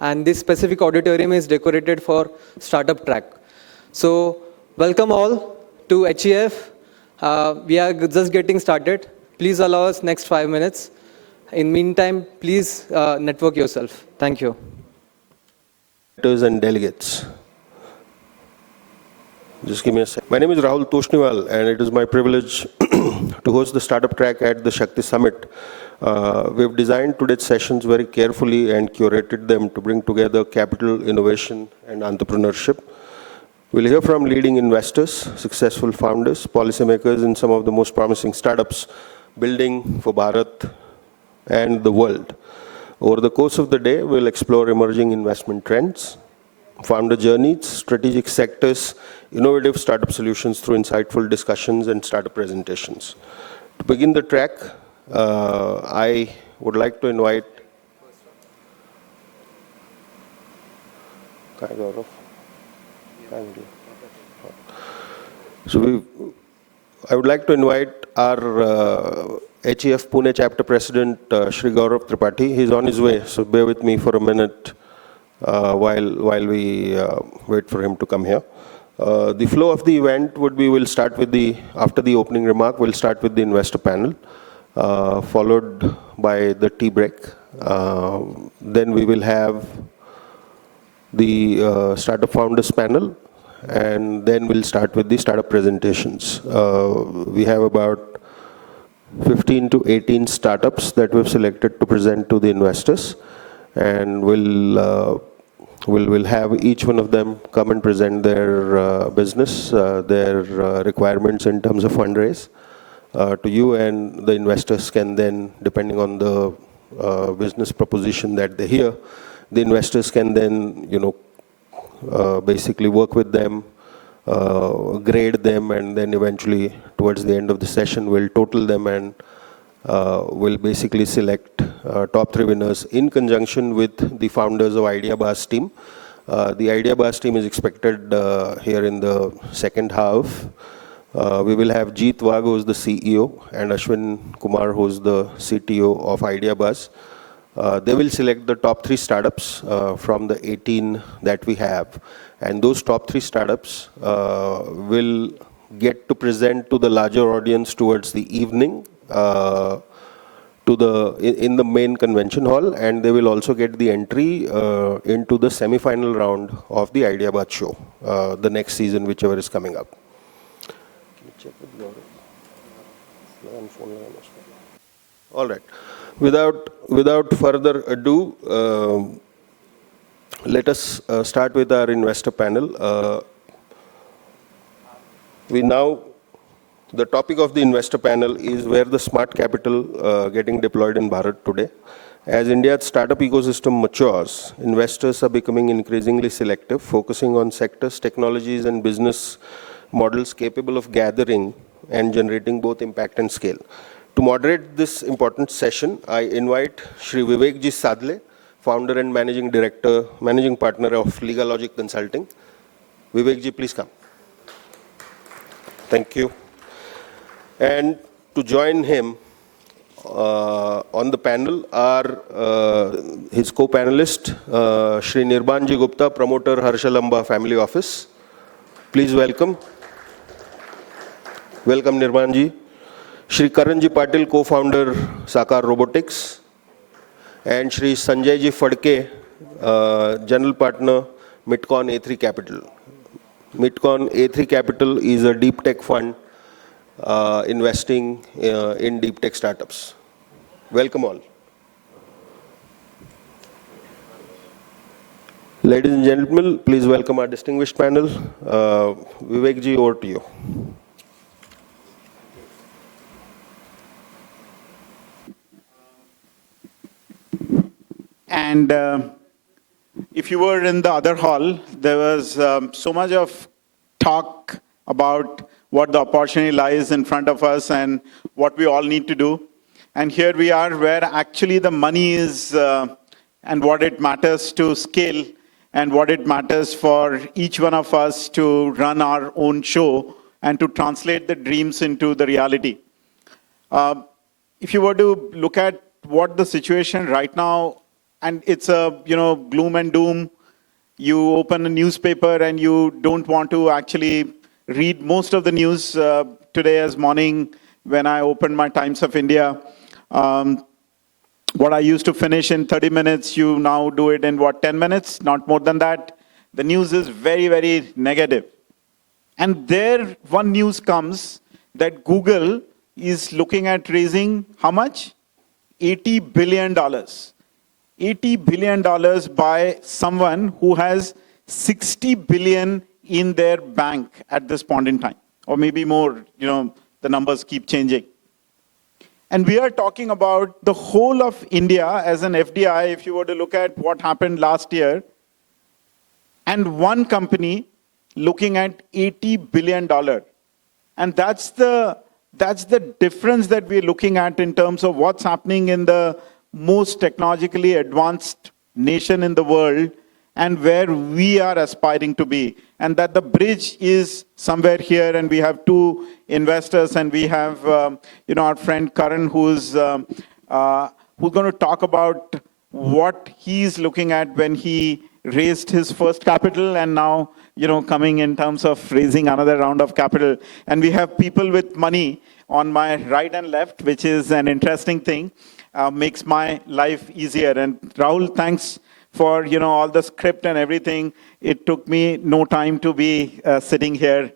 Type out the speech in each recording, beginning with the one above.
and this specific auditorium is decorated for startup track. So welcome all to HEF. We are just getting started. Please allow us next 5 minutes. In meantime, please network yourself. Thank you. And delegates. Just give me a sec. My name is Rahul Toshniwal, and it is my privilege to host the startup track at the SHAKTI Summit. We've designed today's sessions very carefully and curated them to bring together capital, innovation, and entrepreneurship. We'll hear from leading investors, successful founders, policymakers in some of the most promising startups building for Bharat and the world. Over the course of the day, we'll explore emerging investment trends, founder journeys, strategic sectors, innovative startup solutions through insightful discussions and startup presentations. To begin the track, I would like to invite I would like to invite our HEF Pune chapter president, Shri Gaurav Tripathi. He's on his way, so bear with me for a minute while we wait for him to come here. The flow of the event would be, after the opening remark, we'll start with the investor panel, followed by the tea break. Then we will have the startup founders panel, and then we'll start with the startup presentations. We have about 15 to 18 startups that we've selected to present to the investors, and we'll have each one of them come and present their business, their requirements in terms of fundraise to you, and the investors can then, depending on the business proposition that they hear, the investors can then, basically work with them, grade them, and then eventually towards the end of the session we'll total them and we'll basically select top 3 winners in conjunction with the founders of IdeaBars team. The IdeaBars team is expected here in the second half. We will have Jeet Wagh, who is the CEO, and Ashwin Kumar, who is the CTO of IdeaBars. They will select the top 3 startups from the 18 that we have. And those top 3 startups will get to present to the larger audience towards the evening in the main convention hall, and they will also get the entry into the semi-final round of the IdeaBars show, the next season, whichever is coming up. Can you check with Gaurav? All right. Without further ado, let us start with our investor panel. The topic of the investor panel is where the smart capital getting deployed in Bharat today. As India's startup ecosystem matures, investors are becoming increasingly selective, focusing on sectors, technologies, and business models capable of gathering and generating both impact and scale. To moderate this important session, I invite Shri Vivek Ji Sadle, founder and managing partner of Legalogic Consulting. Vivek Ji, please come. Thank you. And to join him on the panel are his co-panelist, Shri Nirbanji Gupta, promoter, Harshalamba Family Office. Please welcome. Welcome, Nirbanji. Shri Karan Patil, co-founder, Sakar Robotics. And Shri Sanjay Ji Fadke, general partner, Mitcon A3 Capital. Mitcon A3 Capital is a deep tech fund investing in deep tech startups. Welcome all. Ladies and gentlemen, please welcome our distinguished panel. Vivek Ji, over to you. And if you were in the other hall, there was so much of talk about what the opportunity lies in front of us and what we all need to do. And here we are where actually the money is and what it matters to scale and what it matters for each one of us to run our own show and to translate the dreams into the reality. If you were to look at what the situation right now and it's a, gloom and doom. You open a newspaper and you don't want to actually read most of the news. Today as morning, when I opened my Times of India, what I used to finish in 30 minutes, you now do it in 10 minutes, not more than that. The news is very, very negative. And there one news comes that Google is looking at raising how much? $80 billion. $80 billion by someone who has 60 billion in their bank at this point in time, or maybe more, the numbers keep changing. And we are talking about the whole of India as an FDI, if you were to look at what happened last year, and one company looking at $80 billion. And that's the difference that we're looking at in terms of what's happening in the most technologically advanced nation in the world and where we are aspiring to be. And that the bridge is somewhere here, and we have two investors, and we have our friend Karan, who's going to talk about what he's looking at when he raised his first capital and now coming in terms of raising another round of capital. And we have people with money on my right and left, which is an interesting thing, makes my life easier. And Rahul, thanks for all the script and everything. It took me no time to be sitting here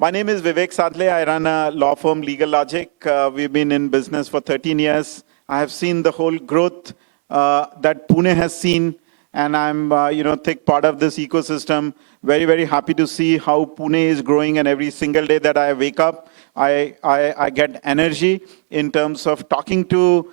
My name is Vivek Sadle. I run a law firm, Legal Logic. We've been in business for 13 years. I have seen the whole growth that Pune has seen, and I'm thick part of this ecosystem. Very, very happy to see how Pune is growing, and every single day that I wake up, I get energy in terms of talking to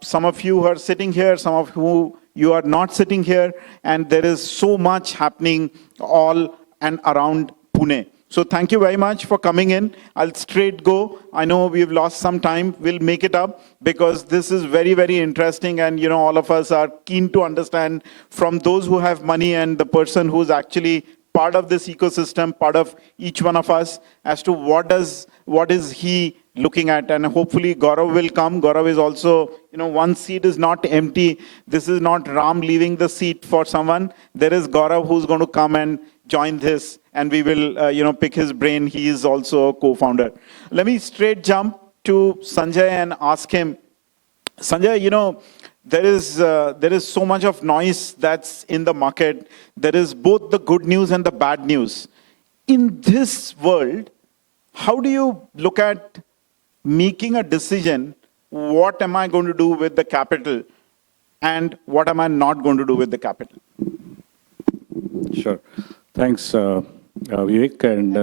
some of you who are sitting here, some of who you are not sitting here, and there is so much happening all and around Pune. So thank you very much for coming in. I'll straight go. I know we've lost some time. We'll make it up because this is very, very interesting. And, all of us are keen to understand from those who have money and the person who's actually part of this ecosystem, part of each one of us, as to what is he looking at. And hopefully Gaurav will come. Gaurav is also, one seat is not empty. This is not Ram leaving the seat for someone. There is Gaurav who's going to come and join this, and we will, pick his brain. He is also a co-founder. Let me straight jump to Sanjay and ask him, Sanjay, there is so much of noise that's in the market. There is both the good news and the bad news. In this world, how do you look at making a decision? What am I going to do with the capital, and what am I not going to do with the capital? Sure. Thanks, Vivek. And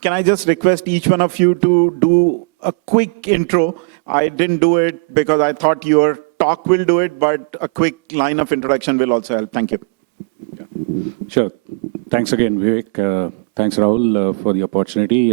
can I just request each one of you to do a quick intro? I didn't do it because I thought your talk will do it, but a quick line of introduction will also help. Thank you. Yeah. Sure. Thanks again, Vivek. Thanks, Rahul, for the opportunity.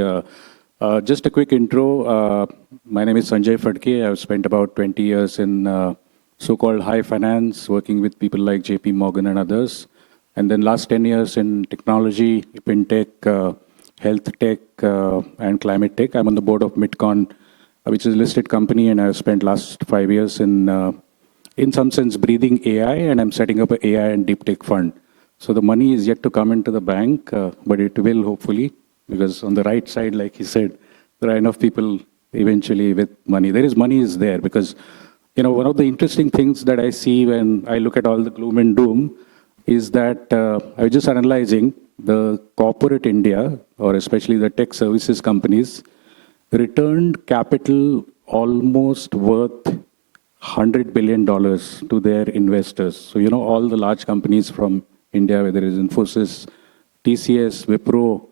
Just a quick intro. My name is Sanjay Phadke. I've spent about 20 years in so-called high finance, working with people like JP Morgan and others. And then last 10 years in technology, fintech, health tech, and climate tech. I'm on the board of Midcon, which is a listed company, and I've spent last 5 years in some sense breathing AI, and I'm setting up an AI and deep tech fund. So the money is yet to come into the bank, but it will hopefully, because on the right side, like he said, there are enough people eventually with money. Money is there because, one of the interesting things that I see when I look at all the gloom and doom is that I was just analyzing the corporate India, or especially the tech services companies, returned capital almost worth $100 billion to their investors. So, all the large companies from India, whether it is Infosys, TCS, Wipro,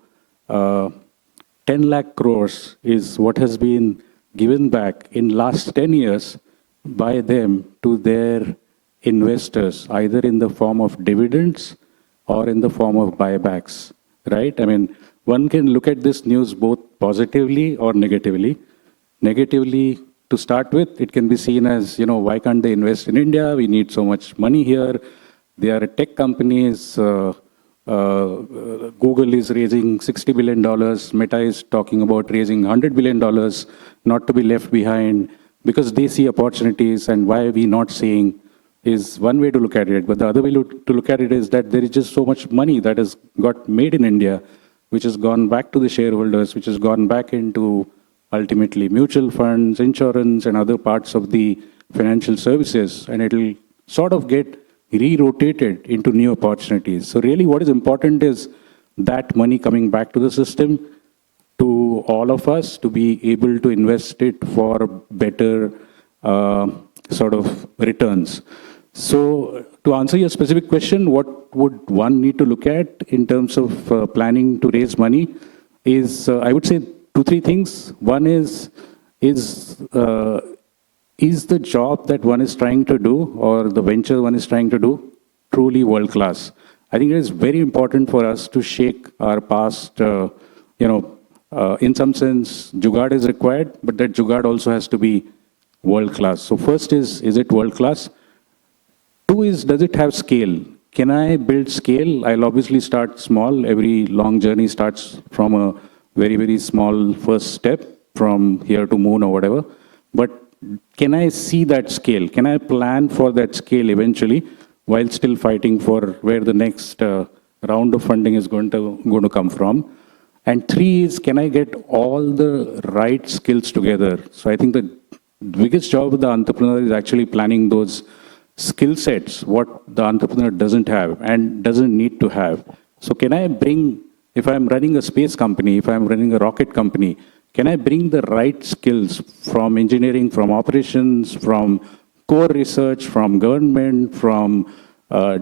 10 lakh crores is what has been given back in last 10 years by them to their investors, either in the form of dividends or in the form of buybacks, right? I mean, one can look at this news both positively or negatively. Negatively, to start with, it can be seen as, why can't they invest in India? We need so much money here. They are tech companies. Google is raising $60 billion. Meta is talking about raising $100 billion, not to be left behind. because they see opportunities, and why are we not seeing is one way to look at it. But the other way to look at it is that there is just so much money that has got made in India, which has gone back to the shareholders, which has gone back into ultimately mutual funds, insurance, and other parts of the financial services, and it will sort of get re-rotated into new opportunities. So really what is important is that money coming back to the system, to all of us, to be able to invest it for better sort of returns. So to answer your specific question, what would one need to look at in terms of planning to raise money is, I would say, 2-3 things. One is the job that one is trying to do, or the venture one is trying to do, truly world-class? I think it is very important for us to shake our past, in some sense, jugaad is required, but that jugaad also has to be world-class. So first is it world-class? 2 is, does it have scale? Can I build scale? I'll obviously start small. Every long journey starts from a very, very small first step, from here to moon or whatever. But can I see that scale? Can I plan for that scale eventually, while still fighting for where the next round of funding is going to come from? And 3 is, can I get all the right skills together? So I think the biggest job of the entrepreneur is actually planning those skill sets, what the entrepreneur doesn't have and doesn't need to have. So can I bring, if I'm running a space company, if I'm running a rocket company, can I bring the right skills from engineering, from operations, from core research, from government, from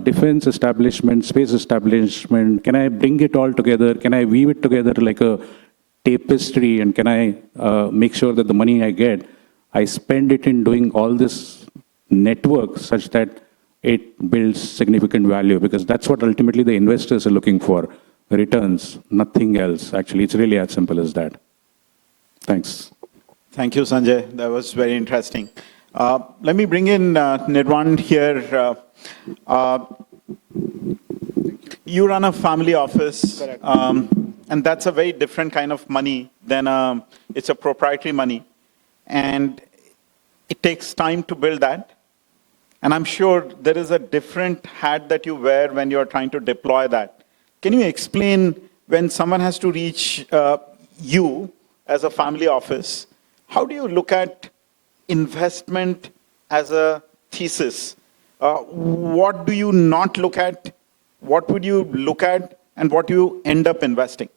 defense establishment, space establishment? Can I bring it all together? Can I weave it together like a tapestry? And can I make sure that the money I get, I spend it in doing all this network such that it builds significant value? Because that's what ultimately the investors are looking for, returns, nothing else. Actually, it's really as simple as that. Thanks. Thank you, Sanjay. That was very interesting. Let me bring in Nirwan here. You run a family office. Correct. And that's a very different kind of money than it's a proprietary money. And it takes time to build that. And I'm sure there is a different hat that you wear when you're trying to deploy that. Can you explain, when someone has to reach you as a family office, how do you look at investment as a thesis? What do you not look at? What would you look at? And what do you end up investing?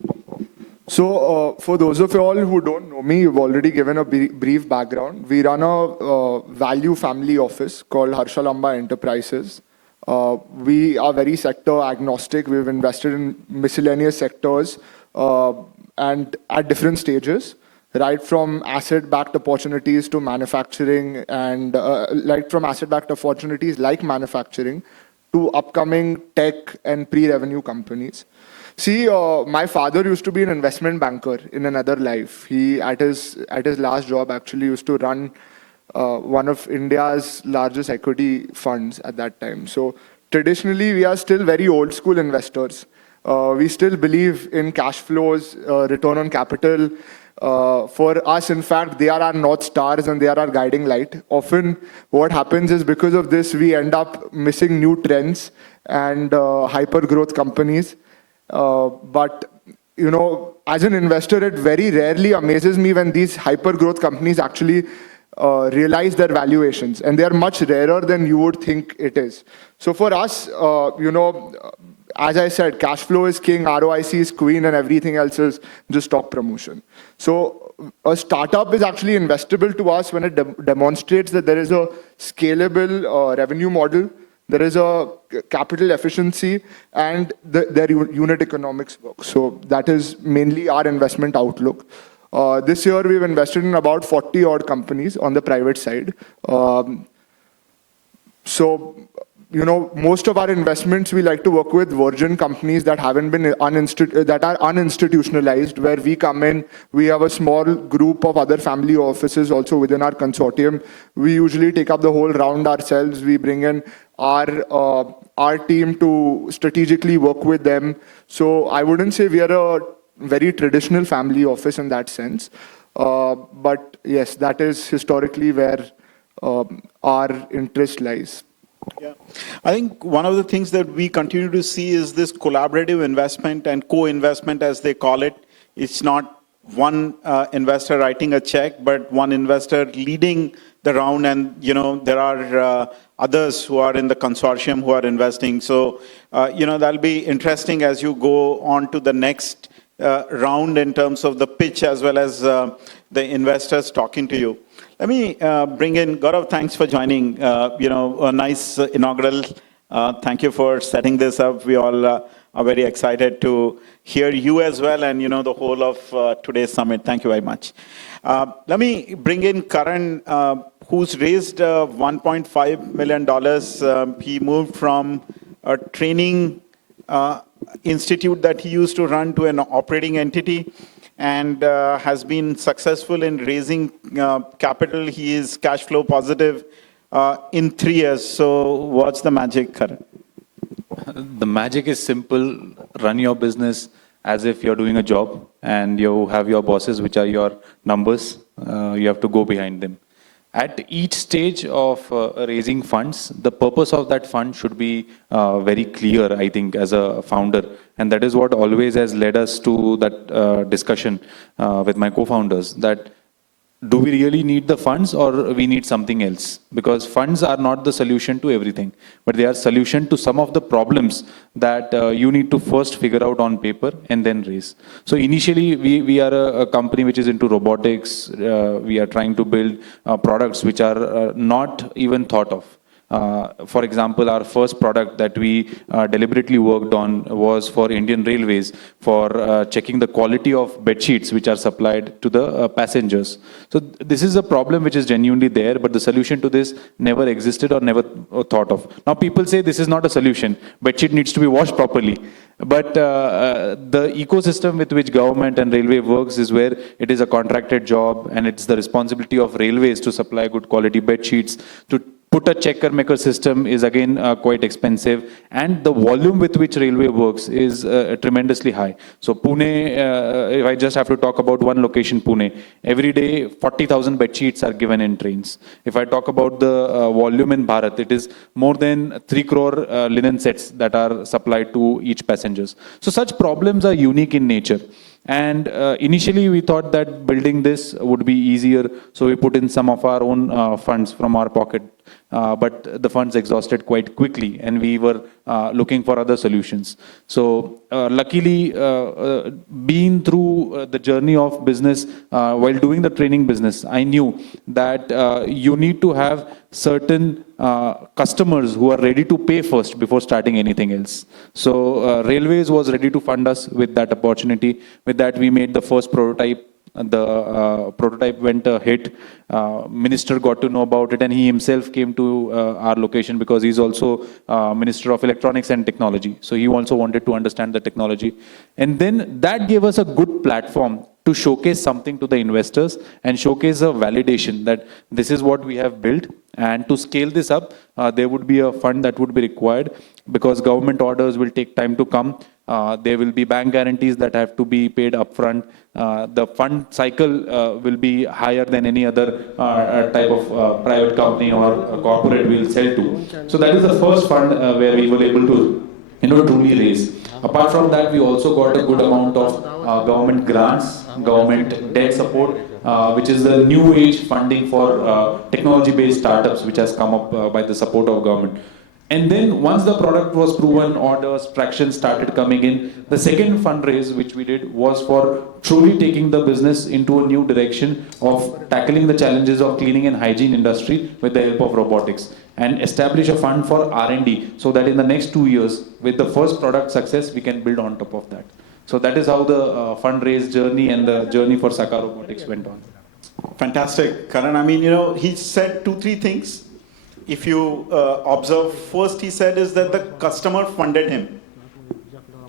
So for those of you all who don't know me, you've already given a brief background. We run a value family office called Harshalamba Enterprises. We are very sector agnostic. We've invested in miscellaneous sectors and at different stages, right from asset-backed opportunities to manufacturing, and right from asset-backed opportunities like manufacturing to upcoming tech and pre-revenue companies. See, my father used to be an investment banker in another life. He, at his last job, actually used to run one of India's largest equity funds at that time. So traditionally, we are still very old school investors. We still believe in cash flows, return on capital. For us, in fact, they are our North Stars and they are our guiding light. Often what happens is, because of this, we end up missing new trends and hyper growth companies. But you know, as an investor, it very rarely amazes me when these hyper growth companies actually realize their valuations, and they are much rarer than you would think it is. So for us, you know, as I said, cash flow is king, ROIC is queen, and everything else is just stock promotion. So a startup is actually investable to us when it demonstrates that there is a scalable revenue model, there is a capital efficiency, and their unit economics work. So that is mainly our investment outlook. This year, we've invested in about 40 odd companies on the private side. So, you know, most of our investments, we like to work with virgin companies that haven't been that are uninstitutionalized, where we come in, we have a small group of other family offices also within our consortium. We usually take up the whole round ourselves. We bring in our team to strategically work with them. So I wouldn't say we are a very traditional family office in that sense. But yes, that is historically where our interest lies. Yeah. I think one of the things that we continue to see is this collaborative investment and co-investment, as they call it. It's not one investor writing a check, but one investor leading the round, and there are others who are in the consortium who are investing. So that'll be interesting as you go on to the next round in terms of the pitch as well as the investors talking to you. Let me bring in Gaurav. Thanks for joining. A nice inaugural. Thank you for setting this up. We all are very excited to hear you as well, and the whole of today's summit. Thank you very much. Let me bring in Karan, who's raised $1.5 million. He moved from a training institute that he used to run to an operating entity, and has been successful in raising capital. He is cash flow positive in 3 years. So what's the magic, Karan? The magic is simple. Run your business as if you're doing a job, and you have your bosses, which are your numbers. You have to go behind them. At each stage of raising funds, the purpose of that fund should be very clear, I think, as a founder. And that is what always has led us to that discussion with my co-founders, that do we really need the funds or we need something else? Because funds are not the solution to everything, but they are solution to some of the problems that you need to first figure out on paper and then raise. So initially, we are a company which is into robotics. We are trying to build products which are not even thought of. For example, our first product that we deliberately worked on was for Indian Railways for checking the quality of bed sheets which are supplied to the passengers. So this is a problem which is genuinely there, but the solution to this never existed or never thought of. Now people say this is not a solution. Bed sheet needs to be washed properly. But the ecosystem with which government and railway works is where it is a contracted job, and it's the responsibility of railways to supply good quality bed sheets. To put a checker-maker system is again quite expensive, and the volume with which railway works is tremendously high. So Pune, if I just have to talk about one location, Pune, every day 40,000 bed sheets are given in trains. If I talk about the volume in Bharat, it is more than 3 crore linen sets that are supplied to each passengers. So such problems are unique in nature. And initially we thought that building this would be easier, so we put in some of our own funds from our pocket. But the funds exhausted quite quickly, and we were looking for other solutions. So luckily, being through the journey of business, while doing the training business, I knew that you need to have certain customers who are ready to pay first before starting anything else. So Railways was ready to fund us with that opportunity. With that, we made the first prototype. The prototype went a hit. Minister got to know about it, and he himself came to our location because he's also Minister of Electronics and Technology. So he also wanted to understand the technology. And then that gave us a good platform to showcase something to the investors and showcase a validation that this is what we have built. And to scale this up, there would be a fund that would be required because government orders will take time to come. There will be bank guarantees that have to be paid upfront. The fund cycle will be higher than any other type of private company or corporate will sell to. So that is the first fund where we were able to truly raise. Apart from that, we also got a good amount of government grants, government debt support, which is the new age funding for technology-based startups, which has come up by the support of government. And then once the product was proven, orders, traction started coming in. The second fundraise which we did was for truly taking the business into a new direction of tackling the challenges of cleaning and hygiene industry with the help of robotics, and establish a fund for R&D so that in the next 2 years, with the first product success, we can build on top of that. So that is how the fundraise journey and the journey for Saka Robotics went on. Fantastic, Karan. I mean, he said 2-3 things. If you observe, first he said is that the customer funded him.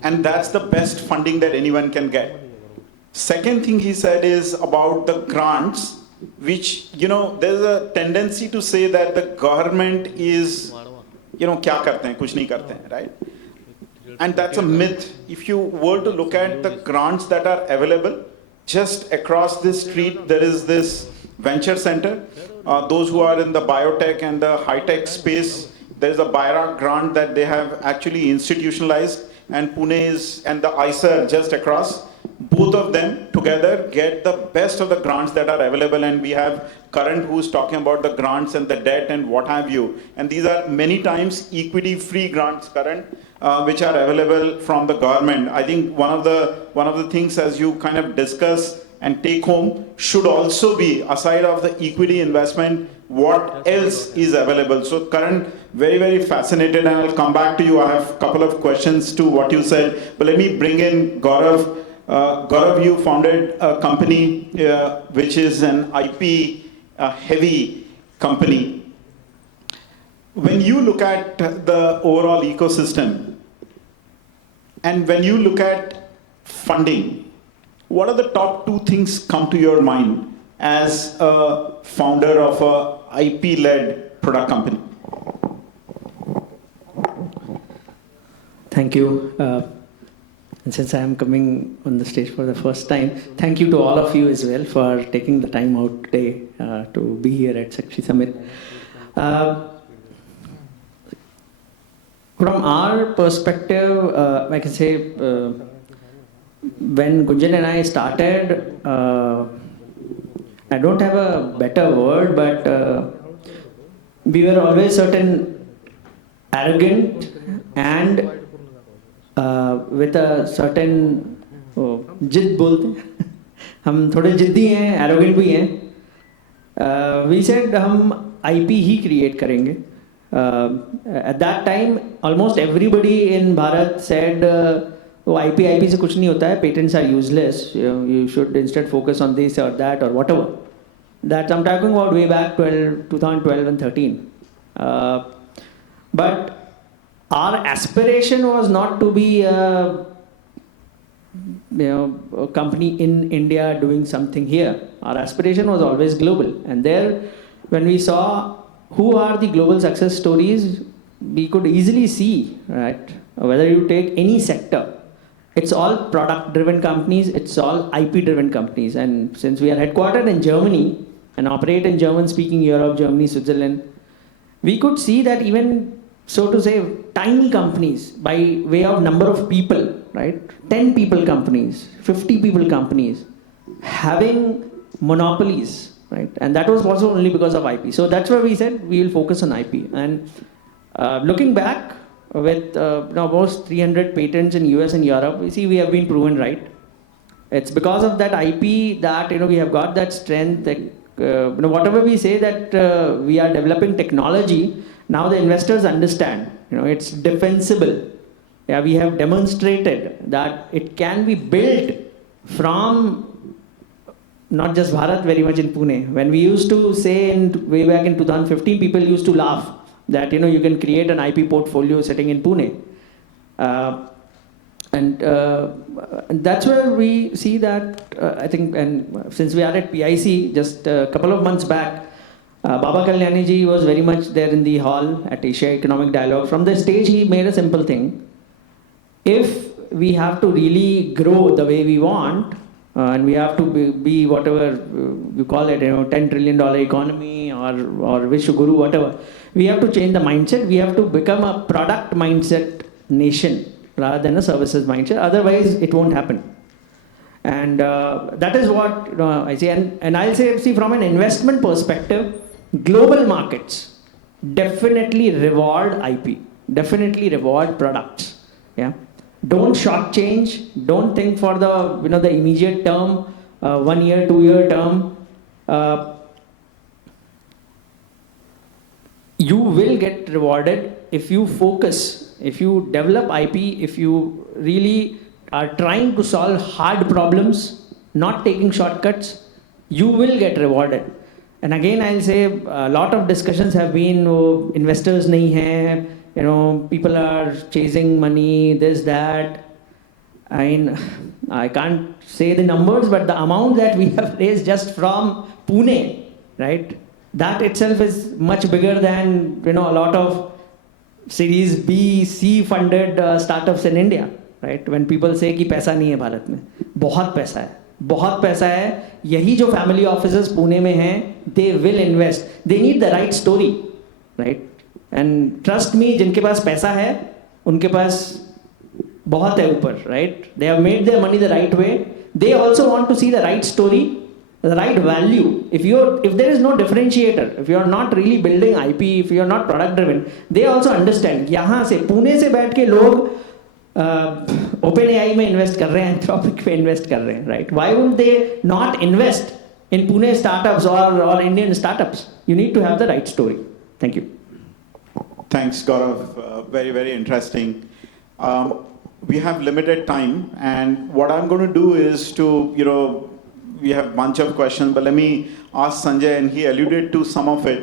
And that's the best funding that anyone can get. Second thing he said is about the grants, which, there's a tendency to say that the government is, kya karte hain, kuch nahi karte hain, right? And that's a myth. If you were to look at the grants that are available, Just across this street, there is this venture center. Those who are in the biotech and the high-tech space, there is a BIRA grant that they have actually institutionalized, and Pune is, and the ISER just across. Both of them together get the best of the grants that are available, and we have Karan who's talking about the grants and the debt and what have you. And these are many times equity-free grants, Karan, which are available from the government. I think one of the things as you kind of discuss and take home should also be, aside of the equity investment, what else is available. So Karan, very, very fascinated, and I'll come back to you. I have a couple of questions to what you said, but let me bring in Gaurav. Gaurav, you founded a company which is an IP heavy company. When you look at the overall ecosystem, and when you look at funding, what are the top two things come to your mind as a founder of a IP-led product company? Thank you. And since I am coming on the stage for the first time, thank you to all of you as well for taking the time out today to be here at SHAKTI Summit. From our perspective, I can say when Gunjan and I started, I don't have a better word, but we were always certain arrogant and with a certain जिद बोलते हम थोड़े जिद्दी हैं, arrogant भी हैं. We said हम IP ही create करेंगे. At that time, almost everybody in Bharat said, oh, IP से कुछ नहीं होता है, patents are useless, you should instead focus on this or that or whatever. That I'm talking about way back 2012 and 13. But our aspiration was not to be a company in India doing something here. Our aspiration was always global. And there, when we saw who are the global success stories, we could easily see, right? Whether you take any sector, it's all product-driven companies, it's all IP-driven companies. And since we are headquartered in Germany and operate in German-speaking Europe, Germany, Switzerland, we could see that even, so to say, tiny companies by way of number of people, right? 10 people companies, 50 people companies, having monopolies, right? And that was also only because of IP. So that's why we said we will focus on IP. And looking back with almost 300 patents in US and Europe, we see we have been proven right. It's because of that IP that we have got that strength. That, whatever we say that we are developing technology, now the investors understand. It's defensible. Yeah, we have demonstrated that it can be built from not just Bharat, very much in Pune. When we used to say way back in 2015, people used to laugh that you can create an IP portfolio sitting in Pune. And that's where we see that, I think, and since we are at PIC, just a couple of months back, Baba Kalyani ji was very much there in the hall at Asia Economic Dialogue. From the stage, he made a simple thing. If we have to really grow the way we want, and we have to be whatever you call it, $10 trillion economy or Vishwaguru, whatever, we have to change the mindset. We have to become a product mindset nation rather than a services mindset. Otherwise, it won't happen. And that is what I say. And I'll say, see, from an investment perspective, global markets definitely reward IP, definitely reward products. Yeah. Don't shortchange. Don't think for the the immediate term, 1 year, 2 year term. You will get rewarded if you focus, if you develop IP, if you really are trying to solve hard problems, not taking shortcuts. You will get rewarded. And again, I'll say a lot of discussions have been, investors nahi hai. People are chasing money, this, that. I mean, I can't say the numbers, but the amount that we have raised just from Pune, right? That itself is much bigger than, a lot of Series B, C funded startups in India, right? When people say कि पैसा नहीं है भारत में, बहुत पैसा है, बहुत पैसा है, यही जो फैमिली ऑफिसेस पुणे में हैं, they will invest. They need the right story, right? And trust me, जिनके पास पैसा है उनके पास बहुत है ऊपर, right? They have made their money the right way. They also want to see the right story, the right value. If there is no differentiator, if you are not really building IP, if you are not product driven, they also understand. यहाँ से पुणे से बैठ के लोग OpenAI में invest कर रहे हैं, Anthropic में invest कर रहे हैं, right? Why would they not invest in Pune startups or Indian startups? You need to have the right story. Thank you. Thanks, Gaurav. Very, very interesting. We have limited time, and what I'm going to do is to, we have a bunch of questions, but let me ask Sanjay, and he alluded to some of it.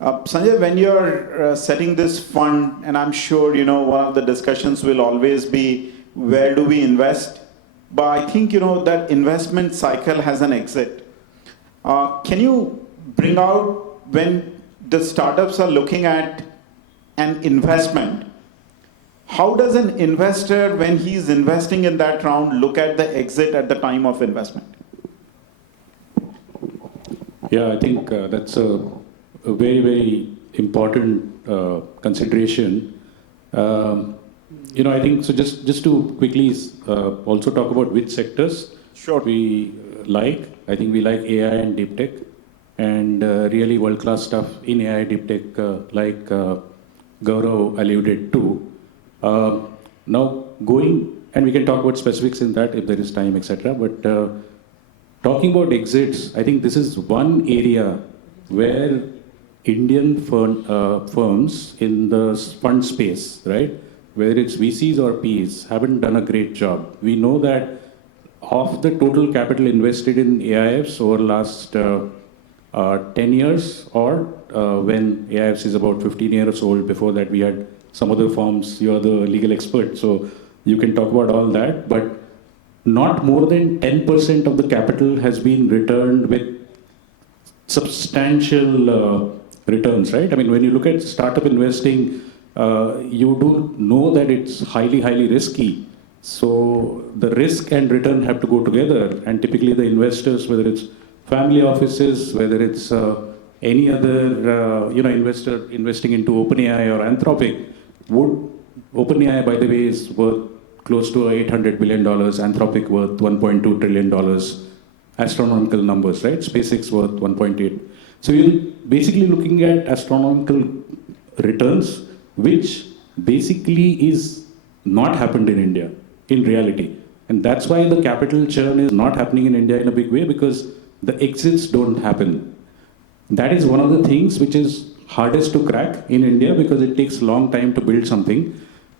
Sanjay, when you're setting this fund, and I'm sure, one of the discussions will always be, where do we invest? But I think, that investment cycle has an exit. Can you bring out when the startups are looking at an investment, how does an investor, when he's investing in that round, look at the exit at the time of investment? Yeah, I think that's a very, very important consideration. I think, so just to quickly also talk about which sectors we like. I think we like AI and deep tech, and really world-class stuff in AI deep tech, like Gaurav alluded to. Now going, and we can talk about specifics in that if there is time, etc. But talking about exits, I think this is one area where Indian firms in the fund space, right, whether it's VCs or PEs, haven't done a great job. We know that of the total capital invested in AIFs over the last 10 years, or when AIFs is about 15 years old, before that we had some other firms, you're the legal expert, so you can talk about all that, but not more than 10% of the capital has been returned with substantial returns, right? I mean, when you look at startup investing, you do know that it's highly, highly risky. So the risk and return have to go together. And typically the investors, whether it's family offices, whether it's any other investor investing into OpenAI or Anthropic, OpenAI, by the way, is worth close to $800 billion, Anthropic worth $1.2 trillion, astronomical numbers, right? SpaceX worth 1.8. So you're basically looking at astronomical returns, which basically is not happened in India, in reality. And that's why the capital churn is not happening in India in a big way, because the exits don't happen. That is one of the things which is hardest to crack in India, because it takes a long time to build something.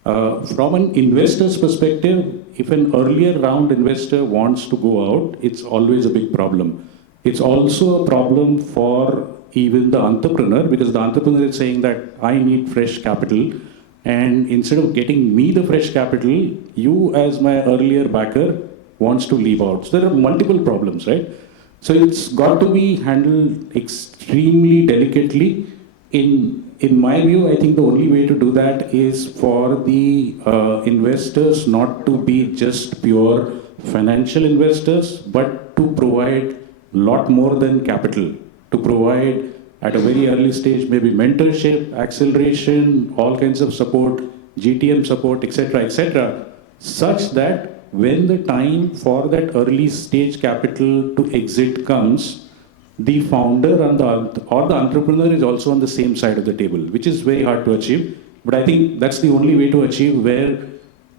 From an investor's perspective, if an earlier round investor wants to go out, it's always a big problem. It's also a problem for even the entrepreneur, because the entrepreneur is saying that I need fresh capital, and instead of getting me the fresh capital, you as my earlier backer wants to leave out. So there are multiple problems, right? So it's got to be handled extremely delicately. In my view, I think the only way to do that is for the investors not to be just pure financial investors, but to provide a lot more than capital, to provide at a very early stage maybe mentorship, acceleration, all kinds of support, GTM support, etc., such that when the time for that early stage capital to exit comes, the founder and or the entrepreneur is also on the same side of the table, which is very hard to achieve. But I think that's the only way to achieve, where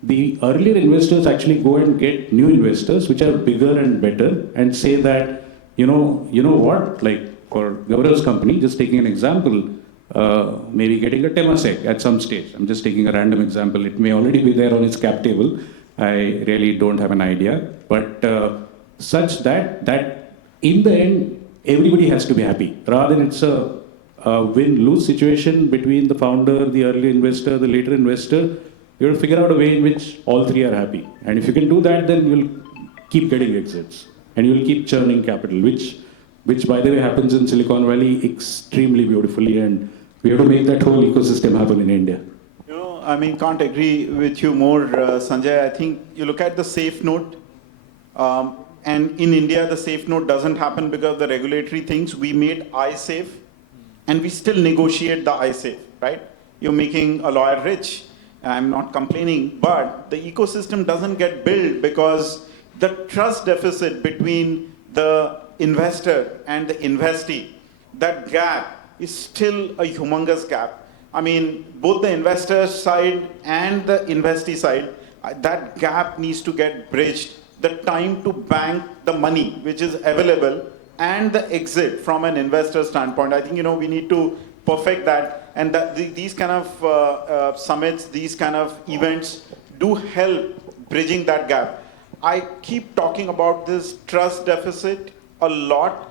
the earlier investors actually go and get new investors, which are bigger and better, and say that, you know what, like for Gaurav's company, just taking an example, maybe getting a Temasek at some stage. I'm just taking a random example. It may already be there on its cap table. I really don't have an idea. But such that in the end, everybody has to be happy, rather than it's a win-lose situation between the founder, the early investor, the later investor. You have to figure out a way in which all three are happy. And if you can do that, then you'll keep getting exits, and you'll keep churning capital, which by the way happens in Silicon Valley extremely beautifully, and we have to make that whole ecosystem happen in India. Can't agree with you more, Sanjay. I think you look at the safe note. and in India, the safe note doesn't happen because of the regulatory things. We made iSafe, and we still negotiate the iSafe, right? You're making a lawyer rich. I'm not complaining, but the ecosystem doesn't get built because the trust deficit between the investor and the investee, that gap is still a humongous gap. I mean, both the investor side and the investee side, that gap needs to get bridged. The time to bank the money which is available and the exit from an investor standpoint. I think, we need to perfect that, and that these kind of summits, these kind of events do help bridging that gap. I keep talking about this trust deficit a lot.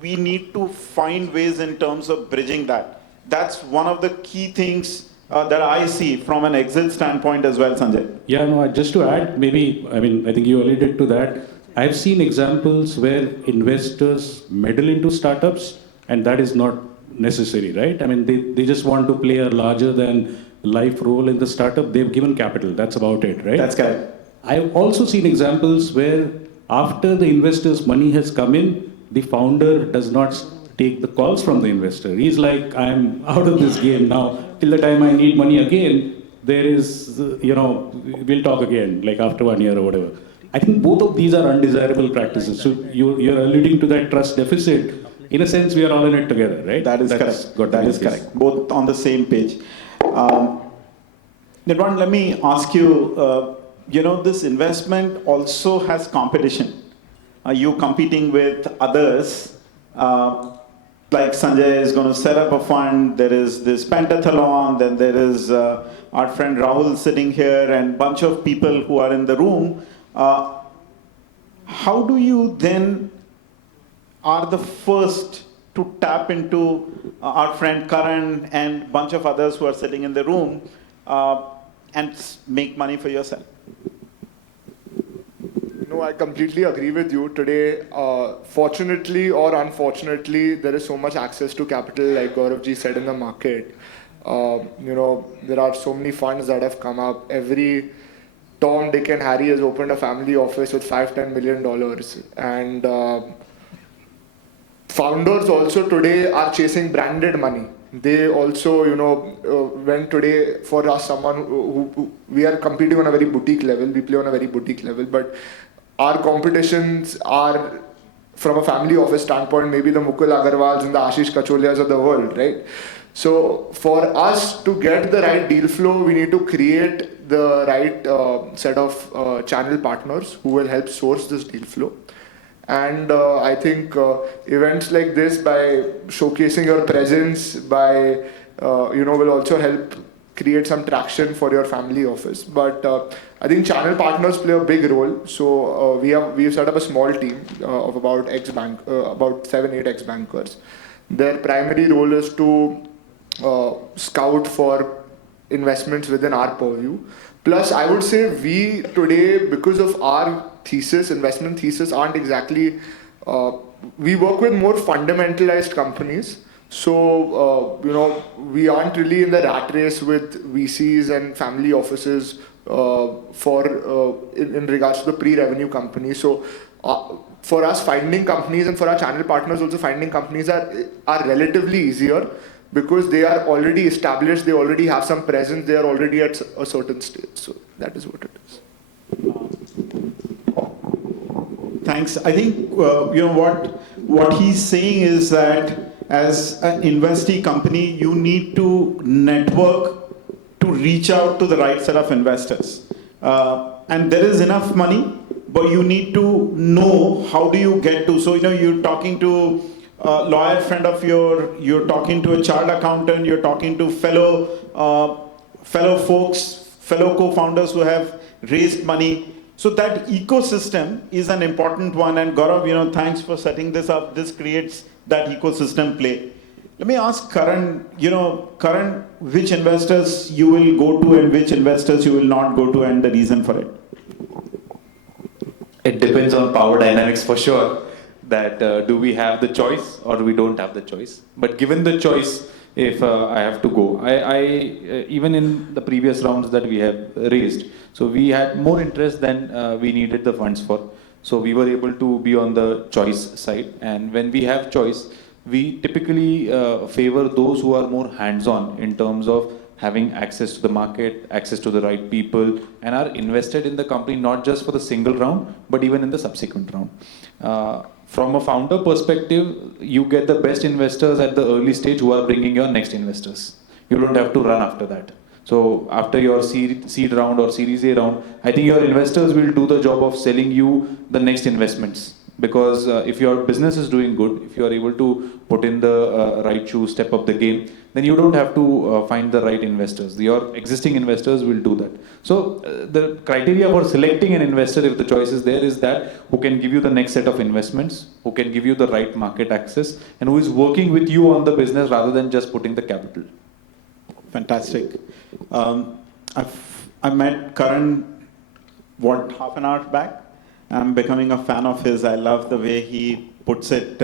We need to find ways in terms of bridging that. That's one of the key things that I see from an exit standpoint as well, Sanjay. Yeah, no, just to add, maybe, I think you alluded to that. I've seen examples where investors meddle into startups, and that is not necessary, right? They just want to play a larger than life role in the startup. They've given capital. That's about it, right? That's correct. I've also seen examples where after the investor's money has come in, the founder does not take the calls from the investor. He's like, I'm out of this game now. Till the time I need money again, there is, we'll talk again, like after 1 year or whatever. I think both of these are undesirable practices. So you're alluding to that trust deficit. In a sense, we are all in it together, right? That is correct. That is correct. Both on the same page. Nirvan, let me ask you, this investment also has competition. You competing with others, like Sanjay is going to set up a fund, there is this pentathlon, then there is our friend Rahul sitting here and bunch of people who are in the room. How do you then are the first to tap into our friend Karan and bunch of others who are sitting in the room and make money for yourself? No, I completely agree with you. Today, fortunately or unfortunately, there is so much access to capital, like Gaurav ji said, in the market. There are so many funds that have come up. Every Tom, Dick and Harry has opened a family office with $5-10 million. And founders also today are chasing branded money. They also, when today for us, someone who we are competing on a very boutique level, we play on a very boutique level, but our competitions are from a family office standpoint, maybe the Mukul Agarwals and the Ashish Kacholias of the world, right? So for us to get the right deal flow, we need to create the right set of channel partners who will help source this deal flow. And I think events like this, by showcasing your presence, by will also help create some traction for your family office. But I think channel partners play a big role. So we've set up a small team of about 7-8 ex-bankers. Their primary role is to scout for investments within our purview. Plus, I would say we today, because of our investment thesis aren't exactly, we work with more fundamentalized companies. So, we aren't really in the rat race with VCs and family offices in regards to the pre-revenue companies. So, for us, finding companies and for our channel partners also finding companies are relatively easier because they are already established, they already have some presence, they are already at a certain stage. So, that is what it is. Thanks. I think, what he's saying is that as an investee company, you need to network to reach out to the right set of investors. And there is enough money, but you need to know how do you get to. So, you're talking to a lawyer friend of you're talking to a chartered accountant, you're talking to fellow folks, fellow co-founders who have raised money. So that ecosystem is an important one. And Gaurav, thanks for setting this up. This creates that ecosystem play. Let me ask Karan, Karan, which investors you will go to and which investors you will not go to and the reason for it? It depends on power dynamics for sure, that do we have the choice or we don't have the choice. But given the choice, if I have to go, I even in the previous rounds that we have raised, so we had more interest than we needed the funds for. So we were able to be on the choice side. And when we have choice, we typically favor those who are more hands-on in terms of having access to the market, access to the right people, and are invested in the company not just for the single round, but even in the subsequent round. From a founder perspective, you get the best investors at the early stage who are bringing your next investors. You don't have to run after that. So after your seed round or Series A round, I think your investors will do the job of selling you the next investments. Because if your business is doing good, if you are able to put in the right shoe, step up the game, then you don't have to find the right investors. Your existing investors will do that. So the criteria for selecting an investor, if the choice is there, is that who can give you the next set of investments, who can give you the right market access, and who is working with you on the business rather than just putting the capital. Fantastic. I met Karan, half an hour back? I'm becoming a fan of his. I love the way he puts it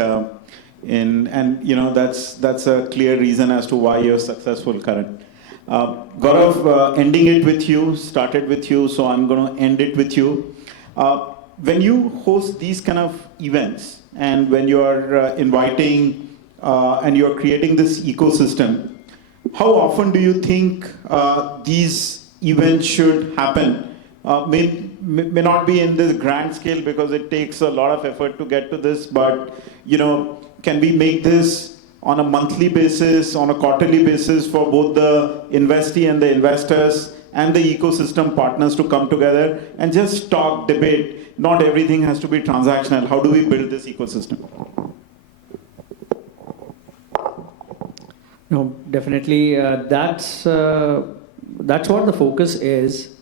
and that's a clear reason as to why you're successful, Karan. Gaurav, ending it with you, started with you, so I'm going to end it with you. When you host these kind of events and when you are inviting and you're creating this ecosystem, how often do you think these events should happen? May not be in this grand scale because it takes a lot of effort to get to this, but can we make this on a monthly basis, on a quarterly basis for both the investee and the investors and the ecosystem partners to come together and just talk, debate? Not everything has to be transactional. How do we build this ecosystem? No, definitely. That's what the focus is.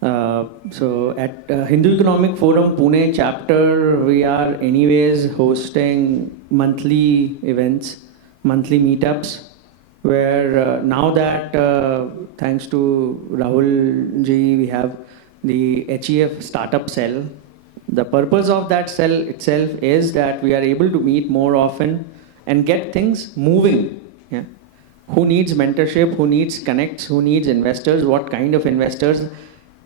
So at Hindu Economic Forum Pune chapter, we are anyways hosting monthly events, monthly meetups, where now that thanks to Rahul ji, we have the HEF startup cell. The purpose of that cell itself is that we are able to meet more often and get things moving. Yeah. Who needs mentorship, who needs connects, who needs investors, what kind of investors,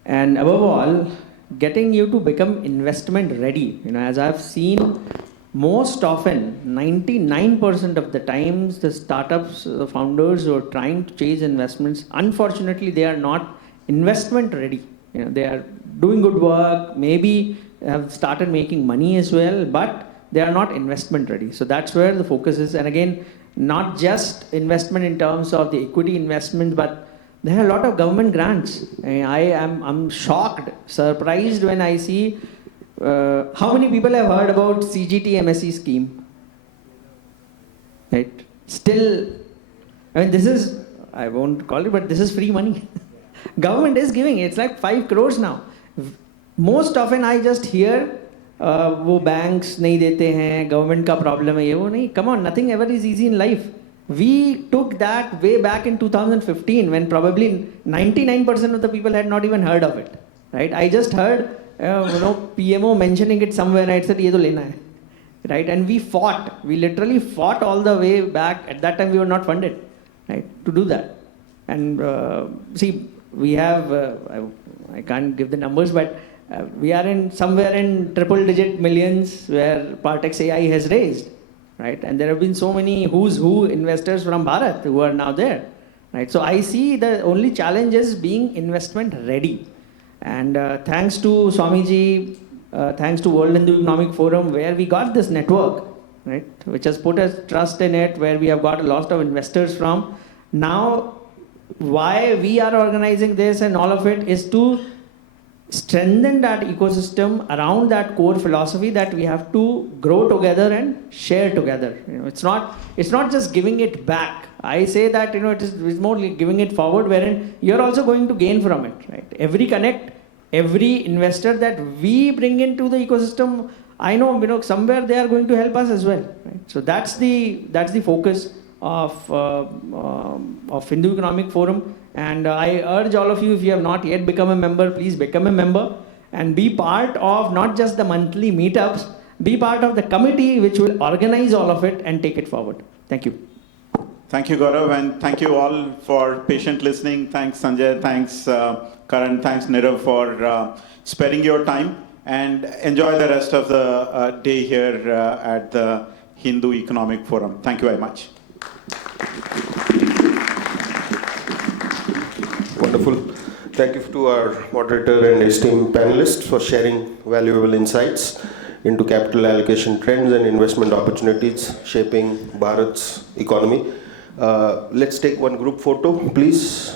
and above all, getting you to become investment ready. As I've seen most often, 99% of the times, the startups, the founders who are trying to chase investments, unfortunately, they are not investment ready. They are doing good work, maybe have started making money as well, but they are not investment ready. So that's where the focus is. And again, not just investment in terms of the equity investment, but there are a lot of government grants. I'm shocked, surprised when I see how many people have heard about CGT MSc scheme. Right? Still, this is, I won't call it, but this is free money. Government is giving, it's like 5 crores now. Most often I just hear, वो banks नहीं देते हैं, government का problem है, ये वो नहीं. Come on, nothing ever is easy in life. We took that way back in 2015 when probably 99% of the people had not even heard of it. Right? I just heard PMO mentioning it somewhere and I said, ये तो लेना है. Right? And we fought. We literally fought all the way back. At that time we were not funded, right, to do that. And see, we have, I can't give the numbers, but we are somewhere in triple-digit millions where Partex AI has raised. Right? And there have been so many who's who investors from Bharat who are now there. Right? So I see the only challenge is being investment ready. And thanks to Swamiji, thanks to World Hindu Economic Forum, where we got this network, right, which has put a trust in it, where we have got a lot of investors from. Now, why we are organizing this and all of it is to strengthen that ecosystem around that core philosophy that we have to grow together and share together. It's not just giving it back. I say that it's more like giving it forward, wherein you're also going to gain from it. Right? Every connect, every investor that we bring into the ecosystem, I know somewhere they are going to help us as well. Right? So that's the focus of Hindu Economic Forum. And I urge all of you, if you have not yet become a member, please become a member and be part of not just the monthly meetups, be part of the committee which will organize all of it and take it forward. Thank you. Thank you, Gaurav, and thank you all for patient listening. Thanks, Sanjay. Thanks, Karan. Thanks, Nirav, for sparing your time. and enjoy the rest of the day here at the Hindu Economic Forum. Thank you very much. Wonderful. Thank you to our moderator and esteemed panelists for sharing valuable insights into capital allocation trends and investment opportunities shaping Bharat's economy. Let's take one group photo, please.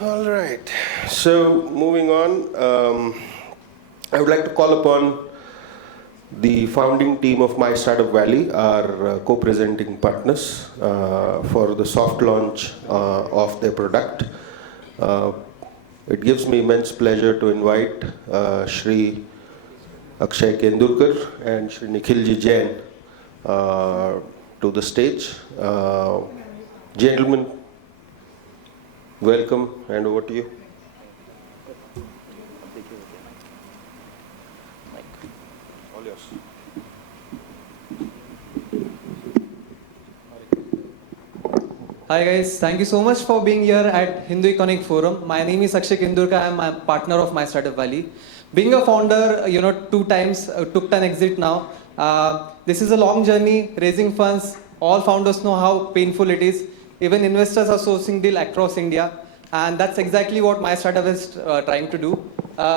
All right. So moving on, I would like to call upon the founding team of My Startup Valley, our co-presenting partners, for the soft launch of their product. It gives me immense pleasure to invite Shri Akshay Kendurkar and Shri Nikhilji Jain to the stage. Gentlemen, welcome, and over to you. All yours. Hi guys, thank you so much for being here at Hindu Economic Forum. My name is Akshay Kendurkar. I am a partner of My Startup Valley. Being a founder, 2 times, took an exit now. This is a long journey, raising funds. All founders know how painful it is. Even investors are sourcing deal across India. And that's exactly what My Startup is trying to do.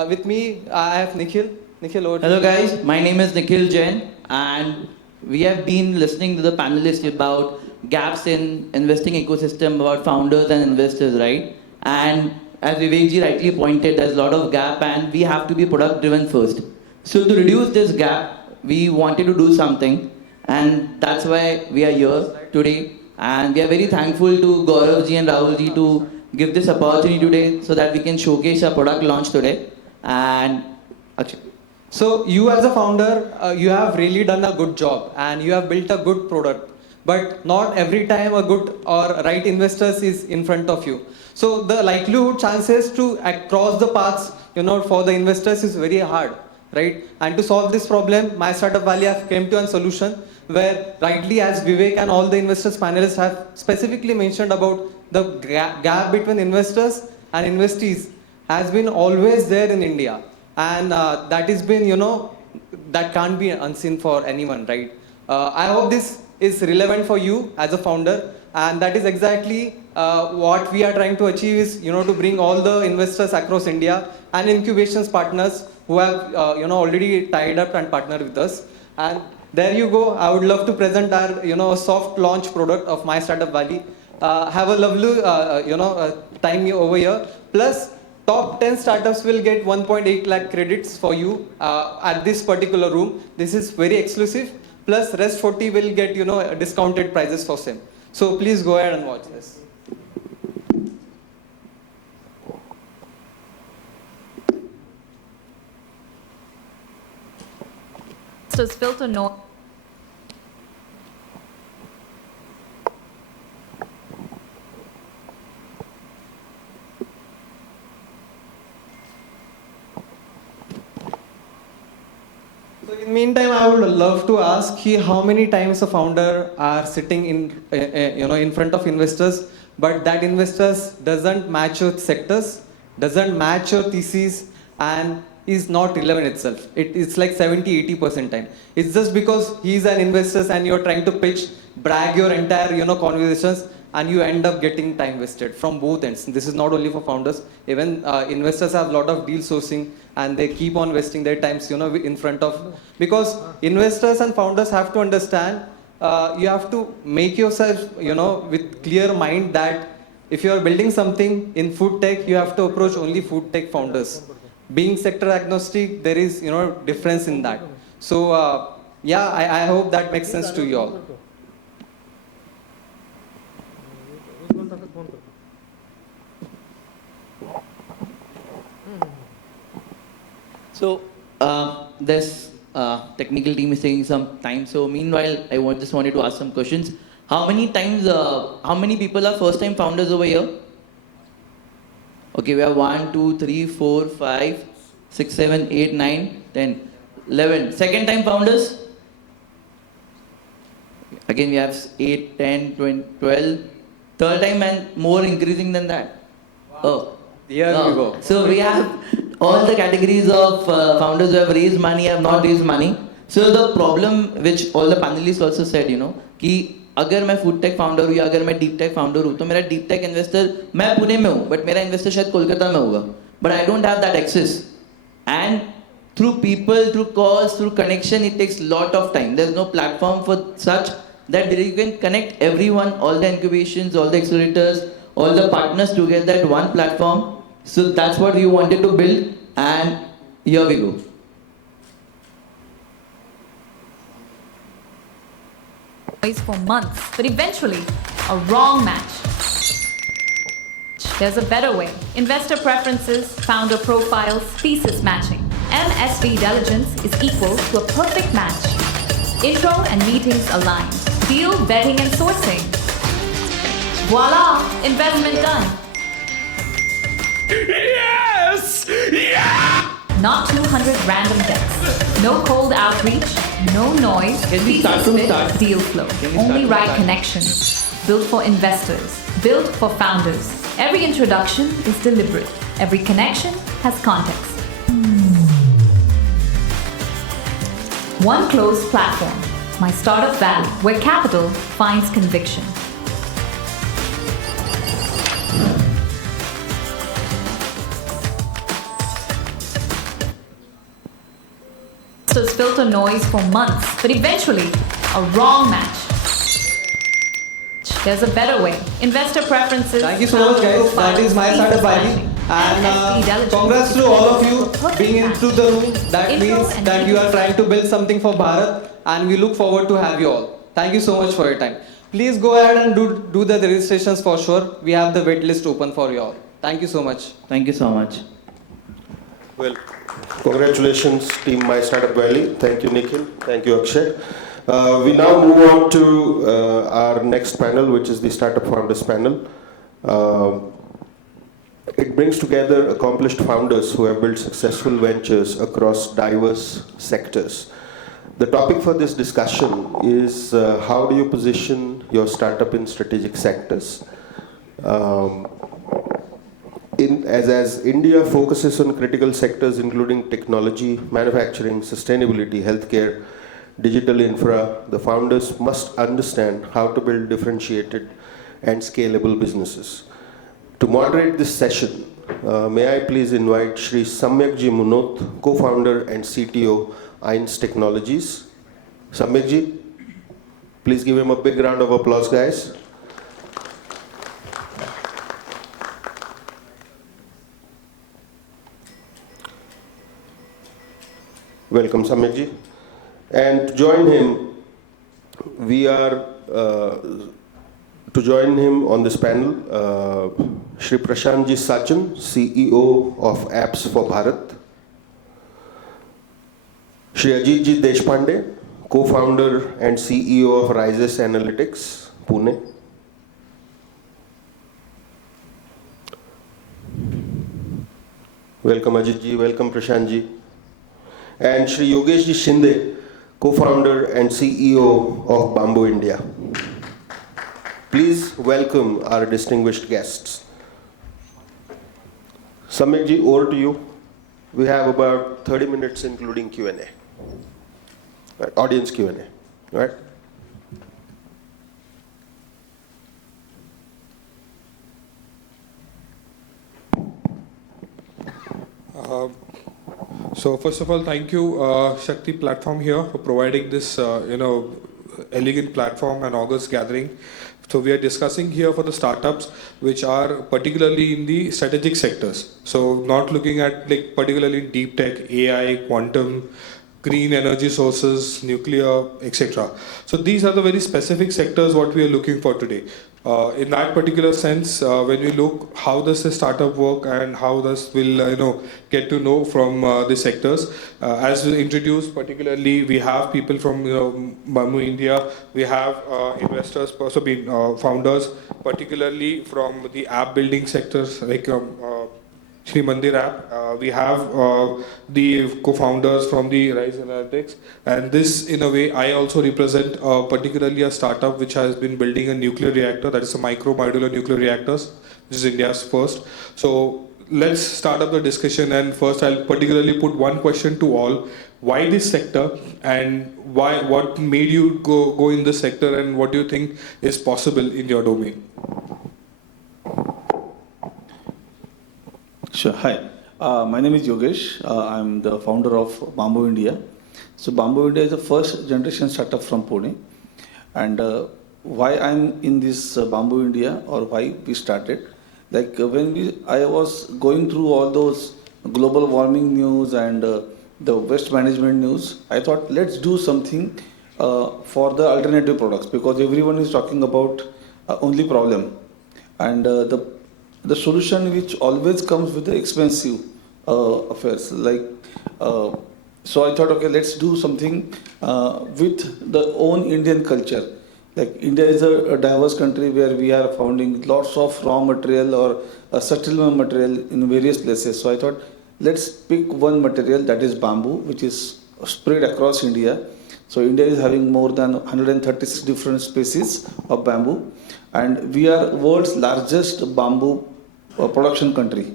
With me, I have Nikhil. Nikhil, over to Hello you. guys, my name is Nikhil Jain and we have been listening to the panelists about gaps in investing ecosystem, about founders and investors, right? And as Vivekji rightly pointed, there's a lot of gap and we have to be product driven first. So to reduce this gap, we wanted to do something and that's why we are here today. And we are very thankful to Gauravji and Rahulji to give this opportunity today so that we can showcase our product launch today. And Akshay. So you as a founder, you have really done a good job and you have built a good product. But not every time a good or right investors is in front of you. So the likelihood chances to cross the paths, for the investors is very hard, right? And to solve this problem, My Startup Valley have came to a solution where rightly as Vivek and all the investors panelists have specifically mentioned about the gap between investors and investees has been always there in India. And that has been, that can't be unseen for anyone, right? I hope this is relevant for you as a founder. And that is exactly what we are trying to achieve is, to bring all the investors across India and incubations partners who have, already tied up and partnered with us. And there you go. I would love to present our, soft launch product of My Startup Valley. Have a lovely, time over here. Plus, top 10 startups will get 1.8 lakh credits for you at this particular room. This is very exclusive. Plus, rest 40 will get, discounted prices for same. So please go ahead and watch this. Does filter no. So in meantime, I would love to ask you how many times a founder are sitting in front of investors, but that investors doesn't match your sectors, doesn't match your thesis, and is not relevant itself. It's like 70-80% time. It's just because he's an investor and you're trying to pitch, brag your entire conversations, and you end up getting time wasted from both ends. This is not only for founders. Even investors have a lot of deal sourcing and they keep on wasting their times, in front of, because investors and founders have to understand, you have to make yourself, with clear mind that if you are building something in food tech, you have to approach only food tech founders. Being sector agnostic, there is, difference in that. So, yeah, I hope that makes sense to you all. So this technical team is taking some time. So meanwhile, just wanted to ask some questions. How many people are first-time founders over here? Okay, we have 1, 2, 3, 4, 5, 6, 7, 8, 9, 10, 11. Second-time founders? Again, we have 8, 10, 20, 12. Third time and more increasing than that. Oh. Here we go. So we have all the categories of founders who have raised money, have not raised money. So the problem which all the panelists also said, कि अगर मैं food take founder हूँ या अगर मैं deep tech founder हूँ तो मेरा डीप टेक इन्वेस्टर मैं पुणे में हूँ बट मेरा इन्वेस्टर शायद कोलकाता में होगा but I don't have that access and through people through calls through connection it takes lot of time there is no platform for such that you can connect everyone, all the incubations, all the accelerators, all the partners together at one platform. So that's what we wanted to build, and here we go. For months, but eventually, a wrong match. There's a better way. Investor preferences, founder profiles, thesis matching. MSV diligence is equal to a perfect match. Intro and meetings aligned. Deal, vetting and sourcing. Voila! Investment done. Yes! Yeah! Not 200 random decks. No cold outreach. No noise. Can we start from start? Deal flow. Only right connections. Built for investors. Built for founders. Every introduction is deliberate. Every connection has context. One closed platform. My startup valley, where capital finds conviction. Investors filter noise for months, but eventually, a wrong match. There's a better way. Investor preferences. Thank you so much, guys. That is my startup valley. And congrats to all of you being into the room. That means that you are trying to build something for Bharat, and we look forward to have you all. Thank you so much for your time. Please go ahead and do the registrations for sure. We have the wait list open for you all. Thank you so much. Thank you so much. Well, congratulations, Team My Startup Valley. Thank you, Nikhil. Thank you, Akshay. We now move on to our next panel, which is the Startup Founders panel. It brings together accomplished founders who have built successful ventures across diverse sectors. The topic for this discussion is how do you position your startup in strategic sectors? As India focuses on critical sectors including technology, manufacturing, sustainability, healthcare, digital infra, the founders must understand how to build differentiated and scalable businesses. To moderate this session, may I please invite Shri Samyakji Munot, co-founder and CTO, Ainz Technologies. Samyakji, please give him a big round of applause, guys. Welcome, Samyakji. And to join him, we are to join him on this panel, Shri Prashantji Sachin, CEO of Apps for Bharat. Shri Ajitji Deshpande, co-founder and CEO of Rises Analytics, Pune. Welcome Ajitji, welcome Prashantji. And Shri Yogeshji Shinde, co-founder and CEO of Bamboo India. Please welcome our distinguished guests. Samyakji, over to you. We have about 30 minutes including Q&A. Right, audience Q&A, right? So first of all, thank you, Shakti platform here for providing this, elegant platform and August gathering. So we are discussing here for the startups which are particularly in the strategic sectors. So not looking at like particularly deep tech, AI, quantum, green energy sources, nuclear, etc. So these are the very specific sectors what we are looking for today. In that particular sense, when we look how does the startup work and how does will get to know from the sectors. As we introduced, particularly we have people from Bamboo India. We have investors, also been founders, particularly from the app building sectors like Shri Mandir app. We have the co-founders from the Rise Analytics, and this, in a way, I also represent particularly a startup which has been building a nuclear reactor, that is a micro modular nuclear reactors, which is India's first. So let's start up the discussion, and first I'll particularly put one question to all: why this sector, and why? What made you go in this sector, and what do you think is possible in your domain? Sure. Hi, my name is Yogesh. I'm the founder of Bamboo India. So Bamboo India is the first generation startup from Pune. And why I'm in this Bamboo India, or why we started, like I was going through all those global warming news and the waste management news, I thought let's do something for the alternative products, because everyone is talking about only problem. And the solution which always comes with the expensive affairs, like so I thought, okay, let's do something with the own Indian culture. Like India is a diverse country where we are finding lots of raw material or settlement material in various places. So I thought, let's pick one material, that is bamboo, which is spread across India. So India is having more than 136 different species of bamboo, and we are world's largest bamboo production country.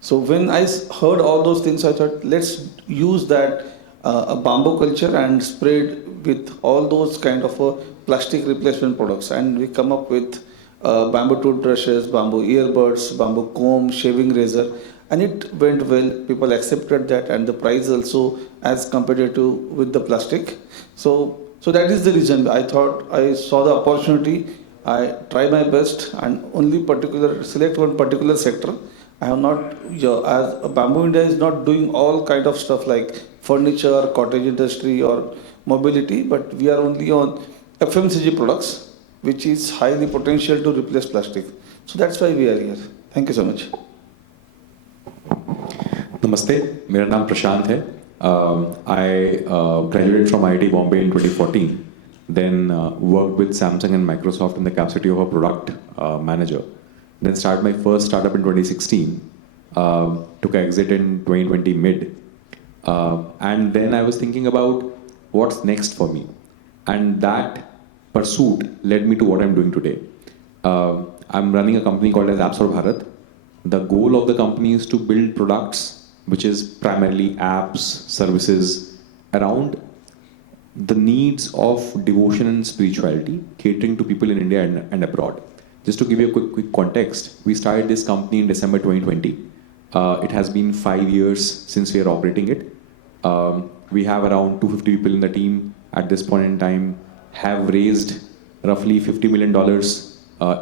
So when I heard all those things, I thought, let's use that bamboo culture and spread with all those kind of plastic replacement products. And we come up with bamboo toothbrushes, bamboo earbuds, bamboo comb, shaving razor, and it went well. People accepted that, and the price also as competitive with the plastic. So that is the reason I thought I saw the opportunity. I try my best and only select one particular sector. I have not, as Bamboo India is not doing all kind of stuff like furniture, cottage industry or mobility, but we are only on FMCG products, which is highly potential to replace plastic. So that's why we are here. Thank you so much. Namaste, मेरा नाम प्रशांत है. I graduated from IIT Bombay in 2014. Then worked with Samsung and Microsoft in the capacity of a product manager. Then started my first startup in 2016. Took an exit in 2020 mid. And then I was thinking about what's next for me. And that pursuit led me to what I'm doing today. I'm running a company called as Apps for Bharat. The goal of the company is to build products, which is primarily apps, services around the needs of devotion and spirituality, catering to people in India and abroad. Just to give you a quick context, we started this company in December 2020. It has been 5 years since we are operating it. We have around 250 people in the team at this point in time, have raised roughly $50 million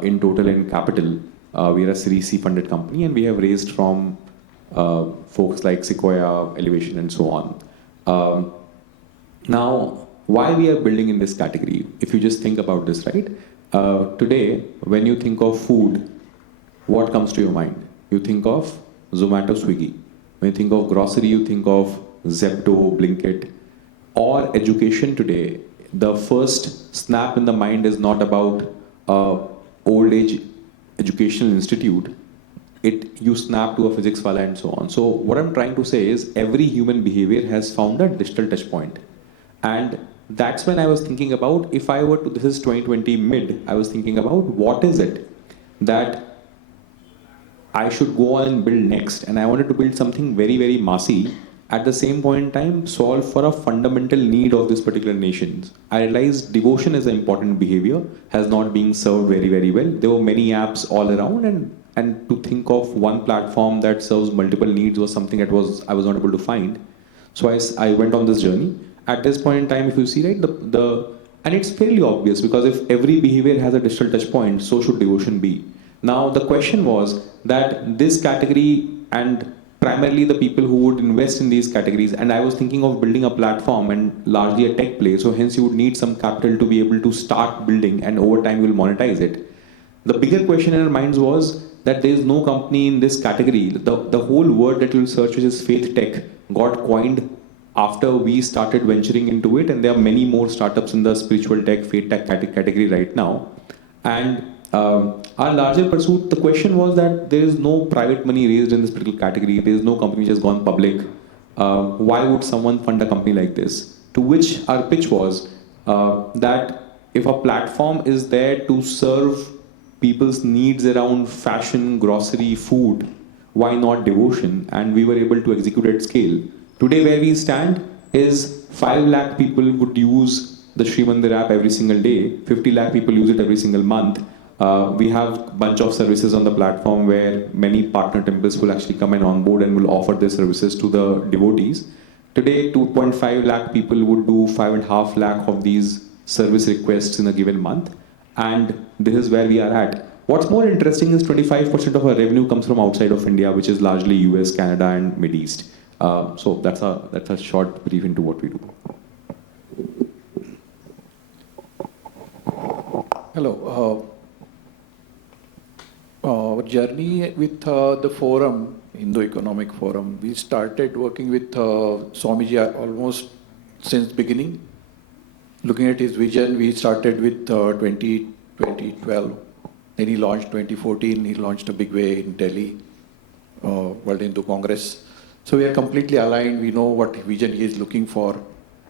in total in capital. We are a Series C funded company, and we have raised from folks like Sequoia, Elevation, and so on. Now, why we are building in this category? If you just think about this, right? Today, when you think of food, what comes to your mind? You think of Zomato, Swiggy. When you think of grocery, you think of Zepto, Blinkit. Or education today, the first snap in the mind is not about old age educational institute. You snap to a physics wala and so on. So what I'm trying to say is every human behavior has found a digital touch point. And that's when I was thinking about, if I were to, this is 2020 mid, I was thinking about what is it that I should go on and build next. And I wanted to build something very, very massy. At the same point in time, solve for a fundamental need of this particular nation. I realized devotion as an important behavior has not been served very, very well. There were many apps all around, and to think of one platform that serves multiple needs was something that I was not able to find. So I went on this journey. At this point in time, if you see, right, and it's fairly obvious, because if every behavior has a digital touch point, so should devotion be. Now, the question was that this category and primarily the people who would invest in these categories. And I was thinking of building a platform and largely a tech play. So hence you would need some capital to be able to start building, and over time you will monetize it. The bigger question in our minds was that there is no company in this category. The whole word that you will search, which is faith tech, got coined after we started venturing into it. And there are many more startups in the spiritual tech, faith tech category right now. And our larger pursuit, the question was that there is no private money raised in this particular category. There is no company which has gone public. Why would someone fund a company like this? To which our pitch was that if a platform is there to serve people's needs around fashion, grocery, food, why not devotion? And we were able to execute at scale. Today where we stand is 5 lakh people would use the Sri Mandir app every single day. 50 lakh people use it every single month. We have a bunch of services on the platform where many partner temples will actually come and onboard and will offer their services to the devotees. Today, 2.5 lakh people would do 5.5 lakh of these service requests in a given month. And this is where we are at. What's more interesting is 25% of our revenue comes from outside of India, which is largely US, Canada, and Mid East. So that's a short brief into what we do. Hello. Our journey with the forum, Hindu Economic Forum, we started working with Swamiji almost since beginning. Looking at his vision, we started with 2012. Then he launched 2014. He launched a big way in Delhi, World Hindu Congress. So we are completely aligned. We know what vision he is looking for.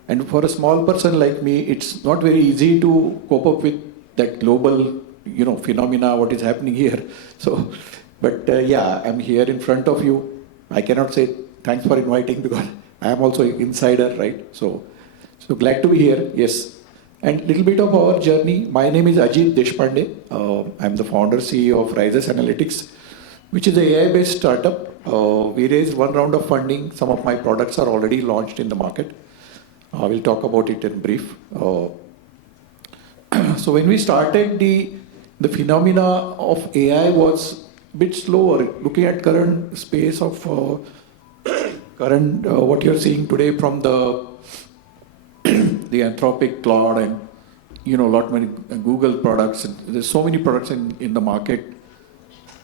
And for a small person like me, it's not very easy to cope up with that global, phenomena, what is happening here. So, but yeah, I'm here in front of you. I cannot say thanks for inviting because I am also an insider, right? So glad to be here, yes. And little bit of our journey. My name is Ajit Deshpande. I'm the founder, CEO of Rises Analytics, which is an AI-based startup. We raised 1 round of funding. Some of my products are already launched in the market. We'll talk about it in brief. So when we started, the phenomena of AI was a bit slower. Looking at current space of what you're seeing today from the Anthropic, Claude, and lot many Google products. There's so many products in the market.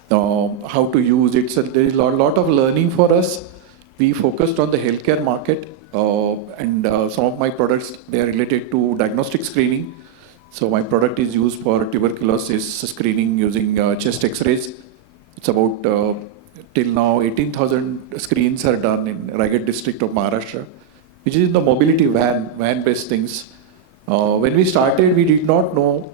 How to use it. So there's a lot of learning for us. We focused on the healthcare market, and some of my products, they are related to diagnostic screening. So my product is used for tuberculosis screening using chest X-rays. It's about till now 18,000 screens are done in Raigad district of Maharashtra, which is the mobility van-based things. When we started, we did not know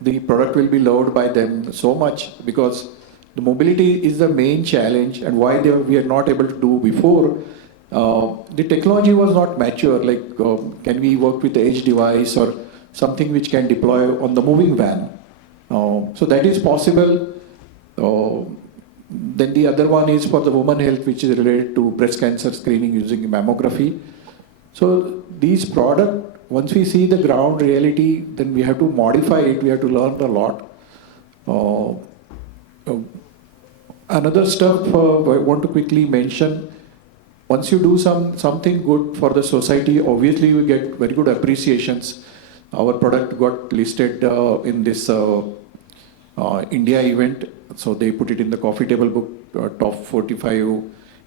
the product will be loved by them so much because the mobility is the main challenge, and why we are not able to do before. The technology was not mature, like can we work with the edge device or something which can deploy on the moving van. So that is possible. Then the other one is for the woman health, which is related to breast cancer screening using mammography. So these products, once we see the ground reality, then we have to modify it. We have to learn a lot. Another stuff I want to quickly mention. Once you do something good for the society, obviously you get very good appreciations. Our product got listed in this India event. So they put it in the coffee table book, top 45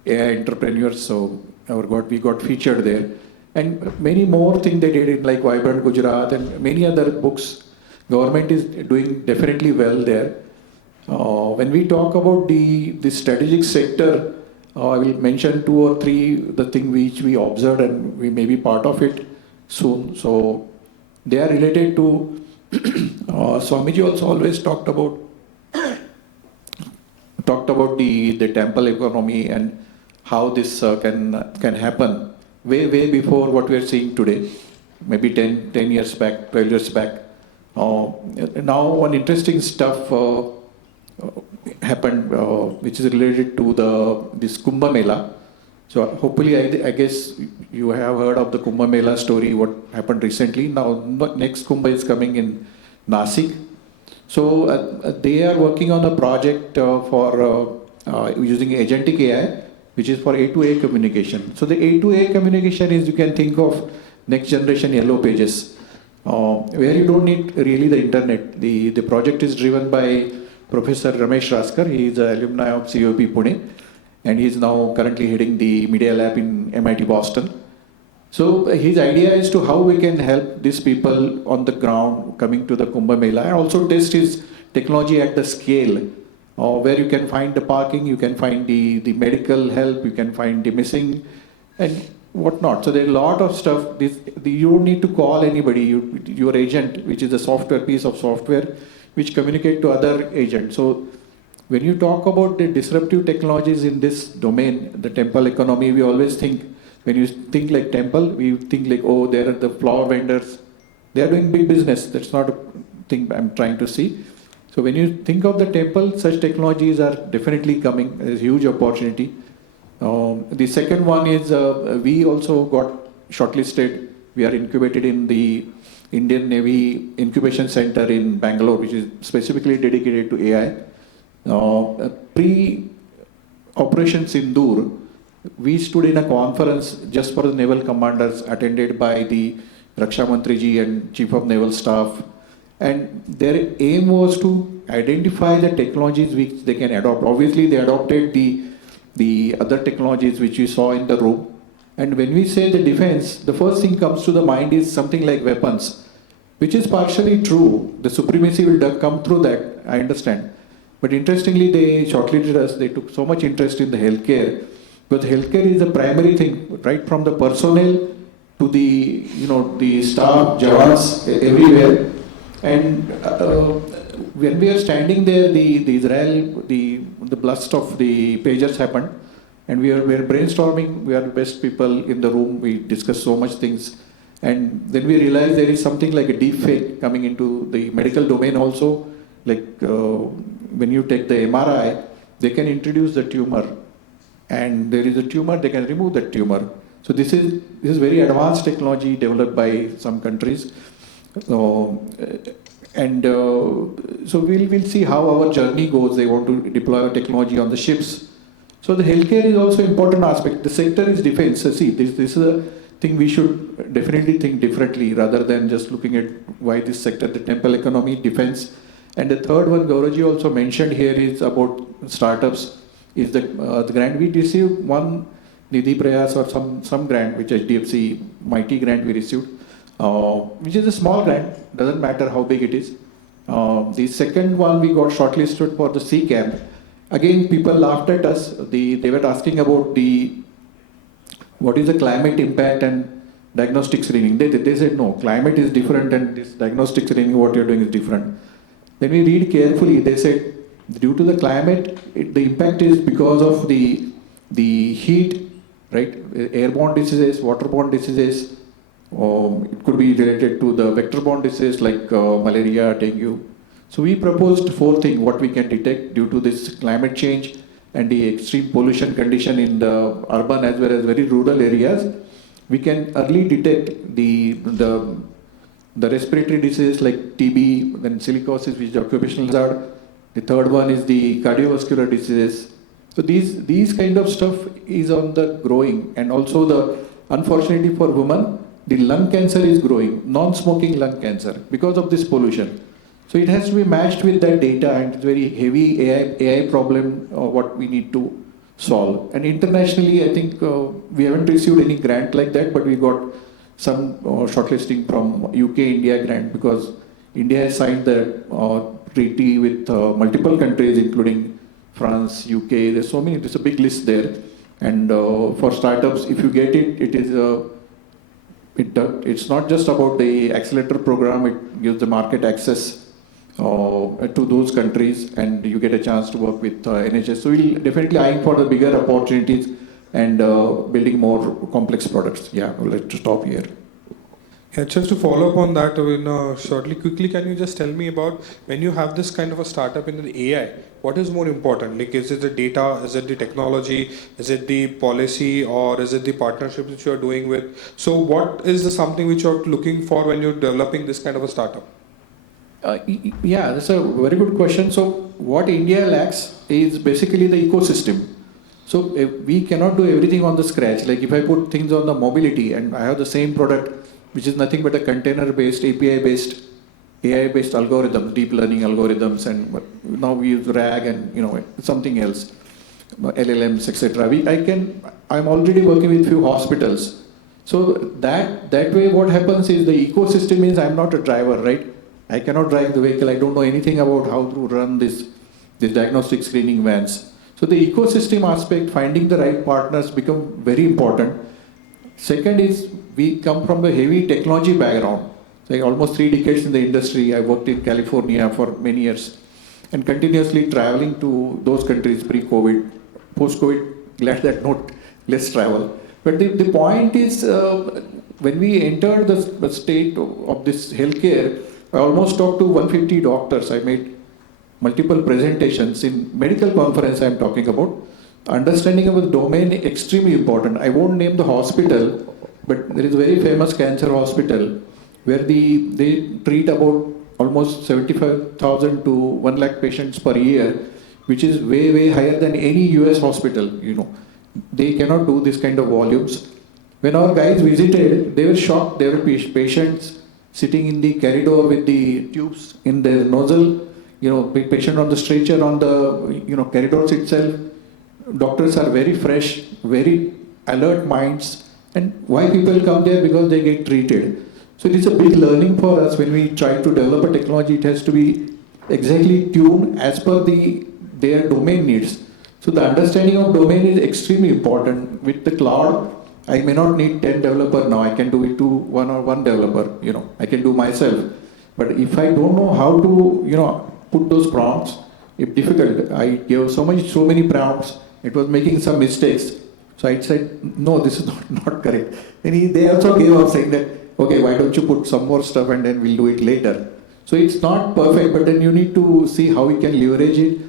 AI entrepreneurs. So we got featured there. And many more things they did in like Vibrant Gujarat and many other books. Government is doing definitely well there. When we talk about the strategic sector, I will mention 2 or 3 the thing which we observed, and we may be part of it soon. So they are related to Swamiji also always talked about the temple economy and how this can happen way before what we are seeing today, maybe 10 years back, 12 years back. Now one interesting stuff happened which is related to this Kumbh Mela. So hopefully I guess you have heard of the Kumbh Mela story, what happened recently. Now next Kumbh is coming in Nasik. So they are working on a project for using agentic AI which is for A2A communication. So the A2A communication is, you can think of next generation yellow pages, where you don't need really the internet. The project is driven by Professor Ramesh Raskar. He is an alumni of COP Pune, and he is now currently heading the media lab in MIT Boston. So his idea is to how we can help these people on the ground coming to the Kumbh Mela, and also test his technology at the scale, where you can find the parking, you can find the medical help, you can find the missing and whatnot. So there's a lot of stuff. You don't need to call anybody. Your agent, which is a software piece of software, which communicate to other agents. So when you talk about the disruptive technologies in this domain, the temple economy, we always think, when you think like temple, we think like, oh, there are the flower vendors. They are doing big business. That's not a thing I'm trying to see. So when you think of the temple, such technologies are definitely coming. There's huge opportunity. The second one is we also got shortlisted. We are incubated in the Indian Navy Incubation Center in Bangalore, which is specifically dedicated to AI. Pre-Operation Sindoor, we stood in a conference just for the naval commanders, attended by the Raksha Mantri ji and Chief of Naval Staff. And their aim was to identify the technologies which they can adopt. Obviously, they adopted the other technologies which we saw in the room. And when we say the defense, the first thing comes to the mind is something like weapons, which is partially true. The supremacy will come through that, I understand. But interestingly, they shortlisted us. They took so much interest in the healthcare, because healthcare is the primary thing, right from the personnel to the staff, Jawans, everywhere. And when we are standing there, the blast of the pagers happened, and we are brainstorming. We are the best people in the room. We discuss so much things, and then we realize there is something like a deep fake coming into the medical domain also. Like when you take the MRI, they can introduce the tumor, and there is a tumor, they can remove that tumor. So this is very advanced technology developed by some countries. So we'll see how our journey goes. They want to deploy technology on the ships. So the healthcare is also an important aspect. The sector is defense. So see, this is a thing we should definitely think differently rather than just looking at why this sector, the temple economy, defense. And the third one, Gaurav ji also mentioned here, is about startups. Is the grant we received, one Nidhi Prayas or some grant, which HDFC mighty grant we received, which is a small grant, doesn't matter how big it is. The second one we got shortlisted for the C camp. Again, people laughed at us. They were asking about what is the climate impact and diagnostic screening. They said no, climate is different and this diagnostic screening what you're doing is different. Then we read carefully. They said due to the climate, the impact is because of the heat, right? Airborne diseases, waterborne diseases. It could be related to the vector-borne disease like malaria, dengue. So we proposed 4 things what we can detect due to this climate change and the extreme pollution condition in the urban as well as very rural areas. We can early detect the respiratory diseases like TB, then silicosis, which is occupational hazard. The third one is the cardiovascular diseases. So these kind of stuff is on the growing, and also unfortunately for women, the lung cancer is growing, non-smoking lung cancer because of this pollution. So it has to be matched with that data, and it's very heavy AI problem what we need to solve. And internationally, I think we haven't received any grant like that, but we got some shortlisting from UK India grant, because India has signed the treaty with multiple countries, including France, UK. There's so many. There's a big list there. And for startups, if you get it, it's not just about the accelerator program. It gives the market access to those countries, and you get a chance to work with NHS. So we'll definitely eyeing for the bigger opportunities and building more complex products. Yeah, we'll let to stop here. Yeah, just to follow up on that, quickly, can you just tell me about when you have this kind of a startup in the AI, what is more important? Like, is it the data, is it the technology, is it the policy, or is it the partnership that you are doing with? So what is something which you're looking for when you're developing this kind of a startup? Yeah, that's a very good question. So what India lacks is basically the ecosystem. So we cannot do everything on the scratch. Like if I put things on the mobility and I have the same product, which is nothing but a container-based, API-based, AI-based algorithms, deep learning algorithms, and now we use RAG and something else, LLMs, etc. I'm already working with few hospitals. So that way what happens is the ecosystem means I'm not a driver, right? I cannot drive the vehicle. I don't know anything about how to run this diagnostic screening vans. So the ecosystem aspect, finding the right partners become very important. Second is we come from a heavy technology background. So almost 3 decades in the industry. I worked in California for many years and continuously traveling to those countries pre-COVID, post-COVID, glad that not less travel. But the point is when we entered the state of this healthcare, I almost talked to 150 doctors. I made multiple presentations in medical conference I'm talking about. Understanding of the domain is extremely important. I won't name the hospital, but there is a very famous cancer hospital where they treat about almost 75,000 to 1 lakh patients per year, which is way, way higher than any US hospital, They cannot do this kind of volumes. When our guys visited, they were shocked. There were patients sitting in the corridor with the tubes in their nozzle, patient on the stretcher on the, corridors itself. Doctors are very fresh, very alert minds. And why people come there? Because they get treated. So it is a big learning for us when we try to develop a technology. It has to be exactly tuned as per their domain needs. So the understanding of domain is extremely important. With the cloud, I may not need 10 developers now. I can do it to one developer. I can do myself. But if I don't know how to, put those prompts, it's difficult. I gave so many prompts. It was making some mistakes. So I said, no, this is not correct. Then they also gave up saying that, okay, why don't you put some more stuff and then we'll do it later. So it's not perfect, but then you need to see how we can leverage it.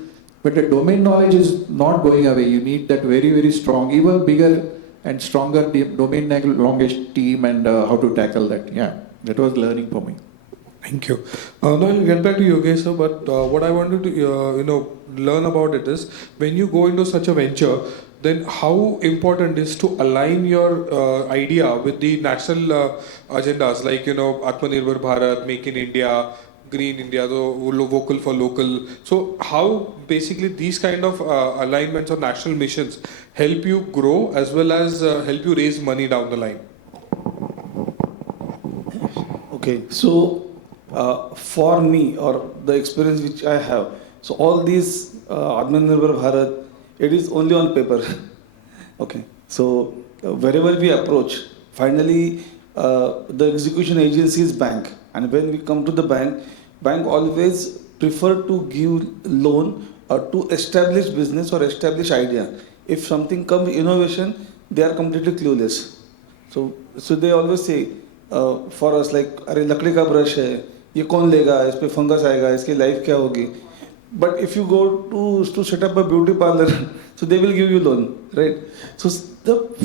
But the domain knowledge is not going away. You need that very, very strong, even bigger and stronger domain knowledge team and how to tackle that. Yeah, that was learning for me. Thank you. Now I'll get back to Yogesh, sir, but what I wanted to learn about it is when you go into such a venture, then how important is to align your idea with the national agendas like Atmanirbhar Bharat, Make in India, Green India, so vocal for local. So how basically these kind of alignments or national missions help you grow as well as help you raise money down the line? Okay, so for me or the experience which I have, so all these Atmanirbhar Bharat, it is only on paper. Okay, so wherever we approach, finally the execution agency is bank, and when we come to the bank always prefer to give loan to establish business or establish idea. If something comes innovation, they are completely clueless. So they always say for us like, अरे लकड़ी का brush है, ये कौन लेगा, इस पे fungus आएगा, इसकी लाइफ क्या होगी? But if you go to set up a beauty parlor, so they will give you loan, right? So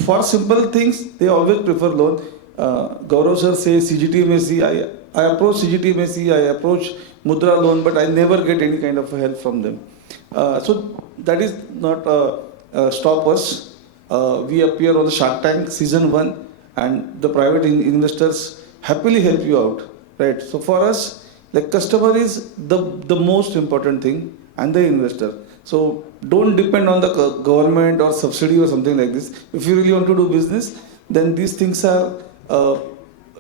for simple things, they always prefer loan. Gaurav sir says CGT MSc, I approach CGT MSc, I approach Mudra loan, but I never get any kind of help from them. So that is not stop us. We appear on the Shark Tank season 1, and the private investors happily help you out, right? So for us, like customer is the most important thing and the investor. So don't depend on the government or subsidy or something like this. If you really want to do business, then these things are,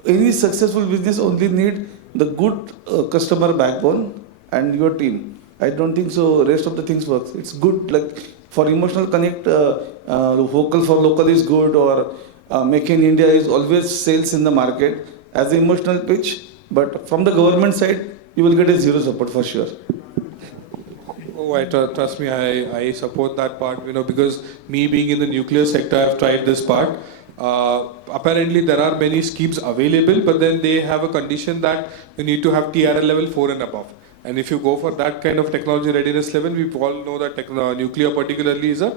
any successful business only need the good customer backbone and your team. I don't think so rest of the things works. It's good like for emotional connect, vocal for local is good, or Make in India is always sales in the market as an emotional pitch. But from the government side, you will get a zero support for sure. Oh, trust me, I support that part, because me being in the nuclear sector, I've tried this part. Apparently, there are many schemes available, but then they have a condition that you need to have TRL level 4 and above. And if you go for that kind of technology readiness level, we all know that nuclear particularly is a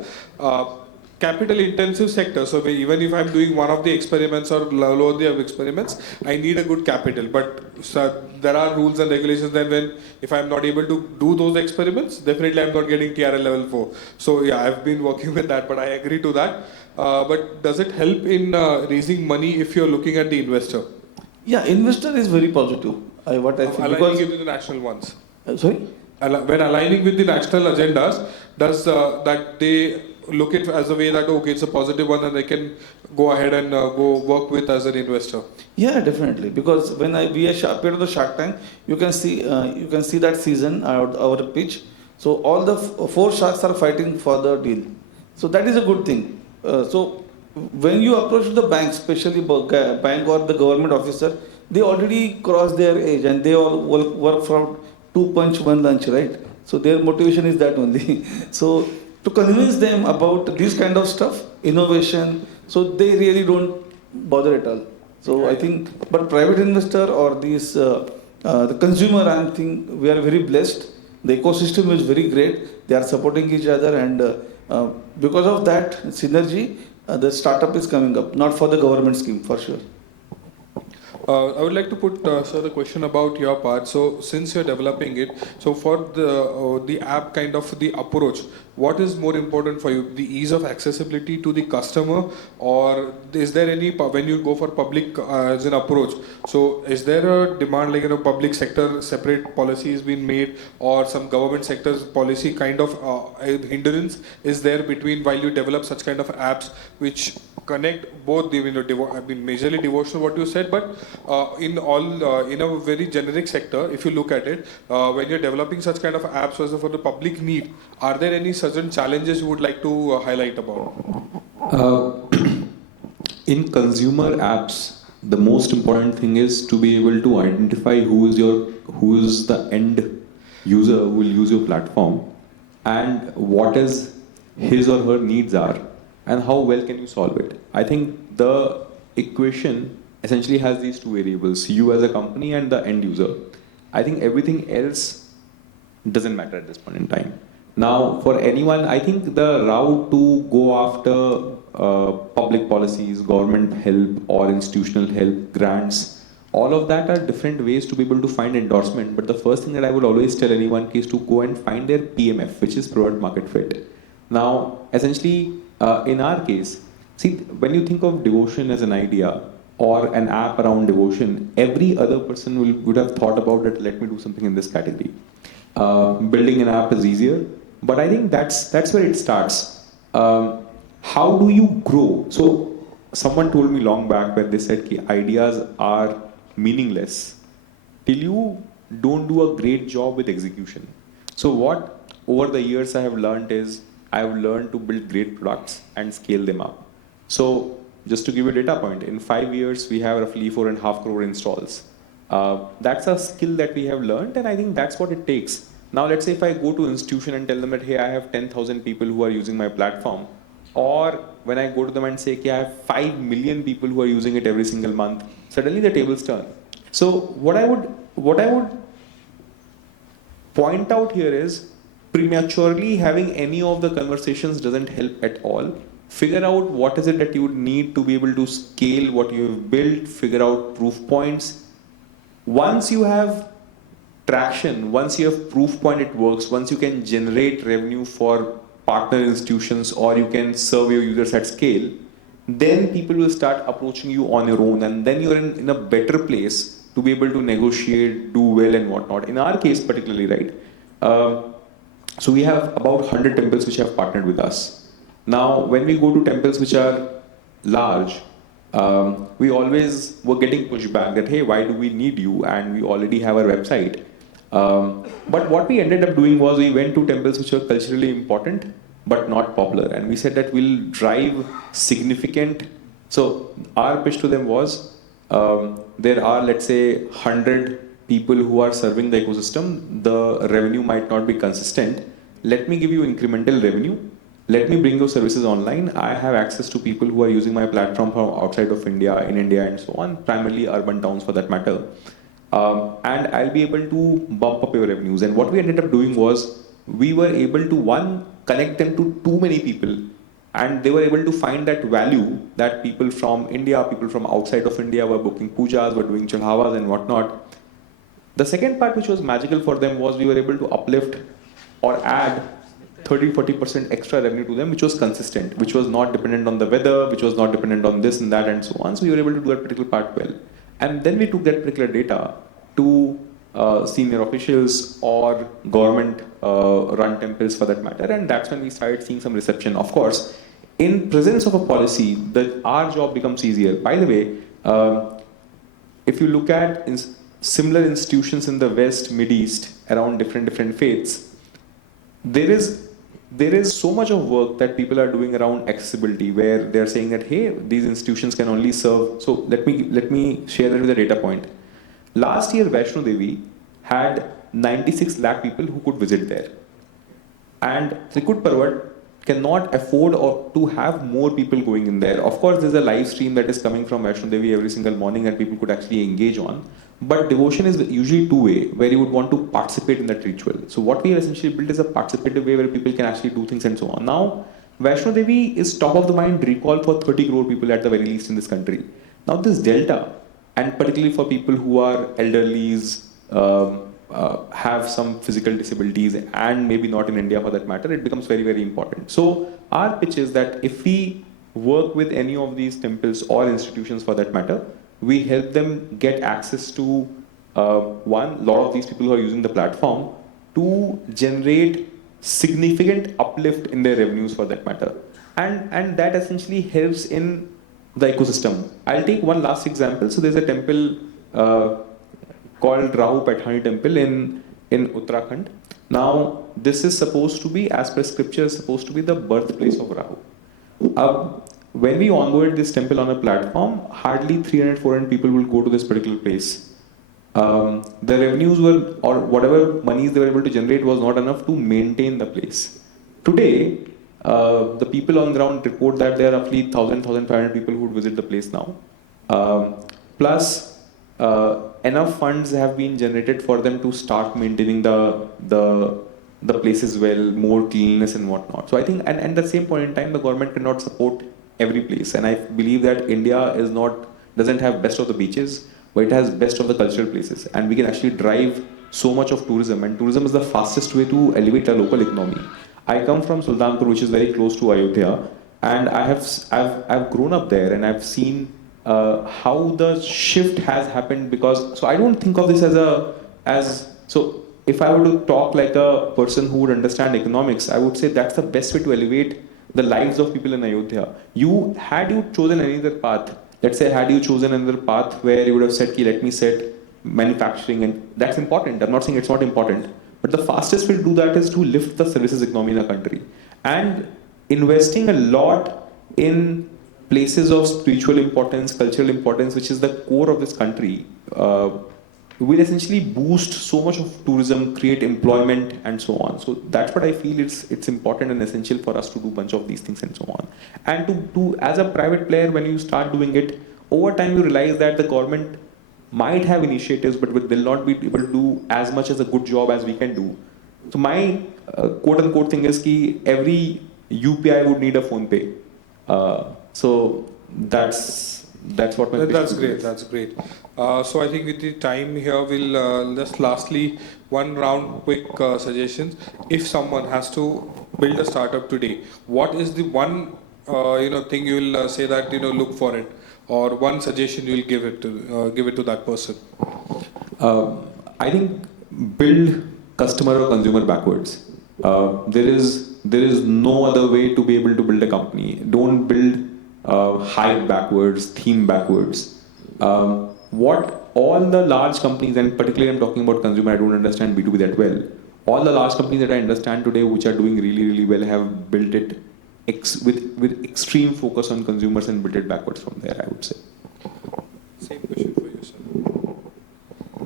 capital intensive sector. So even if I'm doing one of the experiments or lower the experiments, I need a good capital. But there are rules and regulations that if I'm not able to do those experiments, definitely I'm not getting TRL level 4. So yeah, I've been working with that, but I agree to that. But does it help in raising money if you're looking at the investor? Yeah, investor is very positive. What I feel, aligning it with the national ones. Sorry? When aligning with the national agendas, does that they look it as a way that, okay, it's a positive one and they can go ahead and go work with as an investor? Yeah, definitely. Because when we appear to the Shark Tank, you can see that season, our pitch. So all the 4 sharks are fighting for the deal. So that is a good thing. So when you approach the bank, especially bank or the government officer, they already cross their age and they all work from 2 punch 1 lunch, right? So their motivation is that only. So to convince them about this kind of stuff, innovation, so they really don't bother at all. So I think, but private investor or the consumer, I think we are very blessed. The ecosystem is very great. They are supporting each other, and because of that synergy, the startup is coming up, not for the government scheme, for sure. I would like to put, sir, the question about your part. So since you're developing it, so for the app kind of the approach, what is more important for you? The ease of accessibility to the customer, or is there any, when you go for public as an approach, so is there a demand like public sector separate policy has been made, or some government sector's policy kind of hindrance is there between while you develop such kind of apps which connect both the majorly devotional what you said, but in a very generic sector, if you look at it, when you're developing such kind of apps also for the public need, are there any certain challenges you would like to highlight about? In consumer apps, the most important thing is to be able to identify who is the end user who will use your platform, and what is his or her needs are, and how well can you solve it. I think the equation essentially has these 2 variables, you as a company and the end user. I think everything else doesn't matter at this point in time. Now, for anyone, I think the route to go after public policies, government help or institutional help, grants, all of that are different ways to be able to find endorsement. But the first thing that I would always tell anyone is to go and find their PMF, which is product market fit. Now, essentially, in our case, see, when you think of devotion as an idea or an app around devotion, every other person would have thought about it, let me do something in this category. Building an app is easier, but I think that's where it starts. How do you grow? So someone told me long back when they said that ideas are meaningless till you don't do a great job with execution. So what over the years I have learned is I've learned to build great products and scale them up. So just to give you a data point, in 5 years we have roughly 4.5 crore installs. That's a skill that we have learned, and I think that's what it takes. Now let's say if I go to an institution and tell them that, hey, I have 10,000 people who are using my platform, or when I go to them and say, okay, I have 5 million people who are using it every single month, suddenly the tables turn. So what I would point out here is prematurely having any of the conversations doesn't help at all. Figure out what is it that you need to be able to scale what you have built, figure out proof points. Once you have traction, once you have proof point it works, once you can generate revenue for partner institutions or you can serve your users at scale, then people will start approaching you on your own, and then you're in a better place to be able to negotiate, do well and whatnot. In our case particularly, right? So we have about 100 temples which have partnered with us. Now, when we go to temples which are large, we always were getting pushback that, hey, why do we need you? And we already have our website. But what we ended up doing was we went to temples which were culturally important, but not popular. And we said that we'll drive significant. So our pitch to them was, there are, let's say, 100 people who are serving the ecosystem. The revenue might not be consistent. Let me give you incremental revenue. Let me bring those services online. I have access to people who are using my platform from outside of India, in India and so on, primarily urban towns for that matter. And I'll be able to bump up your revenues. And what we ended up doing was, we were able to, one, connect them to too many people And they were able to find that value that people from India, people from outside of India were booking pujas, were doing chadhavas and whatnot. The second part which was magical for them was we were able to uplift or add 30-40% extra revenue to them, which was consistent, which was not dependent on the weather, which was not dependent on this and that and so on. So we were able to do that particular part well. And then we took that particular data to senior officials or government run temples for that matter, and that's when we started seeing some reception. Of course, in presence of a policy, our job becomes easier. By the way, if you look at similar institutions in the West, Mid-East, around different faiths, there is so much of work that people are doing around accessibility, where they're saying that, hey, these institutions can only serve. So let me share that with a data point. Last year, Vaishno Devi had 96 lakh people who could visit there. And Trikut Parvat cannot afford or to have more people going in there. Of course, there's a live stream that is coming from Vaishno Devi every single morning that people could actually engage on. But devotion is usually two-way, where you would want to participate in that ritual. So what we have essentially built is a participative way where people can actually do things and so on. Now, Vaishno Devi is top of the mind recall for 30 crore people at the very least in this country. Now this delta, and particularly for people who are elderlies, have some physical disabilities, and maybe not in India for that matter, it becomes very, very important. So our pitch is that if we work with any of these temples or institutions for that matter, we help them get access to, one, a lot of these people who are using the platform to generate significant uplift in their revenues for that matter. And that essentially helps in the ecosystem. I'll take one last example. So there's a temple called Rahu Pathani temple in Uttarakhand. Now, this is supposed to be, as per scripture, supposed to be the birthplace of Rahu. When we onboard this temple on a platform, hardly 300-400 people will go to this particular place. The revenues were, or whatever monies they were able to generate was not enough to maintain the place. Today, the people on ground report that there are roughly 1,000-1,500 people who would visit the place now. Plus, enough funds have been generated for them to start maintaining the places well, more cleanliness and whatnot. So I think, and at the same point in time, the government cannot support every place. And I believe that India doesn't have best of the beaches, but it has best of the cultural places. And we can actually drive so much of tourism. And tourism is the fastest way to elevate a local economy. I come from Sultanpur, which is very close to Ayodhya. And I've grown up there, and I've seen how the shift has happened, because, so I don't think of this so if I were to talk like a person who would understand economics, I would say that's the best way to elevate the lives of people in Ayodhya. Had you chosen any other path, let's say had you chosen another path where you would have said, let me set manufacturing, and that's important. I'm not saying it's not important, but the fastest way to do that is to lift the services economy in the country. And investing a lot in places of spiritual importance, cultural importance, which is the core of this country, will essentially boost so much of tourism, create employment, and so on. So that's what I feel it's important and essential for us to do a bunch of these things and so on. And to as a private player, when you start doing it, over time you realize that the government might have initiatives, but they'll not be able to do as much as a good job as we can do. So my quote-unquote thing is that every UPI would need a phone pay. So that's what my That's great. That's great. So I think with the time here, we'll just lastly one round quick suggestions. If someone has to build a startup today, what is the one thing you will say that look for it, or one suggestion you will give it to that person? I think build customer or consumer backwards. There is no other way to be able to build a company. Don't build hype backwards, theme backwards. What all the large companies, and particularly I'm talking about consumer, I don't understand B2B that well. All the large companies that I understand today, which are doing really, really well, have built it with extreme focus on consumers and built it backwards from there, I would say. Same question for you, sir.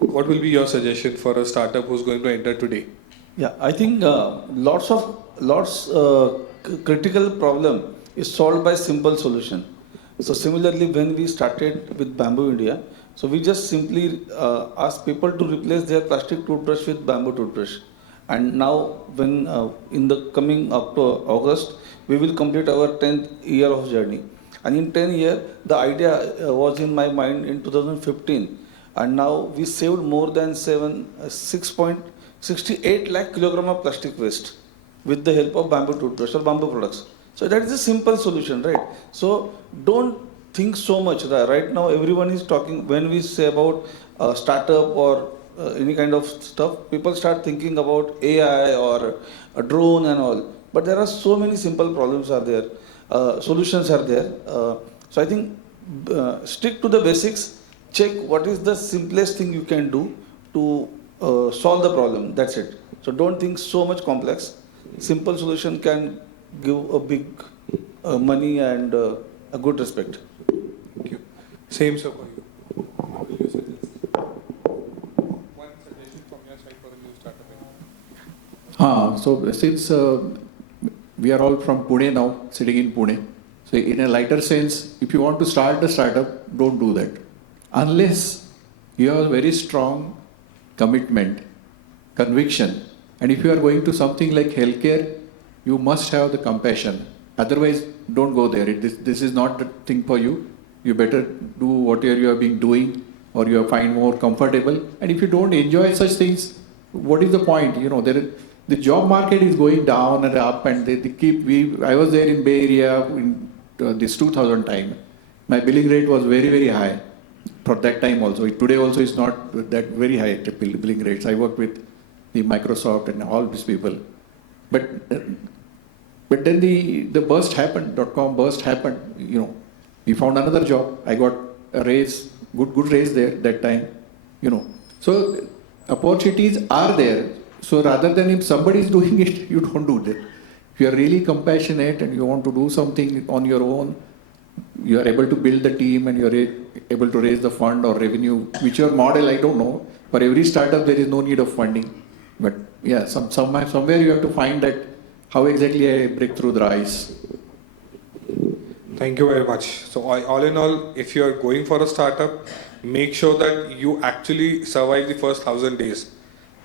What will be your suggestion for a startup who's going to enter today? Yeah, I think lots critical problem is solved by simple solution. So similarly, when we started with Bamboo India, so we just simply asked people to replace their plastic toothbrush with bamboo toothbrush. And now, when in the coming up to August, we will complete our 10th year of journey. And in 10 years, the idea was in my mind in 2015. And now we saved more than 6.68 lakh kilogram of plastic waste with the help of bamboo toothbrush or bamboo products. So that is a simple solution, right? So don't think so much. Right now, everyone is talking, when we say about startup or any kind of stuff, people start thinking about AI or a drone and all. But there are so many simple problems are there, solutions are there. So I think stick to the basics, check what is the simplest thing you can do to solve the problem, that's it. So don't think so much complex. Simple solution can give a big money and a good respect. Thank you. Same, sir, for you. One suggestion from your side for a new startup. So since we are all from Pune now, sitting in Pune, so in a lighter sense, if you want to start a startup, don't do that. Unless you have a very strong commitment, conviction, and if you are going to something like healthcare, you must have the compassion. Otherwise, don't go there. This is not the thing for you. You better do whatever you have been doing or you find more comfortable. And if you don't enjoy such things, what is the point? You know, the job market is going down and up, and they keep. I was there in Bay Area in this 2000 time. My billing rate was very, very high for that time also. Today also is not that very high billing rates. I work with the Microsoft and all these people. But then the burst happened, .com burst happened, you know. We found another job. I got a raise, good raise there that time, you know. So opportunities are there. So rather than if somebody is doing it, you don't do that. If you are really compassionate and you want to do something on your own, you are able to build the team and you are able to raise the fund or revenue, whichever model, I don't know. For every startup, there is no need of funding. But yeah, somewhere you have to find that how exactly I break through the ice. Thank you very much. So all in all, if you are going for a startup, make sure that you actually survive the first 1,000 days.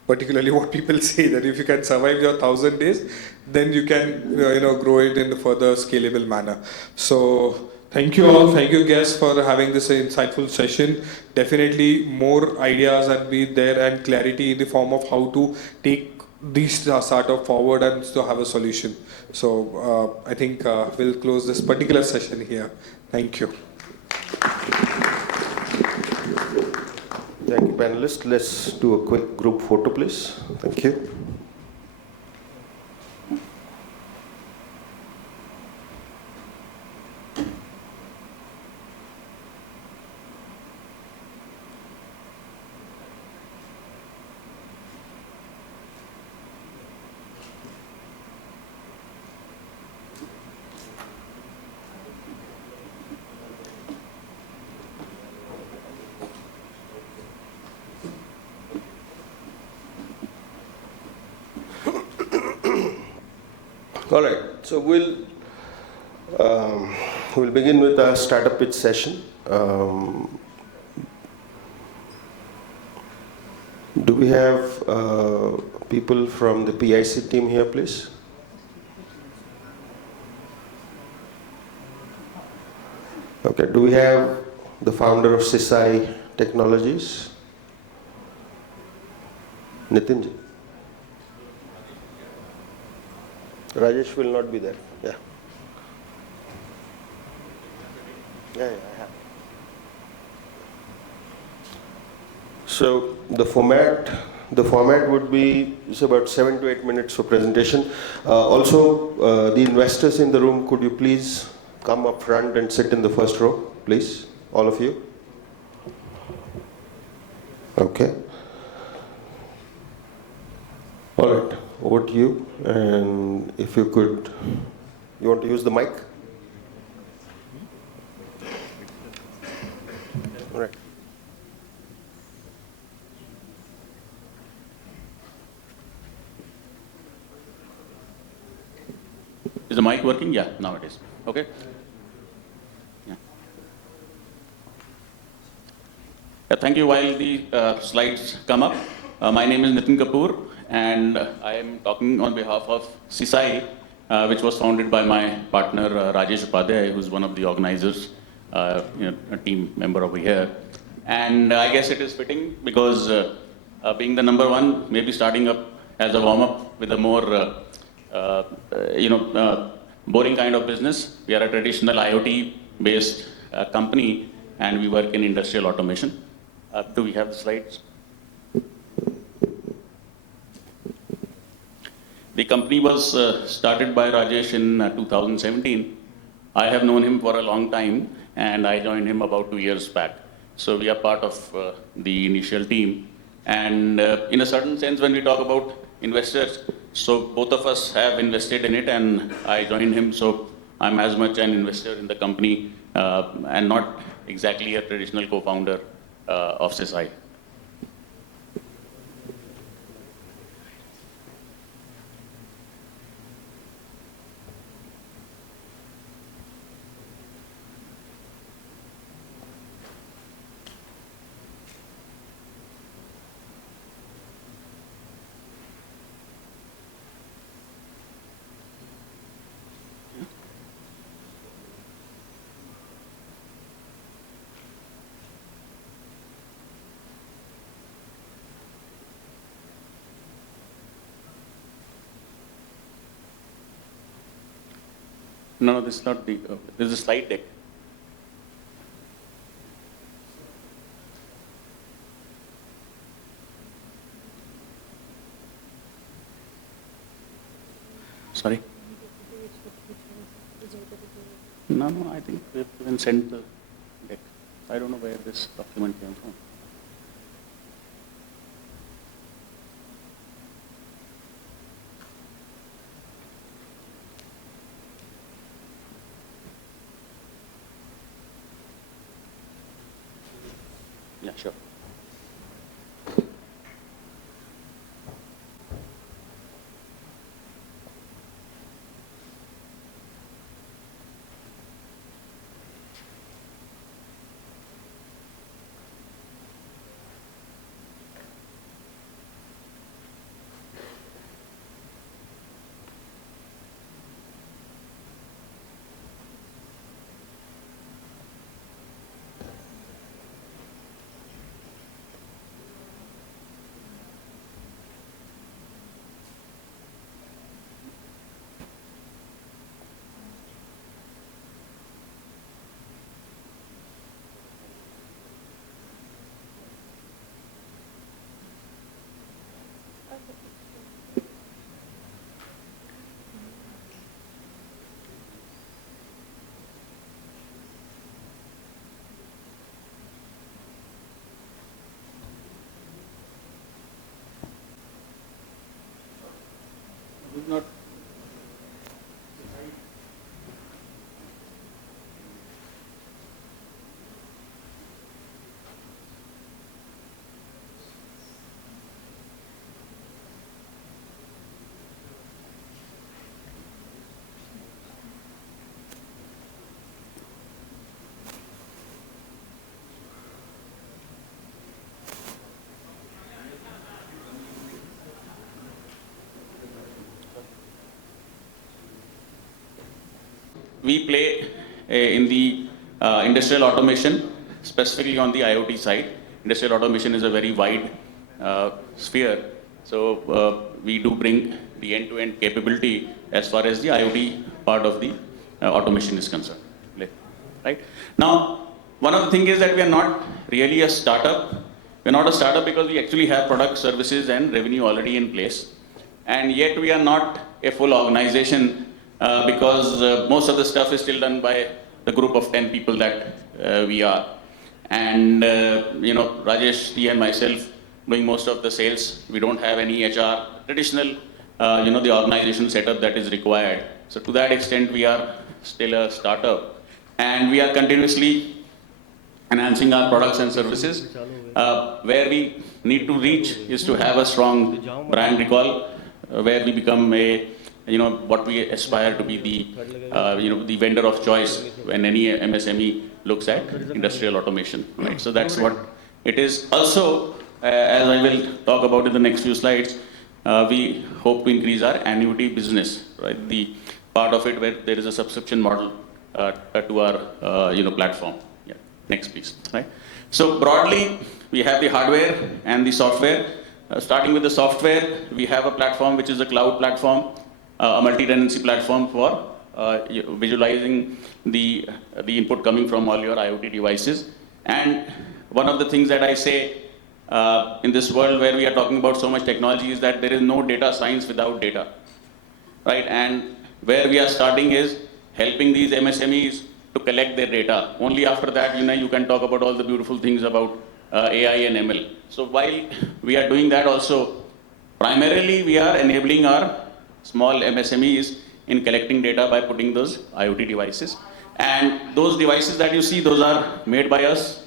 Particularly what people say, that if you can survive your 1,000 days, then you can grow it in a further scalable manner. So thank you all. Thank you guests for having this insightful session. Definitely more ideas and be there and clarity in the form of how to take these startup forward and to have a solution. So I think we'll close this particular session here. Thank you. Thank you, panelists. Let's do a quick group photo, please. Thank you. All right, so we'll begin with our startup pitch session. Do we have people from the PIC team here, please? Okay, do we have the founder of Sisai Technologies? Nitinji? Rajesh will not be there. Yeah. Yeah, I have. So the format would be about 7 to 8 minutes for presentation. Also, the investors in the room, could you please come up front and sit in the first row, please, all of you. Okay. All right. Over to you, and if you could, you want to use the mic? All right. Is the mic working? Yeah, now it is. Okay. Yeah. Thank you. While the slides come up, my name is Nitin Kapoor, and I am talking on behalf of CISI, which was founded by my partner Rajesh Upadhyay, who's one of the organizers, a team member over here. And I guess it is fitting because being the number one, maybe starting up as a warm-up with a more, boring kind of business. We are a traditional IoT-based company, and we work in industrial automation. Do we have the slides? The company was started by Rajesh in 2017. I have known him for a long time, and I joined him about 2 years back. So we are part of the initial team. And in a certain sense, when we talk about investors, so both of us have invested in it, and I joined him. So I'm as much an investor in the company and not exactly a traditional co-founder of CISI. No, this is not the, this is a slide deck. Sorry? No, I think we've even sent the deck. I don't know where this document came from. Yeah, sure. Not we play in the industrial automation, specifically on the IoT side. Industrial automation is a very wide sphere. So we do bring the end-to-end capability as far as the IoT part of the automation is concerned. Right? Now, one of the things is that we are not really a startup. We're not a startup because we actually have products, services, and revenue already in place. And yet we are not a full organization because most of the stuff is still done by the group of 10 people that we are. And, Rajesh, T and myself doing most of the sales. We don't have any HR, traditional, the organization setup that is required. So to that extent, we are still a startup. And we are continuously enhancing our products and services. Where we need to reach is to have a strong brand recall, where we become a, what we aspire to be the, the vendor of choice when any MSME looks at industrial automation, right? So that's what it is. Also, as I will talk about in the next few slides, we hope to increase our annuity business, right? The part of it where there is a subscription model to our platform. Yeah. Next, please. Right. So broadly, we have the hardware and the software. Starting with the software, we have a platform which is a cloud platform, a multi-tenancy platform for visualizing the input coming from all your IoT devices. And one of the things that I say in this world where we are talking about so much technology is that there is no data science without data, right? And where we are starting is helping these MSMEs to collect their data. Only after that, you can talk about all the beautiful things about AI and ML. So while we are doing that also, primarily we are enabling our small MSMEs in collecting data by putting those IoT devices. And those devices that you see, those are made by us.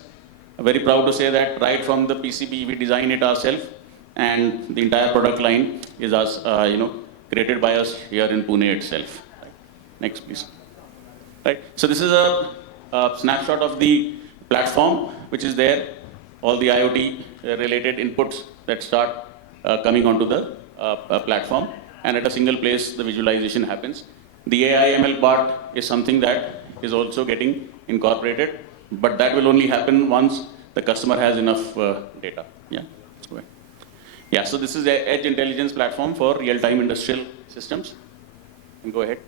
I'm very proud to say that right from the PCB, we design it ourselves, and the entire product line is us, created by us here in Pune itself. Right. Next, please. Right. So this is a snapshot of the platform which is there. All the IoT related inputs that start coming onto the platform, and at a single place the visualization happens. The AI ML part is something that is also getting incorporated, but that will only happen once the customer has enough data. Yeah, let's go ahead. Yeah, so this is the Edge Intelligence platform for real-time industrial systems. And go ahead.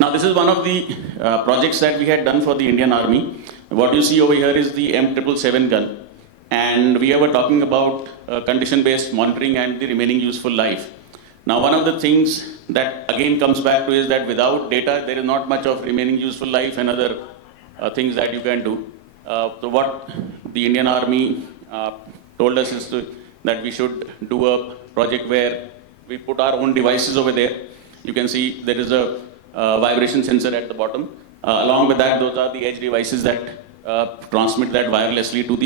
Now, this is one of the projects that we had done for the Indian Army. What you see over here is the M777 gun. And we were talking about condition-based monitoring and the remaining useful life. Now, one of the things that again comes back to is that without data, there is not much of remaining useful life and other things that you can do. So what the Indian Army told us is that we should do a project where we put our own devices over there. You can see there is a vibration sensor at the bottom. Along with that, those are the edge devices that transmit that wirelessly to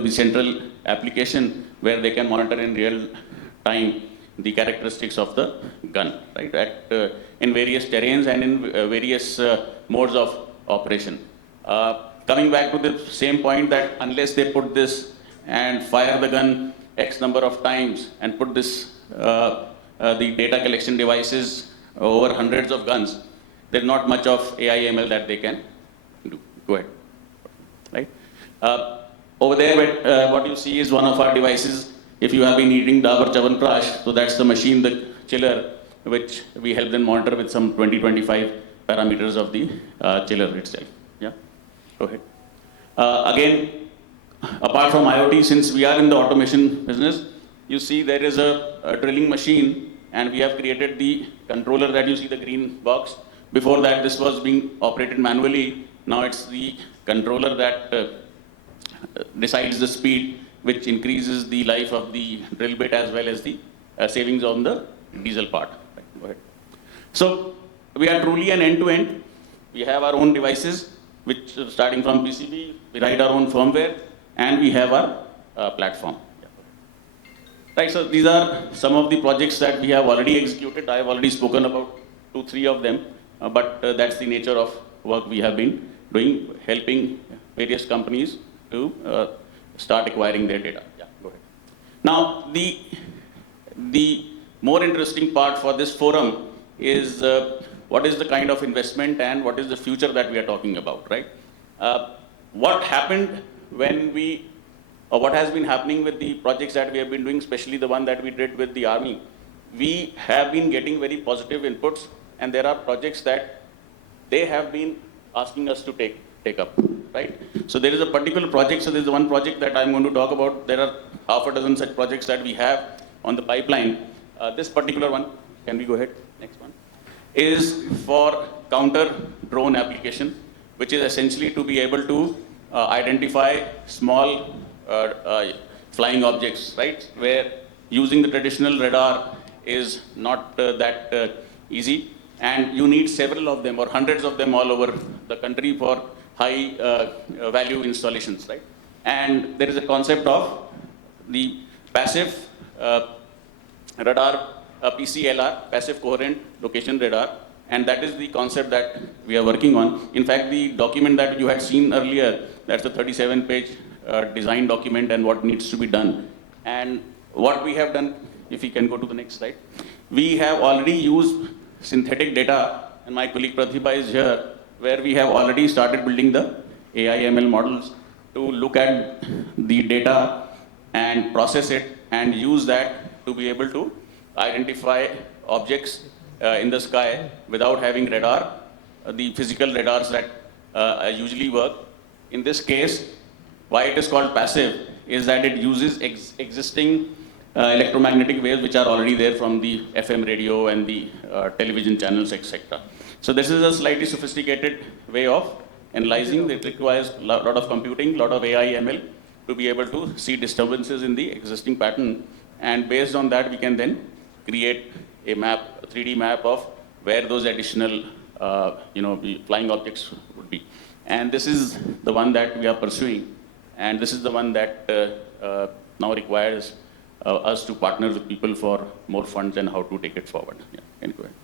the central application where they can monitor in real time the characteristics of the gun, right? In various terrains and in various modes of operation. Coming back to the same point that unless they put this and fire the gun X number of times and put this, the data collection devices over hundreds of guns, there's not much of AI ML that they can do. Go ahead. Right? Over there, what you see is one of our devices. If you have been eating Dabur Chyawanprash, so that's the machine, the chiller, which we help them monitor with some 20-25 parameters of the chiller itself. Yeah, go ahead. Again, apart from IoT, since we are in the automation business, you see there is a drilling machine, and we have created the controller that you see, the green box. Before that, this was being operated manually. Now it's the controller that decides the speed, which increases the life of the drill bit as well as the savings on the diesel part. Right, go ahead. So we are truly an end-to-end. We have our own devices, which starting from PCB, we write our own firmware, and we have our platform. Yeah. Right, so these are some of the projects that we have already executed. I have already spoken about 2-3 of them, but that's the nature of work we have been doing, helping various companies to start acquiring their data. Yeah, go ahead. Now, the more interesting part for this forum is what is the kind of investment and what is the future that we are talking about, right? What happened when or what has been happening with the projects that we have been doing, especially the one that we did with the Army, we have been getting very positive inputs, and there are projects that they have been asking us to take up, right? So there is a particular project, so there is one project that I'm going to talk about. There are half a dozen such projects that we have on the pipeline. This particular one, can we go ahead, next one, is for counter drone application, which is essentially to be able to identify small flying objects, right? Where using the traditional radar is not that easy, and you need several of them or hundreds of them all over the country for high value installations, right? And there is a concept of the passive radar, PCLR, passive coherent location radar, and that is the concept that we are working on. In fact, the document that you had seen earlier, that's a 37-page design document and what needs to be done. And what we have done, if we can go to the next slide, we have already used synthetic data, and my colleague Pratibha is here, where we have already started building the AI/ML models to look at the data and process it and use that to be able to identify objects in the sky without having radar, the physical radars that usually work. In this case, why it is called passive is that it uses existing electromagnetic waves which are already there from the FM radio and the television channels, etc. So this is a slightly sophisticated way of analyzing. It requires a lot of computing, a lot of AI, ML to be able to see disturbances in the existing pattern. And based on that, we can then create a map, a 3D map of where those additional flying objects would be. And this is the one that we are pursuing. And this is the one that now requires us to partner with people for more funds and how to take it forward. Yeah, can you go ahead?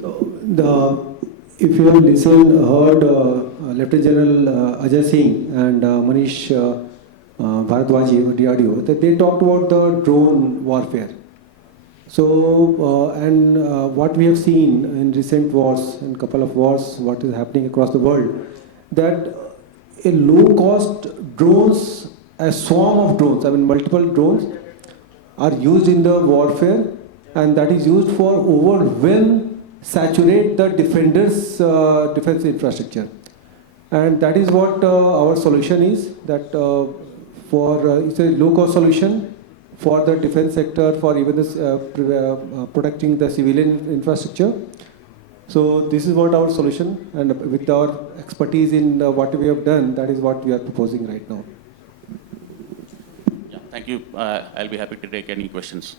So if you have heard Lieutenant General Ajai Singh and Manish Bharadwaj, DRDO, that they talked about the drone warfare. So, what we have seen in recent wars, in couple of wars, what is happening across the world, that a low-cost drones, a swarm of drones, I mean multiple drones, are used in the warfare, and that is used for overwhelm, saturate the defenders' defense infrastructure. And that is what our solution is, that it's a low-cost solution for the defense sector, for even this, protecting the civilian infrastructure. So this is what our solution, and with our expertise in what we have done, that is what we are proposing right now. Yeah, thank you. I'll be happy to take any questions.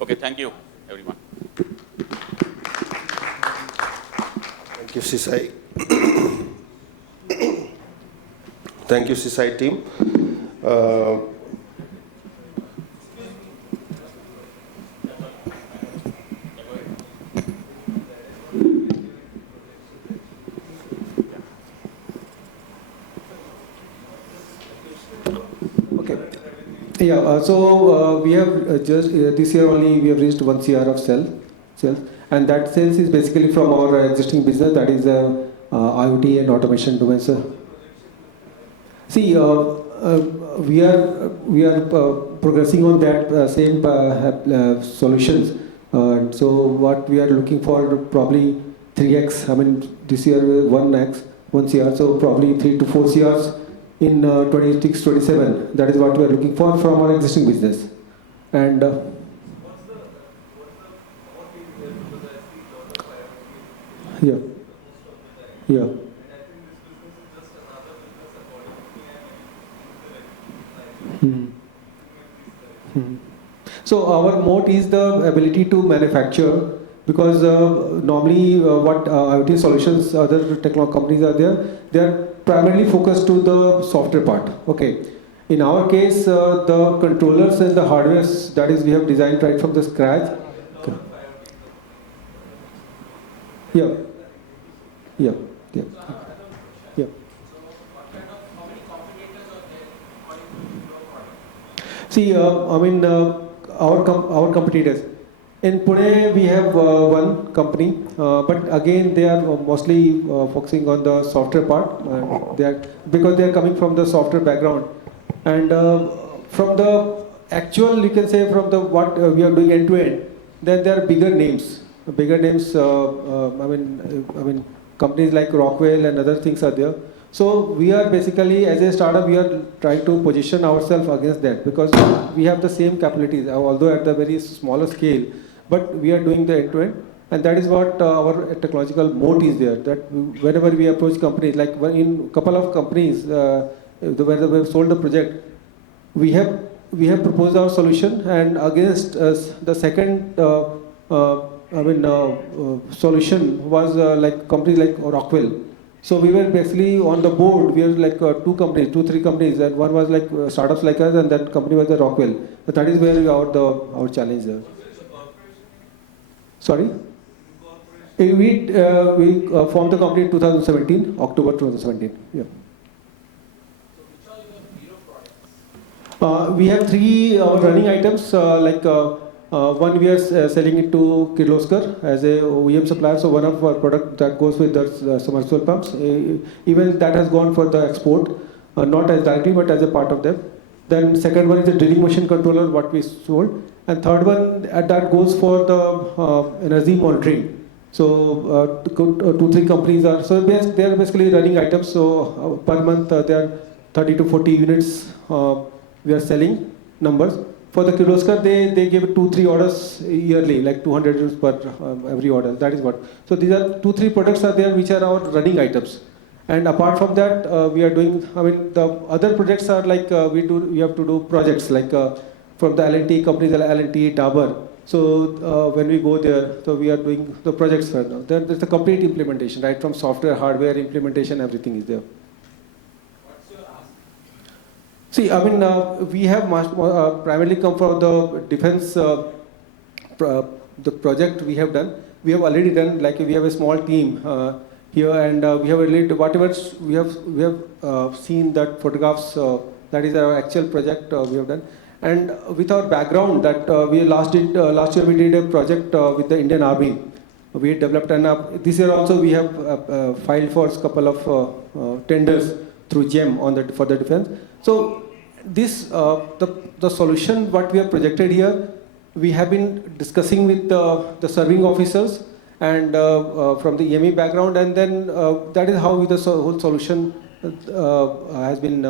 Okay, thank you, everyone. Thank you, CSI. Thank you, CSI team. Yeah, so we have just this year only we have reached 1 CR of sales, and that sales is basically from our existing business, that is IoT and automation domain. See, we are progressing on that same solutions. So what we are looking for, probably 3x. I mean, this year 1x, 1 CR. So probably 3 to 4 CRs in 26, 27. That is what we are looking for from our existing business. And yeah. So our moat is the ability to manufacture, because normally what IoT solutions, other technology companies are there, they are primarily focused to the software part. Okay. In our case, the controllers and the hardware, that is, we have designed right from the scratch. Okay. Yeah. See, I mean, our competitors. In Pune, we have one company, but again, they are mostly focusing on the software part. Because they are coming from the software background, and from the actual, you can say, from the what we are doing end to end, then there are bigger names. I mean, companies like Rockwell and other things are there. So we are basically, as a startup, we are trying to position ourselves against that, because we have the same capabilities, although at the very smaller scale, but we are doing the end-to-end, and that is what our technological moat is there, that whenever we approach companies, like in a couple of companies, where we have sold the project, we have proposed our solution, and against us, the second solution was like companies like Rockwell. So we were basically on the board, we have like 3 companies, and one was like startups like us, and that company was the Rockwell. So that is where our challenge is. Sorry? We formed the company in 2017, October 2017. Yeah. We have three running items. One we are selling it to Kirloskar as a OEM supplier. So one of our product that goes with the submersible pumps. Even that has gone for the export, not as directly but as a part of them. Then second one is the drilling machine controller, what we sold. And third one that goes for the energy monitoring. So 2-3 companies are, so they are basically running items. So per month there are 30 to 40 units we are selling numbers. For the Kirloskar, they give 2-3 orders yearly, like 200 units per every order. That is what. So these are 2-3 products are there which are our running items. And apart from that, we are doing, the other projects are like we have to do projects like from the L&T companies, L&T, Dabur. So when we go there, so we are doing the projects further. There's the complete implementation, right? From software, hardware, implementation, everything is there. See, we have primarily come from the defense, the project we have done. We have already done, like we have a small team here, and we have already, whatever we have seen that photographs, that is our actual project we have done. And with our background that we last year we did a project with the Indian Army. We developed, and this year also we have filed for a couple of tenders through GEM for the defense. So this, the solution what we have projected here, we have been discussing with the serving officers and from the EME background, and then that is how the whole solution has been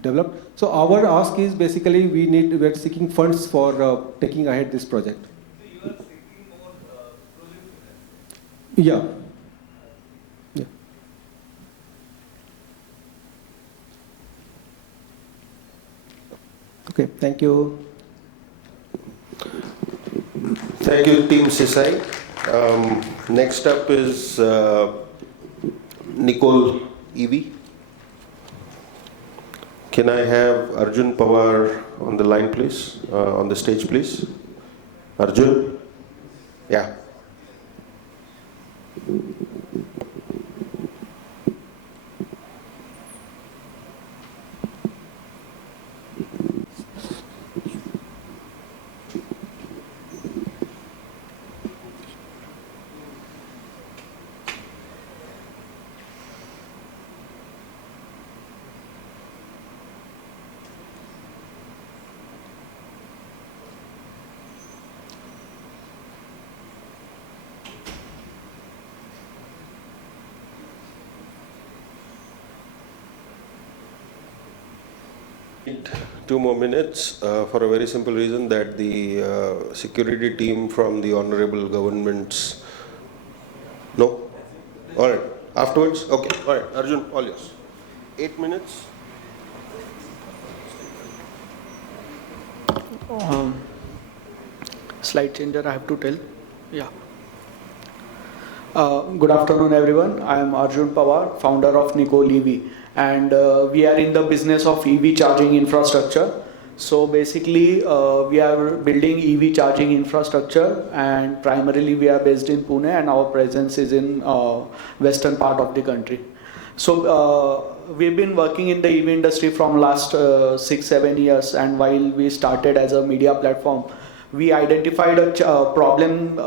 developed. So our ask is basically we are seeking funds for taking ahead this project. So you are seeking more projects? Yeah. Okay, thank you. Thank you, Team Sisai. Next up is Nicole Evie. Can I have Arjun Pawar on the line, please? On the stage, please. Arjun? Yeah. Two more minutes for a very simple reason that the security team from the honorable governments. No? All right. Afterwards? Okay. All right. Arjun, all yours. 8 minutes. Slide changer I have to tell. Yeah. Good afternoon, everyone. I am Arjun Pawar, founder of Nicole EV. And we are in the business of EV charging infrastructure. So basically, we are building EV charging infrastructure, and primarily we are based in Pune, and our presence is in western part of the country. So we've been working in the EV industry from last 6-7 years, and while we started as a media platform, we identified a problem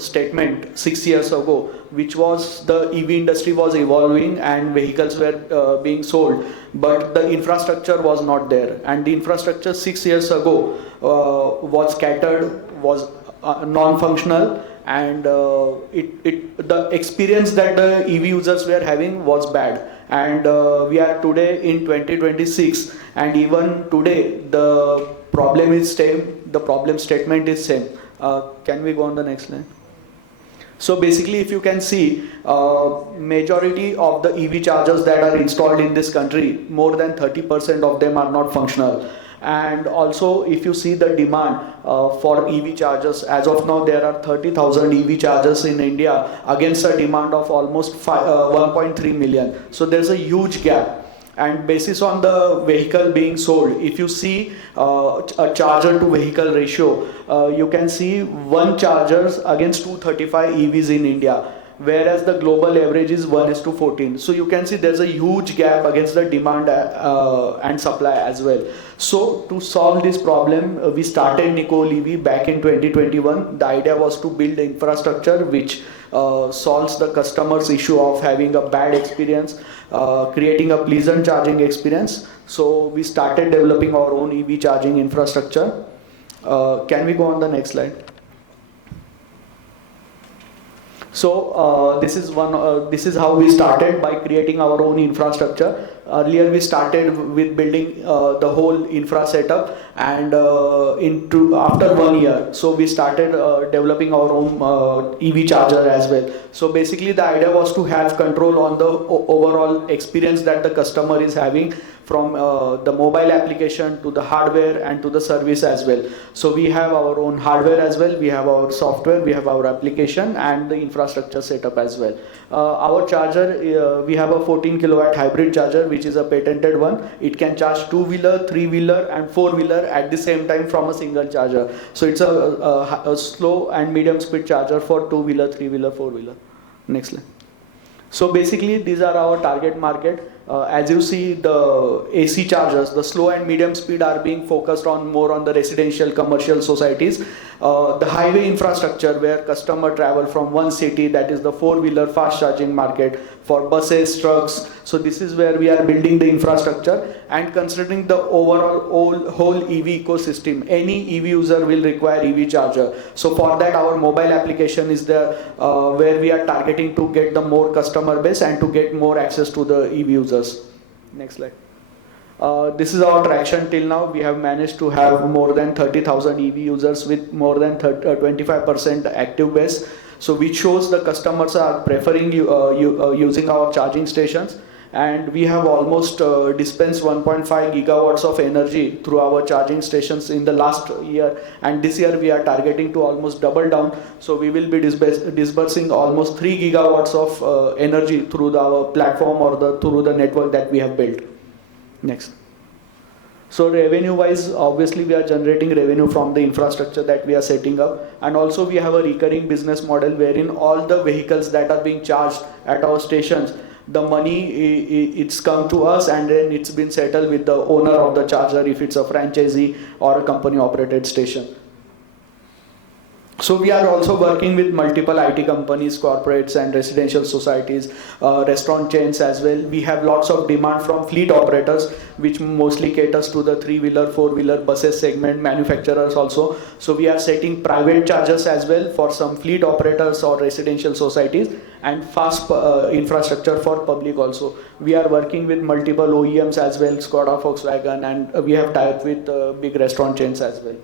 statement 6 years ago, which was the EV industry was evolving and vehicles were being sold, but the infrastructure was not there. And the infrastructure 6 years ago was scattered, was non-functional, and the experience that the EV users were having was bad. And we are today in 2026, and even today the problem is same. The problem statement is same. Can we go on the next line? So basically, if you can see, majority of the EV chargers that are installed in this country, more than 30% of them are not functional. And also, if you see the demand for EV chargers, as of now, there are 30,000 EV chargers in India against a demand of almost 1.3 million. So there's a huge gap. And basis on the vehicle being sold, if you see a charger to vehicle ratio, you can see one chargers against 235 EVs in India. whereas the global average is 1:14. So you can see there's a huge gap against the demand and supply as well. So to solve this problem, we started Nicole EV back in 2021. The idea was to build infrastructure which solves the customer's issue of having a bad experience, creating a pleasant charging experience. So we started developing our own EV charging infrastructure. Can we go on the next slide? So this is how we started, by creating our own infrastructure. Earlier we started with building the whole infra setup, and after 1 year, so we started developing our own EV charger as well. So basically the idea was to have control on the overall experience that the customer is having, from the mobile application to the hardware and to the service as well. So we have our own hardware as well, we have our software, we have our application and the infrastructure setup as well. Our charger, we have a 14 kilowatt hybrid charger, which is a patented one. It can charge 2-wheeler, 3-wheeler and 4-wheeler at the same time from a single charger. So it's a slow and medium speed charger for 2-wheeler, 3-wheeler, 4-wheeler. Next slide. So basically these are our target market. As you see, the AC chargers, the slow and medium speed, are being focused on more on the residential commercial societies. The highway infrastructure, where customer travel from one city, that is the 4-wheeler fast charging market, for buses, trucks. So this is where we are building the infrastructure, and considering the overall whole EV ecosystem, any EV user will require EV charger. So for that, our mobile application is there, where we are targeting to get the more customer base and to get more access to the EV users. Next slide. This is our traction till now. We have managed to have more than 30,000 EV users with more than 25% active base. So which shows the customers are preferring using our charging stations. And we have almost dispensed 1.5 gigawatts of energy through our charging stations in the last year. And this year we are targeting to almost double down. So we will be disbursing almost 3 gigawatts of energy through our platform or through the network that we have built. Next. So revenue wise, obviously we are generating revenue from the infrastructure that we are setting up, and also we have a recurring business model wherein all the vehicles that are being charged at our stations, the money it's come to us and then it's been settled with the owner of the charger if it's a franchisee or a company operated station. So we are also working with multiple IT companies, corporates and residential societies, restaurant chains as well. We have lots of demand from fleet operators, which mostly caters to the 3-wheeler, 4-wheeler buses segment, manufacturers also. So we are setting private chargers as well for some fleet operators or residential societies, and fast infrastructure for public also. We are working with multiple OEMs as well, Skoda, Volkswagen, and we have tied with big restaurant chains as well.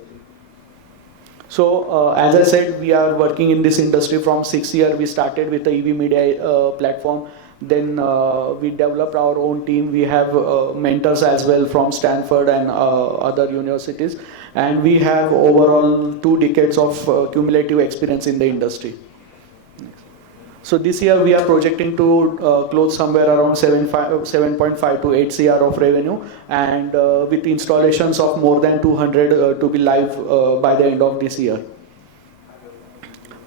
So as I said, we are working in this industry from 6 years. We started with the EV media platform. Then we developed our own team. We have mentors as well from Stanford and other universities. And we have overall 2 decades of cumulative experience in the industry. So this year we are projecting to close somewhere around 7.5 to 8 CR of revenue, and with installations of more than 200 to be live by the end of this year.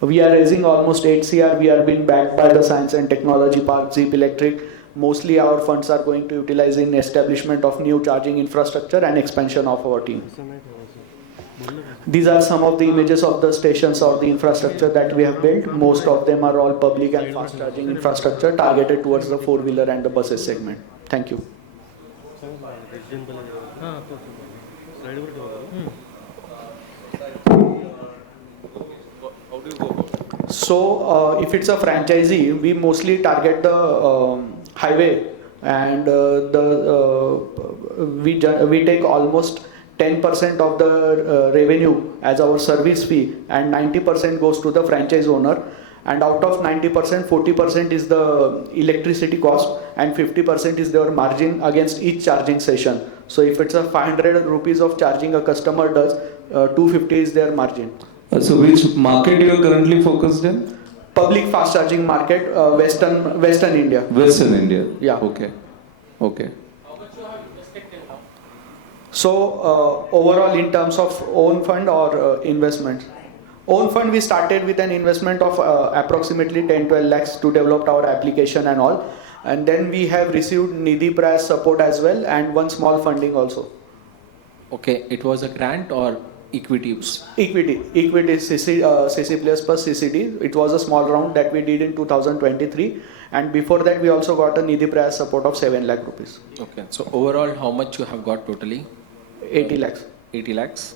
We are raising almost 8 CR. We are being backed by the Science and Technology Park, Jeep Electric. Mostly our funds are going to utilize in establishment of new charging infrastructure and expansion of our team. These are some of the images of the stations or the infrastructure that we have built. Most of them are all public and fast charging infrastructure targeted towards the 4-wheeler and the buses segment. Thank you. So if it's a franchisee, we mostly target the highway, and we take almost 10% of the revenue as our service fee, and 90% goes to the franchise owner. And out of 90%, 40% is the electricity cost, and 50% is their margin against each charging session. So if it's a 500 rupees of charging a customer does, 250 is their margin. So which market you are currently focused in? Public fast charging market, Western India. Western India. Yeah. Okay. Okay. So overall, in terms of own fund or investment, Own fund, we started with an investment of approximately 10-12 lakhs to develop our application and all. And then we have received Nidhi Prayas support as well and one small funding also. Okay, it was a grant or equity? Equity CC plus CCD. It was a small round that we did in 2023. And before that, we also got a Nidhi Prayas support of 7 lakh rupees. Okay, so overall, how much you have got totally? 80 lakhs. 80 lakhs.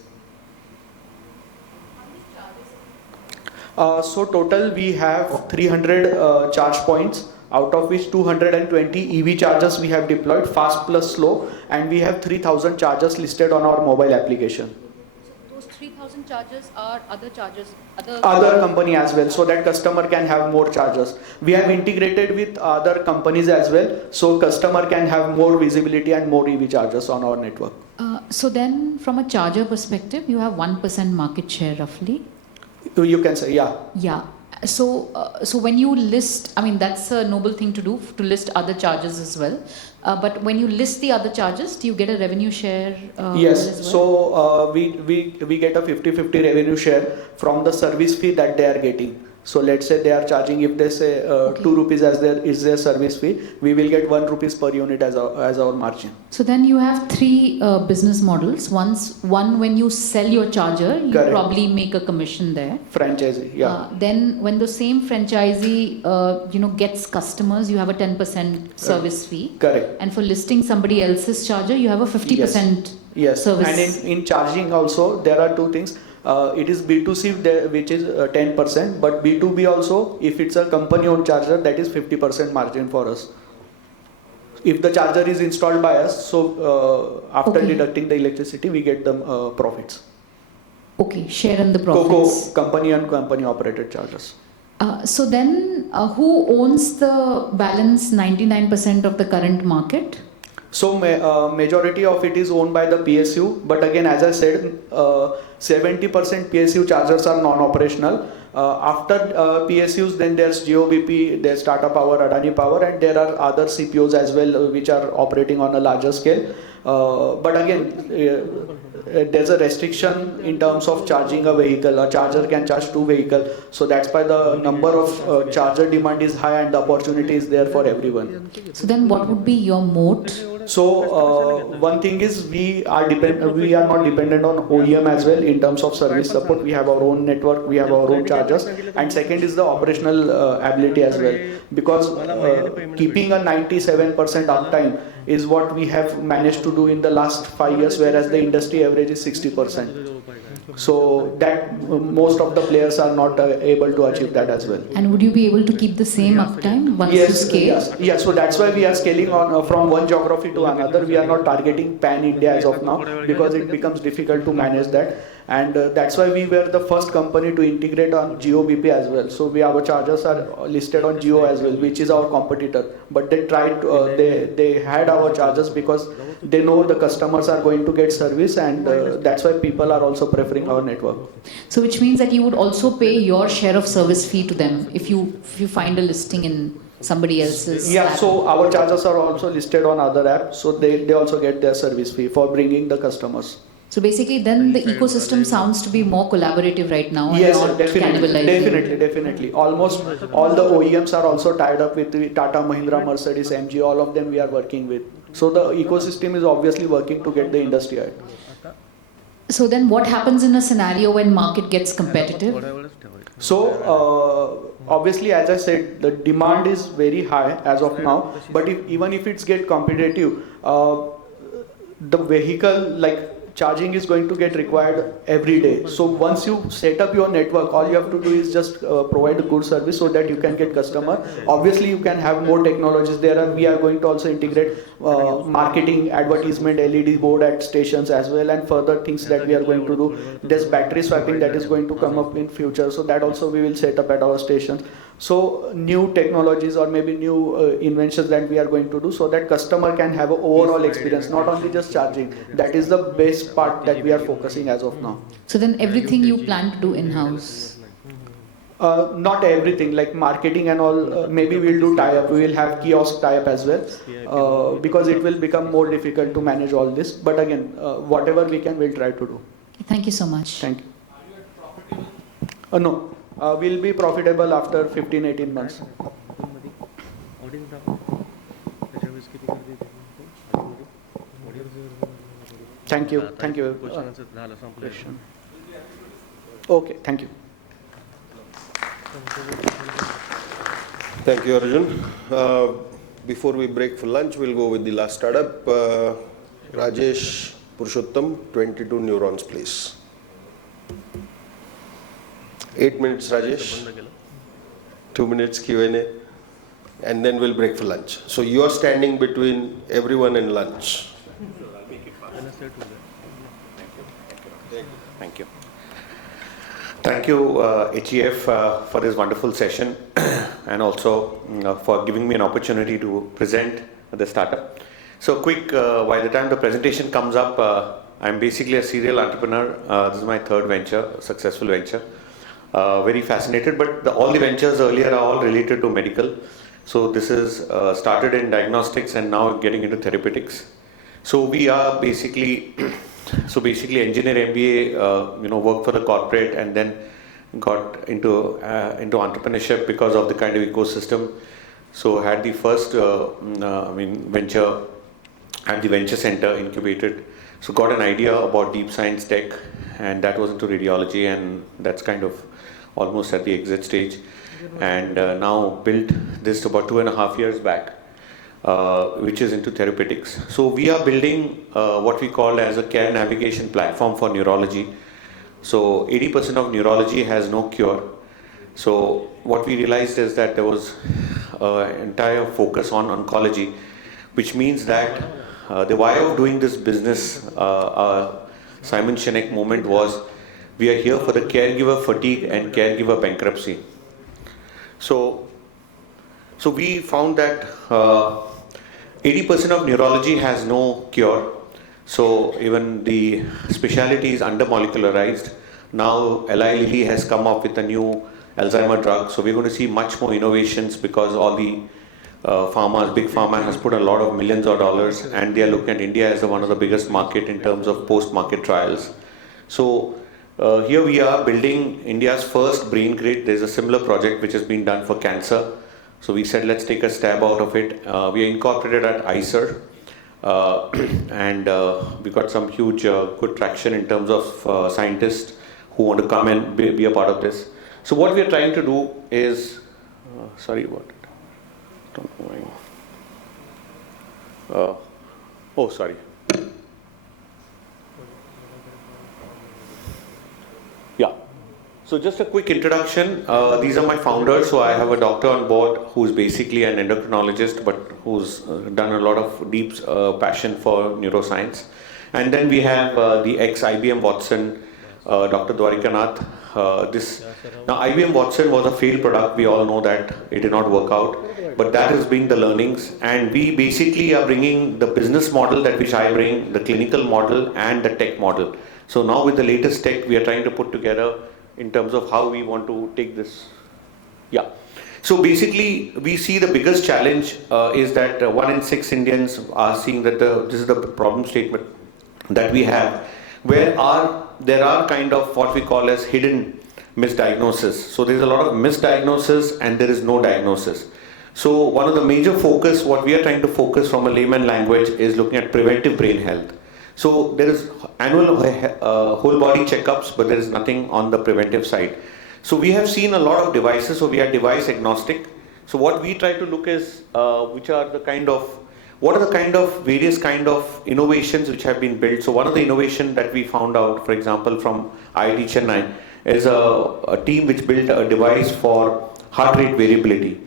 So total we have 300 charge points, out of which 220 EV chargers we have deployed, fast plus slow, and we have 3,000 chargers listed on our mobile application. So those 3,000 chargers are other chargers, other company as well, so that customer can have more chargers. We have integrated with other companies as well, so customer can have more visibility and more EV chargers on our network. So then, from a charger perspective, you have 1% market share roughly. You can say, yeah. Yeah. So when you list, I mean, that's a noble thing to do, to list other charges as well. But when you list the other charges, do you get a revenue share? Yes. As well? So we get a 50-50 revenue share from the service fee that they are getting. So let's say they are charging, if they say 2 rupees as their service fee, we will get 1 rupees per unit as our margin. So then you have 3 business models. One, when you sell your charger, you Correct. probably make a commission there. Franchisee, yeah. Then when the same franchisee gets customers, you have a 10% service fee. Correct. And for listing somebody else's charger, you have a 50% yes. service. And in charging also, there are 2 things. It is B2C, which is 10%, but B2B also, if it's a company-owned charger, that is 50% margin for us. If the charger is installed by us, so after deducting the electricity, we get the profits. Okay, share in the profits. Company and company-operated chargers. So then, who owns the balance 99% of the current market? So majority of it is owned by the PSU, but again, as I said, 70% PSU chargers are non-operational. After PSUs, then there's GOBP, there's Tata Power, Adani Power, and there are other CPOs as well, which are operating on a larger scale. But again, there's a restriction in terms of charging a vehicle. A charger can charge 2 vehicles. So that's why the number of charger demand is high and the opportunity is there for everyone. So then what would be your moat? So one thing is we are not dependent on OEM as well in terms of service support. We have our own network, we have our own chargers, and second is the operational ability as well. Because keeping a 97% uptime is what we have managed to do in the last 5 years, whereas the industry average is 60%. So that most of the players are not able to achieve that as well. And would you be able to keep the same uptime once you scale? Yes. So that's why we are scaling on from one geography to another. We are not targeting pan-India as of now because it becomes difficult to manage that. And that's why we were the first company to integrate on GOBP as well. So our chargers are listed on Geo as well, which is our competitor. But they tried, they had our chargers because they know the customers are going to get service, and that's why people are also preferring our network. So which means that you would also pay your share of service fee to them if you find a listing in somebody else's app. So our chargers are also listed on other apps, so they also get their service fee for bringing the customers. So basically then the ecosystem sounds to be more collaborative right now. Yes, and not cannibalizing. definitely. Almost all the OEMs are also tied up with Tata, Mahindra, Mercedes, MG, all of them we are working with. So the ecosystem is obviously working to get the industry ahead. So then what happens in a scenario when market gets competitive? So obviously, as I said, the demand is very high as of now, but even if it's get competitive, the vehicle, like charging is going to get required every day. So once you set up your network, all you have to do is just provide a good service so that you can get customer. Obviously, you can have more technologies. We are going to also integrate marketing, advertisement, LED board at stations as well, and further things that we are going to do. There's battery swapping that is going to come up in future. So that also we will set up at our stations. So new technologies or maybe new inventions that we are going to do so that customer can have an overall experience, not only just charging. That is the best part that we are focusing as of now. So then everything you plan to do in-house? Not everything, like marketing and all, maybe we'll do tie-up. We will have kiosk tie-up as well because it will become more difficult to manage all this. But again, whatever we can, we'll try to do. Thank you so much. Thank you. No, we'll be profitable after 15-18 months. Thank you. Thank you. Okay, thank you. Thank you, Arjun. Before we break for lunch, we'll go with the last startup. Rajesh Purushottam, 22 Neurons, please. 8 minutes, Rajesh. 2 minutes Q&A. And then we'll break for lunch. So you are standing between everyone and lunch. Thank you. Thank you, HEF, for this wonderful session and also for giving me an opportunity to present the startup. So quick, by the time the presentation comes up, I'm basically a serial entrepreneur. This is my third venture, successful venture. Very fascinated, but all the ventures earlier are all related to medical. So this is started in diagnostics and now getting into therapeutics. So we are basically engineer MBA, worked for the corporate and then got into entrepreneurship because of the kind of ecosystem. So had the first venture at the venture center incubated. So got an idea about deep science tech, and that was into radiology, and that's kind of almost at the exit stage. And now built this about 2.5 years back, which is into therapeutics. So we are building what we call as a care navigation platform for neurology. So 80% of neurology has no cure. So what we realized is that there was entire focus on oncology, which means that the why of doing this business, Simon Sinek moment was, we are here for the caregiver fatigue and caregiver bankruptcy. So we found that 80% of neurology has no cure. So even the specialty is under-molecularized. Now Eli Lilly has come up with a new Alzheimer drug. So we're going to see much more innovations because all the big pharma has put a lot of millions of dollars, and they are looking at India as one of the biggest market in terms of post-market trials. So here we are building India's first brain grid. There's a similar project which has been done for cancer. So we said, let's take a stab out of it. We are incorporated at ICER, and we got some huge good traction in terms of scientists who want to come and be a part of this. So what we are trying to do is, sorry about it. Don't know why. Sorry. Yeah. So just a quick introduction. These are my founders. So I have a doctor on board who's basically an endocrinologist, but who's done a lot of deep passion for neuroscience. And then we have the ex-IBM Watson, Dr. Dwarikanath. Now IBM Watson was a failed product. We all know that it did not work out, but that has been the learnings. And we basically are bringing the business model that which I bring, the clinical model and the tech model. So now with the latest tech, we are trying to put together in terms of how we want to take this. Yeah. So basically, we see the biggest challenge is that 1 in 6 Indians are seeing that this is the problem statement that we have, where there are kind of what we call as hidden misdiagnosis. So there's a lot of misdiagnosis and there is no diagnosis. So one of the major focus, what we are trying to focus from a layman language, is looking at preventive brain health. So there is annual whole body checkups, but there is nothing on the preventive side. So we have seen a lot of devices, so we are device agnostic. So what we try to look is, what are the kind of various kind of innovations which have been built. So one of the innovation that we found out, for example, from IIT Chennai, is a team which built a device for heart rate variability.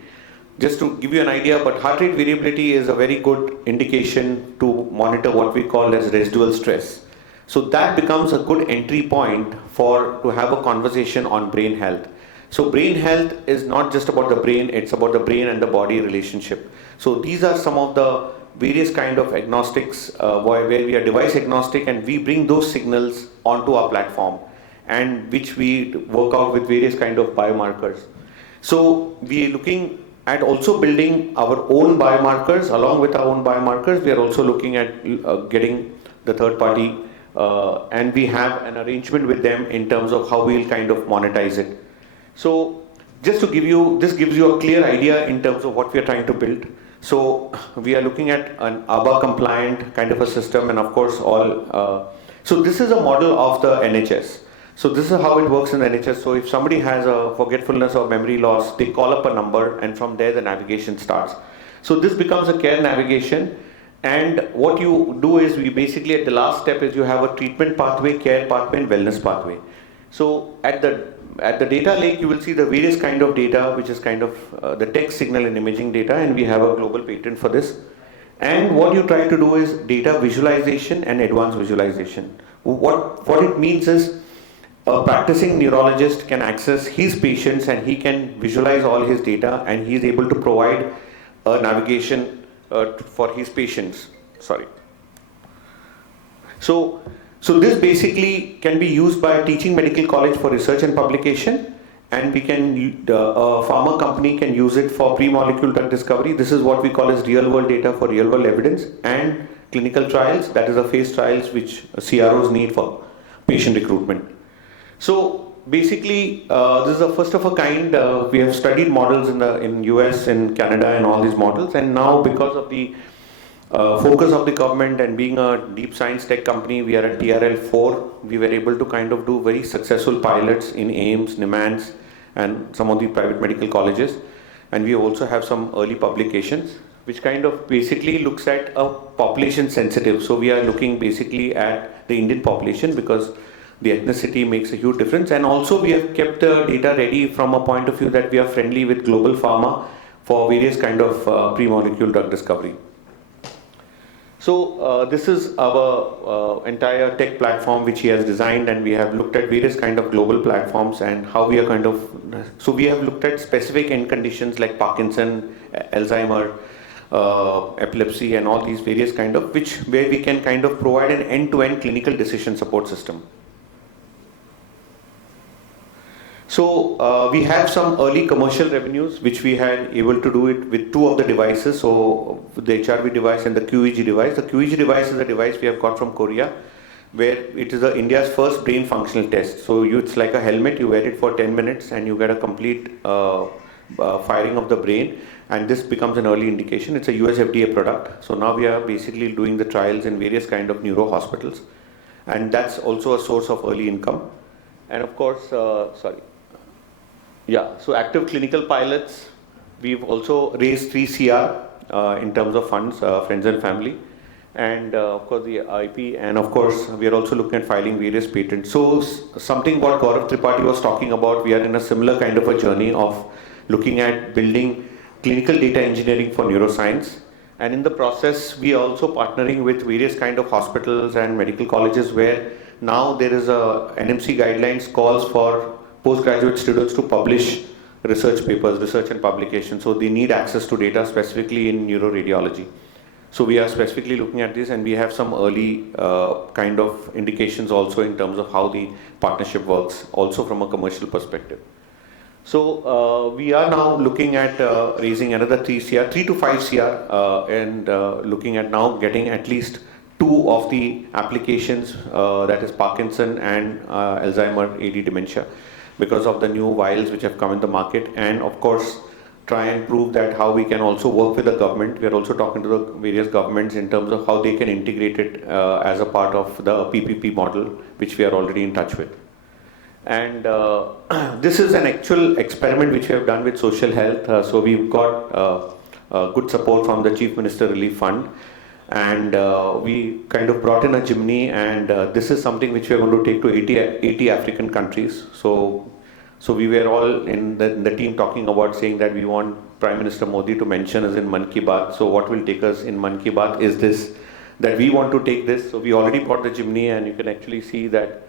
Just to give you an idea, but heart rate variability is a very good indication to monitor what we call as residual stress. So that becomes a good entry point to have a conversation on brain health. So brain health is not just about the brain, it's about the brain and the body relationship. So these are some of the various kind of agnostics where we are device agnostic, and we bring those signals onto our platform, and which we work out with various kind of biomarkers. So we are looking at also building our own biomarkers. Along with our own biomarkers, we are also looking at getting the third party, and we have an arrangement with them in terms of how we'll kind of monetize it. So just to give you, this gives you a clear idea in terms of what we are trying to build. So we are looking at an ABBA compliant kind of a system, and of course so this is a model of the NHS. So this is how it works in the NHS. So if somebody has a forgetfulness or memory loss, they call up a number and from there the navigation starts. So this becomes a care navigation, and what you do is we basically at the last step is you have a treatment pathway, care pathway and wellness pathway. So at the data lake you will see the various kind of data, which is kind of the text, signal and imaging data, and we have a global patent for this. And what you try to do is data visualization and advanced visualization. What it means is a practicing neurologist can access his patients and he can visualize all his data, and he is able to provide a navigation for his patients. Sorry. So this basically can be used by a teaching medical college for research and publication, and we can, a pharma company can use it for pre-molecule drug discovery. This is what we call as real world data for real world evidence, and clinical trials, that is the phase trials which CROs need for patient recruitment. So basically, this is a first of a kind. We have studied models in US, in Canada, and all these models. And now, because of the focus of the government and being a deep science tech company, we are at TRL 4. We were able to kind of do very successful pilots in AIIMS, NIMANS, and some of the private medical colleges. And we also have some early publications, which kind of basically looks at a population sensitive. So we are looking basically at the Indian population, because the ethnicity makes a huge difference. And also we have kept the data ready from a point of view that we are friendly with global pharma for various kind of pre-molecule drug discovery. So this is our entire tech platform which he has designed, and we have looked at various kind of global platforms and how we are kind of, so we have looked at specific end conditions like Parkinson, Alzheimer, epilepsy, and all these various kind of, where we can kind of provide an end-to-end clinical decision support system. So we have some early commercial revenues which we had able to do it with 2 of the devices. So the HRV device and the QEG device. The QEG device is a device we have got from Korea, where it is India's first brain functional test. So it's like a helmet, you wear it for 10 minutes and you get a complete firing of the brain, and this becomes an early indication. It's a US FDA product. So now we are basically doing the trials in various kind of neuro hospitals, and that's also a source of early income. And of course, so active clinical pilots, we've also raised 3 CR in terms of funds, friends and family, and of course the IP, and of course we are also looking at filing various patents. So something what Gaurav Tripathi was talking about, we are in a similar kind of a journey of looking at building clinical data engineering for neuroscience, and in the process we are also partnering with various kind of hospitals and medical colleges, where now there is a NMC guidelines calls for postgraduate students to publish research papers, research and publication. So they need access to data specifically in neuroradiology. So we are specifically looking at this, and we have some early kind of indications also in terms of how the partnership works, also from a commercial perspective. So we are now looking at raising another 3 to 5 CR, and looking at now getting at least 2 of the applications, that is Parkinson and Alzheimer AD dementia, because of the new vials which have come in the market, and of course try and prove that how we can also work with the government. We are also talking to the various governments in terms of how they can integrate it as a part of the PPP model, which we are already in touch with. And this is an actual experiment which we have done with social health. So we've got good support from the Chief Minister Relief Fund, and we kind of brought in a chimney, and this is something which we are going to take to 80 African countries. So we were all in the team talking about saying that we want Prime Minister Modi to mention us in Mann Ki Baat. So what will take us in Mann Ki Baat is this, that we want to take this. So we already brought the chimney, and you can actually see that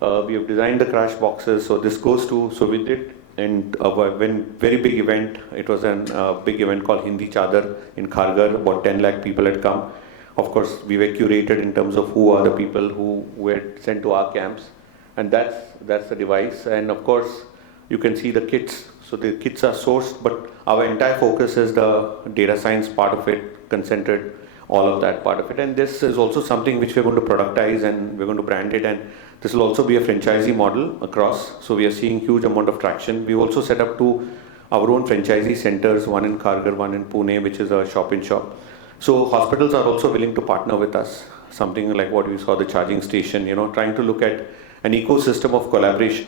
we have designed the crash boxes. So this goes to, so we did, and when very big event, it was a big event called Hindi Chadar in Kharghar. About 10 lakh people had come. Of course, we were curated in terms of who are the people who were sent to our camps, and that's the device. And of course, you can see the kits. So the kits are sourced, but our entire focus is the data science part of it, concentrated, all of that part of it. And this is also something which we're going to productize, and we're going to brand it. And This will also be a franchisee model across. So we are seeing huge amount of traction. We've also set up our own franchisee centers, one in Kharghar, one in Pune, which is a shop-in-shop. So hospitals are also willing to partner with us, something like what we saw, the charging station, trying to look at an ecosystem of collaboration.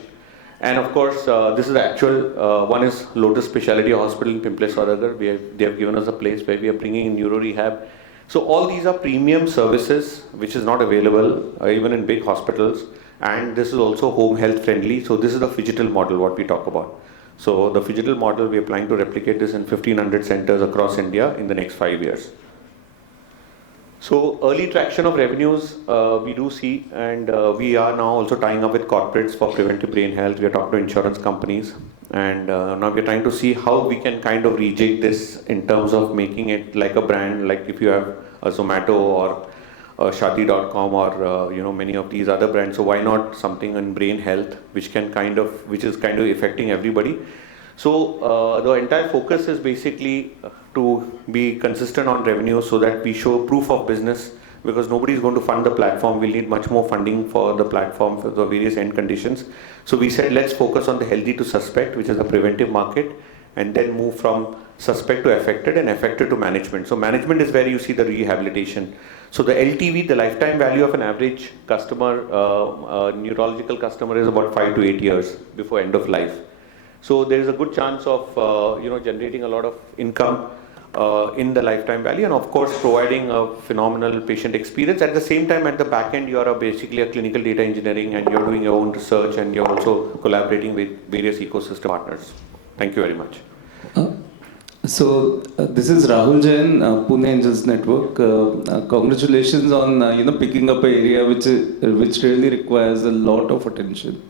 And of course, this is the actual, one is Lotus Specialty Hospital in Pimple Saudagar. They have given us a place where we are bringing in neuro rehab. So all these are premium services, which is not available even in big hospitals. And this is also home health friendly. So this is the phygital model, what we talk about. So the phygital model, we are planning to replicate this in 1,500 centers across India in the next 5 years. So early traction of revenues we do see, and we are now also tying up with corporates for preventive brain health. We are talking to insurance companies, and now we are trying to see how we can kind of rejig this in terms of making it like a brand, like if you have a Zomato or Shadi.com or many of these other brands. So why not something in brain health, which is kind of affecting everybody. So the entire focus is basically to be consistent on revenue so that we show proof of business, because nobody is going to fund the platform. We'll need much more funding for the platform for the various end conditions. So we said, let's focus on the healthy to suspect, which is a preventive market, and then move from suspect to affected and affected to management. So management is where you see the rehabilitation. So the LTV, the lifetime value of an average customer, neurological customer, is about 5 to 8 years before end of life. So there is a good chance of generating a lot of income in the lifetime value, and of course providing a phenomenal patient experience. At the same time, at the back end, you are basically a clinical data engineering, and you're doing your own research, and you're also collaborating with various ecosystem partners. Thank you very much. So this is Rahul Jain, Pune Angels Network. Congratulations on picking up an area which really requires a lot of attention.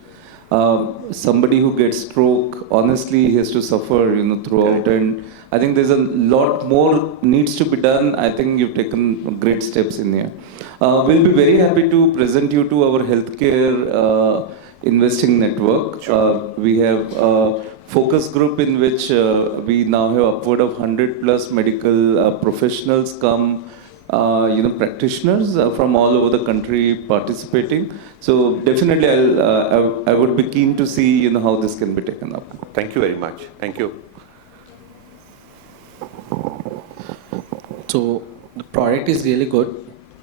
Somebody who gets stroke, honestly, he has to suffer throughout, and I think there's a lot more needs to be done. I think you've taken great steps in here. We'll be very happy to present you to our healthcare investing network. Sure. We have a focus group in which we now have upward of 100 plus medical professionals come, practitioners from all over the country participating. So definitely I would be keen to see how this can be taken up. Thank you very much. Thank you. So the product is really good.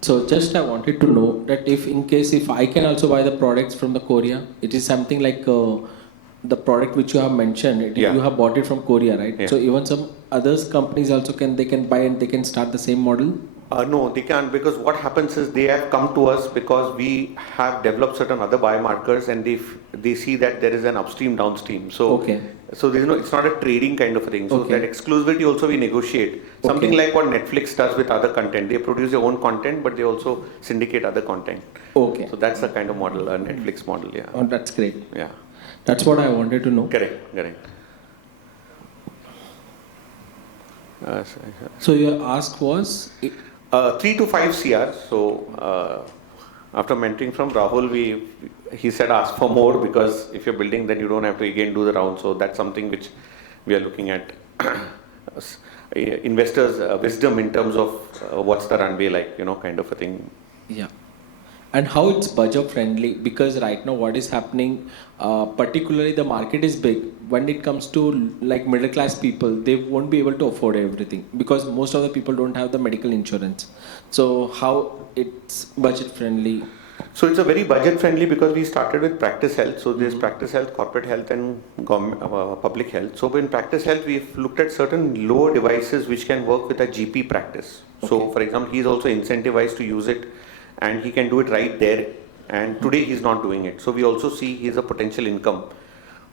So just I wanted to know that if I can also buy the products from the Korea, it is something like the product which you have mentioned, you have bought it from Korea, right? Yeah. So even some others companies also can buy and they can start the same model? No, they can't, because what happens is they have come to us because we have developed certain other biomarkers, and they see that there is an upstream downstream. So so it's not a trading kind of a thing. So that exclusivity also we negotiate. Something like what Netflix does with other content. They produce their own content, but they also syndicate other content. Okay. So that's the kind of model, a Netflix model. Yeah. Oh, that's great. Yeah. That's what I wanted to know. Correct. So your ask was? 3 to 5 CR. So after mentoring from Rahul, he said ask for more, because if you're building, then you don't have to again do the round. So that's something which we are looking at. Investors' wisdom in terms of what's the runway like, kind of a thing. Yeah. And how it's budget friendly, because right now what is happening, particularly the market is big. When it comes to like middle class people, they won't be able to afford everything, because most of the people don't have the medical insurance. So how it's budget friendly? So it's a very budget friendly, because we started with practice health. So there's practice health, corporate health, and public health. So in practice health, we've looked at certain lower devices which can work with a GP practice. So for example, he's also incentivized to use it, and he can do it right there. And today he's not doing it. So we also see he's a potential income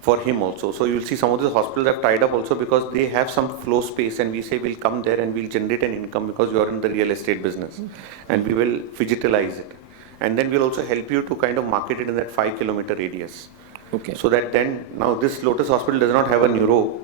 for him also. So you'll see some of the hospitals have tied up also, because they have some flow space, and we say we'll come there and we'll generate an income, because you're in the real estate business, and we will digitalize it. And then we'll also help you to kind of market it in that 5-kilometer radius. Okay. So that then, now this Lotus Hospital does not have a neuro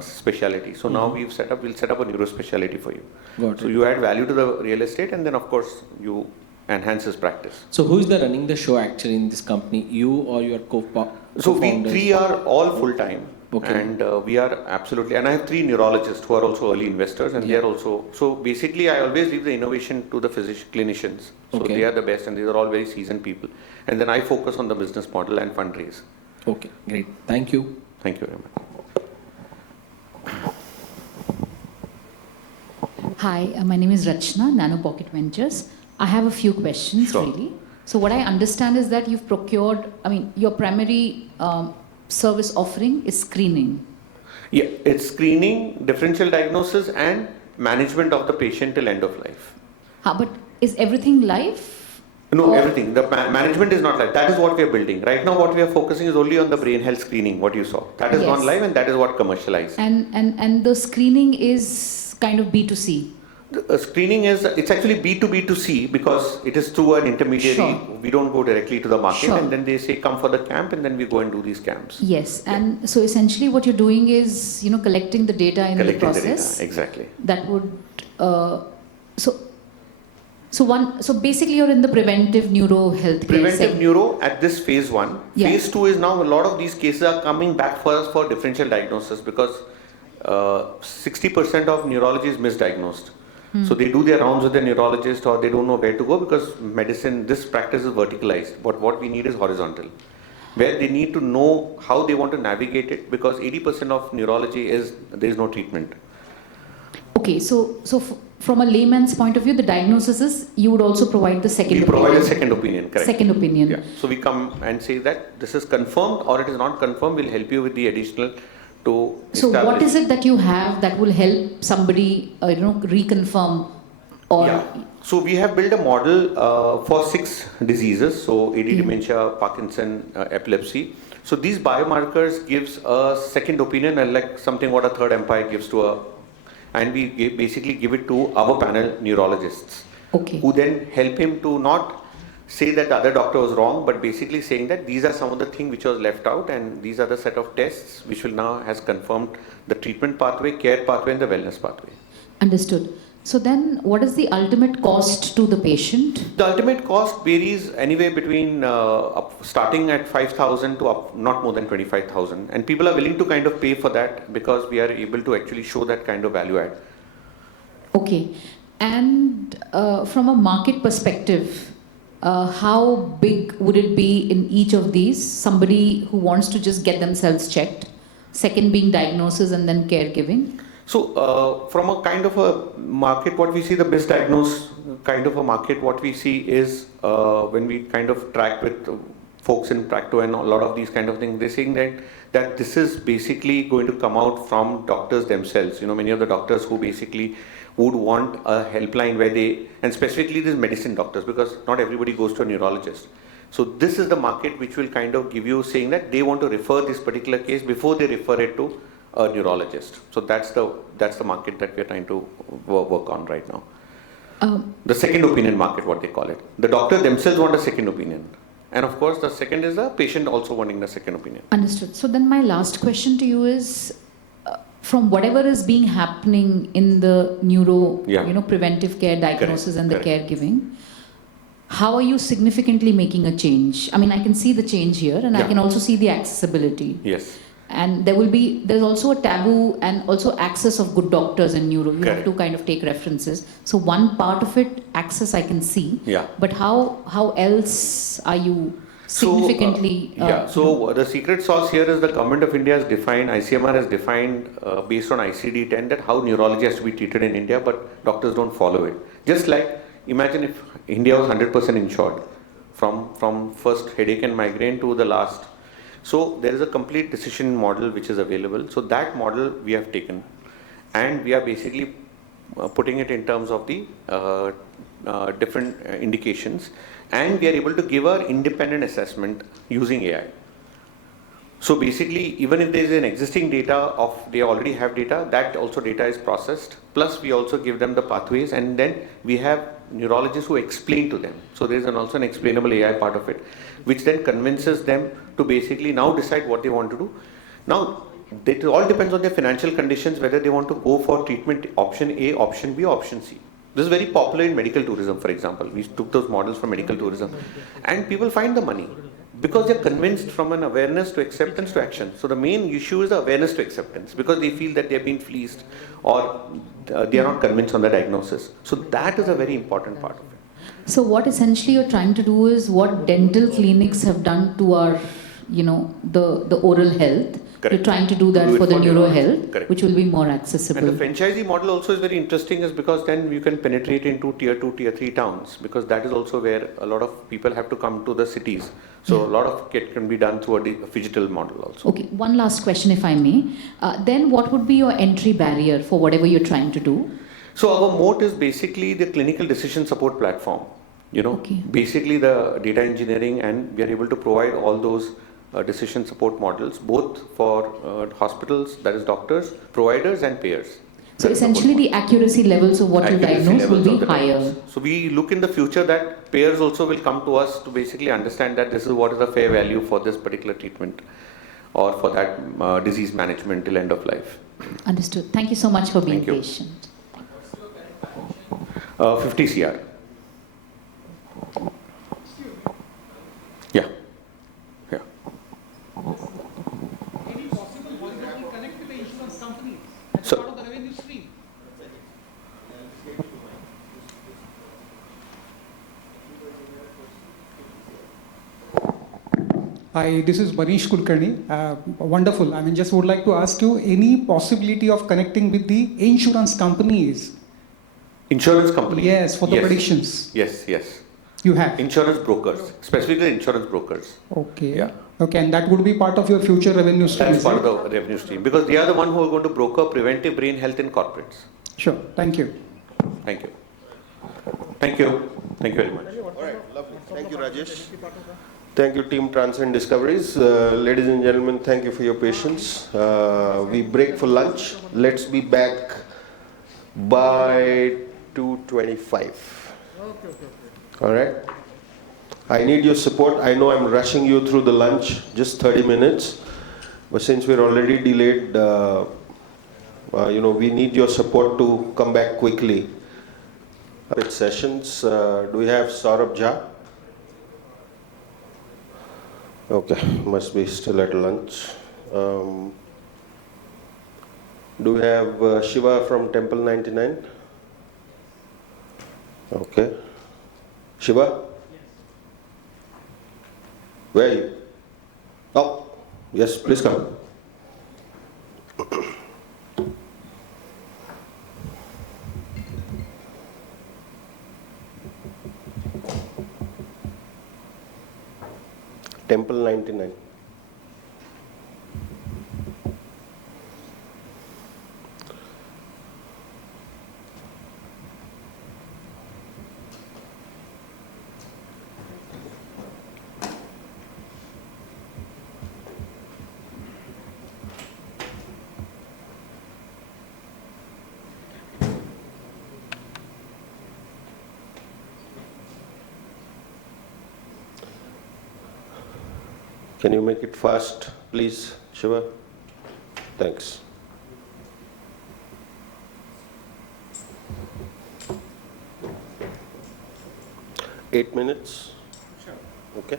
specialty. So now we'll set up a neuro specialty for you. Got so it. you add value to the real estate, and then of course you enhance his practice. So who is running the show actually in this company? You or your co-founder? So we 3 are all full-time. Okay. And we are absolutely, and I have 3 neurologists who are also early investors, and they are also, so basically I always leave the innovation to the clinicians. So they are the best, and these are all very seasoned people. And then I focus on the business model and fundraise. Okay, great. Thank you. Thank you very much. Hi, my name is Rachna, Nano Pocket Ventures. I have a few questions, really. So what I understand is that you've procured, your primary service offering is screening. Yeah, it's screening, differential diagnosis, and management of the patient till end of life. But is everything live? No, everything. The management is not live. That is what we are building. Right now, what we are focusing is only on the brain health screening, what you saw. That is gone live, and that is what commercialized. And the screening is kind of B2C. Screening is, it's actually B2B2C because it is through an intermediary. Sure. We don't go directly to the market, Sure. and then they say come for the camp, and then we go and do these camps. Yes, and so essentially what you're doing is, collecting the data in the process. The data, exactly. That would, so basically you're in the preventive neuro health care Preventive neuro at this phase 1. Yeah. Phase 2 is now a lot of these cases are coming back for us for differential diagnosis because 60% of neurology is misdiagnosed. So they do their rounds with the neurologist or they don't know where to go because medicine, this practice is verticalized. But what we need is horizontal, where they need to know how they want to navigate it because 80% of neurology is, there is no treatment. Okay, so from a layman's point of view, the diagnosis is you would also provide the second opinion. We provide a second opinion, correct. Second opinion. Yeah. So we come and say that this is confirmed or it is not confirmed, we'll help you with the additional to So establish. what is it that you have that will help somebody, reconfirm or... Yeah. So we have built a model for 6 diseases. So AD dementia, Parkinson, epilepsy. So these biomarkers gives a second opinion, like something what a third empire gives to a, and we basically give it to our panel neurologists, who then help him to not say that the other doctor was wrong, but basically saying that these are some of the things which was left out, and these are the set of tests which will now has confirmed the treatment pathway, care pathway, and the wellness pathway. Understood. So then what is the ultimate cost to the patient? The ultimate cost varies anywhere between starting at 5,000 to up not more than 25,000, and people are willing to kind of pay for that because we are able to actually show that kind of value add. Okay. And from a market perspective, how big would it be in each of these? Somebody who wants to just get themselves checked, second being diagnosis and then caregiving. So from a kind of a market, what we see, the misdiagnosed kind of a market, what we see is when we kind of track with folks in Practo and a lot of these kind of things, they're saying that this is basically going to come out from doctors themselves. Many of the doctors who basically would want a helpline where they, and specifically these medicine doctors, because not everybody goes to a neurologist. So this is the market which will kind of give you saying that they want to refer this particular case before they refer it to a neurologist. So that's the market that we're trying to work on right now. The second opinion market, what they call it. The doctor themselves want a second opinion. And of course, the second is the patient also wanting the second opinion. Understood. So then my last question to you is, from whatever is being happening in the neuro, preventive care diagnosis and the caregiving, how are you significantly making a change? I mean, I can see the change here and I can also see the accessibility. Yes. And there's also a taboo and also access of good doctors in neuro. You have to kind of take references. So one part of it, access I can see. Yeah. But how else are you significantly... So the secret sauce here is the government of India has defined, ICMR has defined based on ICD-10 that how neurology has to be treated in India, but doctors don't follow it. Just like, imagine if India was 100% insured from first headache and migraine to the last. So there is a complete decision model which is available. So that model we have taken and we are basically putting it in terms of the different indications, and we are able to give an independent assessment using AI. So basically, even if there is an existing data they already have data, that also data is processed. Plus we also give them the pathways, and then we have neurologists who explain to them. So there is also an explainable AI part of it, which then convinces them to basically now decide what they want to do. Now, it all depends on their financial conditions, whether they want to go for treatment option A, option B, or option C. This is very popular in medical tourism, for example. We took those models from medical tourism, and people find the money. because they're convinced from an awareness to acceptance to action. So the main issue is the awareness to acceptance, because they feel that they've been fleeced or they are not convinced on the diagnosis. So that is a very important part of it. So what essentially you're trying to do is what dental clinics have done to our, the oral health. Correct. You're trying to do that for the neuro health, Correct. which will be more accessible. And the franchisee model also is very interesting, is because then you can penetrate into tier 2, tier 3 towns, because that is also where a lot of people have to come to the cities. So a lot of it can be done through a digital model also. Okay, one last question if I may. Then what would be your entry barrier for whatever you're trying to do? So our moat is basically the clinical decision support platform. Basically the data engineering, and we are able to provide all those decision support models, both for hospitals, that is doctors, providers and payers. So essentially the accuracy levels of what you diagnose will be higher. So we look in the future that payers also will come to us to basically understand that this is what is the fair value for this particular treatment or for that disease management till end of life. Understood. Thank you so much for being patient. 50 CR. Yeah. Yeah. Any possible horizontal connect with the insurance companies as So, part of the revenue stream? Hi, this is Manish Kulkarni. Wonderful. Just would like to ask you any possibility of connecting with the insurance companies? Insurance companies? Yes, for the predictions. Yes, yes. You have? Insurance brokers, specifically insurance brokers. Okay. Yeah. Okay, and that would be part of your future revenue stream? That's part of the revenue stream, because they are the one who are going to broker preventive brain health in corporates. Sure. Thank you. Thank you. Thank you. Thank you very much. All right, lovely. Thank you, Rajesh. Thank you, Team Transcend Discoveries. Ladies and gentlemen, thank you for your patience. We break for lunch. Let's be back by 2:25. Okay. All right. I need your support. I know I'm rushing you through the lunch, just 30 minutes. But since we're already delayed, we need your support to come back quickly. With sessions, do we have Saurabh Jha? Okay, must be still at lunch. Do we have Shiva from Temple 99? Okay. Shiva? Where are you? Oh, yes, please come. Temple 99. Can you make it fast, please, Shiva? Thanks. Eight minutes? Sure. Okay.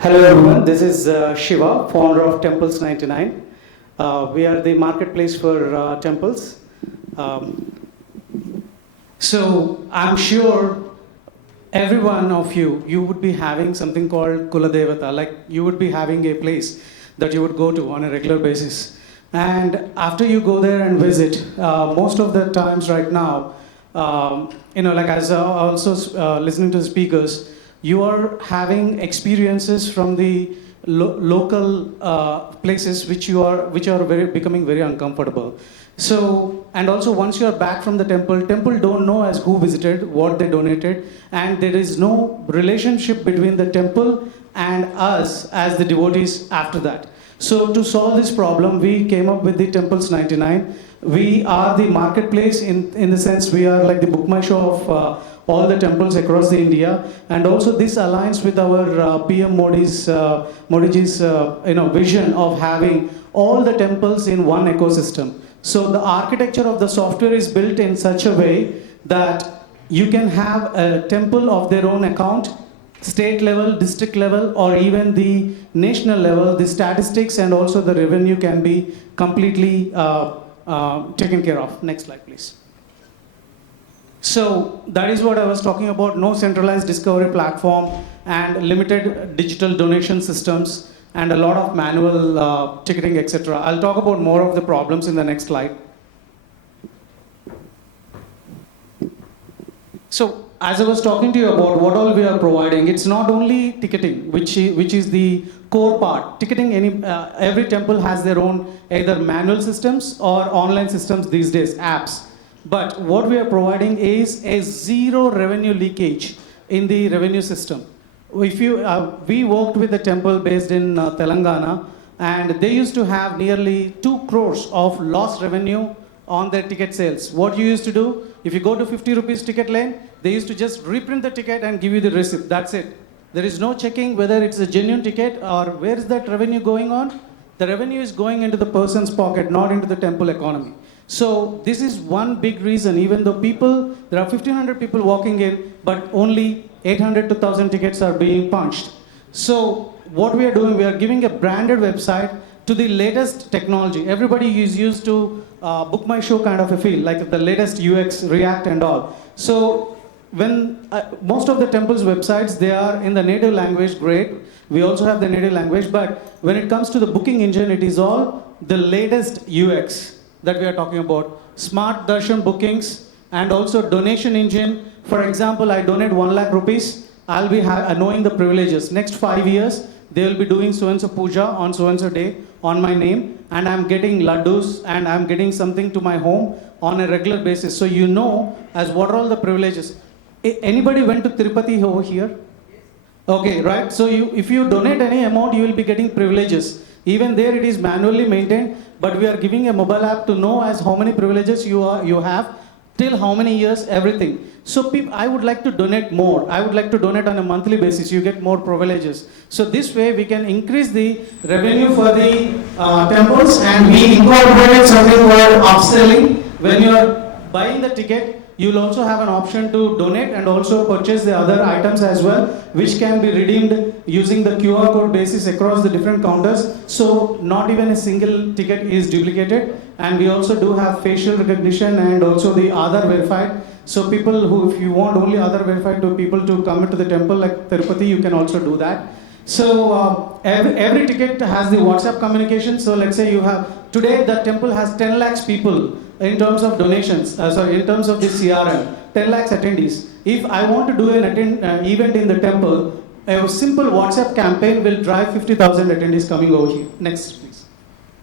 Hello everyone, this is Shiva, founder of Temples 99. We are the marketplace for temples. So I'm sure every one of you would be having something called Kuladevata, like you would be having a place that you would go to on a regular basis. And after you go there and visit, most of the times right now, like as also listening to the speakers, you are having experiences from the local places which are becoming very uncomfortable. So, and also once you are back from the temple don't know as who visited, what they donated, and there is no relationship between the temple and us as the devotees after that. So to solve this problem, we came up with the Temples 99, we are the marketplace in the sense we are like the book my show of all the temples across the India, and also this aligns with our PM Modi's vision of having all the temples in one ecosystem. So the architecture of the software is built in such a way that you can have a temple of their own account, state level, district level, or even the national level. The statistics and also the revenue can be completely taken care of. Next slide, please. So that is what I was talking about, no centralized discovery platform and limited digital donation systems and a lot of manual ticketing, etc. I'll talk about more of the problems in the next slide. So as I was talking to you about what all we are providing, it's not only ticketing, which is the core part. Ticketing, every temple has their own either manual systems or online systems these days, apps. But what we are providing is a zero revenue leakage in the revenue system. If you, we worked with a temple based in Telangana, and they used to have nearly 2 crores of lost revenue on their ticket sales. What you used to do, if you go to 50 rupees ticket lane, they used to just reprint the ticket and give you the receipt. That's it. There is no checking whether it's a genuine ticket or where is that revenue going on. The revenue is going into the person's pocket, not into the temple economy. So this is one big reason, even though there are 1,500 people walking in, but only 800 to 1,000 tickets are being punched. So what we are doing, we are giving a branded website to the latest technology. Everybody is used to book my show kind of a feel, like the latest UX, React and all. So when most of the temple's websites, they are in the native language, great. We also have the native language, but when it comes to the booking engine, it is all the latest UX that we are talking about. Smart darshan bookings and also donation engine. For example, I donate 1 lakh rupees. I'll be knowing the privileges. Next 5 years, they will be doing so-and-so puja on so-and-so day on my name, and I'm getting laddus and I'm getting something to my home on a regular basis. So you know as what are all the privileges. Anybody went to Tirupati over here? Okay, right? So if you donate any amount, you will be getting privileges. Even there it is manually maintained, but we are giving a mobile app to know as how many privileges you have, till how many years, everything. So I would like to donate more. I would like to donate on a monthly basis. You get more privileges. So this way we can increase the revenue for the temples, and we incorporated something called upselling. When you are buying the ticket, you will also have an option to donate and also purchase the other items as well, which can be redeemed using the QR code basis across the different counters. So not even a single ticket is duplicated. And we also do have facial recognition and also the Aadhaar verified. So people who, if you want only Aadhaar verified to people to come into the temple like Tirupati, you can also do that. So every ticket has the WhatsApp communication. So let's say you have, today the temple has 10 lakhs people in terms of donations, in terms of the CRM, 10 lakhs attendees. If I want to do an event in the temple, a simple WhatsApp campaign will drive 50,000 attendees coming over here. Next, please.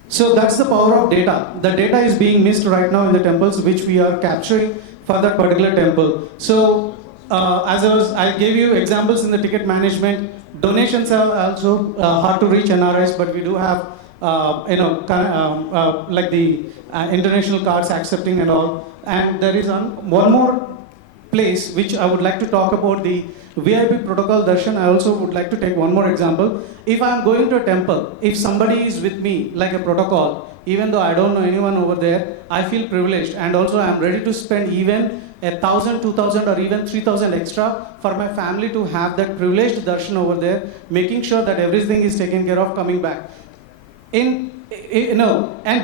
So that's the power of data. The data is being missed right now in the temples, which we are capturing for that particular temple. So I gave you examples in the ticket management. Donations are also hard to reach NRIs, but we do have like the international cards accepting and all. And there is one more place which I would like to talk about, the VIP protocol darshan. I also would like to take one more example. If I am going to a temple, if somebody is with me like a protocol, even though I don't know anyone over there, I feel privileged, and also I am ready to spend even 1,000, 2,000 or even 3,000 extra for my family to have that privileged darshan over there, making sure that everything is taken care of coming back. And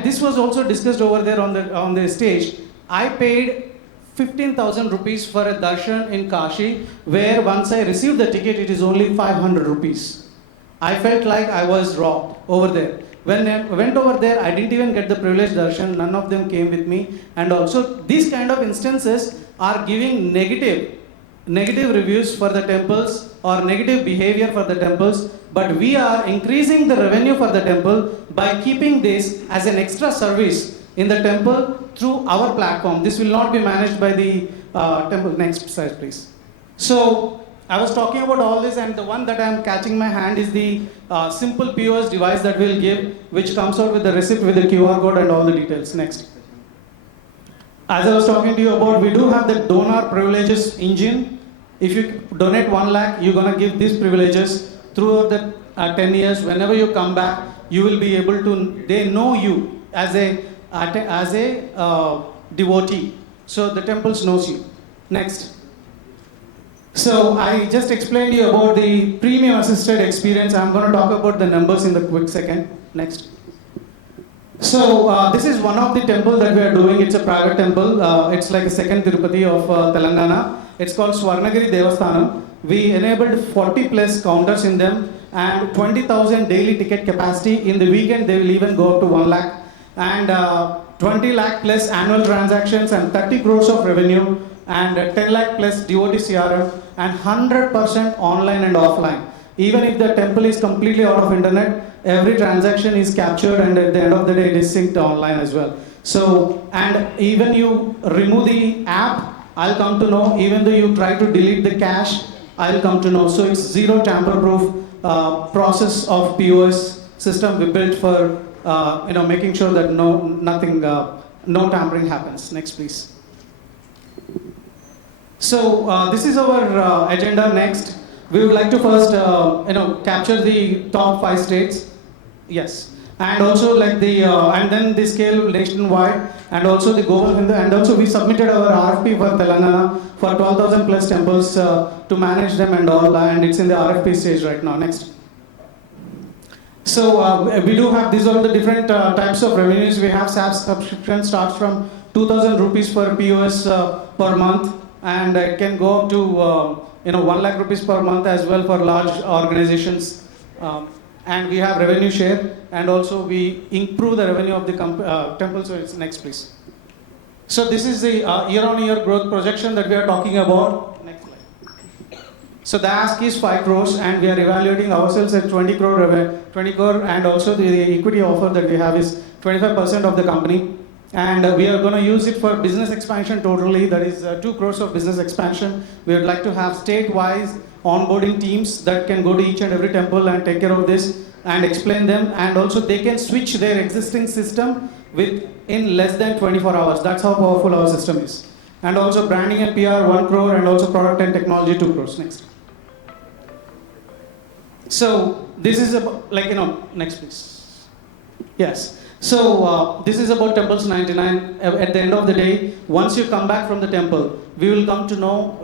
this was also discussed over there on the stage. I paid 15,000 rupees for a darshan in Kashi, where once I received the ticket, it is only 500 rupees. I felt like I was robbed over there. When I went over there, I didn't even get the privileged darshan. None of them came with me. And also, these kind of instances are giving negative reviews for the temples or negative behavior for the temples. But we are increasing the revenue for the temple by keeping this as an extra service in the temple through our platform. This will not be managed by the temple. Next slide, please. So I was talking about all this, and the one that I am catching my hand is the simple POS device that we'll give, which comes out with the receipt with the QR code and all the details. Next. as I was talking to you about, we do have the donor privileges engine. If you donate 1 lakh, you're going to give these privileges throughout the 10 years. Whenever you come back, you will be able to, they know you as a devotee. So the temples knows you. Next. So I just explained you about the premium assisted experience. I'm going to talk about the numbers in the quick second. Next. So this is one of the temple that we are doing. It's a private temple. It's like a second Tirupati of Telangana. It's called Swarnagiri Devasthanam. We enabled 40 plus counters in them and 20,000 daily ticket capacity. In the weekend, they will even go up to 1 lakh. And 20 lakh plus annual transactions and 30 crores of revenue and 10 lakh plus devotee CRM and 100% online and offline. Even if the temple is completely out of internet, every transaction is captured and at the end of the day it is synced online as well. So, and even you remove the app, I'll come to know. Even though you try to delete the cache, I'll come to know. So it's zero tamper-proof process of POS system we built for making sure that no tampering happens. Next, please. So this is our agenda. Next, we would like to first capture the top 5 states. Yes. And also like the and then the scale nationwide and also the global and also we submitted our RFP for Telangana for 12,000 plus temples to manage them and all, and it's in the RFP stage right now. Next. So we do have these are the different types of revenues. We have SaaS subscription starts from 2,000 rupees per POS per month, and it can go up to 1 lakh rupees per month as well for large organizations. And we have revenue share, and also we improve the revenue of the temple. So it's next, please. So this is the year-on-year growth projection that we are talking about. Next slide. So the ask is 5 crores, and we are evaluating ourselves at 20 crore, and also the equity offer that we have is 25% of the company. And we are going to use it for business expansion totally. That is 2 crores of business expansion. We would like to have state-wise onboarding teams that can go to each and every temple and take care of this and explain them. And also they can switch their existing system in less than 24 hours. That's how powerful our system is. And also branding and PR 1 crore, and also product and technology 2 crores. Next. So this is about, next please. Yes. So this is about Temples 99. At the end of the day, once you come back from the temple, we will come to know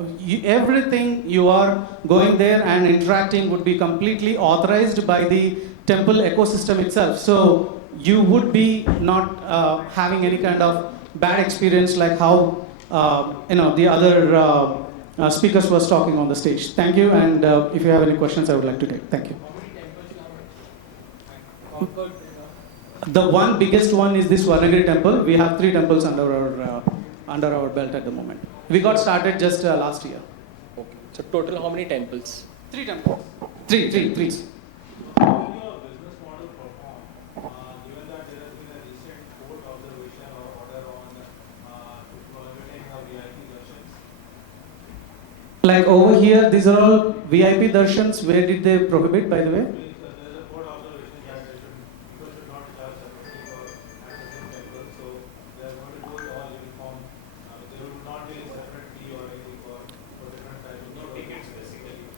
everything you are going there and interacting would be completely authorized by the temple ecosystem itself. So you would be not having any kind of bad experience like how the other speakers was talking on the stage. Thank you, and if you have any questions, I would like to take. Thank you. The one biggest one is this Swarnagiri temple. We have 3 temples under our belt at the moment. We got started just last year. Okay. So total how many temples? 3 temples. Three. Like over here, these are all VIP darshans. Where did they prohibit, by the way?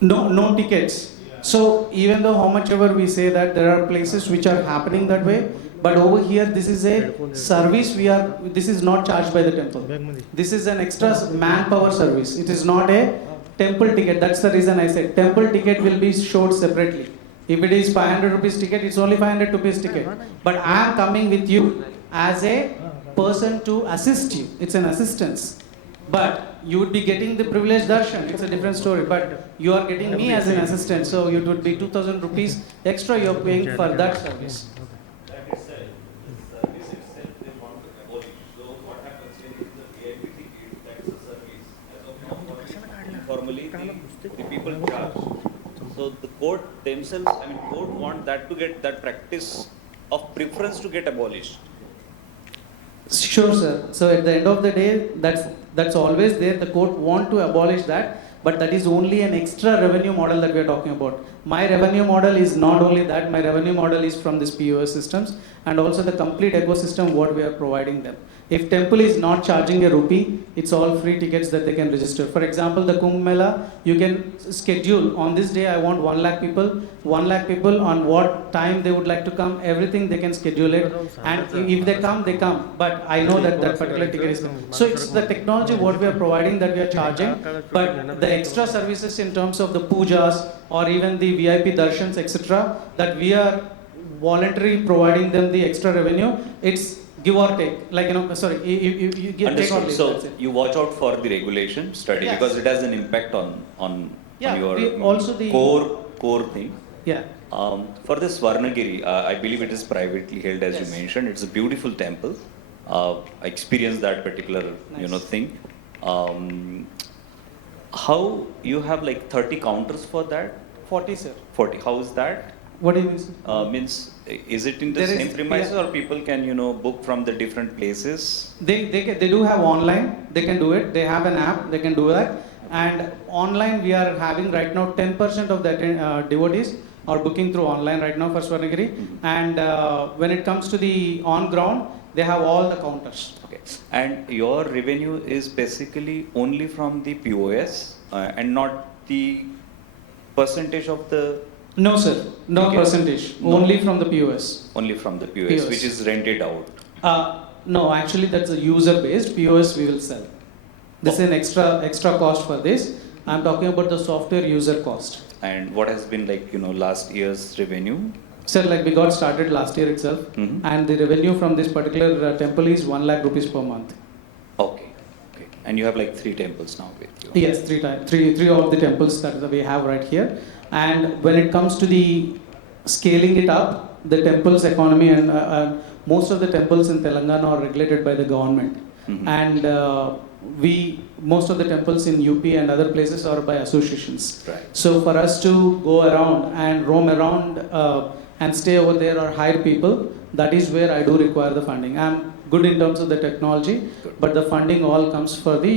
No tickets. So even though how much ever we say that there are places which are happening that way, but over here this is a service this is not charged by the temple. This is an extra manpower service. It is not a temple ticket. That's the reason I said temple ticket will be showed separately. If it is 500 rupees ticket, it's only 500 rupees ticket. But I am coming with you as a person to assist you. It's an assistance. But you would be getting the privileged darshan. It's a different story. But you are getting me as an assistant. So it would be 2,000 rupees extra you're paying for that service. Formally, the people charge. So the court themselves, court want that to get that practice of preference to get abolished. Sure, sir. So at the end of the day, that's always there. The court want to abolish that, but that is only an extra revenue model that we are talking about. My revenue model is not only that. My revenue model is from this POS systems and also the complete ecosystem what we are providing them. If temple is not charging a rupee, it's all free tickets that they can register. For example, the Kumbh Mela, you can schedule on this day I want 1 lakh people, 1 lakh people on what time they would like to come, everything they can schedule it. And if they come, they come. But I know that that particular ticket is. So it's the technology what we are providing that we are charging. But the extra services in terms of the pujas or even the VIP darshans, etc., that we are voluntarily providing them the extra revenue, it's give or take, like sorry, you take or Understood. leave, So that's it. you watch out for the regulation study Yes. because it has an impact on Yeah, your also the core thing. Yeah. For this Varnagiri, I believe it is privately held, as you mentioned. It's a beautiful temple. I experienced that particular thing. How you have like 30 counters for that? 40, sir. 40. How is that? What do you mean, sir? Means is it in the There same is- premises yeah. or people can book from the different places? They do have online, they can do it. They have an app, they can do that. And online we are having right now 10% of the devotees are booking through online right now for Swarnagiri. And when it comes to the on ground, they have all the counters. Okay. And your revenue is basically only from the POS and not the percentage of the... No, sir. No percentage. No. Only from the POS. Only from the POS, POS. which is rented out. No, actually that's a user based. POS we will sell. This is an extra cost for this. I'm talking about the software user cost. And what has been like, last year's revenue? Sir, like we got started last year itself, and the revenue from this particular temple is 1 lakh rupees per month. Okay. And you have like 3 temples now with you. Yes, three of the temples that we have right here. And when it comes to the scaling it up, the temple's economy and most of the temples in Telangana are regulated by the government. And most of the temples in UP and other places are by associations. Right. So for us to go around and roam around and stay over there or hire people, that is where I do require the funding. I'm good in terms of the technology, but the funding all comes for the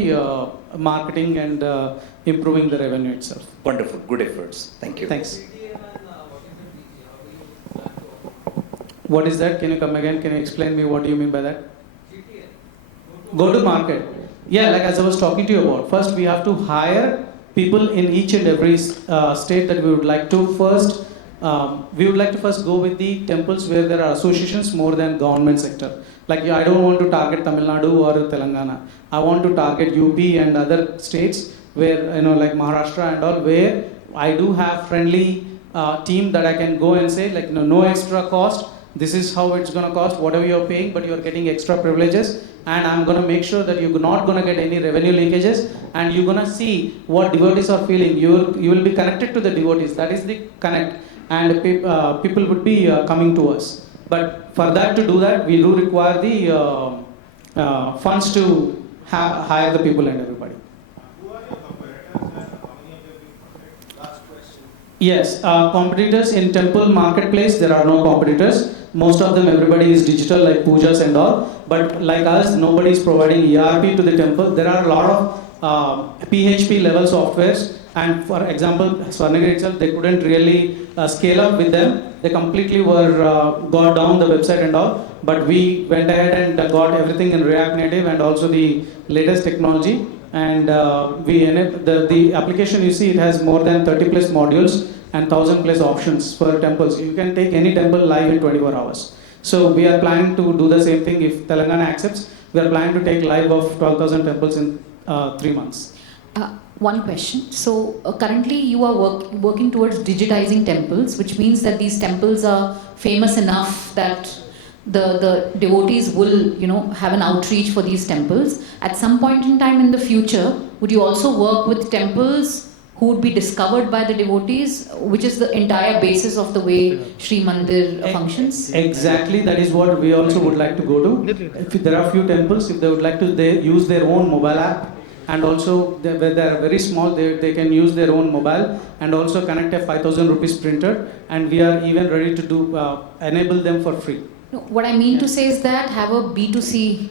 marketing and improving the revenue itself. Wonderful. Good efforts. Thank you. Thanks. What is that? Can you come again? Can you explain me what do you mean by that? Go to market. Yeah, like as I was talking to you about, first we have to hire people in each and every state that we would like to first. We would like to first go with the temples where there are associations more than government sector. Like I don't want to target Tamil Nadu or Telangana. I want to target UP and other states where like Maharashtra and all, where I do have friendly team that I can go and say like no extra cost. This is how it's going to cost, whatever you're paying, but you're getting extra privileges. And I'm going to make sure that you're not going to get any revenue leakages. And you're going to see what devotees are feeling. You will be connected to the devotees. That is the connect. And people would be coming to us. But for that to do that, we do require the funds to hire the people and everybody. Yes, competitors in temple marketplace, there are no competitors. Most of them, everybody is digital like pujas and all. But like us, nobody is providing ERP to the temple. There are a lot of PHP level softwares. And for example, Swarnagiri itself, they couldn't really scale up with them. They completely got down the website and all. But we went ahead and got everything in React Native and also the latest technology. And the application you see, it has more than 30 plus modules and 1,000 plus options for temples. You can take any temple live in 24 hours. So we are planning to do the same thing if Telangana accepts. We are planning to take live of 12,000 temples in 3 months. One question. So currently you are working towards digitizing temples, which means that these temples are famous enough that the devotees will have an outreach for these temples. At some point in time in the future, would you also work with temples who would be discovered by the devotees, which is the entire basis of the way Sri Mandir functions? Exactly, that is what we also would like to go to. If there are few temples, if they would like to use their own mobile app, and also where they are very small, they can use their own mobile and also connect a 5,000 rupees printer, and we are even ready to do enable them for free. No, what I mean to say is that have a B2C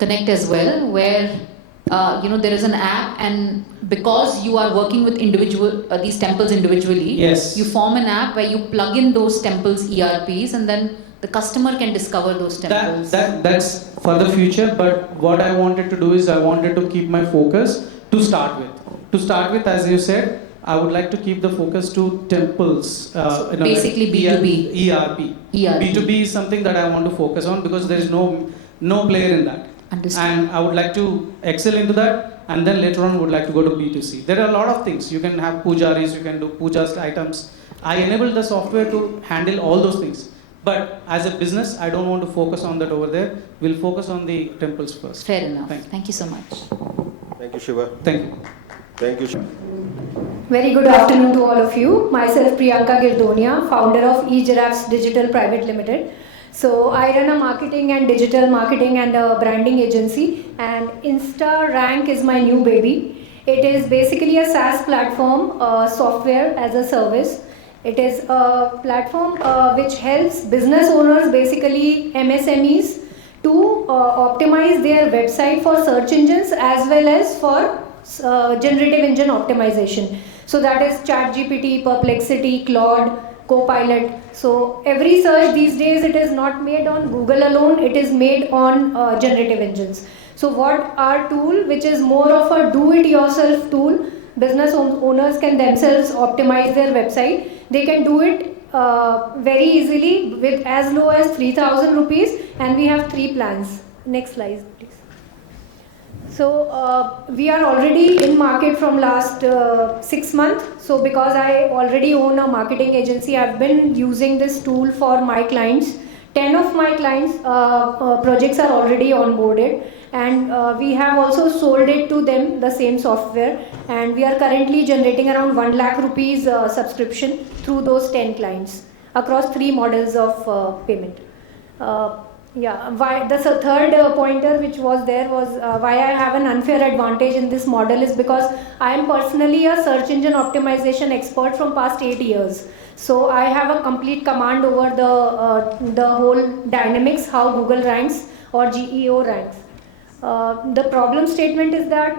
connect as well, where there is an app, and because you are working with these temples individually, yes, you form an app where you plug in those temples' ERPs, and then the customer can discover those temples? That's for the future, but what I wanted to do is I wanted to keep my focus to start with. To start with, as you said, I would like to keep the focus to temples. Basically B2B. ERP. B2B is something that I want to focus on because there is no player in that. Understood. And I would like to excel into that, and then later on would like to go to B2C. There are a lot of things. You can have pujaris, you can do puja items. I enabled the software to handle all those things. But as a business, I don't want to focus on that over there. We'll focus on the temples first. Fair enough. Thank you so much. Thank you, Shiva. Thank you. Thank you, Shiva. Very good afternoon to all of you. Myself Priyanka Girdonia, founder of eGiraffes Digital Private Limited. So I run a marketing and digital marketing and a branding agency, and InstaRank is my new baby. It is basically a SaaS platform, software as a service. It is a platform which helps business owners, basically MSMEs, to optimize their website for search engines as well as for generative engine optimization. So that is ChatGPT, Perplexity, Claude, Copilot. So every search these days, it is not made on Google alone, it is made on generative engines. So what our tool, which is more of a do-it-yourself tool, business owners can themselves optimize their website. They can do it very easily with as low as 3,000 rupees, and we have 3 plans. Next slide, please. So we are already in market from last 6 months. So because I already own a marketing agency, I've been using this tool for my clients. 10 of my clients' projects are already onboarded, and we have also sold it to them, the same software, and we are currently generating around 1 lakh rupees subscription through those 10 clients across 3 models of payment. The third pointer which was there was why I have an unfair advantage in this model is because I am personally a search engine optimization expert from past 8 years. So I have a complete command over the whole dynamics, how Google ranks or GEO ranks. The problem statement is that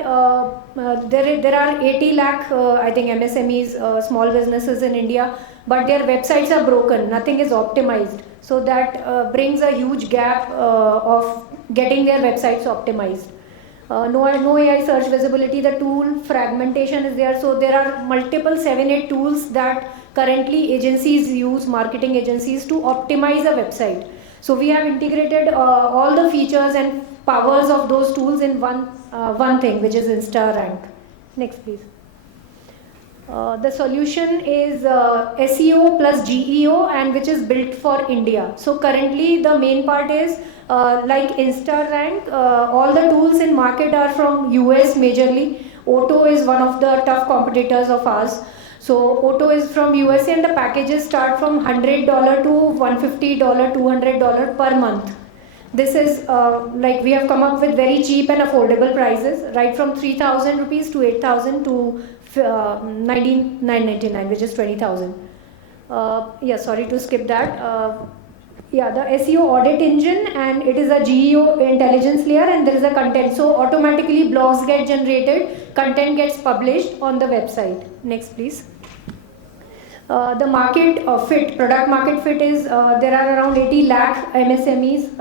there are 80 lakh, I think, MSMEs, small businesses in India, but their websites are broken, nothing is optimized. So that brings a huge gap of getting their websites optimized. No AI search visibility, the tool fragmentation is there. So there are multiple 7-8 tools that currently agencies use, marketing agencies, to optimize a website. So we have integrated all the features and powers of those tools in one thing, which is InstaRank. Next, please. The solution is SEO plus GEO, and which is built for India. So currently the main part is like InstaRank, all the tools in market are from US majorly. Auto is one of the tough competitors of ours. So Auto is from USA, and the packages start from $100 to $150, $200 per month. This is like we have come up with very cheap and affordable prices, right from 3,000 rupees to 8,000 to 19,999, which is 20,000. Sorry to skip that. The SEO audit engine, and it is a GEO intelligence layer, and there is a content. So automatically blogs get generated, content gets published on the website. Next, please. The market fit, product market fit is there are around 80 lakh MSMEs,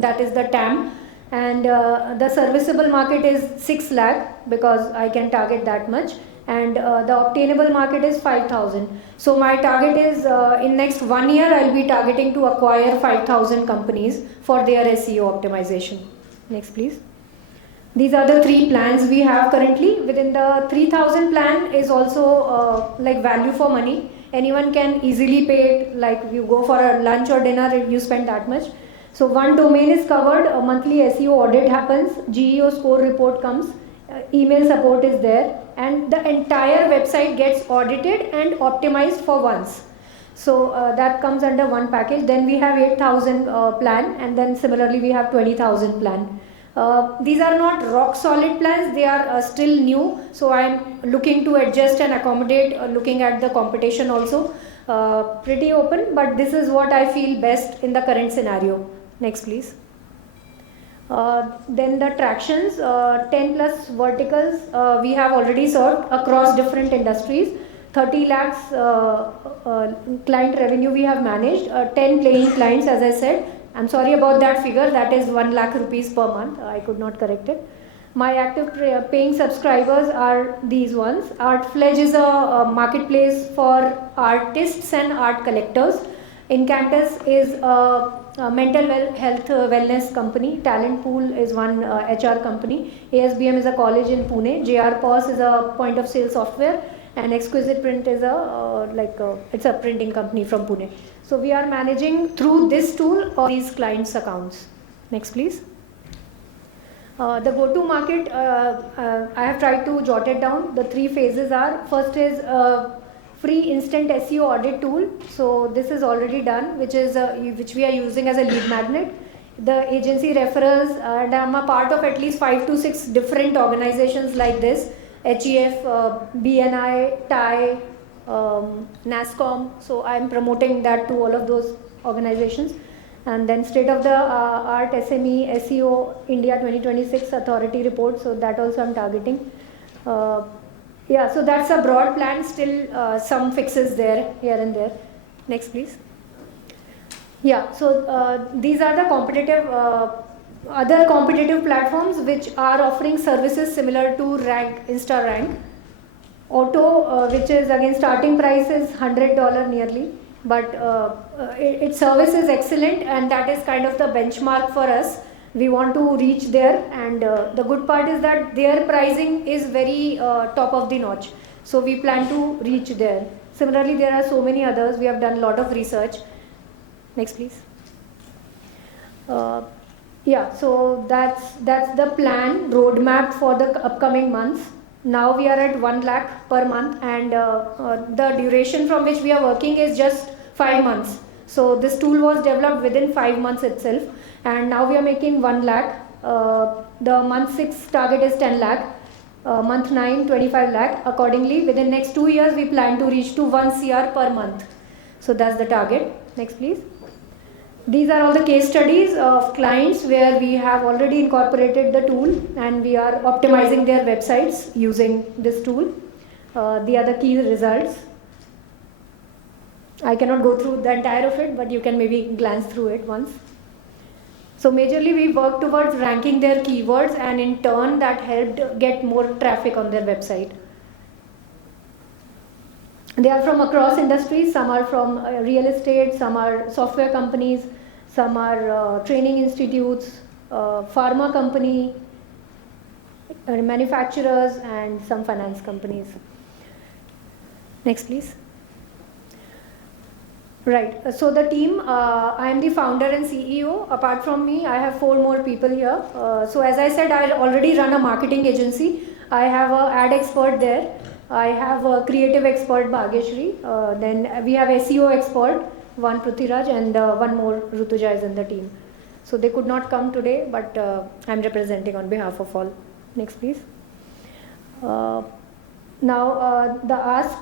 that is the TAM, and the serviceable market is 6 lakh because I can target that much, and the obtainable market is 5,000. So my target is in next 1 year I'll be targeting to acquire 5,000 companies for their SEO optimization. Next, please. These are the 3 plans we have currently. Within the 3,000 plan is also like value for money. Anyone can easily pay it, like you go for a lunch or dinner if you spend that much. So one domain is covered, a monthly SEO audit happens, GEO score report comes, email support is there, and the entire website gets audited and optimized for once. So that comes under one package. Then we have 8,000 plan, and then similarly we have 20,000 plan. These are not rock solid plans, they are still new, so I am looking to adjust and accommodate, looking at the competition also. Pretty open, but this is what I feel best in the current scenario. Next, please. Then the tractions, 10 plus verticals we have already served across different industries. 30 lakhs client revenue we have managed, 10 paying clients as I said. I'm sorry about that figure, that is 1 lakh rupees per month, I could not correct it. My active paying subscribers are these ones. ArtFledge is a marketplace for artists and art collectors. Incantus is a mental health wellness company. Talent Pool is one HR company. ASBM is a college in Pune. JR POS is a point of sale software. And Exquisite Print is it's a printing company from Pune. So we are managing through this tool all these clients' accounts. Next, please. The go-to market, I have tried to jot it down. The 3 phases are, first is free instant SEO audit tool. So this is already done, which we are using as a lead magnet. The agency referrals, and I'm a part of at least 5 to 6 different organizations like this. HEF, BNI, TIE, NASCOM. So I'm promoting that to all of those organizations. And then state of the art SME SEO India 2026 authority report. So that also I'm targeting. Yeah, so that's a broad plan. Still some fixes there, here and there. Next, please. Yeah, so these are the competitive, other competitive platforms which are offering services similar to Rank, InstaRank. Auto, which is again starting price is $100 nearly. But its service is excellent, and that is kind of the benchmark for us. We want to reach there, and the good part is that their pricing is very top of the notch. So we plan to reach there. Similarly, there are so many others. We have done a lot of research. Next, please. Yeah, so that's the plan, roadmap for the upcoming months. Now we are at 1 lakh per month, and the duration from which we are working is just 5 months. So this tool was developed within 5 months itself, and now we are making 1 lakh. The month 6 target is 10 lakh, month 9 25 lakh. Accordingly, within next 2 years we plan to reach to 1 CR per month. So that's the target. Next, please. These are all the case studies of clients where we have already incorporated the tool, and we are optimizing their websites using this tool. The other key results. I cannot go through the entire of it, but you can maybe glance through it once. So majorly we work towards ranking their keywords, and in turn that helped get more traffic on their website. They are from across industries. Some are from real estate, some are software companies, some are training institutes, pharma company, manufacturers, and some finance companies. Next, please. Right, so the team, I am the founder and CEO. Apart from me, I have 4 more people here. So as I said, I already run a marketing agency. I have an ad expert there. I have a creative expert, Bhageshri. Then we have SEO expert, one Prithviraj, and one more, Rutuja, is in the team. So they could not come today, but I'm representing on behalf of all. Next, please. Now the ask,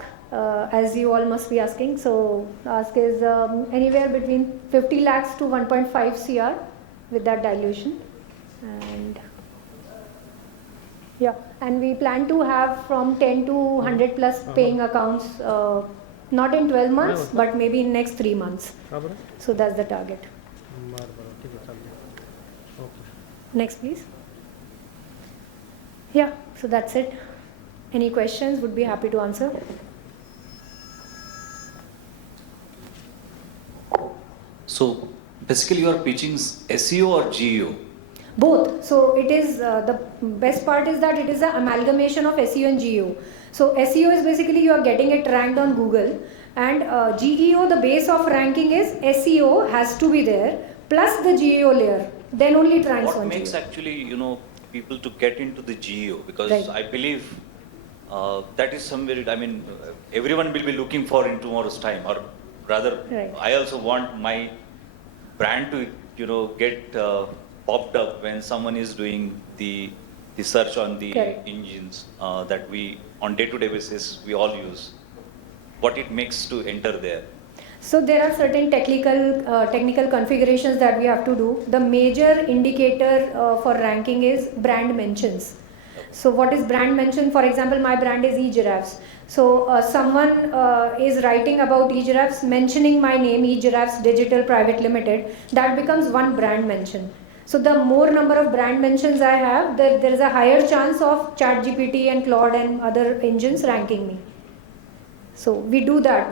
as you all must be asking. So the ask is anywhere between 50 lakhs to 1.5 CR with that dilution. And yeah, and we plan to have from 10 to 100 plus paying accounts, not in 12 months, but maybe in next 3 months. So that's the target. Next, please. Yeah, so that's it. Any questions? Would be happy to answer. So basically you are pitching SEO or GEO? Both. So it is, the best part is that it is an amalgamation of SEO and GEO. So SEO is basically you are getting it ranked on Google, and GEO, the base of ranking is SEO has to be there plus the GEO layer, then only it ranks on GEO. What makes actually, people to get into the GEO? Because Right. I believe that is somewhere, everyone will be looking for in tomorrow's time, or rather, Right. I also want my brand to, get popped up when someone is doing the search on the Correct. engines that we, on day-to-day basis, we all use. What it makes to enter there? So there are certain technical configurations that we have to do. The major indicator for ranking is brand mentions. So what is brand mention? For example, my brand is eGiraffes. So someone is writing about eGiraffes, mentioning my name, eGiraffes Digital Private Limited, that becomes one brand mention. So the more number of brand mentions I have, there is a higher chance of ChatGPT and Claude and other engines ranking me. So we do that,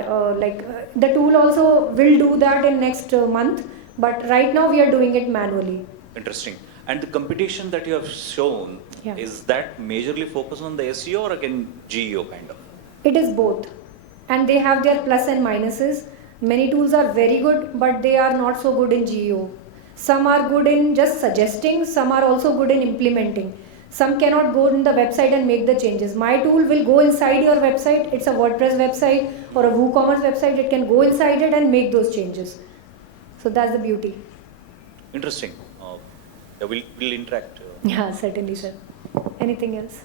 the tool also will do that in next month, but right now we are doing it manually. Interesting. And the competition that you have shown, is that majorly focused on the SEO or again GEO kind of? It is both, and they have their plus and minuses. Many tools are very good, but they are not so good in GEO. Some are good in just suggesting, some are also good in implementing. Some cannot go in the website and make the changes. My tool will go inside your website. It's a WordPress website or a WooCommerce website. It can go inside it and make those changes. So that's the beauty. Interesting. We'll interact. Yeah, certainly, sir. Anything else?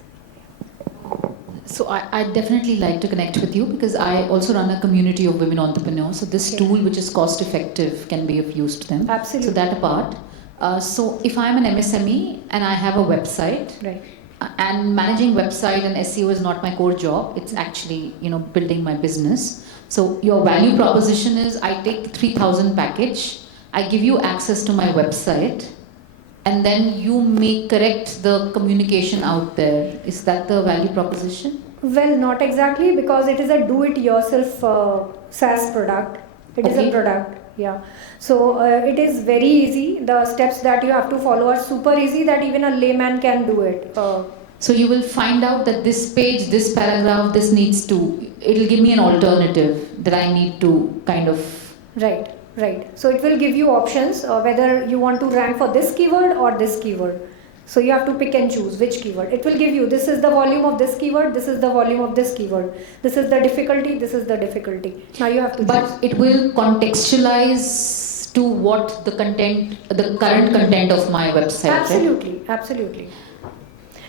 So I'd definitely like to connect with you because I also run a community of women entrepreneurs. So this tool, which is cost effective, can be of use to them. Absolutely. So that apart. So if I'm an MSME and I have a website, right, and managing website and SEO is not my core job, it's actually building my business. So your value proposition is I take 3,000 package, I give you access to my website, and then you may correct the communication out there. Is that the value proposition? Well, not exactly, because it is a do-it-yourself SaaS product. It is a product, yeah. So it is very easy. The steps that you have to follow are super easy that even a layman can do it. So you will find out that this page, this paragraph, this needs to, it will give me an alternative that I need to kind of... Right. Right. So it will give you options whether you want to rank for this keyword or this keyword. So you have to pick and choose which keyword. It will give you, this is the volume of this keyword, this is the volume of this keyword, this is the difficulty, this is the difficulty. Now you have to choose. It will contextualize to what the content, the current content of my website. Absolutely, right? Absolutely.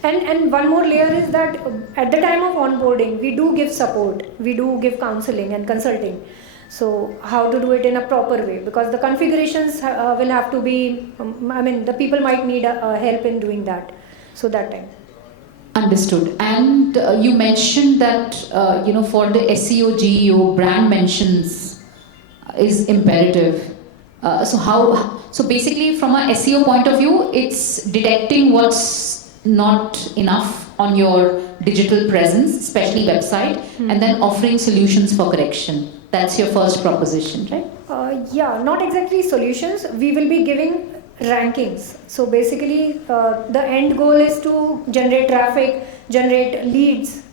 And one more layer is that at the time of onboarding, we do give support, we do give counseling and consulting. So how to do it in a proper way, because the configurations will have to be, the people might need help in doing that. So that time. Understood. And you mentioned that, for the SEO, GEO, brand mentions is imperative. So basically from a SEO point of view, it's detecting what's not enough on your digital presence, especially website, and then offering solutions for correction. That's your first proposition, right? Yeah, not exactly solutions. We will be giving rankings. So basically, the end goal is to generate traffic, generate leads,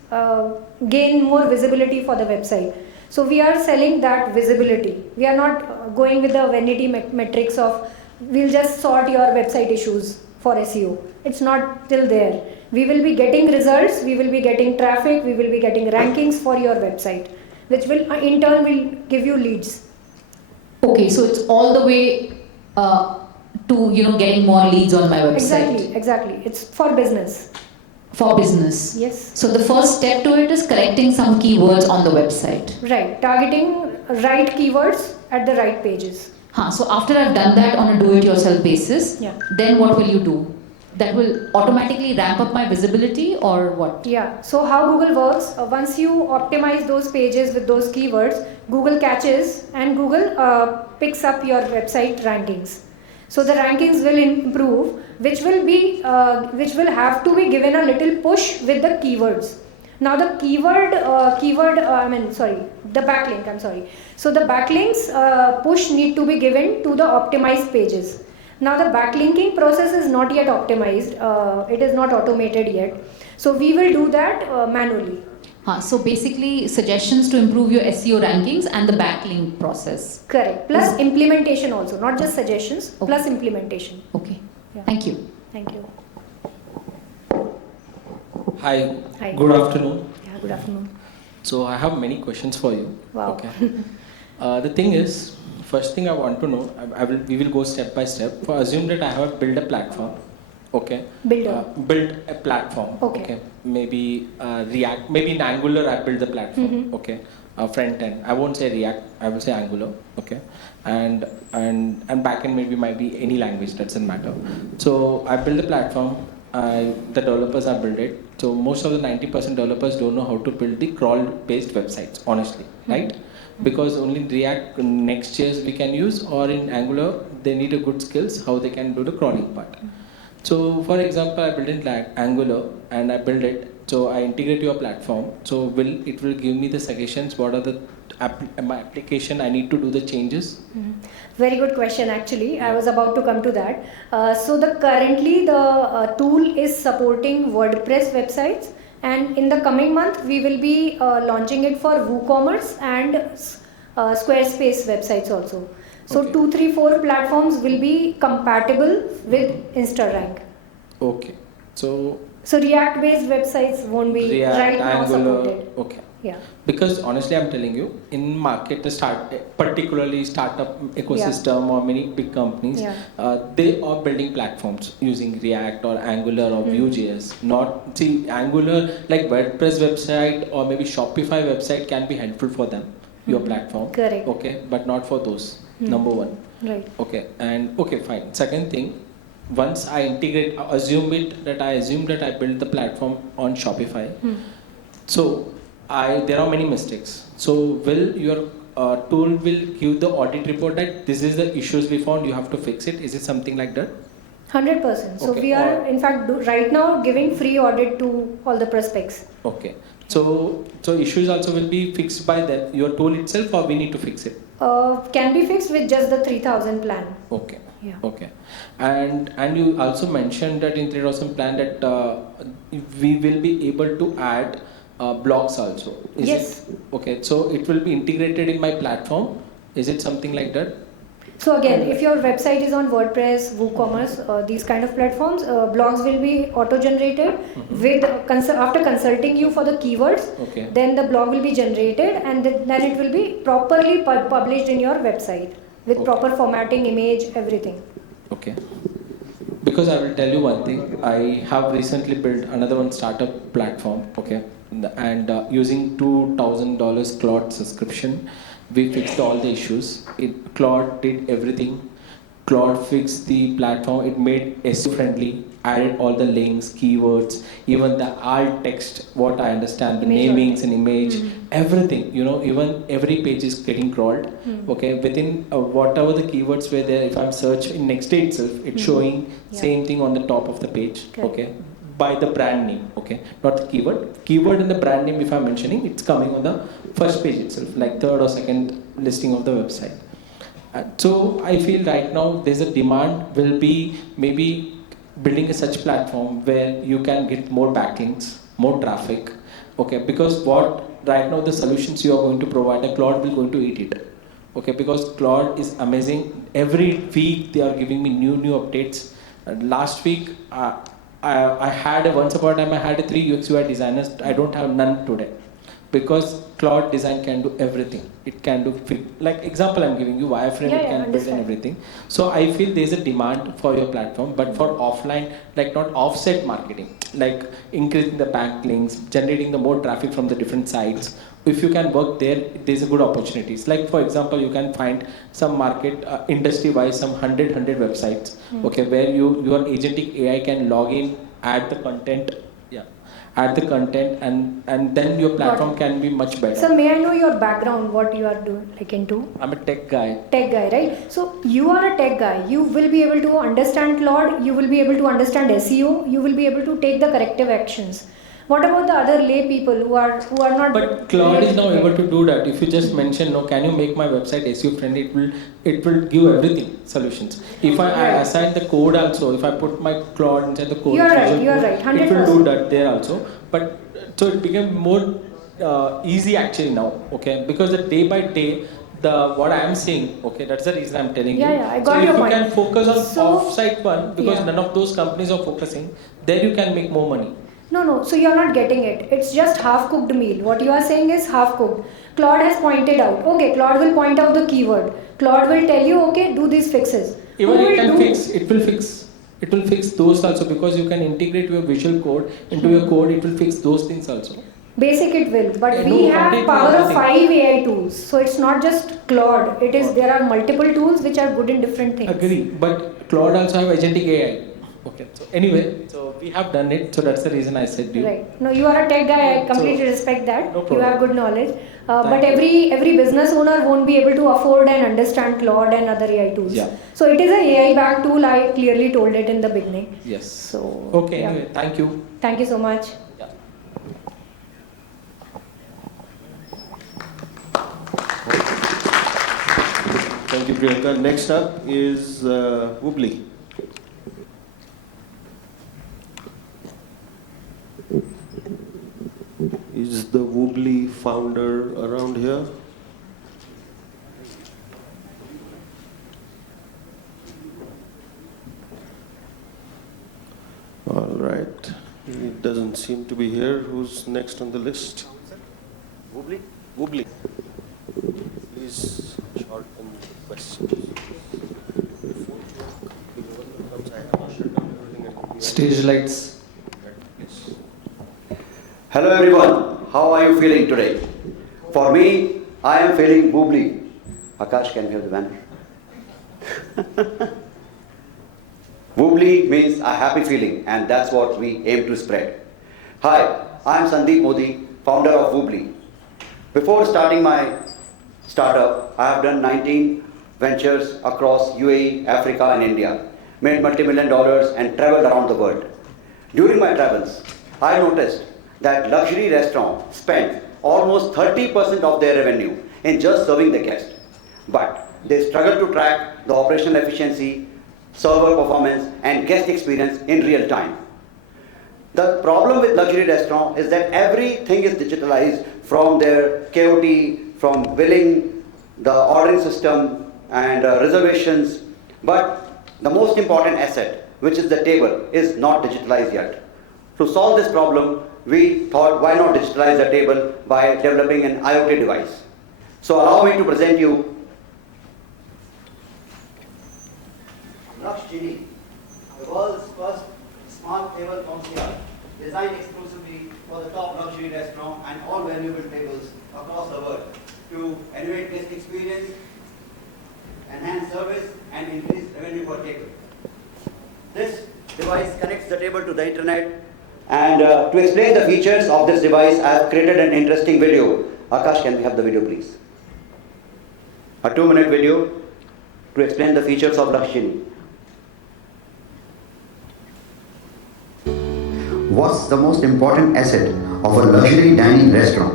gain more visibility for the website. So we are selling that visibility. We are not going with the vanity metrics of we'll just sort your website issues for SEO. It's not till there. We will be getting results, we will be getting traffic, we will be getting rankings for your website, which will in turn will give you leads. Okay, so it's all the way to getting more leads on my website. Exactly. It's for business. For business. Yes. So the first step to it is correcting some keywords on the website. Right, targeting right keywords at the right pages. So after I've done that on a do-it-yourself basis, then what will you do? That will automatically ramp up my visibility or what? Yeah, so how Google works, once you optimize those pages with those keywords, Google catches and Google picks up your website rankings. So the rankings will improve, which will have to be given a little push with the keywords. Now the the backlink, So the backlinks push need to be given to the optimized pages. Now the backlinking process is not yet optimized, it is not automated yet. So we will do that manually. So basically suggestions to improve your SEO rankings and the backlink process. Correct. Plus implementation also, not just suggestions, plus implementation. Okay. Yeah. Thank you. Thank you. Hi. Hi. Good afternoon. Yeah, good afternoon. So I have many questions for you. Wow. Okay. The thing is, first thing I want to know, we will go step by step. For assume that I have built a platform. Okay. Build a platform. Okay. Maybe React, maybe in Angular I build the platform. Okay. Front end. I won't say React. I will say Angular. Okay. And back end maybe might be any language. Doesn't matter. So I build the platform. The developers have built it. So most of the 90% developers don't know how to build the crawl-based websites, honestly, right? Because only React Next.js we can use, or in Angular they need a good skills how they can do the crawling part. So for example, I built in Angular and I build it. So I integrate your platform. So it will give me the suggestions. What are the my application I need to do the changes? Very good question actually. I was about to come to that. So currently the tool is supporting WordPress websites, and in the coming month we will be launching it for WooCommerce and Squarespace websites also. So 2, 3, 4 platforms will be compatible with InstaRank. Okay. So React based websites won't be React, right now Angular, supported. okay. Yeah. Because honestly, I'm telling you, in market, particularly startup ecosystem or many big companies, they are building platforms using React or Angular or Vue.js. Angular, like WordPress website or maybe Shopify website can be helpful for them, your platform. Correct. Okay, but not for those. Number one. Right. Okay, and okay, fine. Second thing, once I integrate, I assume that I built the platform on Shopify. So there are many mistakes. So will your tool will give the audit report that this is the issues we found, you have to fix it? Is it something like that? 100%. So we are in fact right now giving free audit to all the prospects. Okay. So issues also will be fixed by your tool itself, or we need to fix it? Can be fixed with just the 3,000 plan. Okay. Yeah. Okay. And you also mentioned that in 3,000 plan that we will be able to add blogs also. Is yes. It? Okay. So it will be integrated in my platform. Is it something like that? So again, if your website is on WordPress, WooCommerce, these kind of platforms, blogs will be auto-generated with after consulting you for the keywords. Okay. Then the blog will be generated, and then it will be properly published in your website with proper formatting, image, everything. Okay. Because I will tell you one thing, I have recently built another one startup platform. Okay, and using $2,000 Claude subscription. We fixed all the issues. Claude did everything. Claude fixed the platform. It made SEO friendly, added all the links, keywords, even the alt text, what I understand, the namings and image, everything, even every page is getting crawled. Okay, within whatever the keywords were there, if I'm searching in next day itself, it's showing same thing on the top of the page. Okay. By the brand name, okay, not the keyword and the brand name. If I'm mentioning, it's coming on the first page itself, like third or second listing of the website. So I feel right now there's a demand will be maybe building a such platform where you can get more backlinks, more traffic, okay, because what right now the solutions you are going to provide, the Claude will going to eat it, okay, because Claude is amazing. Every week they are giving me new updates. Last week I had once upon a time I had 3 UX UI designers. I don't have none today because Claude design can do everything. It can do like example I'm giving you wireframe. It can build and everything. So I feel there's a demand for your platform, but for offline, like not offset marketing, like increasing the backlinks, generating the more traffic from the different sites. If you can work there, there's a good opportunities. Like for example, you can find some market industry-wise, some 100 websites, okay, where your agentic AI can log in, add the content, and then your platform can be much better. So may I know your background, what you are doing, like into? I'm a tech guy. Tech guy, right? So you are a tech guy. You will be able to understand Claude. You will be able to understand SEO. You will be able to take the corrective actions. What about the other lay people who are not? But Claude is now able to do that. If you just mention, no, can you make my website SEO friendly? It will give everything solutions. If I assign the code also, if I put my Claude inside the code, you are right, 100%. It will do that there also. But so it became more easy actually now, okay? Because the day by day, what I am seeing, okay, that's the reason I'm telling you. Yeah, I got your point. So if you can focus on off-site one, because none of those companies are focusing, there you can make more money. No, so you're not getting it. It's just half-cooked meal. What you are saying is half-cooked. Claude has pointed out. Okay, Claude will point out the keyword. Claude will tell you, okay, do these fixes. Even it will fix those also, because you can integrate your visual code into your code. It will fix those things also. Basic it will, but we have power of 5 AI tools. So it's not just Claude. There are multiple tools which are good in different things. Agree, but Claude also have agentic AI. Okay, Okay. So anyway, so we have done it. So that's the reason I said you. Right. No, you are a tech guy. I completely So, respect that. no You problem. have good knowledge. But Thank every business owner won't be able to afford and understand Claude and other AI tools. Yeah. So it is a AI backed tool. I clearly told it in the beginning. Yes. So Okay. yeah. Anyway, thank you. Thank you so much. Thank you, Priyanka. Next up is Woobly. Is the Woobly founder around here? All right. He doesn't seem to be here. Who's next on the list? Woobly? Woobly. Please shorten the questions. Stage lights. Hello everyone, how are you feeling today? For me, I am feeling wobbly. Akash, can we have the banner? Wobbly means a happy feeling, and that's what we aim to spread. Hi, I am Sandeep Modi, founder of Wobbly. Before starting my startup, I have done 19 ventures across UAE, Africa and India, made multi-million dollars and traveled around the world. During my travels, I noticed that luxury restaurants spend almost 30% of their revenue in just serving the guest. But they struggle to track the operational efficiency, server performance and guest experience in real time. The problem with luxury restaurant is that everything is digitalized, from their KOT, from billing, the ordering system and reservations. But the most important asset, which is the table, is not digitalized yet. To solve this problem, we thought, why not digitalize the table by developing an IoT device. So allow me to present you Lux Genie, the world's first smart table concierge, designed exclusively for the top luxury restaurant and all valuable tables across the world to elevate guest experience, enhance service and increase revenue per table. This device connects the table to the internet. And to explain the features of this device, I have created an interesting video. Akash, can we have the video, please? A 2-minute video to explain the features of Lux Genie. What's the most important asset of a luxury dining restaurant?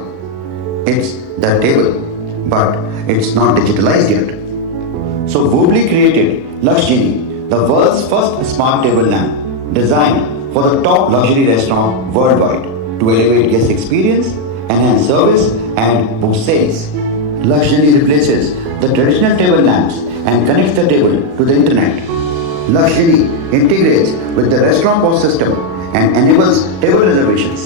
It's the table, but it's not digitalized yet. So Woobly created Lux Genie, the world's first smart table lamp, designed for the top luxury restaurant worldwide to elevate guest experience, enhance service and boost sales. Lux Genie replaces the traditional table lamps and connects the table to the internet. Lux Genie integrates with the restaurant POS system and enables table reservations.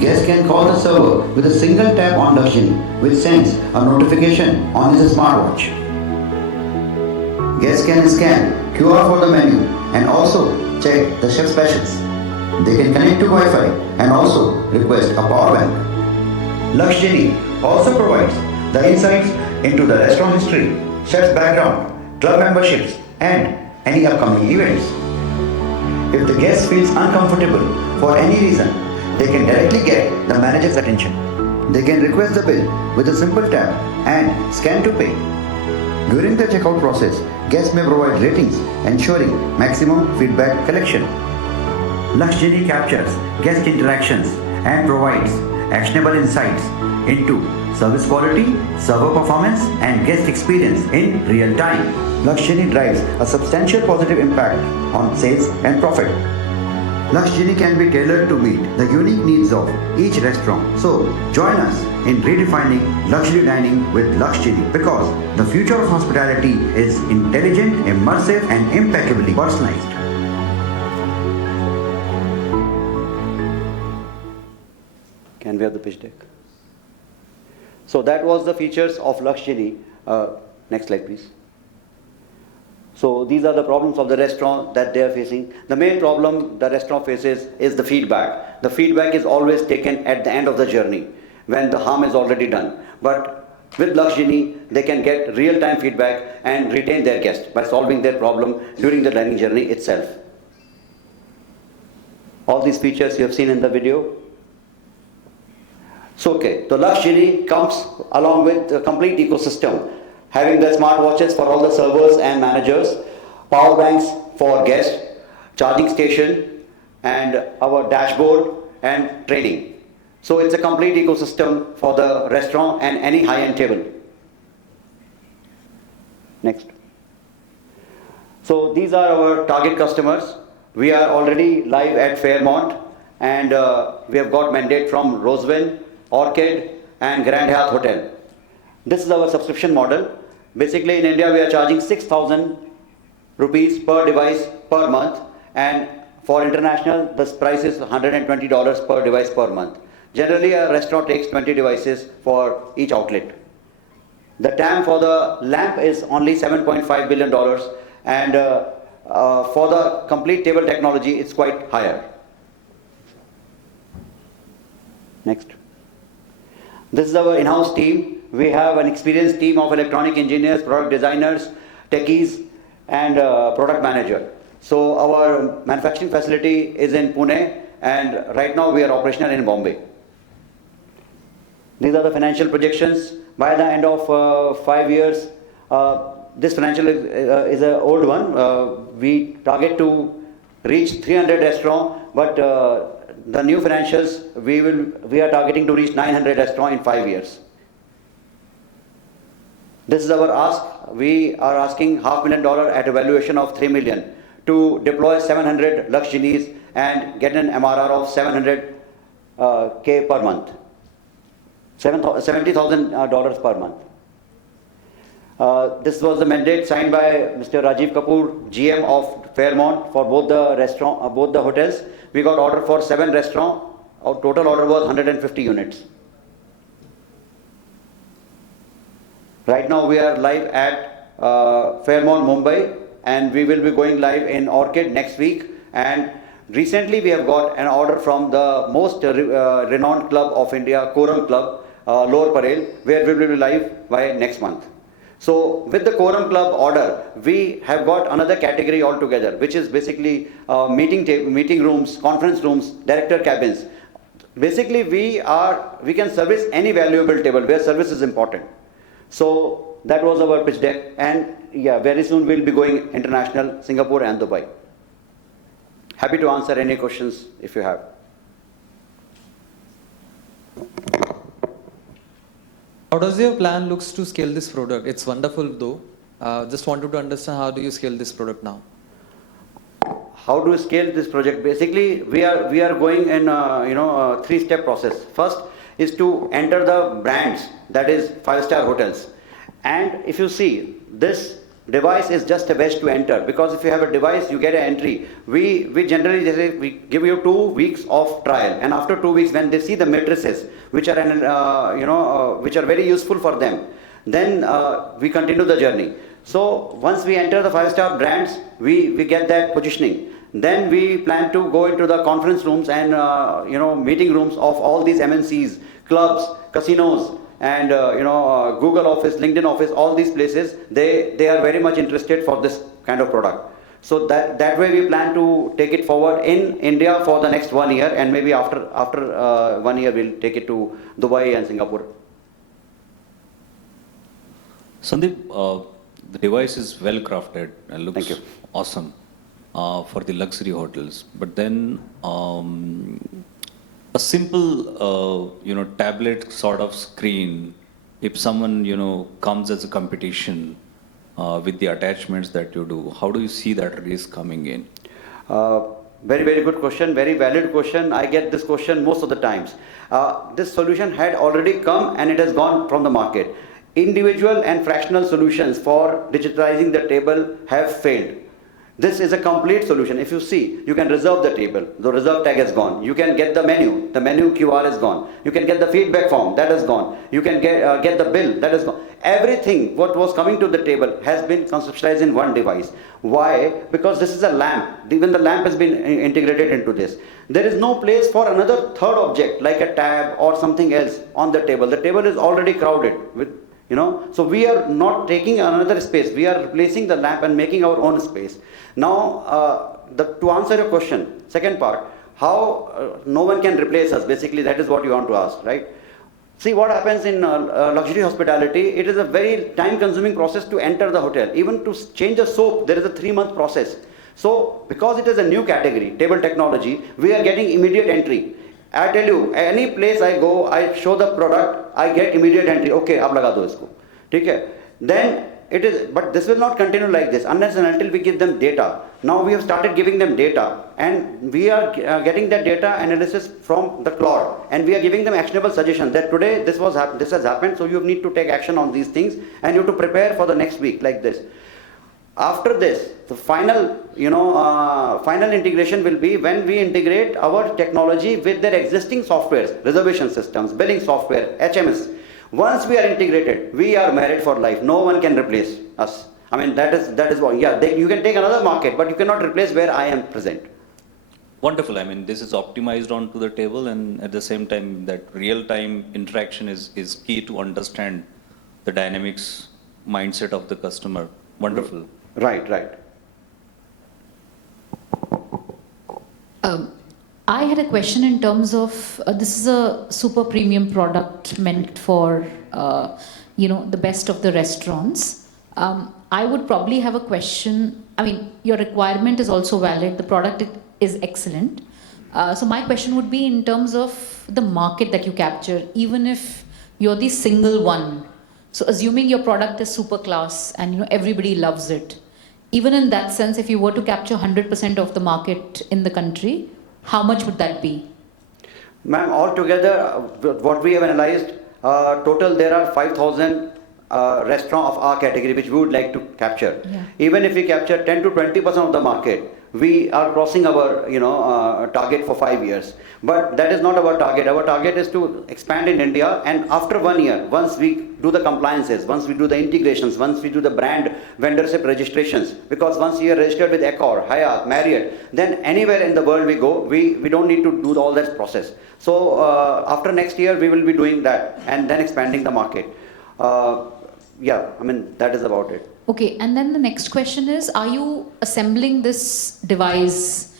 Guests can call the server with a single tap on Lux Genie, which sends a notification on his smartwatch. Guests can scan QR for the menu and also check the chef specials. They can connect to Wi-Fi and also request a power bank. Lux Genie also provides the insights into the restaurant history, chef's background, club memberships and any upcoming events. If the guest feels uncomfortable for any reason, they can directly get the manager's attention. They can request the bill with a simple tap and scan to pay. During the checkout process, guests may provide ratings, ensuring maximum feedback collection. Lux Genie captures guest interactions and provides actionable insights into service quality, server performance, and guest experience in real time. Lux Genie drives a substantial positive impact on sales and profit. Lux Genie can be tailored to meet the unique needs of each restaurant. So, join us in redefining luxury dining with Lux Genie, because the future of hospitality is intelligent, immersive, and impeccably personalized. Can we have the pitch deck? So that was the features of Lux Genie. Next slide, please. So these are the problems of the restaurant that they are facing. The main problem the restaurant faces is the feedback. The feedback is always taken at the end of the journey, when the harm is already done. But with Lux Genie, they can get real-time feedback and retain their guests by solving their problem during the dining journey itself. All these features you have seen in the video. So, okay, the luxury comes along with a complete ecosystem, having the smartwatches for all the servers and managers, power banks for guests, charging station, and our dashboard and training. So it's a complete ecosystem for the restaurant and any high-end table. Next. So these are our target customers. We are already live at Fairmont, and we have got mandate from Rosewind, Orchid, and Grand Hyatt Hotel. This is our subscription model. Basically, in India, we are charging 6,000 rupees per device per month, and for international, this price is $120 per device per month. Generally, a restaurant takes 20 devices for each outlet. The TAM for the lamp is only $7.5 billion, and for the complete table technology, it's quite higher. Next. This is our in-house team. We have an experienced team of electronic engineers, product designers, techies, and product manager. So our manufacturing facility is in Pune, and right now we are operational in Bombay. These are the financial projections. By the end of 5 years, this financial is an old one. We target to reach 300 restaurants, but the new financials, we are targeting to reach 900 restaurants in 5 years. This is our ask. We are asking $500,000 at a valuation of $3 million to deploy 700 Lux Genies and get an MRR of 700K per month. $70,000 per month. This was the mandate signed by Mr. Rajiv Kapoor, GM of Fairmont, for both the restaurant, both the hotels. We got order for 7 restaurants. Our total order was 150 units. Right now we are live at Fairmont, Mumbai, and we will be going live in Orchid next week. And recently we have got an order from the most renowned club of India, Quorum Club, Lower Parel, where we will be live by next month. So with the Quorum Club order, we have got another category altogether, which is basically meeting rooms, conference rooms, director cabins. Basically, we can service any valuable table where service is important. So that was our pitch deck, and yeah, very soon we'll be going international, Singapore and Dubai. Happy to answer any questions if you have. How does your plan looks to scale this product? It's wonderful though. Just wanted to understand how do you scale this product now? How do we scale this project? Basically, we are going in a 3-step process. First is to enter the brands, that is 5-star hotels. And if you see, this device is just a wedge to enter, because if you have a device, you get an entry. We generally say we give you 2 weeks of trial, and after 2 weeks, when they see the matrices, which are which are very useful for them, then we continue the journey. So once we enter the 5-star brands, we get that positioning. Then we plan to go into the conference rooms and meeting rooms of all these MNCs, clubs, casinos, and Google Office, LinkedIn Office, all these places. They are very much interested for this kind of product. So that way we plan to take it forward in India for the next 1 year, and maybe after 1 year we'll take it to Dubai and Singapore. Sandeep, the device is well crafted and looks awesome for the luxury hotels. But then a simple, tablet sort of screen, if someone, comes as a competition with the attachments that you do, how do you see that race coming in? Very, very good question, very valid question. I get this question most of the times. This solution had already come and it has gone from the market. Individual and fractional solutions for digitalizing the table have failed. This is a complete solution. If you see, you can reserve the table, the reserve tag is gone. You can get the menu QR is gone. You can get the feedback form, that is gone. You can get the bill, that is gone. Everything what was coming to the table has been conceptualized in one device. Why? Because this is a lamp. Even the lamp has been integrated into this. There is no place for another third object like a tab or something else on the table. The table is already crowded with, so we are not taking another space. We are replacing the lamp and making our own space. Now, to answer your question, second part, how no one can replace us. Basically, that is what you want to ask, right? See what happens in luxury hospitality. It is a very time-consuming process to enter the hotel. Even to change a soap, there is a 3-month process. So, because it is a new category, table technology, we are getting immediate entry. I tell you, any place I go, I show the product, I get immediate entry. Okay, ab laga do isko. Okay. Then it is, but this will not continue like this unless and until we give them data. Now we have started giving them data, and we are getting that data analysis from the cloud, and we are giving them actionable suggestions that today this has happened, so you need to take action on these things, and you have to prepare for the next week like this. After this, the final, final integration will be when we integrate our technology with their existing softwares, reservation systems, billing software, HMS. Once we are integrated, we are married for life. No one can replace us. I mean, that is what, yeah, you can take another market, but you cannot replace where I am present. Wonderful. I mean, this is optimized onto the table, and at the same time, that real-time interaction is key to understand the dynamics, mindset of the customer. Wonderful. Right, right. I had a question in terms of, this is a super premium product meant for, the best of the restaurants. I would probably have a question. I mean, your requirement is also valid. The product is excellent. So my question would be in terms of the market that you capture, even if you're the single one. So assuming your product is super class and everybody loves it, even in that sense, if you were to capture 100% of the market in the country, how much would that be? Ma'am, altogether, what we have analyzed, total there are 5,000 restaurants of our category which we would like to capture. Yeah. Even if we capture 10 to 20% of the market, we are crossing our target for 5 years. But that is not our target. Our target is to expand in India, and after 1 year, once we do the compliances, once we do the integrations, once we do the brand vendorship registrations, because once we are registered with Accor, Hyatt, Marriott, then anywhere in the world we go, we don't need to do all that process. So after next year, we will be doing that and then expanding the market. Yeah, I mean, that is about it. Okay, and then the next question is, are you assembling this device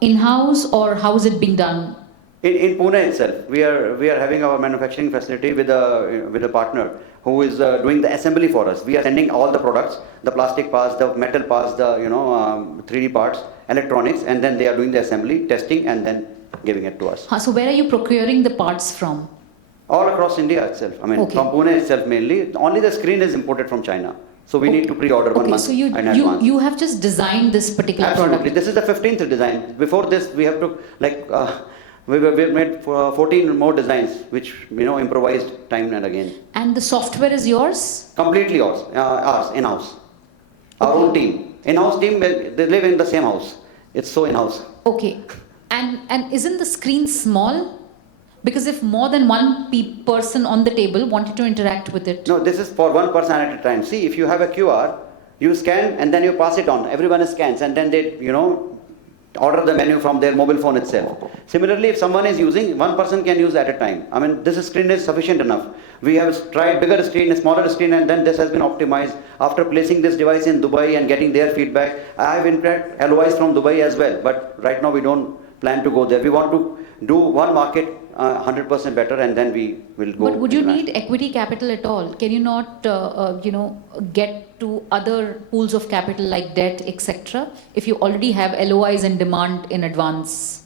in-house, or how is it being done? In Pune itself, we are having our manufacturing facility with a partner who is doing the assembly for us. We are sending all the products, the plastic parts, the metal parts, the 3D parts, electronics, and then they are doing the assembly, testing, and then giving it to us. So where are you procuring the parts from? All across India itself. I mean, okay. From Pune itself mainly. Only the screen is imported from China. So we need to pre-order 1 month in advance. You have just designed this particular Absolutely. product? This is the 15th design. Before this, we have to, we've made 14 more designs, which, improvised time and again. And the software is yours? Completely yours. Ours, in-house. Our own team. In-house team, they live in the same house. It's so in-house. Okay. And isn't the screen small? Because if more than one person on the table wanted to interact with it. No, this is for one person at a time. See, if you have a QR, you scan and then you pass it on. Everyone scans and then they, order the menu from their mobile phone itself. Similarly, if someone is using, one person can use at a time. I mean, this screen is sufficient enough. We have tried bigger screen, a smaller screen, and then this has been optimized. After placing this device in Dubai and getting their feedback, I have in fact LOIs from Dubai as well. But right now we don't plan to go there. We want to do one market 100% better, and then we will go. But would you need equity capital at all? Can you not, get to other pools of capital like debt, etc., if you already have LOIs and demand in advance?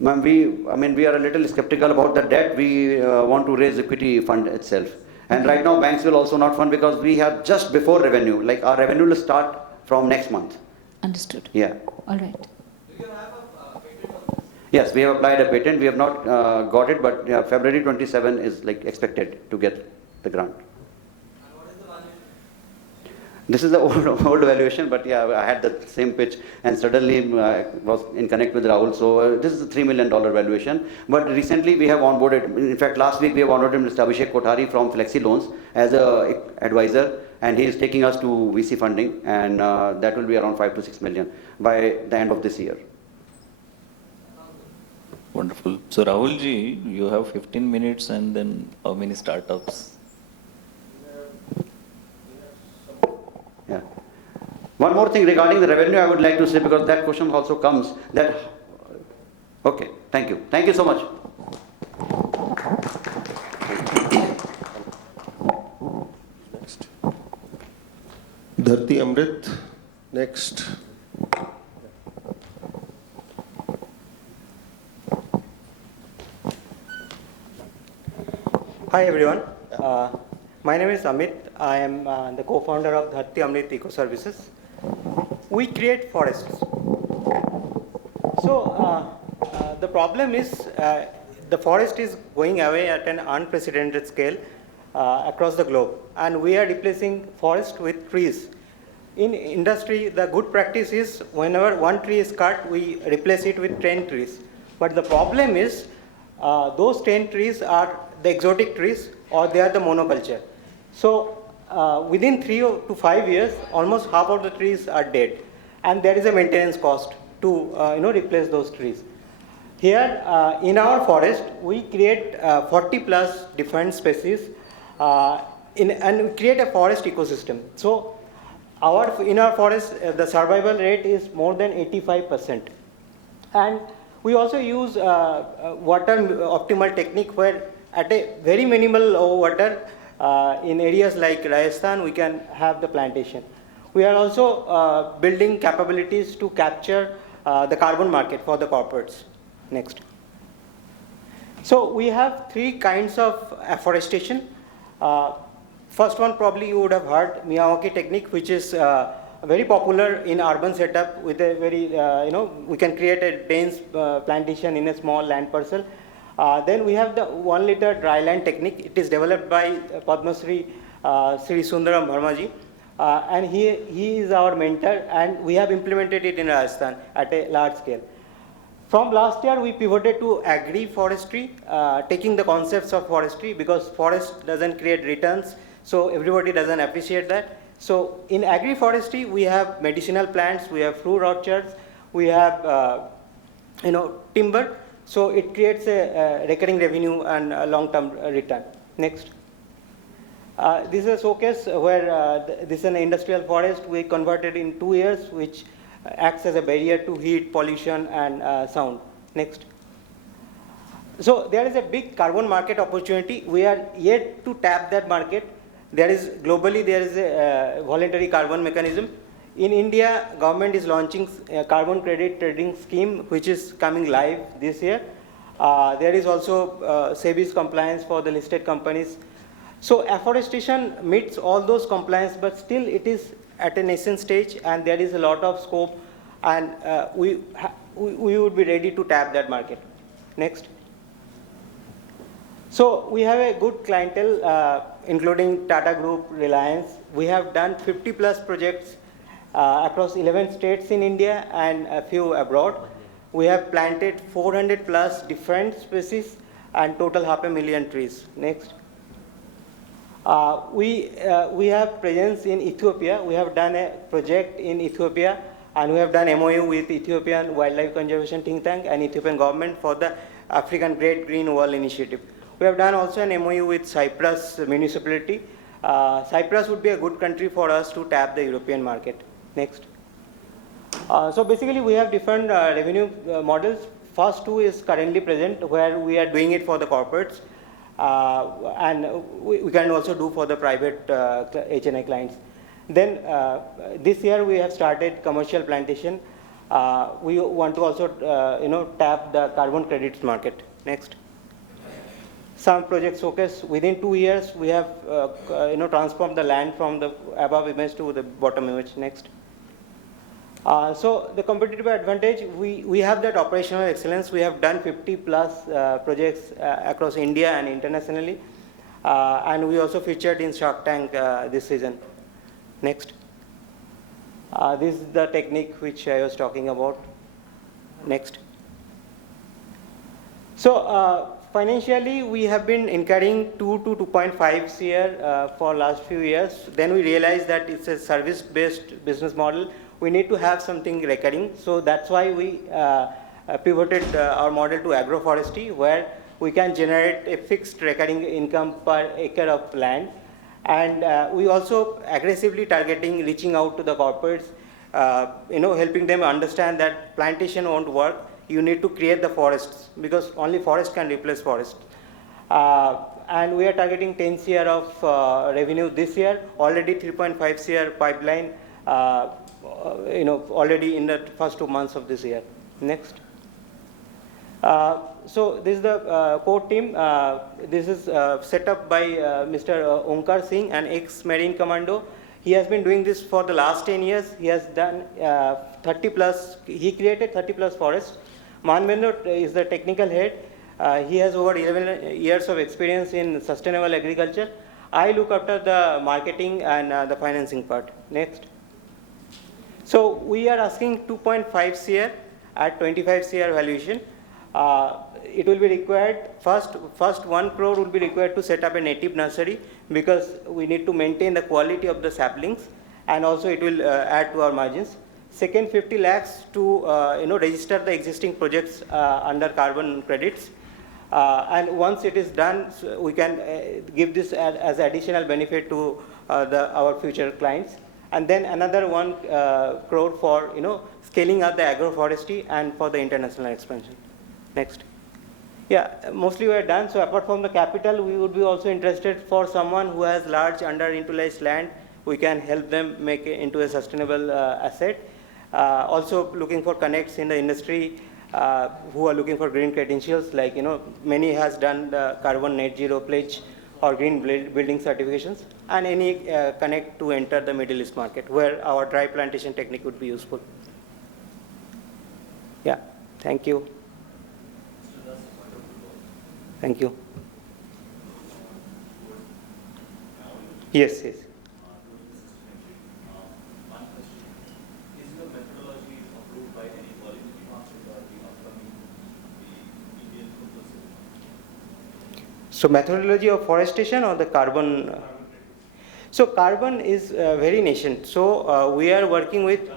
Ma'am, we are a little skeptical about the debt. We want to raise equity fund itself. And right now, banks will also not fund because we have just before revenue. Like our revenue will start from next month. Understood. Yeah. All right. Yes, we have applied a patent. We have not got it, but February 27 is expected to get the grant. This is the old valuation, but yeah, I had the same pitch and suddenly was in connect with Rahul. So this is a $3 million valuation. But recently we have onboarded, in fact last week we have onboarded Mr. Abhishek Kothari from Flexi Loans as an advisor, and he is taking us to VC funding, and that will be around 5 to 6 million by the end of this year. Wonderful. So Rahul ji, you have 15 minutes and then how many startups? Yeah. One more thing regarding the revenue I would like to say, because that question also comes, that Okay, thank you. Thank you so much. Next. Dharti Amrit, next. Hi everyone, my name is Amit. I am the co-founder of Dharti Amrit Eco Services. We create forests. So the problem is the forest is going away at an unprecedented scale across the globe, and we are replacing forest with trees. In industry, the good practice is whenever one tree is cut, we replace it with 10 trees. But the problem is those 10 trees are the exotic trees or they are the monoculture. So within 3 to 5 years, almost half of the trees are dead, and there is a maintenance cost to replace those trees. Here in our forest, we create 40 plus different species and we create a forest ecosystem. So in our forest, the survival rate is more than 85%. And we also use water optimal technique where at a very minimal water in areas like Rajasthan, we can have the plantation. We are also building capabilities to capture the carbon market for the corporates. Next. So we have 3 kinds of afforestation. First one probably you would have heard, Miyawaki technique, which is very popular in urban setup with a very, we can create a dense plantation in a small land parcel. Then we have the 1 liter dry land technique. It is developed by Padma Shri Sri Sundaram Varma ji. And he is our mentor, and we have implemented it in Rajasthan at a large scale. From last year, we pivoted to agri-forestry, taking the concepts of forestry, because forest doesn't create returns, so everybody doesn't appreciate that. So in agri-forestry, we have medicinal plants, we have fruit orchards, we have timber, so it creates a recurring revenue and a long-term return. Next. This is a showcase where this is an industrial forest we converted in 2 years, which acts as a barrier to heat, pollution, and sound. Next. So there is a big carbon market opportunity. We are yet to tap that market. Globally there is a voluntary carbon mechanism. In India, government is launching a carbon credit trading scheme, which is coming live this year. There is also SEBI's compliance for the listed companies. So afforestation meets all those compliance, but still it is at a nascent stage, and there is a lot of scope, and we would be ready to tap that market. Next. So we have a good clientele, including Tata Group, Reliance. We have done 50 plus projects across 11 states in India and a few abroad. We have planted 400 plus different species and total 500,000 trees. Next. We have presence in Ethiopia. We have done a project in Ethiopia, and we have done MOU with Ethiopian Wildlife Conservation Think Tank and Ethiopian government for the African Great Green Wall Initiative. We have done also an MOU with Cyprus municipality. Cyprus would be a good country for us to tap the European market. Next. So basically we have different revenue models. First 2 is currently present, where we are doing it for the corporates. And we can also do for the private HNI clients. Then this year we have started commercial plantation. We want to also tap the carbon credits market. Next. Some projects focus within 2 years we have transformed the land from the above image to the bottom image. Next. So the competitive advantage, we have that operational excellence. We have done 50 plus projects across India and internationally, and we also featured in Shark Tank this season. Next. This is the technique which I was talking about. Next. So financially, we have been incurring 2 to 2.5 CR for last few years. Then we realized that it's a service-based business model. We need to have something recurring. So that's why we pivoted our model to agroforestry, where we can generate a fixed recurring income per acre of land. And we also aggressively targeting, reaching out to the corporates, helping them understand that plantation won't work. you need to create the forests, because only forest can replace forest. And we are targeting 10 CR of revenue this year, already 3.5 CR pipeline, already in the first 2 months of this year. Next. So this is the core team. This is set up by Mr. Onkar Singh, an ex-Marine Commando. He has been doing this for the last 10 years. He has done 30 plus, he created 30 plus forests. Manvendra is the technical head. He has over 11 years of experience in sustainable agriculture. I look after the marketing and the financing part. Next. So we are asking 2.5 CR at 25 CR valuation. It will be required, first 1 crore will be required to set up a native nursery, because we need to maintain the quality of the saplings, and also it will add to our margins. Second, 50 lakhs to register the existing projects under carbon credits. And once it is done, so we can give this as additional benefit to our future clients. And then another 1 crore for scaling up the agroforestry and for the international expansion. Next. Yeah, mostly we are done. So apart from the capital, we would be also interested for someone who has large underutilized land. We can help them make it into a sustainable asset. Also looking for connects in the industry who are looking for green credentials, like many has done the carbon net zero pledge or green building certifications, and any connect to enter the Middle East market where our dry plantation technique would be useful. Yeah, thank you. Thank you. Yes, yes. So methodology of forestation or the carbon? So carbon is very nascent. So we are working with,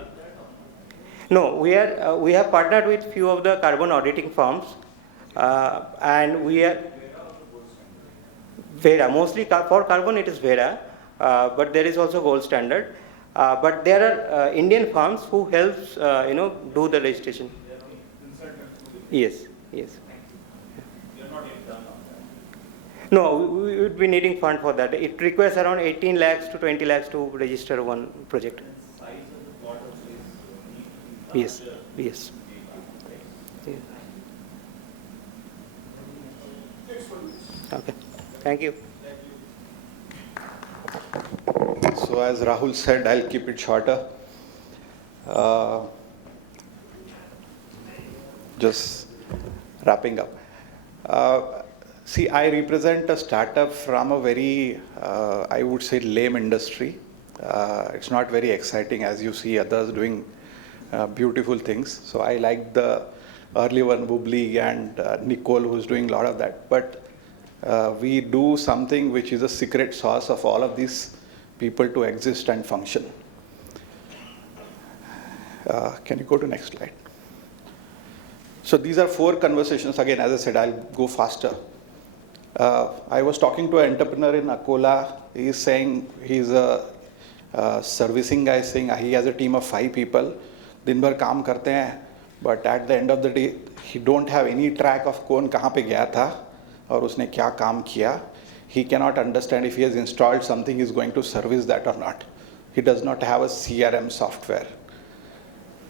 we have partnered with few of the carbon auditing firms, and we are Vera. Mostly for carbon it is Vera, but there is also gold standard. But there are Indian firms who helps do the registration. Yes, yes. No, we would be needing fund for that. It requires around 18 lakhs to 20 lakhs to register one project. Yes, yes. Okay, thank you. So as Rahul said, I'll keep it shorter. Just wrapping up. See, I represent a startup from a very, I would say, lame industry. It's not very exciting as you see others doing beautiful things. So I like the early one, Bubli and Nicole, who's doing a lot of that. But we do something which is a secret sauce of all of these people to exist and function. Can you go to next slide? So these are 4 conversations. Again, as I said, I'll go faster. I was talking to an entrepreneur in Akola. He's saying he's a servicing guy, saying he has a team of 5 people. दिन भर काम करते हैं, but at the end of the day, he don't have any track of कौन कहाँ पे गया था और उसने क्या काम किया. He cannot understand if he has installed something, he's going to service that or not. He does not have a CRM software.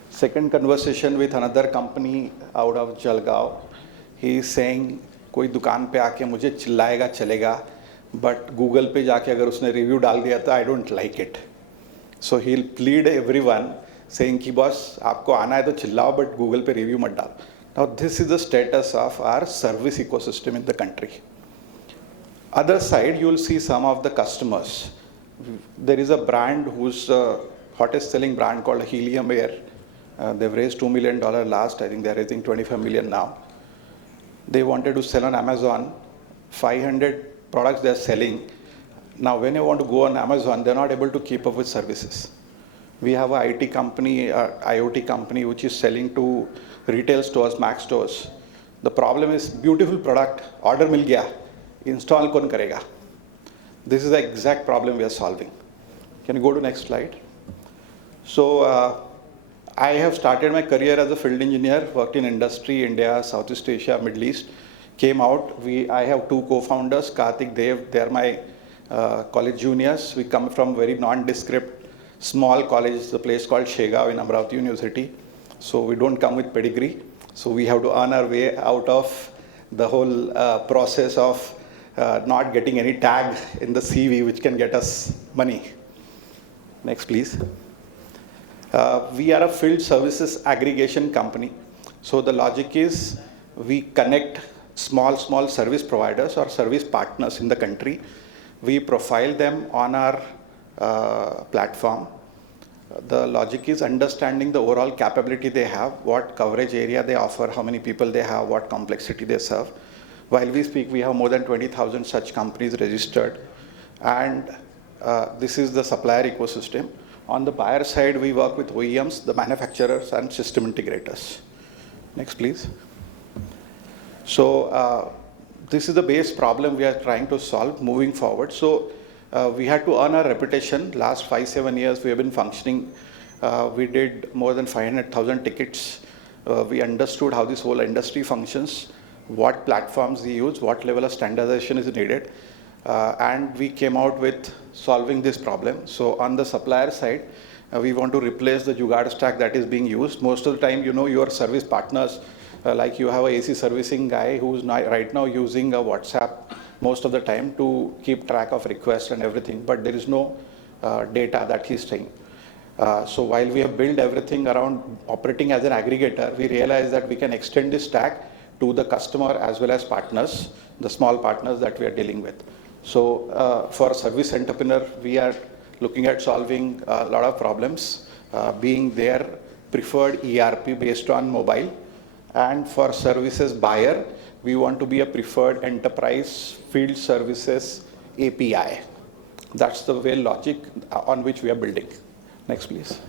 Second conversation with another company out of Jalgaon. He is saying कोई दुकान पे आके मुझे चिल्लाएगा चलेगा, but Google पे जाके अगर उसने रिव्यू डाल दिया तो I don't like it. So he'll plead everyone saying कि बॉस आपको आना है तो चिल्लाओ, but गूगल पे रिव्यू मत डाल. Now this is the status of our service ecosystem in the country. Other side, you will see some of the customers. There is a brand who's the hottest selling brand called Helium Air. They've raised $2 million last. I think they're raising 25 million now. They wanted to sell on Amazon. 500 products they're selling. Now, when you want to go on Amazon, they're not able to keep up with services. We have an IT company, IoT company, which is selling to retail stores, Mac stores. The problem is beautiful product, order mil gaya, install kaun karega. This is the exact problem we are solving. Can you go to next slide? So I have started my career as a field engineer, worked in industry, India, Southeast Asia, Middle East. Came out, I have two co-founders, Karthik, Dev, they are my college juniors. We come from very nondescript, small college, the place called Shegaon in Amravati University. So we don't come with pedigree. So we have to earn our way out of the whole process of not getting any tag in the CV, which can get us money. Next, please. We are a field services aggregation company. So the logic is we connect small service providers or service partners in the country. We profile them on our platform. The logic is understanding the overall capability they have, what coverage area they offer, how many people they have, what complexity they serve. While we speak, we have more than 20,000 such companies registered. And this is the supplier ecosystem. On the buyer side, we work with OEMs, the manufacturers, and system integrators. Next, please. So this is the base problem we are trying to solve moving forward. So we had to earn our reputation. Last 5-7 years, we have been functioning. We did more than 500,000 tickets. We understood how this whole industry functions, what platforms we use, what level of standardization is needed. And we came out with solving this problem. So on the supplier side, we want to replace the Jugaad stack that is being used. Most of the time, you know, your service partners, like you have a AC servicing guy who's right now using a WhatsApp most of the time to keep track of requests and everything, but there is no data that he's saying. So while we have built everything around operating as an aggregator, we realize that we can extend this stack to the customer as well as partners, the small partners that we are dealing with. So for a service entrepreneur, we are looking at solving a lot of problems, being their preferred ERP based on mobile. And for services buyer, we want to be a preferred enterprise field services API. That's the way logic on which we are building. Next, please.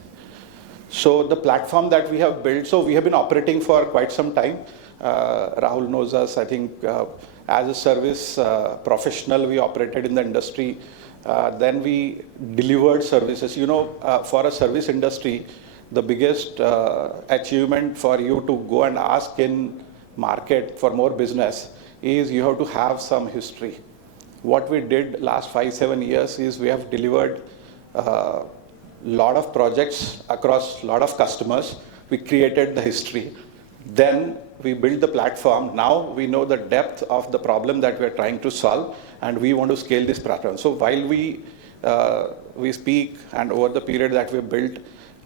So the platform that we have built, so we have been operating for quite some time. Rahul knows us, I think, as a service professional, we operated in the industry. Then we delivered services. You know, for a service industry, the biggest achievement for you to go and ask in market for more business is you have to have some history. What we did last 5-7 years is we have delivered a lot of projects across a lot of customers. We created the history. Then we built the platform. Now we know the depth of the problem that we are trying to solve, and we want to scale this platform. So while we speak, and over the period that we built,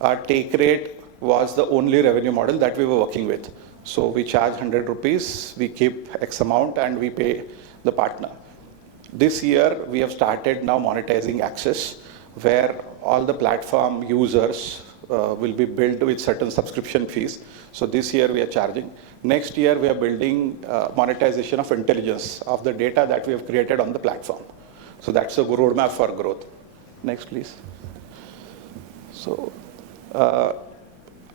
our take rate was the only revenue model that we were working with. So we charge 100 rupees, we keep X amount, and we pay the partner. This year, we have started now monetizing access, where all the platform users will be billed with certain subscription fees. So this year we are charging. Next year, we are building monetization of intelligence of the data that we have created on the platform. So that's a roadmap for growth. Next, please. So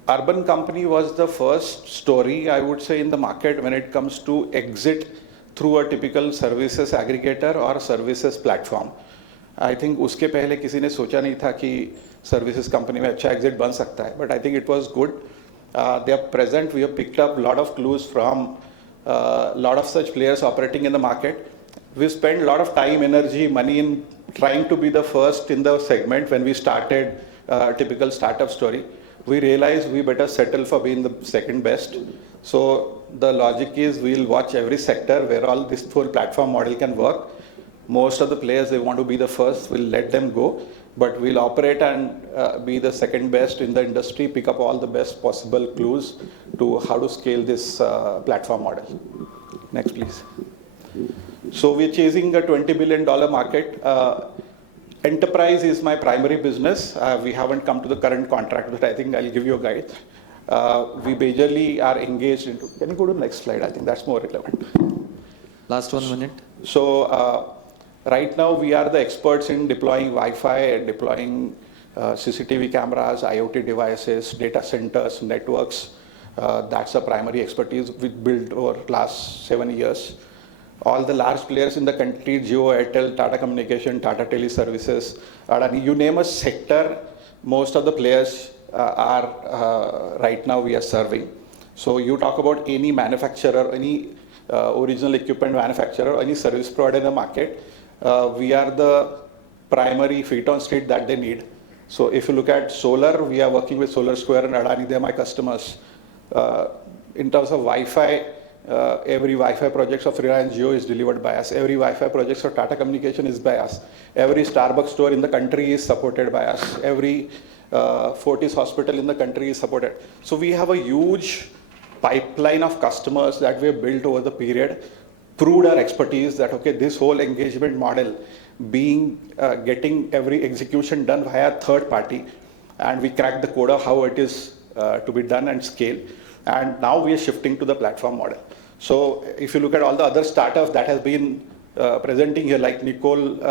Urban Company was the first story, I would say, in the market when it comes to exit through a typical services aggregator or services platform. I think uske pehle kisi ne socha nahi tha ki services company mein acha exit ban sakta hai, but I think it was good. They are present. We have picked up a lot of clues from a lot of such players operating in the market. We spent a lot of time, energy, money in trying to be the first in the segment when we started a typical startup story. We realized we better settle for being the second best. So the logic is we'll watch every sector where all this whole platform model can work. Most of the players, they want to be the first, we'll let them go, but we'll operate and be the second best in the industry, pick up all the best possible clues to how to scale this platform model. Next, please. So we're chasing a $20 billion market. Enterprise is my primary business. We haven't come to the current contract, but I think I'll give you a guide. We majorly are engaged into, can you go to the next slide? I think that's more relevant. Last 1 minute. So right now we are the experts in deploying Wi-Fi and deploying CCTV cameras, IoT devices, data centers, networks. That's a primary expertise we built over last 7 years. All the large players in the country, Jio, Airtel, Tata Communication, Tata Teleservices, Adani, you name a sector, most of the players are right now we are serving. So you talk about any manufacturer, any original equipment manufacturer, or any service provider in the market, we are the primary feet on street that they need. So if you look at solar, we are working with Solar Square and Adani, they're my customers. In terms of Wi-Fi, every Wi-Fi project of Reliance Jio is delivered by us. Every Wi-Fi project of Tata Communication is by us. Every Starbucks store in the country is supported by us. Every Fortis hospital in the country is supported. So we have a huge pipeline of customers that we have built over the period, proved our expertise that, okay, this whole engagement model being, getting every execution done via third party, and we cracked the code of how it is to be done and scale. And now we are shifting to the platform model. So if you look at all the other startups that has been presenting here, like Nicole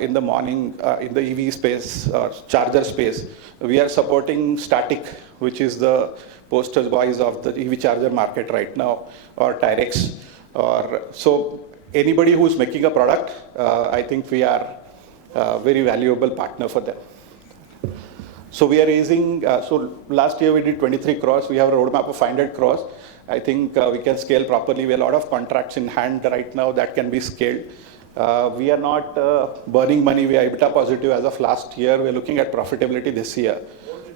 in the morning in the EV space or charger space, we are supporting Static, which is the poster boys of the EV charger market right now, or Tyrex, or so anybody who's making a product, I think we are a very valuable partner for them. So we are raising, so last year we did 23 crores, we have a roadmap of 500 crores. I think we can scale properly. We have a lot of contracts in hand right now that can be scaled. We are not burning money, we are EBITDA positive as of last year. We are looking at profitability this year.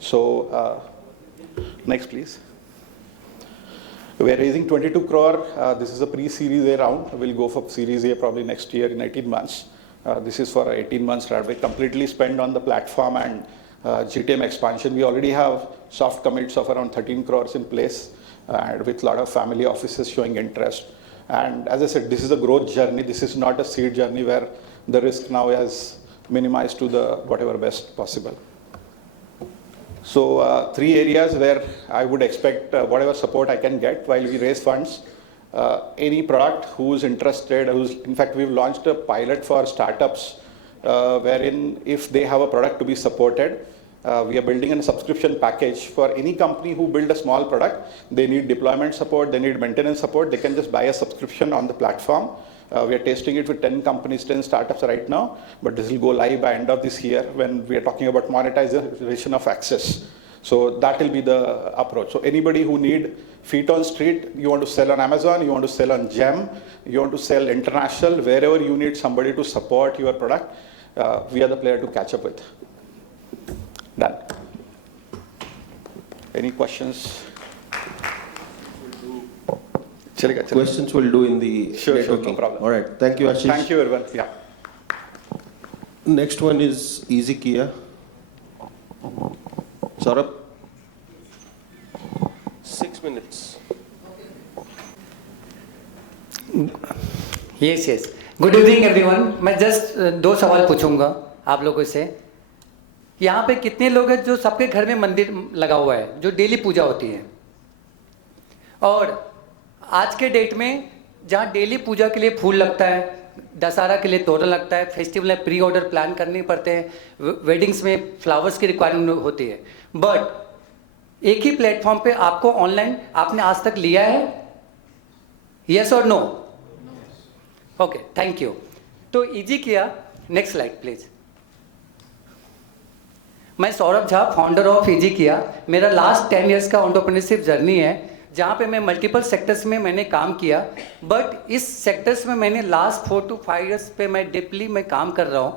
So next please. We are raising 22 crore. This is a pre-series A round. We'll go for series A probably next year in 18 months. This is for 18 months that we completely spend on the platform and GTM expansion. We already have soft commits of around 13 crores in place, and with a lot of family offices showing interest. And as I said, this is a growth journey. This is not a seed journey where the risk now is minimized to the whatever best possible. So 3 areas where I would expect whatever support I can get while we raise funds. Any product who's interested, in fact, we've launched a pilot for startups wherein if they have a product to be supported, we are building a subscription package for any company who build a small product. They need deployment support, they need maintenance support, they can just buy a subscription on the platform. We are testing it with 10 companies, 10 startups right now, but this will go live by end of this year when we are talking about monetization of access. So that will be the approach. So anybody who need feet on street, you want to sell on Amazon, you want to sell on GEM, you want to sell international, wherever you need somebody to support your product, we are the player to catch up with. Done. Any questions? Questions we'll do in the sure, networking. No problem. All right. Thank you, Ashish. Thank you, everyone. Yeah. Next one is Easy Kia. Saurabh. 6 minutes. Yes, yes. Good evening, everyone. मैं just 2 सवाल पूछूंगा आप लोगों से. यहाँ पे कितने लोग हैं जो सबके घर में मंदिर लगा हुआ है, जो डेली पूजा होती है, और आज के डेट में जहाँ डेली पूजा के लिए फूल लगता है, दशहरा के लिए तोरण लगता है, फेस्टिवल में प्री ऑर्डर प्लान करने पड़ते हैं, वेडिंग्स में फ्लावर्स की रिक्वायरमेंट होती है, बट एक ही प्लेटफॉर्म पे आपको ऑनलाइन आपने आज तक लिया है? यस और नो? Okay, thank you. तो Easy Kiya. Next slide please. मैं सौरभ झा, फाउंडर ऑफ इजी किया. मेरा लास्ट 10 इयर्स का एंटरप्रेन्योरशिप जर्नी है, जहाँ पे मैं मल्टीपल सेक्टर्स में मैंने काम किया, बट इस सेक्टर्स में मैंने लास्ट 4 to 5 इयर्स पे मैं डीपली मैं काम कर रहा हूँ.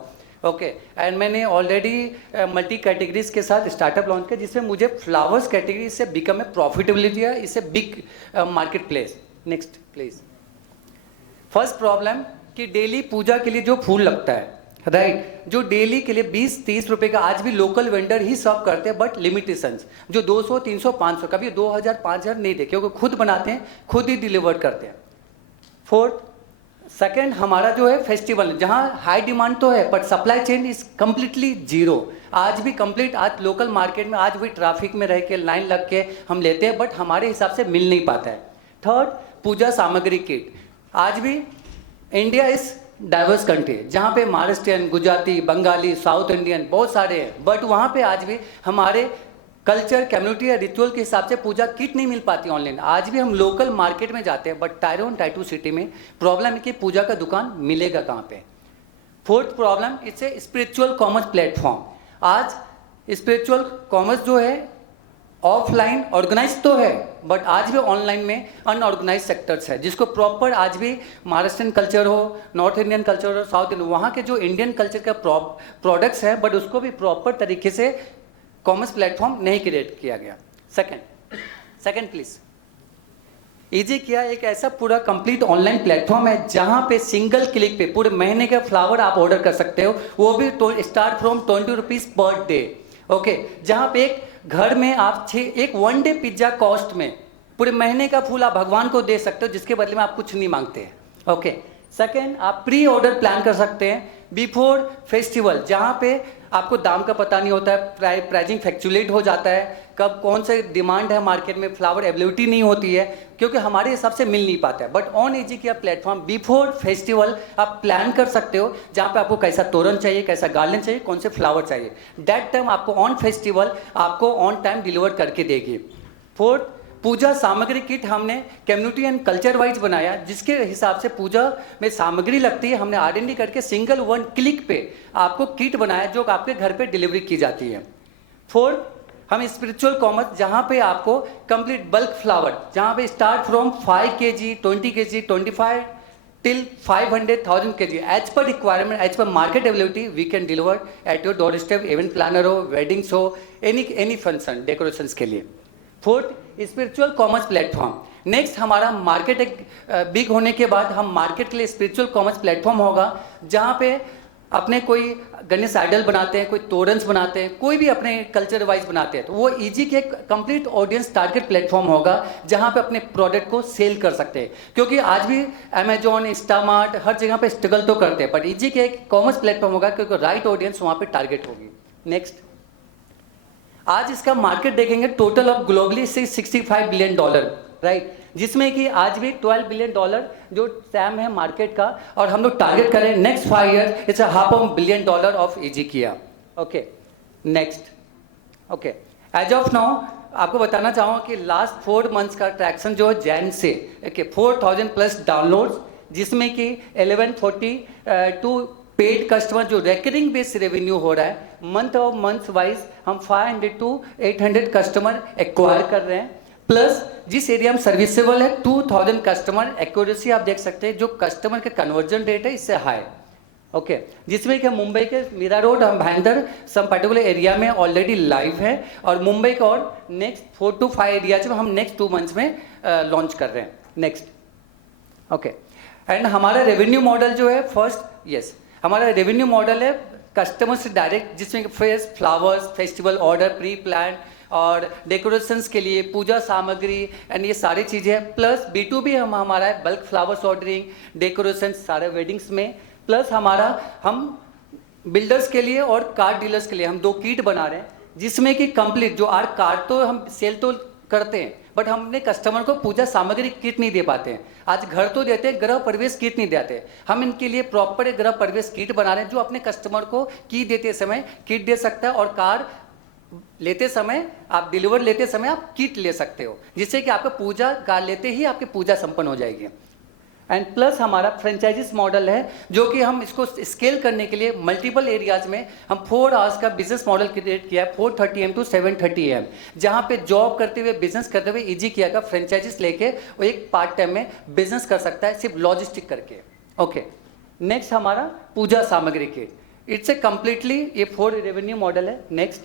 ओके, एंड मैंने ऑलरेडी मल्टी कैटेगरीज के साथ स्टार्टअप लॉन्च किया, जिसमें मुझे फ्लावर्स कैटेगरी से बिकम ए प्रॉफिटेबिलिटी है, इससे big market place. Next please. First problem कि डेली पूजा के लिए जो फूल लगता है, राइट, जो डेली के लिए 20-30 रुपए का आज भी लोकल वेंडर ही सर्व करते हैं, बट लिमिटेशंस, जो 200, 300, 500, कभी 2000, 5000 नहीं दे, क्योंकि खुद बनाते हैं, खुद ही डिलीवर करते हैं. फोर्थ, सेकेंड, हमारा जो है फेस्टिवल, जहाँ हाई डिमांड तो है, but supply chain is completely zero. आज भी कंप्लीट, आज लोकल मार्केट में आज भी ट्रैफिक में रह के लाइन लग के हम लेते हैं, बट हमारे हिसाब से मिल नहीं पाता है. थर्ड, पूजा सामग्री किट. आज भी इंडिया इज डाइवर्स कंट्री, जहाँ पे महाराष्ट्रियन, गुजराती, बंगाली, साउथ इंडियन बहुत सारे हैं, बट वहाँ पे आज भी हमारे कल्चर, कम्युनिटी या रिचुअल के हिसाब से पूजा किट नहीं मिल पाती ऑनलाइन. आज भी हम लोकल मार्केट में जाते हैं, बट टायर 1, टायर 2 सिटी में प्रॉब्लम है कि पूजा का दुकान मिलेगा कहाँ पे. Fourth problem, it's a spiritual commerce platform. आज स्पिरिचुअल कॉमर्स जो है ऑफलाइन ऑर्गेनाइज तो है, बट आज भी ऑनलाइन में अनऑर्गेनाइज सेक्टर्स है, जिसको प्रॉपर आज भी महाराष्ट्रियन कल्चर हो, नॉर्थ इंडियन कल्चर हो, साउथ इंडियन, वहाँ के जो इंडियन कल्चर का प्रोडक्ट्स है, बट उसको भी प्रॉपर तरीके से कॉमर्स प्लेटफॉर्म नहीं क्रिएट किया गया। सेकंड प्लीज, इजी किया एक ऐसा पूरा कंप्लीट ऑनलाइन प्लेटफॉर्म है जहां पे सिंगल क्लिक पे पूरे महीने का फ्लावर आप ऑर्डर कर सकते हो, वो भी start from 20 rupees per day. Okay, जहां पे एक घर में आप एक 1 डे पिज्जा कॉस्ट में पूरे महीने का फूल आप भगवान को दे सकते हो, जिसके बदले में आप कुछ नहीं मांगते हैं। ओके, सेकेंड, आप प्री ऑर्डर प्लान कर सकते हैं बिफोर फेस्टिवल, जहां पे आपको दाम का पता नहीं होता है, प्राइजिंग फ्लैक्चुएट हो जाता है, कब कौन से डिमांड है मार्केट में, फ्लावर अवेलेबिलिटी नहीं होती है क्योंकि हमारे हिसाब से मिल नहीं पाता है। बट ऑन इजी किया प्लेटफॉर्म बिफोर फेस्टिवल आप प्लान कर सकते हो, जहाँ पे आपको कैसा तोरण चाहिए, कैसा गार्डन चाहिए, कौन से फ्लावर चाहिए, दैट टाइम आपको ऑन फेस्टिवल आपको ऑन टाइम डिलीवर करके देगी। फोर्थ, पूजा सामग्री किट हमने कम्युनिटी एंड कल्चर वाइज बनाया, जिसके हिसाब से पूजा में सामग्री लगती है, हमने R&D करके सिंगल 1 क्लिक पे आपको किट बनाया जो आपके घर पे डिलीवरी की जाती है। फोर्थ, हम स्पिरिचुअल कॉमर्स जहाँ पे आपको कंप्लीट बल्क फ्लावर, जहाँ पे start from 5 kg, 20 kg, 25 till 500,000 kg as per requirement, as per market availability we can deliver at your doorstep, event planner हो, वेडिंग्स हो, एनी फंक्शन डेकोरेशंस के लिए। Fourth, spiritual commerce platform. Next, हमारा market एक big होने के बाद हम मार्केट के लिए स्पिरिचुअल कॉमर्स प्लेटफॉर्म होगा, जहाँ पे अपने कोई गणेश आइडल बनाते हैं, कोई तोरन्स बनाते हैं, कोई भी अपने कल्चर वाइज बनाते हैं, तो वो इजी के कंप्लीट ऑडियंस टारगेट प्लेटफॉर्म होगा जहाँ पे अपने प्रोडक्ट को सेल कर सकते हैं। क्योंकि आज भी अमेजॉन, इंस्टामार्ट हर जगह पे स्ट्रगल तो करते हैं, बट इजी के एक कॉमर्स प्लेटफॉर्म होगा क्योंकि राइट ऑडियंस वहाँ पे टारगेट होगी। नेक्स्ट, आज इसका मार्केट देखेंगे total of globally $65 billion, right, जिसमें कि आज भी $12 बिलियन जो सैम है मार्केट का, और हम लोग टारगेट करें next 5 year it's $500 billion of Easy Kiya. Okay, next, okay, as of now आपको बताना चाहूँगा कि लास्ट 4 मंथ्स का ट्रैक्शन जो है जैन से 4,000+ डाउनलोड्स, जिसमें कि 1142 पेड कस्टमर जो रेकरिंग बेस रेवेन्यू हो रहा है, मंथ ऑफ मंथ वाइज हम 500 to 800 कस्टमर एक्वायर कर रहे हैं, प्लस जिस एरिया में सर्विसेबल है 2000 कस्टमर, एक्यूरेसी आप देख सकते हैं, जो कस्टमर का कन्वर्जन रेट है इससे हाई। ओके, जिसमें कि मुंबई के मीरा रोड, हम भाईंदर सम पर्टिकुलर एरिया में ऑलरेडी लाइव है, और मुंबई का और नेक्स्ट 4 to 5 एरियाज में हम नेक्स्ट 2 मंथ्स में लॉन्च कर रहे हैं। नेक्स्ट, ओके, एंड हमारा रेवेन्यू मॉडल जो है फर्स्ट, हमारा रेवेन्यू मॉडल है कस्टमर से डायरेक्ट, जिसमें flowers, festival order, pre plan और डेकोरेशंस के लिए पूजा सामग्री एंड ये सारी चीज़ें, प्लस B2B हमारा है, बल्क फ्लावर्स ऑर्डरिंग, डेकोरेशन सारे वेडिंग्स में, प्लस हमारा हम बिल्डर्स के लिए और कार डीलर्स के लिए हम 2 किट बना रहे हैं, जिसमें कि कंप्लीट जो कार तो हम सेल तो करते हैं, बट हम अपने कस्टमर को पूजा सामग्री किट नहीं दे पाते हैं। आज घर तो देते हैं, गृह प्रवेश किट नहीं देते। हम इनके लिए प्रॉपर एक गृह प्रवेश किट बना रहे हैं, जो अपने कस्टमर को की देते समय किट दे सकता है, और कार लेते समय आप डिलीवर लेते समय आप किट ले सकते हो, जिससे कि आपका पूजा कार लेते ही आपकी पूजा संपन्न हो जाएगी। एंड प्लस हमारा फ्रेंचाइजिस मॉडल है, जो कि हम इसको स्केल करने के लिए मल्टीपल एरियाज में हम 4 आवर्स का बिजनेस मॉडल क्रिएट किया है, 4:30 AM to 7:30 AM, जहाँ पे जॉब करते हुए बिजनेस करते हुए इजी किया का फ्रेंचाइजिस लेके वो एक पार्ट टाइम में बिजनेस कर सकता है, सिर्फ लॉजिस्टिक करके। ओके, नेक्स्ट हमारा पूजा सामग्री के, इट्स ए कम्प्लीटली ये 4 रेवेन्यू मॉडल है। नेक्स्ट,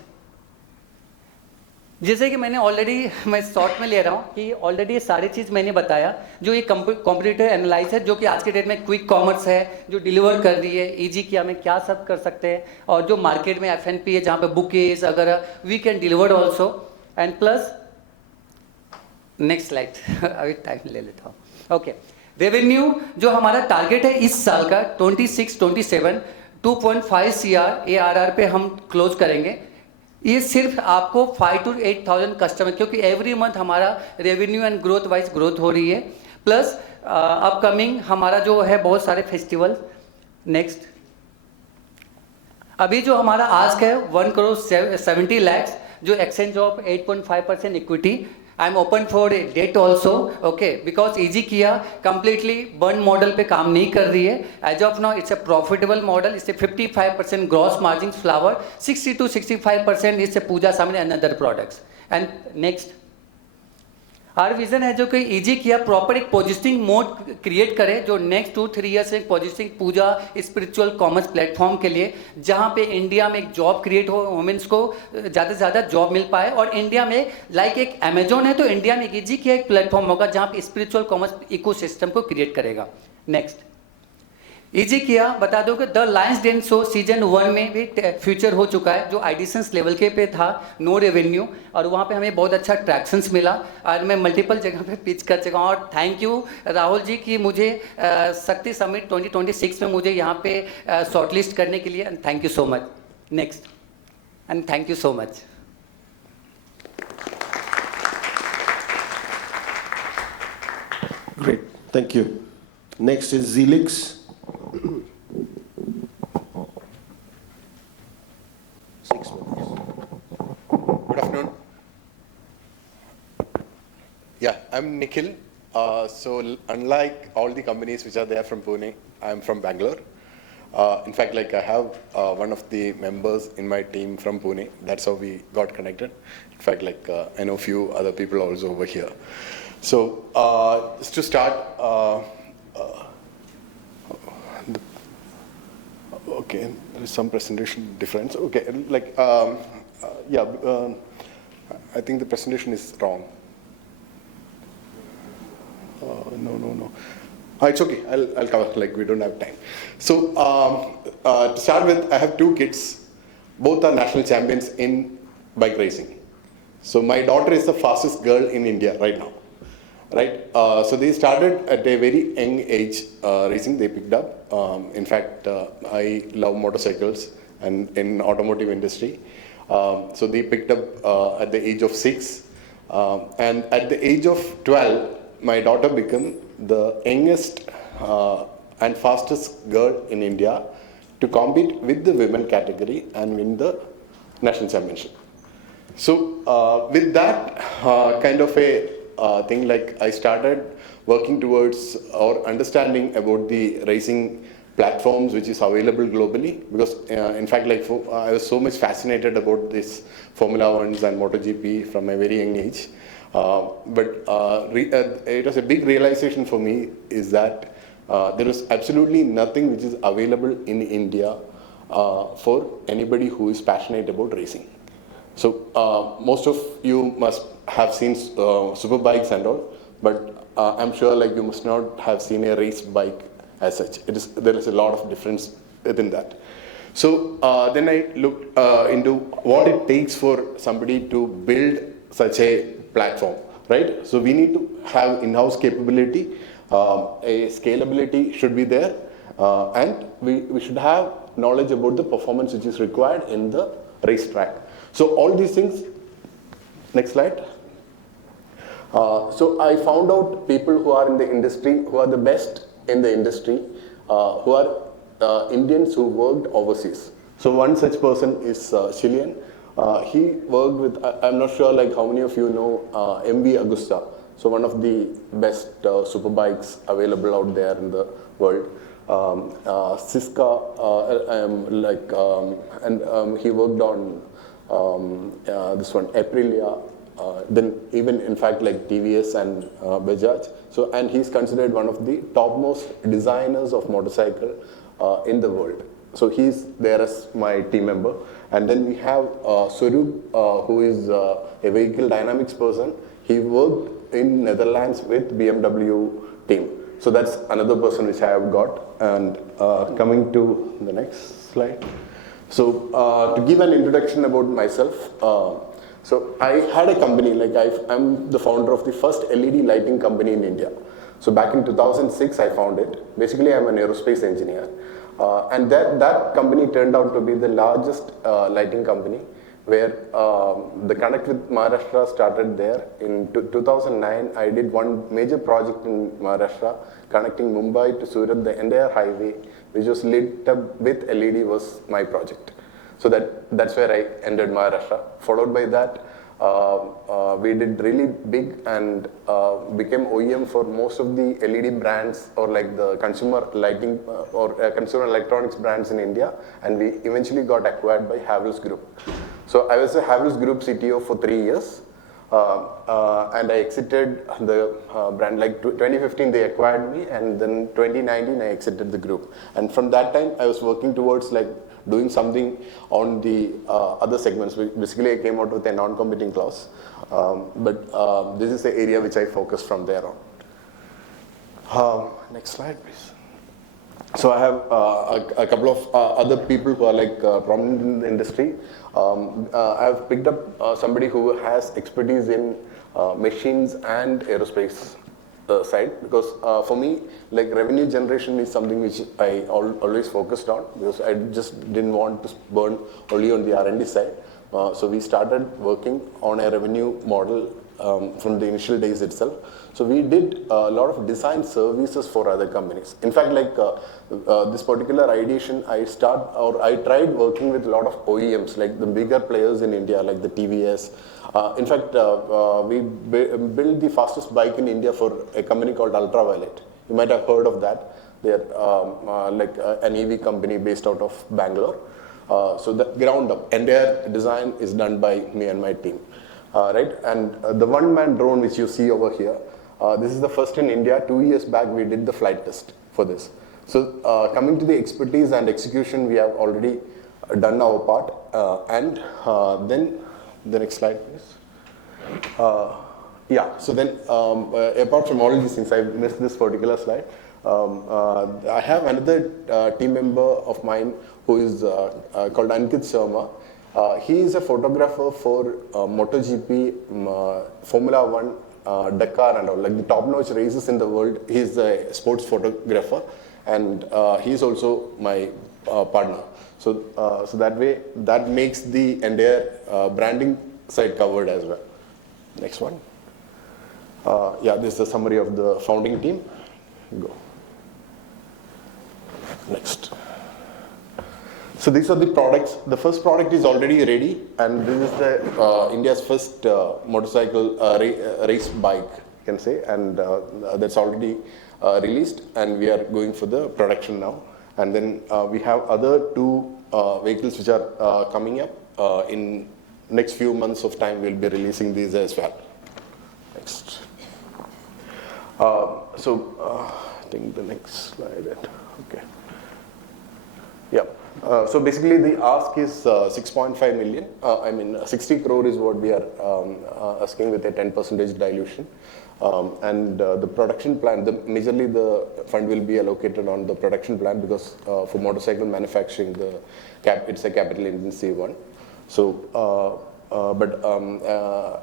जैसे कि मैंने ऑलरेडी, मैं शॉर्ट में ले रहा हूँ कि ऑलरेडी ये सारी चीज़ मैंने बताया, जो ये कॉम्पिटिटिव एनालाइज है, जो कि आज के डेट में क्विक कॉमर्स है जो डिलीवर कर रही है, इजी किया में क्या सब कर सकते हैं, और जो मार्केट में FNP है जहाँ पे बुकेज अगर we can deliver also, and plus next slide अभी टाइम ले लेता हूँ। ओके, रेवेन्यू जो हमारा टारगेट है इस साल का 26-27 2.5 CR ARR पे हम क्लोज करेंगे। ये सिर्फ आपको 5 to 8,000 कस्टमर, क्योंकि एवरी मंथ हमारा revenue and growth wise growth हो रही है, प्लस अपकमिंग हमारा जो है बहुत सारे फेस्टिवल। नेक्स्ट, अभी जो हमारा आस्क है 1 crore 70 lakhs, जो exchange of 8.5% equity, I'm open for a debt also, okay, because Easy Kia completely burn model पे काम नहीं कर रही है. As of now, it's a profitable model. It's a 55% gross margins flower, 60 to 65% is a Puja Samani and other products. And next. Our vision है जो कि Easy Kia proper एक पोजिशनिंग मोड क्रिएट करे जो नेक्स्ट 2-3 ईयर्स एक positioning पूजा spiritual commerce platform के लिए जहाँ पे इंडिया में एक जॉब क्रिएट हो, वुमेन्स को ज़्यादा से ज़्यादा जॉब मिल पाए और इंडिया में लाइक एक अमेजोन है तो इंडिया में Easy Kia एक प्लेटफॉर्म होगा जहाँ पे स्पिरिचुअल कॉमर्स इकोसिस्टम को क्रिएट करेगा. नेक्स्ट Easy Kia बता दो कि the lions den show season 1 में भी फ्यूचर हो चुका है जो एडिशंस लेवल के पे था, नो रेवेन्यू, और वहाँ पे हमें बहुत अच्छा ट्रैक्शंस मिला और मैं मल्टीपल जगह पे पिच कर चुका हूँ. और थैंक यू राहुल जी कि मुझे शक्ति समिट 2026 में मुझे यहाँ पे शॉर्टलिस्ट करने के लिए. Thank you so much. Next and thank you so much. Great, thank you. Next is Zelix. Good afternoon. Yeah, I'm Nikhil. So unlike all the companies which are there from Pune, I'm from Bangalore. In fact, like I have one of the members in my team from Pune. That's how we got connected. In fact, like I know a few other people also over here. So just to start, okay, there is some presentation difference. Okay, like yeah, I think the presentation is wrong. No. It's okay. I'll cover. Like we don't have time. So to start with, I have two kids. Both are national champions in bike racing. So my daughter is the fastest girl in India right now. Right. So they started at a very young age racing. They picked up. In fact, I love motorcycles and in automotive industry. So they picked up at the age of 6, and at the age of 12, my daughter became the youngest and fastest girl in India to compete with the women category and win the national championship. So with that kind of a thing, like I started working towards or understanding about the racing platforms which is available globally, because in fact, like I was so much fascinated about this Formula 1s and MotoGP from a very young age. But it was a big realization for me is that there is absolutely nothing which is available in India for anybody who is passionate about racing. So most of you must have seen super bikes and all, but I'm sure like you must not have seen a race bike as such. There is a lot of difference within that. So then I looked into what it takes for somebody to build such a platform, right? So we need to have in-house capability, a scalability should be there, and we should have knowledge about the performance which is required in the racetrack. So all these things, next slide. So I found out people who are in the industry, who are the best in the industry, who are Indians who worked overseas. So one such person is Chilean. He worked with, I'm not sure like how many of you know MV Agusta. So one of the best superbikes available out there in the world. Siska, and he worked on this one, Aprilia. Then even in fact like TVS and Bajaj. So, and he's considered one of the topmost designers of motorcycle in the world. So he's there as my team member. And then we have Swaroop, who is a vehicle dynamics person. He worked in Netherlands with BMW team. So that's another person which I have got. And coming to the next slide. So to give an introduction about myself, so I had a company, like I'm the founder of the first LED lighting company in India. So back in 2006, I founded it. Basically, I'm an aerospace engineer. And that company turned out to be the largest lighting company, where the Connect with Maharashtra started there. In 2009, I did one major project in Maharashtra, connecting Mumbai to Surat, the entire highway, which was lit up with LED was my project. So that's where I ended Maharashtra. Followed by that, we did really big and became OEM for most of the LED brands or like the consumer lighting or consumer electronics brands in India, and we eventually got acquired by Havells Group. So I was a Havells Group CTO for 3 years, and I exited the brand. Like 2015 they acquired me, and then 2019 I exited the group. And from that time I was working towards like doing something on the other segments. Basically I came out with a non-competing clause, but this is the area which I focus from there on. Next slide please. So I have a couple of other people who are like prominent in the industry. I have picked up somebody who has expertise in machines and aerospace side, because for me, like revenue generation is something which I always focused on, because I just didn't want to burn only on the R&D side. So we started working on a revenue model from the initial days itself. So we did a lot of design services for other companies. In fact, like this particular ideation, I tried working with a lot of OEMs, like the bigger players in India, like the TVS. In fact, we built the fastest bike in India for a company called Ultraviolet. You might have heard of that. They're like an EV company based out of Bangalore. So the ground up, entire design is done by me and my team. Right, and the one-man drone which you see over here, this is the first in India. 2 years back we did the flight test for this. So coming to the expertise and execution, we have already done our part. And then the next slide please. Yeah, so then apart from all these things, I missed this particular slide. I have another team member of mine who is called Ankit Sharma. He is a photographer for MotoGP, Formula 1, Dakar and all, like the top-notch races in the world. He is a sports photographer, and he is also my partner. So, so that way, that makes the entire branding side covered as well. Next one. Yeah, this is a summary of the founding team. Go. Next. So these are the products. The first product is already ready, and this is the India's first motorcycle race bike, you can say, and that's already released, and we are going for the production now. And then we have other two vehicles which are coming up. In next few months of time, we'll be releasing these as well. Next. I think the next slide. Okay. Yeah. So basically the ask is 6.5 million. I mean 60 crore is what we are asking with a 10% dilution. And the production plan, majorly the fund will be allocated on the production plan, because for motorcycle manufacturing, it's a capital intensive one. So,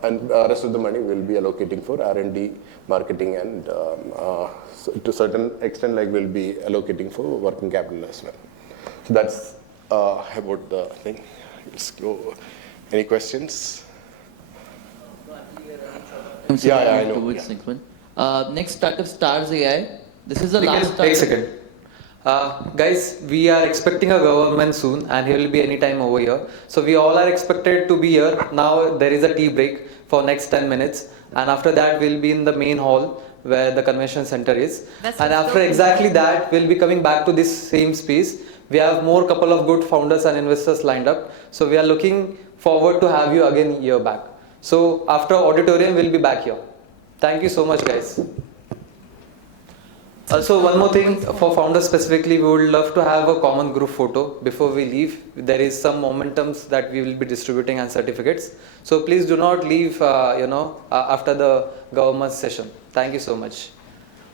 and rest of the money will be allocating for R&D, marketing, and to certain extent, like we'll be allocating for working capital as well. So that's about the thing. Let's go. Any questions? Yeah, I know. Yeah. Next startup, Stars AI. This is the last startup. Take a second. Guys, we are expecting a government soon, and he will be anytime over here. So we all are expected to be here. Now there is a tea break for next 10 minutes, and after that we'll be in the main hall where the convention center is. And after exactly that, we'll be coming back to this same space. We have more couple of good founders and investors lined up. So we are looking forward to have you again here back. So after auditorium, we'll be back here. Thank you so much, guys. Also, one more thing for founders specifically, we would love to have a common group photo before we leave. There is some momentums that we will be distributing and certificates. So please do not leave, after the government session. Thank you so much.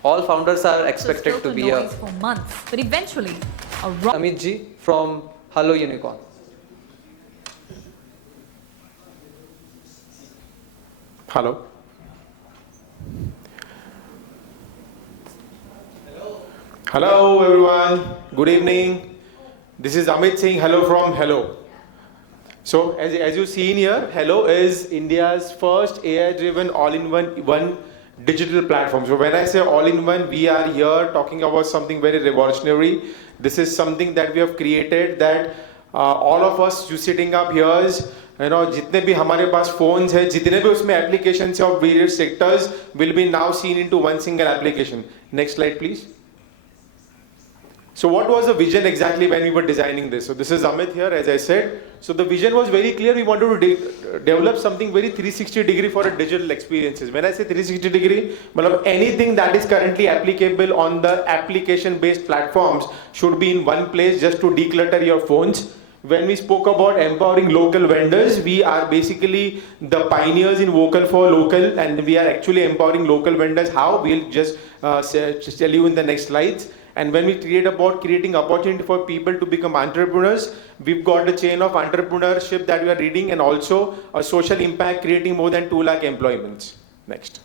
All founders are expected to be here. For months, but eventually, Amit ji from Hello Unicorn. Hello. Hello everyone, good evening. This is Amit Singh, hello from Hello. So as you see in here, Hello is India's first AI-driven all-in-one digital platform. So when I say all-in-one, we are here talking about something very revolutionary. This is something that we have created that all of us you sitting up here जितने भी हमारे पास phones है, जितने भी उसमें applications of various sectors will be now seen into one single application. Next slide, please. So what was the vision exactly when we were designing this? So this is Amit here, as I said. So the vision was very clear. We wanted to develop something very 360-degree for a digital experiences. When I say 360-degree, anything that is currently applicable on the application-based platforms should be in one place just to declutter your phones. When we spoke about empowering local vendors, we are basically the pioneers in vocal for local, and we are actually empowering local vendors. How? We'll just tell you in the next slides. And when we creating opportunity for people to become entrepreneurs, we've got the chain of entrepreneurship that we are reading, and also a social impact creating more than 2 lakh employments. Next.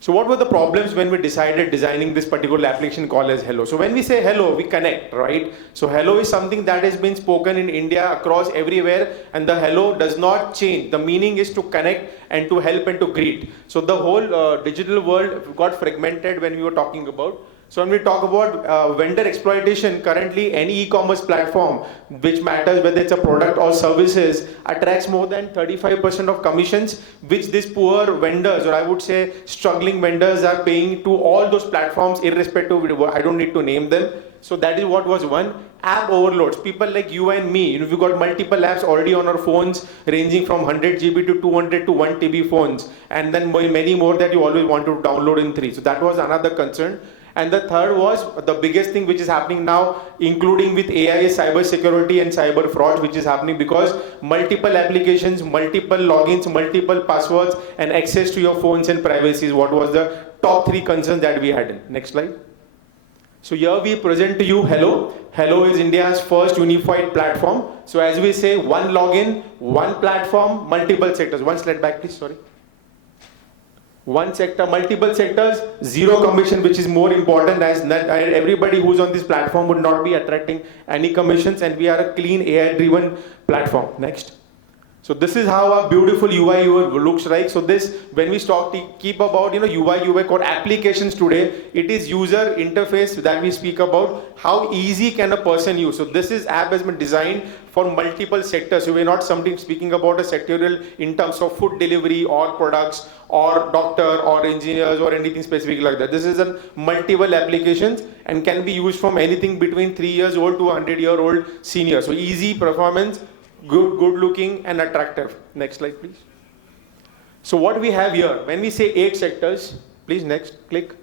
So what were the problems when we decided designing this particular application called as Hello? So when we say hello, we connect, right? So hello is something that has been spoken in India across everywhere, and the hello does not change. The meaning is to connect and to help and to greet. So the whole digital world got fragmented when we were talking about. So when we talk about vendor exploitation, currently any e-commerce platform, which matters whether it's a product or services, attracts more than 35% of commissions, which these poor vendors, or I would say struggling vendors, are paying to all those platforms, irrespective of, I don't need to name them. So that is what was one. App overloads. People like you and me, we've got multiple apps already on our phones, ranging from 100 GB to 200 to 1 TB phones, and then many more that you always want to download in 3. So that was another concern. And the third was the biggest thing which is happening now, including with AI, cyber security and cyber fraud, which is happening because multiple applications, multiple logins, multiple passwords, and access to your phones and privacy is what was the top 3 concerns that we had. Next slide. So here we present to you Hello. Hello is India's first unified platform. So as we say, one login, one platform, multiple sectors. One slide back, please. Sorry. One sector, multiple sectors, zero commission, which is more important, as not everybody who's on this platform would not be attracting any commissions, and we are a clean AI-driven platform. Next. So this is how a beautiful UI UX looks like. So this, when we keep about UI UX or applications today, it is user interface that we speak about. How easy can a person use? So this app has been designed for multiple sectors. So we're not speaking about a sectorial in terms of food delivery or products or doctor or engineers or anything specific like that. This is a multiple applications and can be used from anything between 3 years old to 100-year-old senior. So easy performance, good looking and attractive. Next slide, please. So what we have here, when we say 8 sectors, please next, click.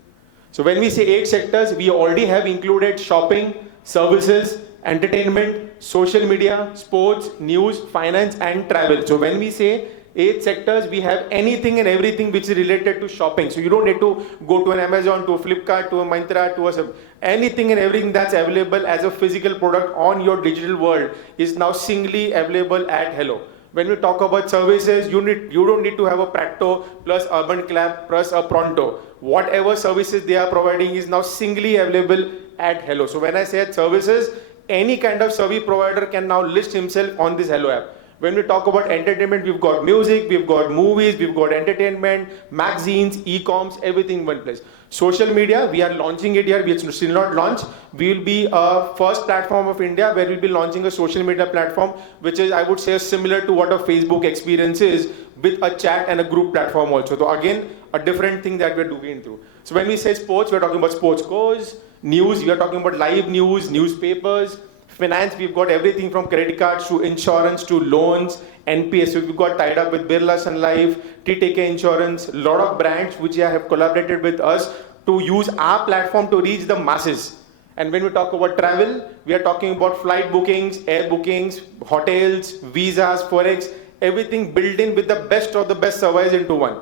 So when we say 8 sectors, we already have included shopping, services, entertainment, social media, sports, news, finance and travel. So when we say 8 sectors, we have anything and everything which is related to shopping. So you don't need to go to an Amazon, to a Flipkart, to a Myntra, to a anything and everything that's available as a physical product on your digital world is now singly available at Hello. When we talk about services, you don't need to have a Practo plus Urban Clap plus a Pronto. Whatever services they are providing is now singly available at Hello. So when I say services, any kind of service provider can now list himself on this Hello app. When we talk about entertainment, we've got music, we've got movies, we've got entertainment, magazines, e-coms, everything in one place. Social media, we are launching it here. We are still not launched. We will be a first platform of India where we'll be launching a social media platform, which is, I would say, similar to what a Facebook experience is, with a chat and a group platform also. So again, a different thing that we're doing through. So when we say sports, we're talking about sports scores. News, we are talking about live news, newspapers. Finance, we've got everything from credit cards to insurance to loans, NPS. So we've got tied up with Birla Sun Life, TTK Insurance, a lot of brands which have collaborated with us to use our platform to reach the masses. And when we talk about travel, we are talking about flight bookings, air bookings, hotels, visas, forex, everything built in with the best of the best service into one.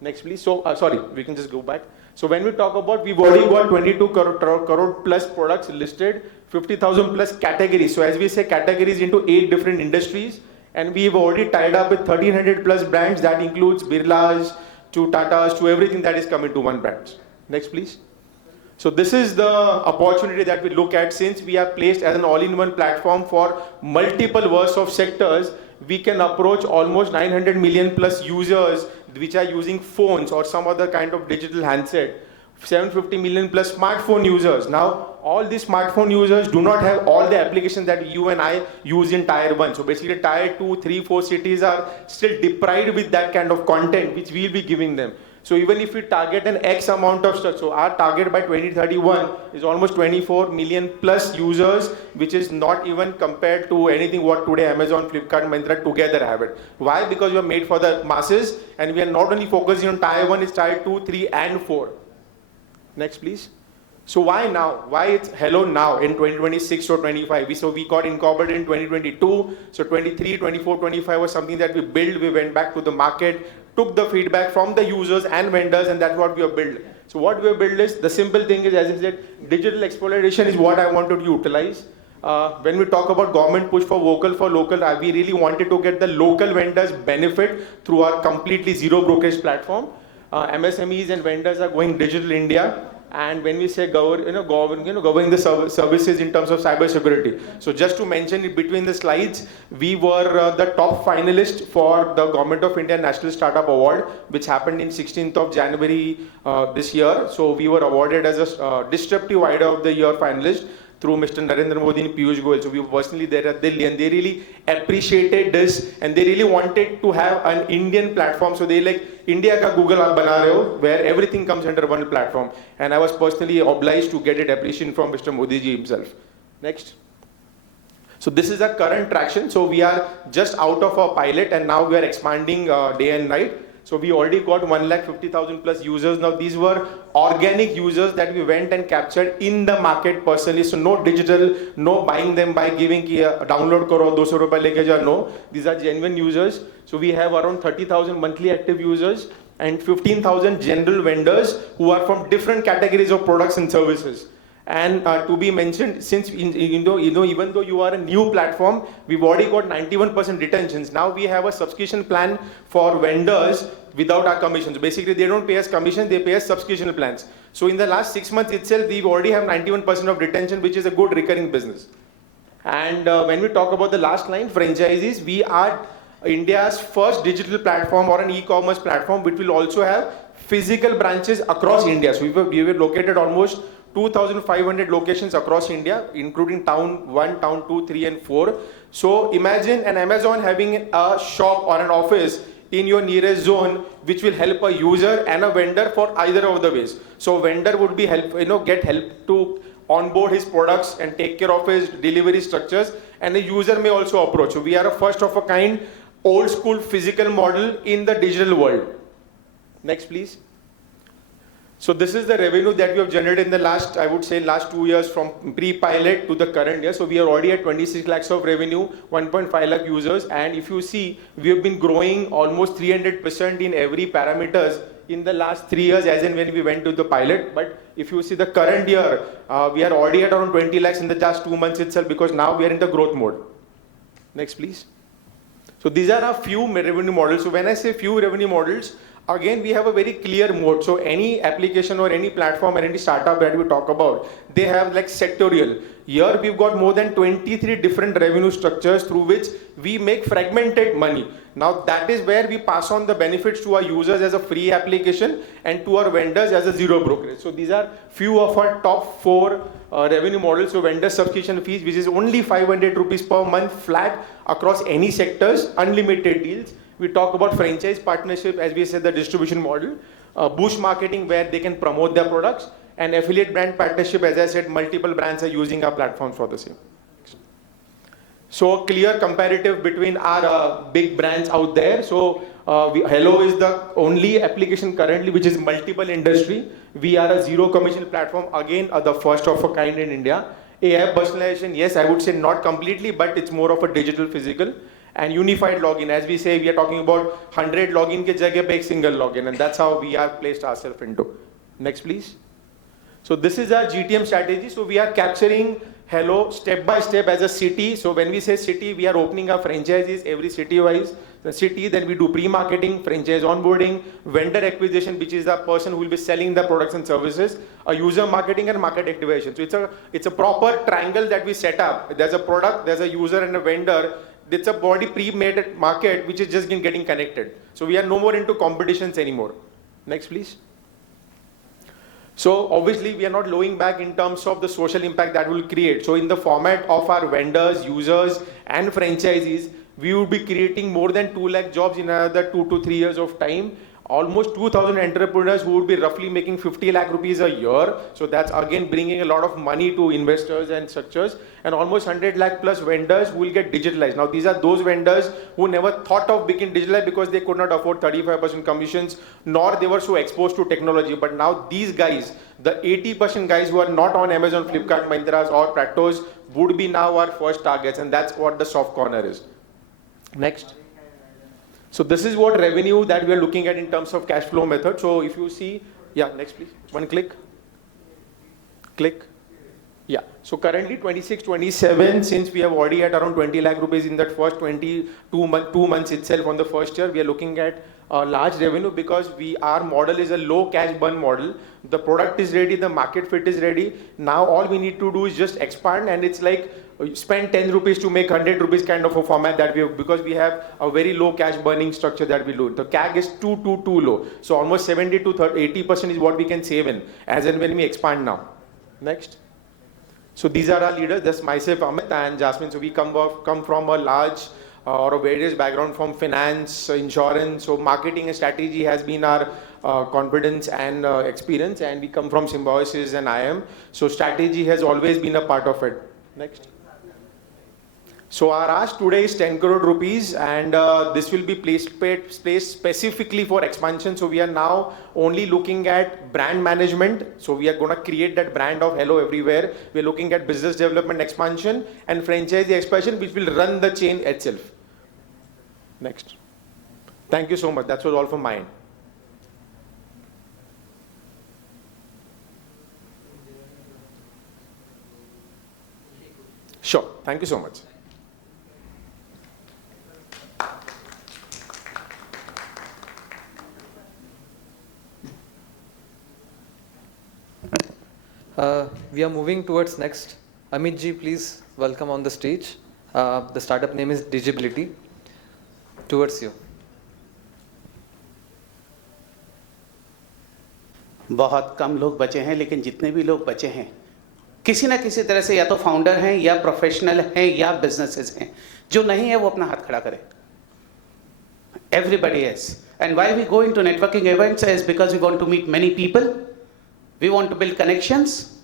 Next, please. So, sorry, we can just go back. So when we talk about, we've already got 22 crore plus products listed, 50,000 plus categories. So as we say, categories into 8 different industries, and we've already tied up with 1,300 plus brands. That includes Birlas to Tatas to everything that is coming to one brand. Next, please. So this is the opportunity that we look at. Since we are placed as an all-in-one platform for multiple worth of sectors, we can approach almost 900 million plus users which are using phones or some other kind of digital handset, 750 million plus smartphone users. Now, all the smartphone users do not have all the applications that you and I use in tier 1. So basically tier 2, 3, 4 cities are still deprived with that kind of content which we'll be giving them. So even if we target an X amount of stuff, so our target by 2031 is almost 24 million plus users, which is not even compared to anything what today Amazon, Flipkart, Myntra together have it. Why? Because we are made for the masses, and we are not only focusing on tier 1, it's tier 2, 3 and 4. Next please. So why now? Why it's Hello now in 2026 or 25? So we got incorporated in 2022. So 23, 24, 25 was something that we built. We went back to the market, took the feedback from the users and vendors, and that's what we have built. So what we have built is, the simple thing is, as I said, digital exploration is what I wanted to utilize. When we talk about government push for vocal for local, we really wanted to get the local vendors benefit through our completely zero brokerage platform. MSMEs and vendors are going digital India. And when we say governing the services in terms of cyber security. So just to mention it between the slides, we were the top finalist for the Government of India National Startup Award, which happened in 16th of January this year. So we were awarded as a Disruptive Idea of the Year finalist through Mr. Narendra Modi and Piyush Goyal. So we were personally there at Delhi, and they really appreciated this, and they really wanted to have an Indian platform. So they like, India ka Google aap bana rahe ho, where everything comes under one platform. And I was personally obliged to get it appreciation from Mr. Modi ji himself. Next. So this is our current traction. So we are just out of our pilot, and now we are expanding day and night. So we already got 150,000 plus users. Now these were organic users that we went and captured in the market personally. So no digital, no buying them by giving ki download karo, 200 rupees leke ja. No, these are genuine users. So we have around 30,000 monthly active users and 15,000 general vendors who are from different categories of products and services. And to be mentioned, since even though you are a new platform, we've already got 91% retentions. Now we have a subscription plan for vendors without our commissions. Basically, they don't pay us commission, they pay us subscription plans. So in the last 6 months itself, we already have 91% of retention, which is a good recurring business. And when we talk about the last line, franchises, we are India's first digital platform or an e-commerce platform, which will also have physical branches across India. So we were located almost 2,500 locations across India, including town 1, town 2, 3 and 4. So imagine an Amazon having a shop or an office in your nearest zone, which will help a user and a vendor for either of the ways. So vendor would be get help to onboard his products and take care of his delivery structures, and the user may also approach. So we are a first of a kind, old school physical model in the digital world. Next, please. So this is the revenue that we have generated in the last, I would say, last 2 years from pre-pilot to the current year. So we are already at 26 lakhs of revenue, 1.5 lakh users. And if you see, we have been growing almost 300% in every parameters in the last 3 years, as in when we went to the pilot. But if you see the current year, we are already at around 20 lakhs in the last 2 months itself, because now we are in the growth mode. Next, please. So these are a few revenue models. So when I say few revenue models, again, we have a very clear mode. So any application or any platform or any startup that we talk about, they have like sectorial. Here we've got more than 23 different revenue structures through which we make fragmented money. Now that is where we pass on the benefits to our users as a free application and to our vendors as a zero brokerage. So these are few of our top 4 revenue models. So vendor subscription fees, which is only 500 rupees per month flat across any sectors, unlimited deals. We talk about franchise partnership, as we said, the distribution model, boost marketing where they can promote their products, and affiliate brand partnership, as I said, multiple brands are using our platforms for the same. So clear comparative between our big brands out there. So Hello is the only application currently which is multiple industry. We are a zero commission platform, again the first of a kind in India. AI personalization, yes, I would say not completely, but it's more of a digital physical. And unified login, as we say, we are talking about 100 login ke jagah pe ek single login, and that's how we have placed ourselves into. Next, please. So this is our GTM strategy. So we are capturing Hello step by step as a city. So when we say city, we are opening our franchises every city-wise. The city, then we do pre-marketing, franchise onboarding, vendor acquisition, which is the person who will be selling the products and services, a user marketing and market activation. So it's a proper triangle that we set up. There's a product, there's a user and a vendor. It's a body pre-made market which is just getting connected. So we are no more into competitions anymore. Next, please. So obviously we are not lowering back in terms of the social impact that will create. So in the format of our vendors, users and franchisees, we would be creating more than 2 lakh jobs in another 2 to 3 years of time. Almost 2,000 entrepreneurs who would be roughly making 50 lakh rupees a year. So that's again bringing a lot of money to investors and structures, and almost 100 lakh plus vendors who will get digitalized. Now these are those vendors who never thought of becoming digitalized because they could not afford 35% commissions, nor they were so exposed to technology. But now these guys, the 80% guys who are not on Amazon, Flipkart, Myntra's or Pratos would be now our first targets, and that's what the soft corner is. Next. So this is what revenue that we are looking at in terms of cash flow method. So if you see, yeah, next please, one click. Click. Yeah, so currently 26, 27, since we have already at around 20 lakh rupees in that first 2 months itself on the first year, we are looking at a large revenue because our model is a low cash burn model. The product is ready, the market fit is ready. Now all we need to do is just expand, and it's like spend 10 rupees to make 100 rupees kind of a format that we have, because we have a very low cash burning structure that we do. The CAC is too low. So almost 70 to 80% is what we can save in as and when we expand now. Next. So these are our leaders. That's myself, Amit and Jasmine. So we come from a large or a various background from finance, insurance. So marketing and strategy has been our confidence and experience, and we come from Symbiosis and IM. So strategy has always been a part of it. Next. So our ask today is 10 crore rupees, and this will be placed specifically for expansion. So we are now only looking at brand management. So we are going to create that brand of Hello everywhere. We are looking at business development expansion and franchisee expansion, which will run the chain itself. Next. Thank you so much. That was all from my end. Sure. Thank you so much. We are moving towards next. Amit ji, please welcome on the stage. The startup name is Digibility. Towards you. बहुत कम लोग बचे हैं, लेकिन जितने भी लोग बचे हैं किसी ना किसी तरह से या तो फाउंडर हैं या प्रोफेशनल हैं या बिजनेसेस हैं. जो नहीं है वो अपना हाथ खड़ा करे. Everybody is. And why we go into networking events is because we want to meet many people. We want to build connections.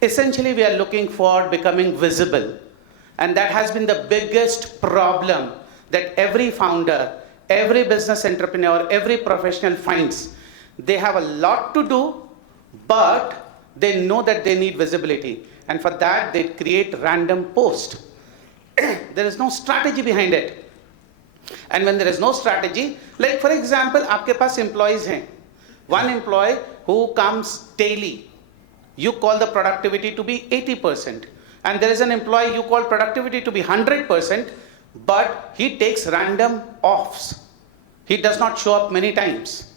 Essentially, we are looking for becoming visible. And that has been the biggest problem that every founder, every business entrepreneur, every professional finds. They have a lot to do, but they know that they need visibility. And for that, they create random posts. There is no strategy behind it. And when there is no strategy, like for example, आपके पास employees हैं. One employee who comes daily, you call the productivity to be 80%. And there is an employee you call productivity to be 100%, but he takes random offs. He does not show up many times.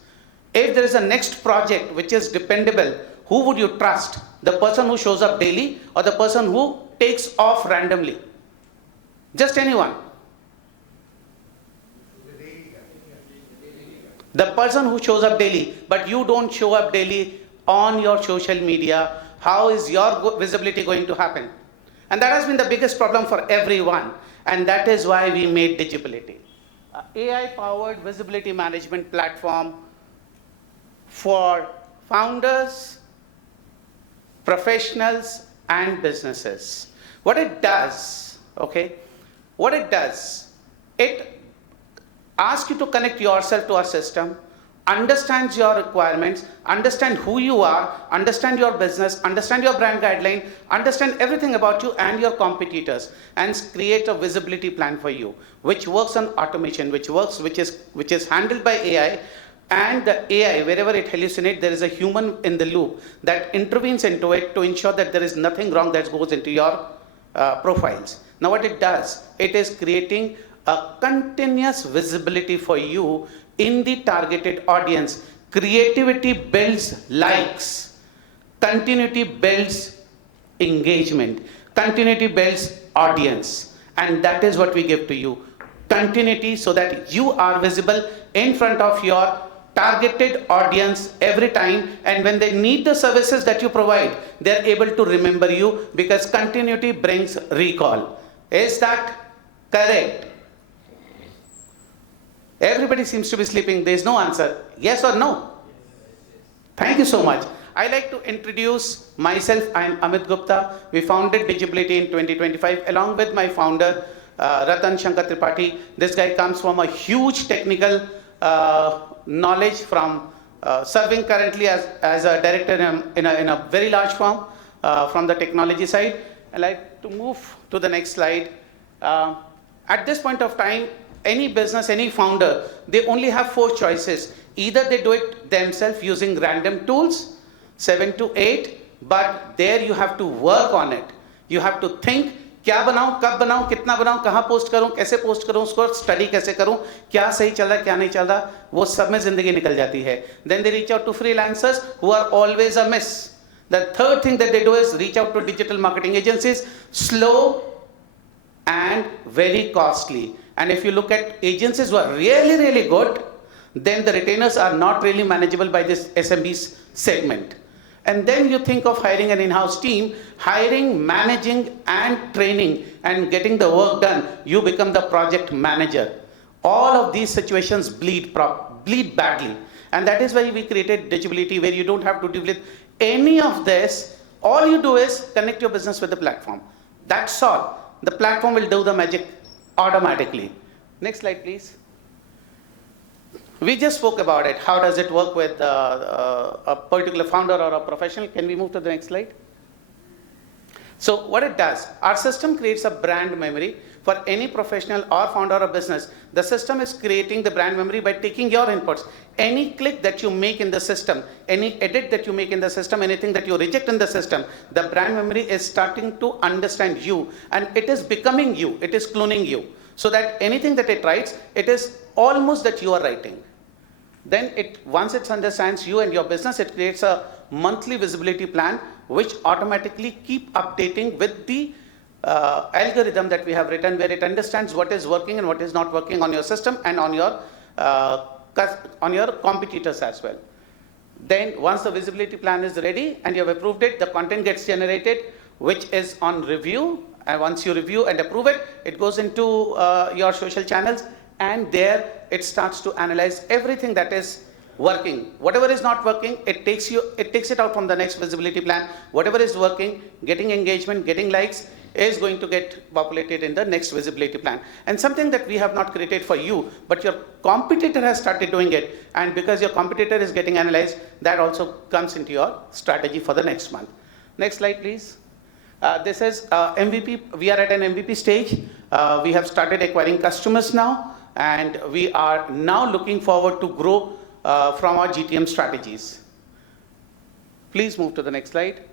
If there is a next project which is dependable, who would you trust? The person who shows up daily or the person who takes off randomly? Just anyone. The person who shows up daily, but you don't show up daily on your social media, how is your visibility going to happen? And that has been the biggest problem for everyone. And that is why we made Digibility, AI-powered visibility management platform for founders, professionals, and businesses. What it does, it asks you to connect yourself to our system, understands your requirements, understand who you are, understand your business, understand your brand guideline, understand everything about you and your competitors, and create a visibility plan for you, which works on automation, which is handled by AI. And the AI, wherever it hallucinates, there is a human in the loop that intervenes into it to ensure that there is nothing wrong that goes into your profiles. Now what it does, it is creating a continuous visibility for you in the targeted audience. Creativity builds likes. Continuity builds engagement. Continuity builds audience. And that is what we give to you. Continuity so that you are visible in front of your targeted audience every time, and when they need the services that you provide, they're able to remember you because continuity brings recall. Is that correct? Everybody seems to be sleeping. There's no answer. Yes or no? Thank you so much. I like to introduce myself. I'm Amit Gupta. We founded Digibility in 2025 along with my founder, Ratan Shankar Tripathi. This guy comes from a huge technical knowledge from serving currently as a director in a very large firm from the technology side. I'd like to move to the next slide. At this point of time, any business, any founder, they only have 4 choices. Either they do it themselves using random tools, 7 to 8, but there you have to work on it. You have to think, क्या बनाऊं, कब बनाऊं, कितना बनाऊं, कहां post करूं, कैसे post करूं, उसको स्टडी कैसे करूं, क्या सही चल रहा है, क्या नहीं चल रहा, वो सब में जिंदगी निकल जाती है. Then they reach out to freelancers who are always a miss. The third thing that they do is reach out to digital marketing agencies, slow and very costly. And if you look at agencies who are really, really good, then the retainers are not really manageable by this SMBs segment. And then you think of hiring an in-house team, hiring, managing, and training, and getting the work done, you become the project manager. All of these situations bleed badly. And that is why we created Digibility, where you don't have to deal with any of this. All you do is connect your business with the platform. That's all. The platform will do the magic automatically. Next slide, please. We just spoke about it. How does it work with a particular founder or a professional? Can we move to the next slide? So what it does, our system creates a brand memory for any professional or founder of business. The system is creating the brand memory by taking your inputs. Any click that you make in the system, any edit that you make in the system, anything that you reject in the system, the brand memory is starting to understand you, and it is becoming you. It is cloning you. So that anything that it writes, it is almost that you are writing. Then once it understands you and your business, it creates a monthly visibility plan which automatically keep updating with the algorithm that we have written, where it understands what is working and what is not working on your system and on your competitors as well. Then once the visibility plan is ready and you have approved it, the content gets generated, which is on review. And once you review and approve it, it goes into your social channels, and there it starts to analyze everything that is working. Whatever is not working, it takes it out from the next visibility plan. Whatever is working, getting engagement, getting likes, is going to get populated in the next visibility plan. And something that we have not created for you, but your competitor has started doing it, and because your competitor is getting analyzed, that also comes into your strategy for the next month. Next slide, please. This is MVP. We are at an MVP stage. We have started acquiring customers now, and we are now looking forward to grow from our GTM strategies. Please move to the next slide.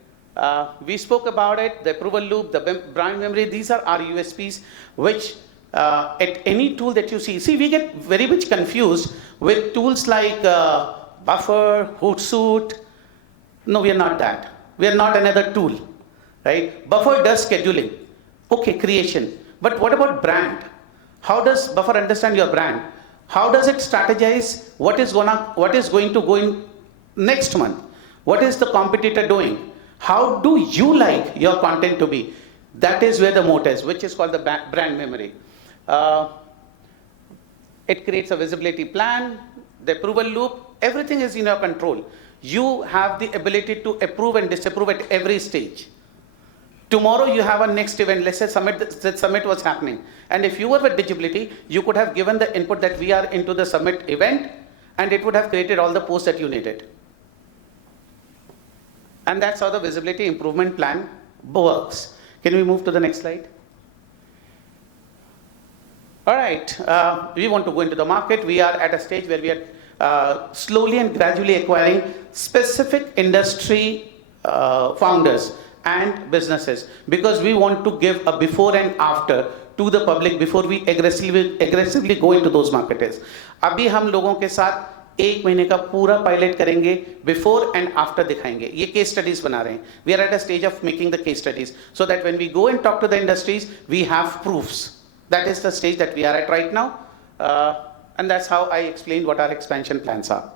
We spoke about it, the approval loop, the brand memory. These are our USPs, which at any tool that you see, we get very much confused with tools like Buffer, Hootsuite. No, we are not that. We are not another tool. Right? Buffer does scheduling. Okay, creation. But what about brand? How does Buffer understand your brand? How does it strategize what is going to go in next month? What is the competitor doing? How do you like your content to be? That is where the moat is, which is called the brand memory. It creates a visibility plan, the approval loop, everything is in your control. You have the ability to approve and disapprove at every stage. Tomorrow you have a next event, let's say summit was happening. And if you were with Digibility, you could have given the input that we are into the summit event, and it would have created all the posts that you needed. And that's how the visibility improvement plan works. Can we move to the next slide? All right, we want to go into the market. We are at a stage where we are slowly and gradually acquiring specific industry founders and businesses, because we want to give a before and after to the public before we aggressively go into those markets. अभी हम लोगों के साथ 1 महीने का पूरा pilot करेंगे, before and after दिखाएंगे. ये केस स्टडीज बना रहे हैं. We are at a stage of making the case studies so that when we go and talk to the industries, we have proofs. That is the stage that we are at right now, and that's how I explained what our expansion plans are.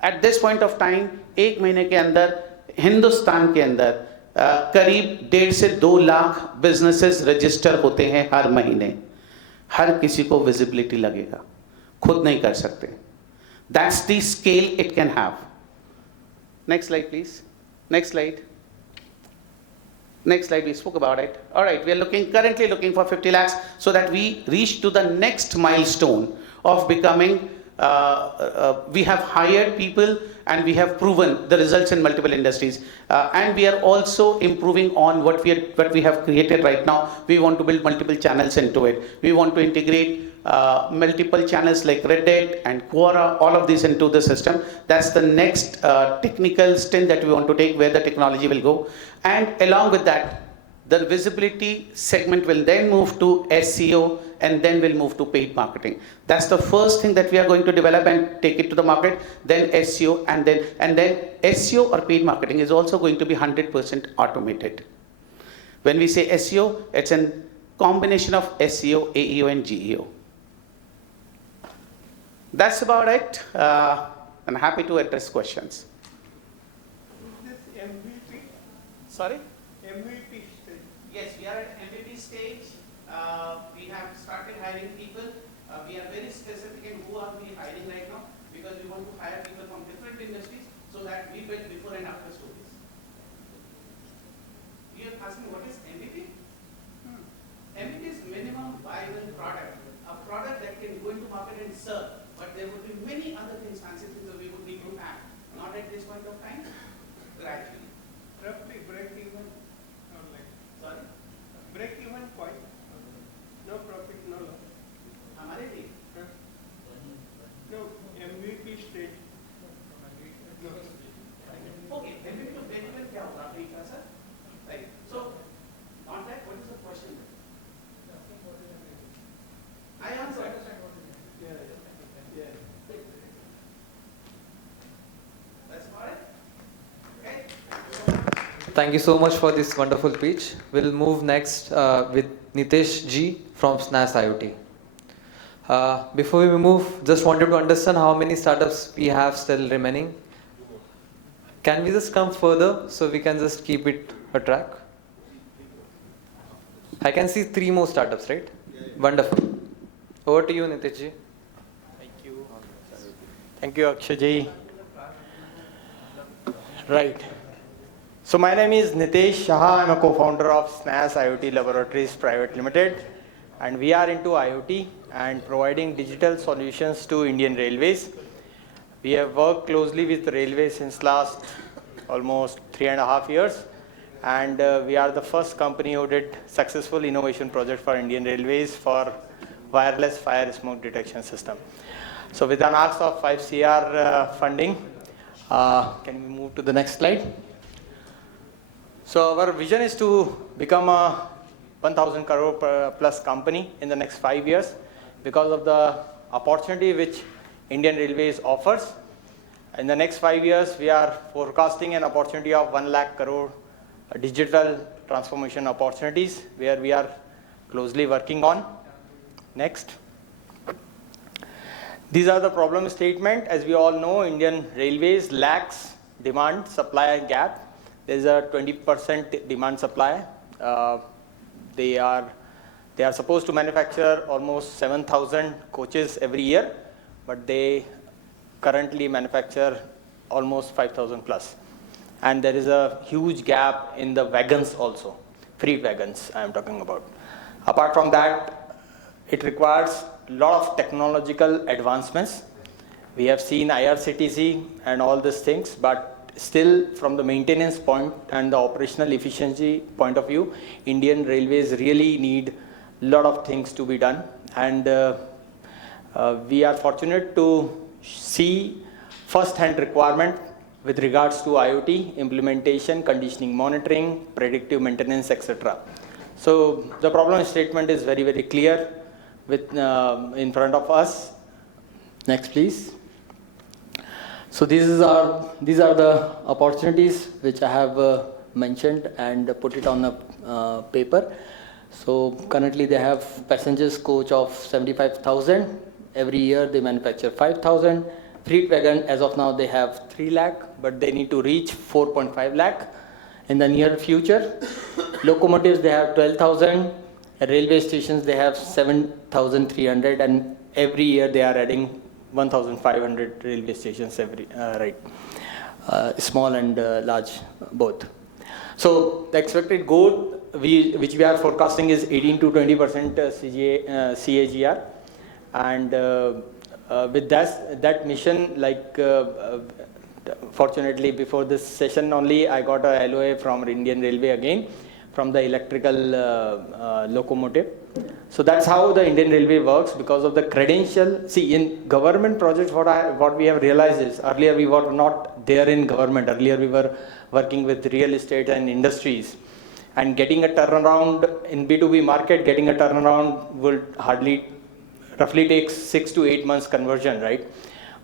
At this point of time, 1 महीने के अंदर हिंदुस्तान के अंदर करीब 1.5 से 2 lakh businesses register होते हैं हर महीने. हर किसी को विजिबिलिटी लगेगा, खुद नहीं कर सकते. That's the scale it can have. Next slide, please. Next slide. Next slide, we spoke about it. All right, we are currently looking for 50 lakhs so that we reach to the next milestone of becoming, we have hired people and we have proven the results in multiple industries. And we are also improving on what we have created right now. We want to build multiple channels into it. We want to integrate multiple channels like Reddit and Quora, all of these into the system. That's the next technical stint that we want to take, where the technology will go. And along with that, the visibility segment will then move to SEO, and then we'll move to paid marketing. That's the first thing that we are going to develop and take it to the market, then SEO, and then SEO or paid marketing is also going to be 100% automated. When we say SEO, it's a combination of SEO, AEO, and GEO. That's about it. I'm happy to address questions. MVP? Sorry? MVP stage. Yes, we are at MVP stage. We have started hiring people. We are very specific in who are we hiring right now, because we want to hire people from different industries so that we build before and after stories. You are asking what is MVP? MVP is minimum viable product, a product that can go into market and serve. But there would be many other things, fancy things that we would need to add. Not at this point of time, gradually. Roughly break even, or like, sorry? Break even point, no profit, no loss. हमारे लिए? No, MVP stage. No. Okay, MVP to break even क्या होगा आपने कहा sir? Right. So, on that, what is the question? I answered. Thank you so much for this wonderful speech. We'll move next with Nitesh G from SNAS IoT. Before we move, just wanted to understand how many startups we have still remaining. Can we just come further so we can just keep it a track? I can see 3 more startups, right? Wonderful. Over to you, Nitesh Ji. Thank you. Thank you, Akshay Ji. Right. So my name is Nitesh Shah. I'm a co-founder of SNAS IoT Laboratories Private Limited, and we are into IoT and providing digital solutions to Indian Railways. We have worked closely with railways since last almost 3.5 years, and we are the first company who did successful innovation project for Indian Railways for wireless fire smoke detection system. So with an ask of 5 CR funding, can we move to the next slide? So our vision is to become a 1,000 crore plus company in the next 5 years because of the opportunity which Indian Railways offers. In the next 5 years, we are forecasting an opportunity of 1 lakh crore digital transformation opportunities, where we are closely working on. Next. These are the problem statement. As we all know, Indian Railways lacks demand-supply gap. There is a 20% demand supply. They are supposed to manufacture almost 7,000 coaches every year, but they currently manufacture almost 5,000 plus. And there is a huge gap in the wagons also, freight wagons I am talking about. Apart from that, it requires a lot of technological advancements. We have seen IRCTC and all these things, but still from the maintenance point and the operational efficiency point of view, Indian Railways really need a lot of things to be done. And we are fortunate to see first-hand requirement with regards to IoT, implementation, conditioning monitoring, predictive maintenance, etc. So the problem statement is very, very clear with in front of us. Next, please. So these are the opportunities which I have mentioned and put it on the paper. So currently they have passengers coach of 75,000. Every year they manufacture 5,000. fleet wagon, as of now, they have 3 lakh, but they need to reach 4.5 lakh in the near future. Locomotives, they have 12,000. Railway stations, they have 7,300, and every year they are adding 1,500 railway stations small and large both. So the expected goal which we are forecasting is 18 to 20% CAGR, and with that mission, fortunately before this session only, I got a LOA from Indian Railway again, from the electrical locomotive. So that's how the Indian Railway works, because of the credential. See, in government projects, what we have realized is, earlier we were not there in government. Earlier we were working with real estate and industries. And getting a turnaround in B2B market, getting a turnaround will roughly takes 6 to 8 months conversion, right?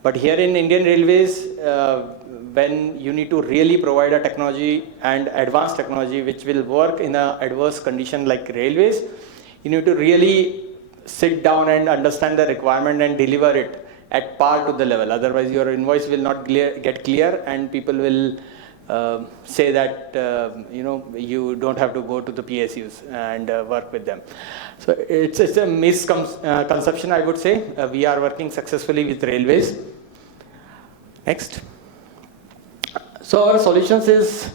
But here in Indian Railways, when you need to really provide a technology and advanced technology which will work in an adverse condition like railways, you need to really sit down and understand the requirement and deliver it at par to the level. Otherwise, your invoice will not get clear, and people will say that you don't have to go to the PSUs and work with them. So it's a misconception, I would say. We are working successfully with railways. Next. So our solutions is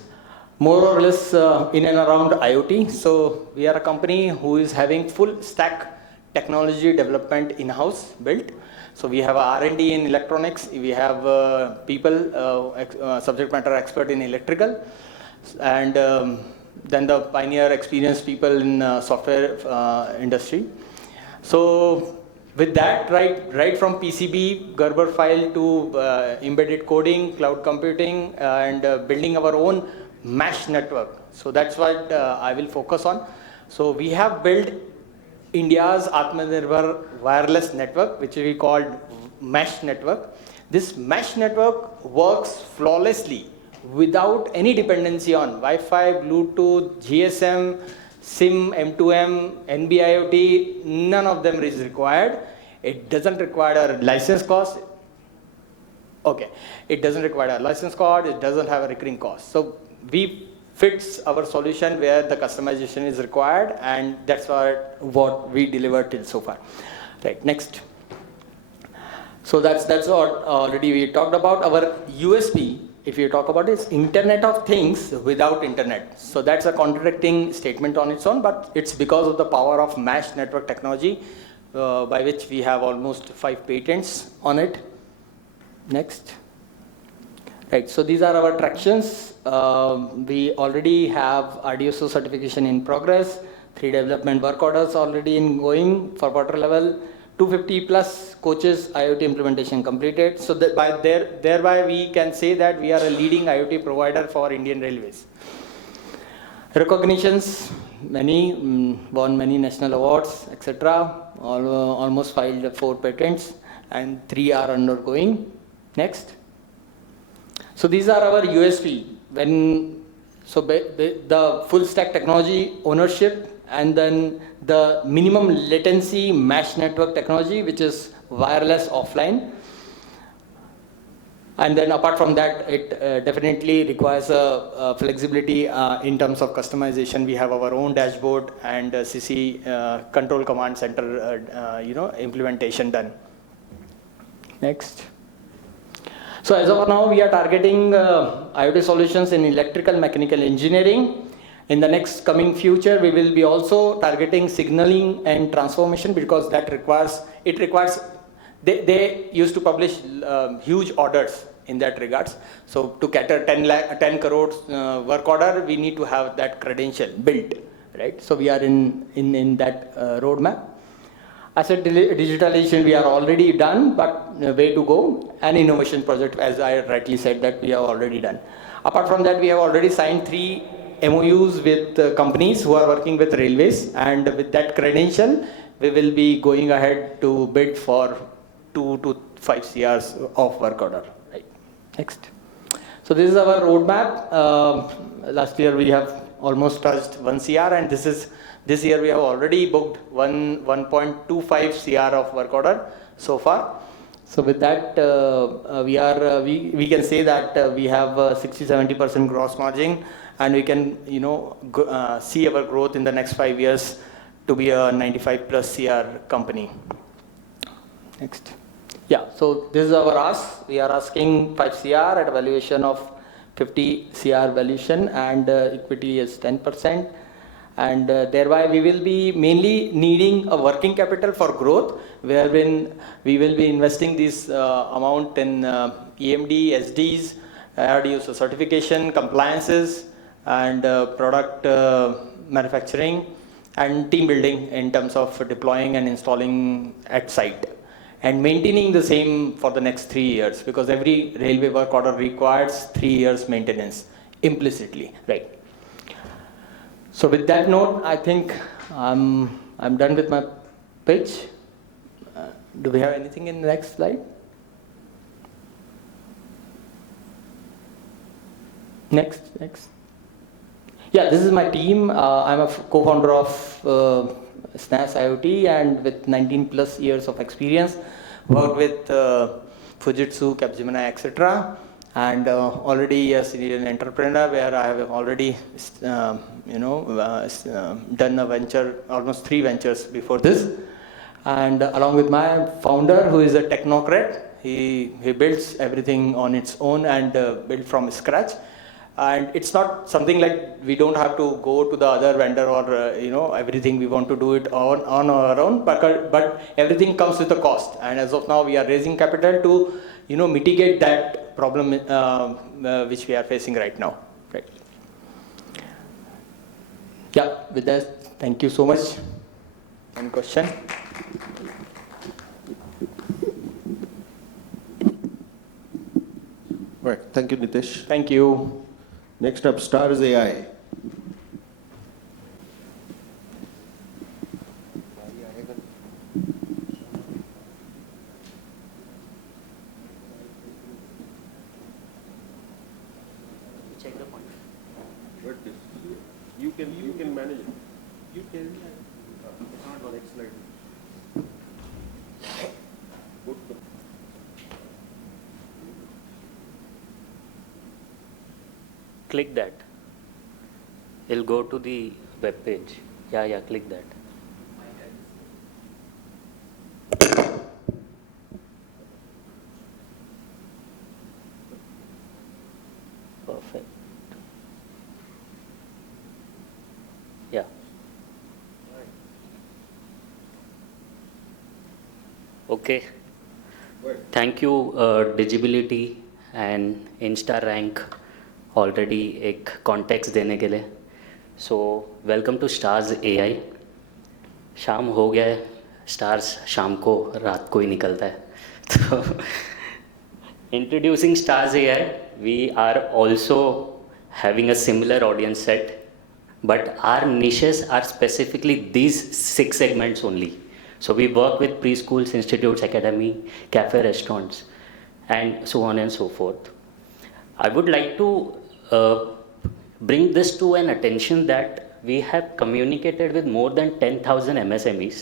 more or less in and around IoT. So we are a company who is having full stack technology development in-house built. So we have R&D in electronics. We have people, subject matter expert in electrical, and then the pioneer experienced people in software industry. So with that, right from PCB, Gerber file to embedded coding, cloud computing, and building our own mesh network. So that's what I will focus on. So we have built India's Atmanirbhar wireless network, which we called mesh network. This mesh network works flawlessly without any dependency on Wi-Fi, Bluetooth, GSM, SIM, M2M, NB-IoT. None of them is required. It doesn't require a license cost. Okay, it doesn't require a license cost. It doesn't have a recurring cost. So we fits our solution where the customization is required, and that's what we delivered till so far. Right, next. So that's what already we talked about. Our USP, if you talk about, is Internet of Things without Internet. So that's a contradicting statement on its own, but it's because of the power of mesh network technology, by which we have almost 5 patents on it. Next. Right, so these are our tractions. We already have RDSO certification in progress, 3 development work orders already going for water level, 250 plus coaches IoT implementation completed. So that thereby we can say that we are a leading IoT provider for Indian Railways. Recognitions, many, won many national awards, etc. Almost filed 4 patents, and 3 are undergoing. Next. So these are our USP. The full stack technology ownership, and then the minimum latency mesh network technology, which is wireless offline. And then apart from that, it definitely requires a flexibility in terms of customization. We have our own dashboard and CC control command center, implementation done. Next. So as of now, we are targeting IoT solutions in electrical mechanical engineering. In the next coming future, we will be also targeting signaling and transformation, because that requires, they used to publish huge orders in that regards. So to cater 10 crores work order, we need to have that credential built, right? So we are in that roadmap. Asset digitalization, we are already done, but way to go. And innovation project, as I rightly said, that we have already done. Apart from that, we have already signed 3 MOUs with companies who are working with railways, and with that credential, we will be going ahead to bid for 2 to 5 CRs of work order. Right. Next. So this is our roadmap. Last year we have almost touched 1 CR, and this year we have already booked 1.25 CR of work order so far. So with that, we can say that we have 60-70% gross margin, and we can see our growth in the next 5 years to be a 95 plus CR company. Next. Yeah, so this is our ask. We are asking 5 CR at a valuation of 50 CR valuation, and equity is 10%. And thereby we will be mainly needing a working capital for growth, wherein we will be investing this amount in EMD, SDs, RDUSO certification, compliances, and product manufacturing, and team building in terms of deploying and installing at site, and maintaining the same for the next 3 years, because every railway work order requires 3 years maintenance implicitly, right? So with that note, I think I'm done with my pitch. Do we have anything in the next slide? Next. Yeah, this is my team. I'm a co-founder of SNAS IoT, and with 19 plus years of experience, worked with Fujitsu, Capgemini, etc. And already a serial entrepreneur, where I have already done a venture, almost 3 ventures before this. And along with my founder, who is a technocrat, he builds everything on its own and built from scratch. And it's not something like we don't have to go to the other vendor or everything. We want to do it on our own, but everything comes with a cost. And as of now, we are raising capital to mitigate that problem which we are facing right now. Right. Yeah. With that, thank you so much. Any question? Right. Thank you, Nitesh. Thank you. Next up, Stars AI. Check the point. But you can manage it. You can. It's not the next slide. Click that. It'll go to the web page. Yeah, click that. Perfect. Yeah. Okay. Thank you, Digibility and InstaRank, already एक context देने के लिए. So welcome to Stars AI. शाम हो गया है, stars शाम को रात को ही निकलता है. तो introducing Stars AI, we are also having a similar audience set, but are niches are specifically these 6 segments only. So we work with preschools, institutes, academy, cafe, restaurants, and so on and so forth. I would like to bring this to an attention that we have communicated with more than 10,000 MSMEs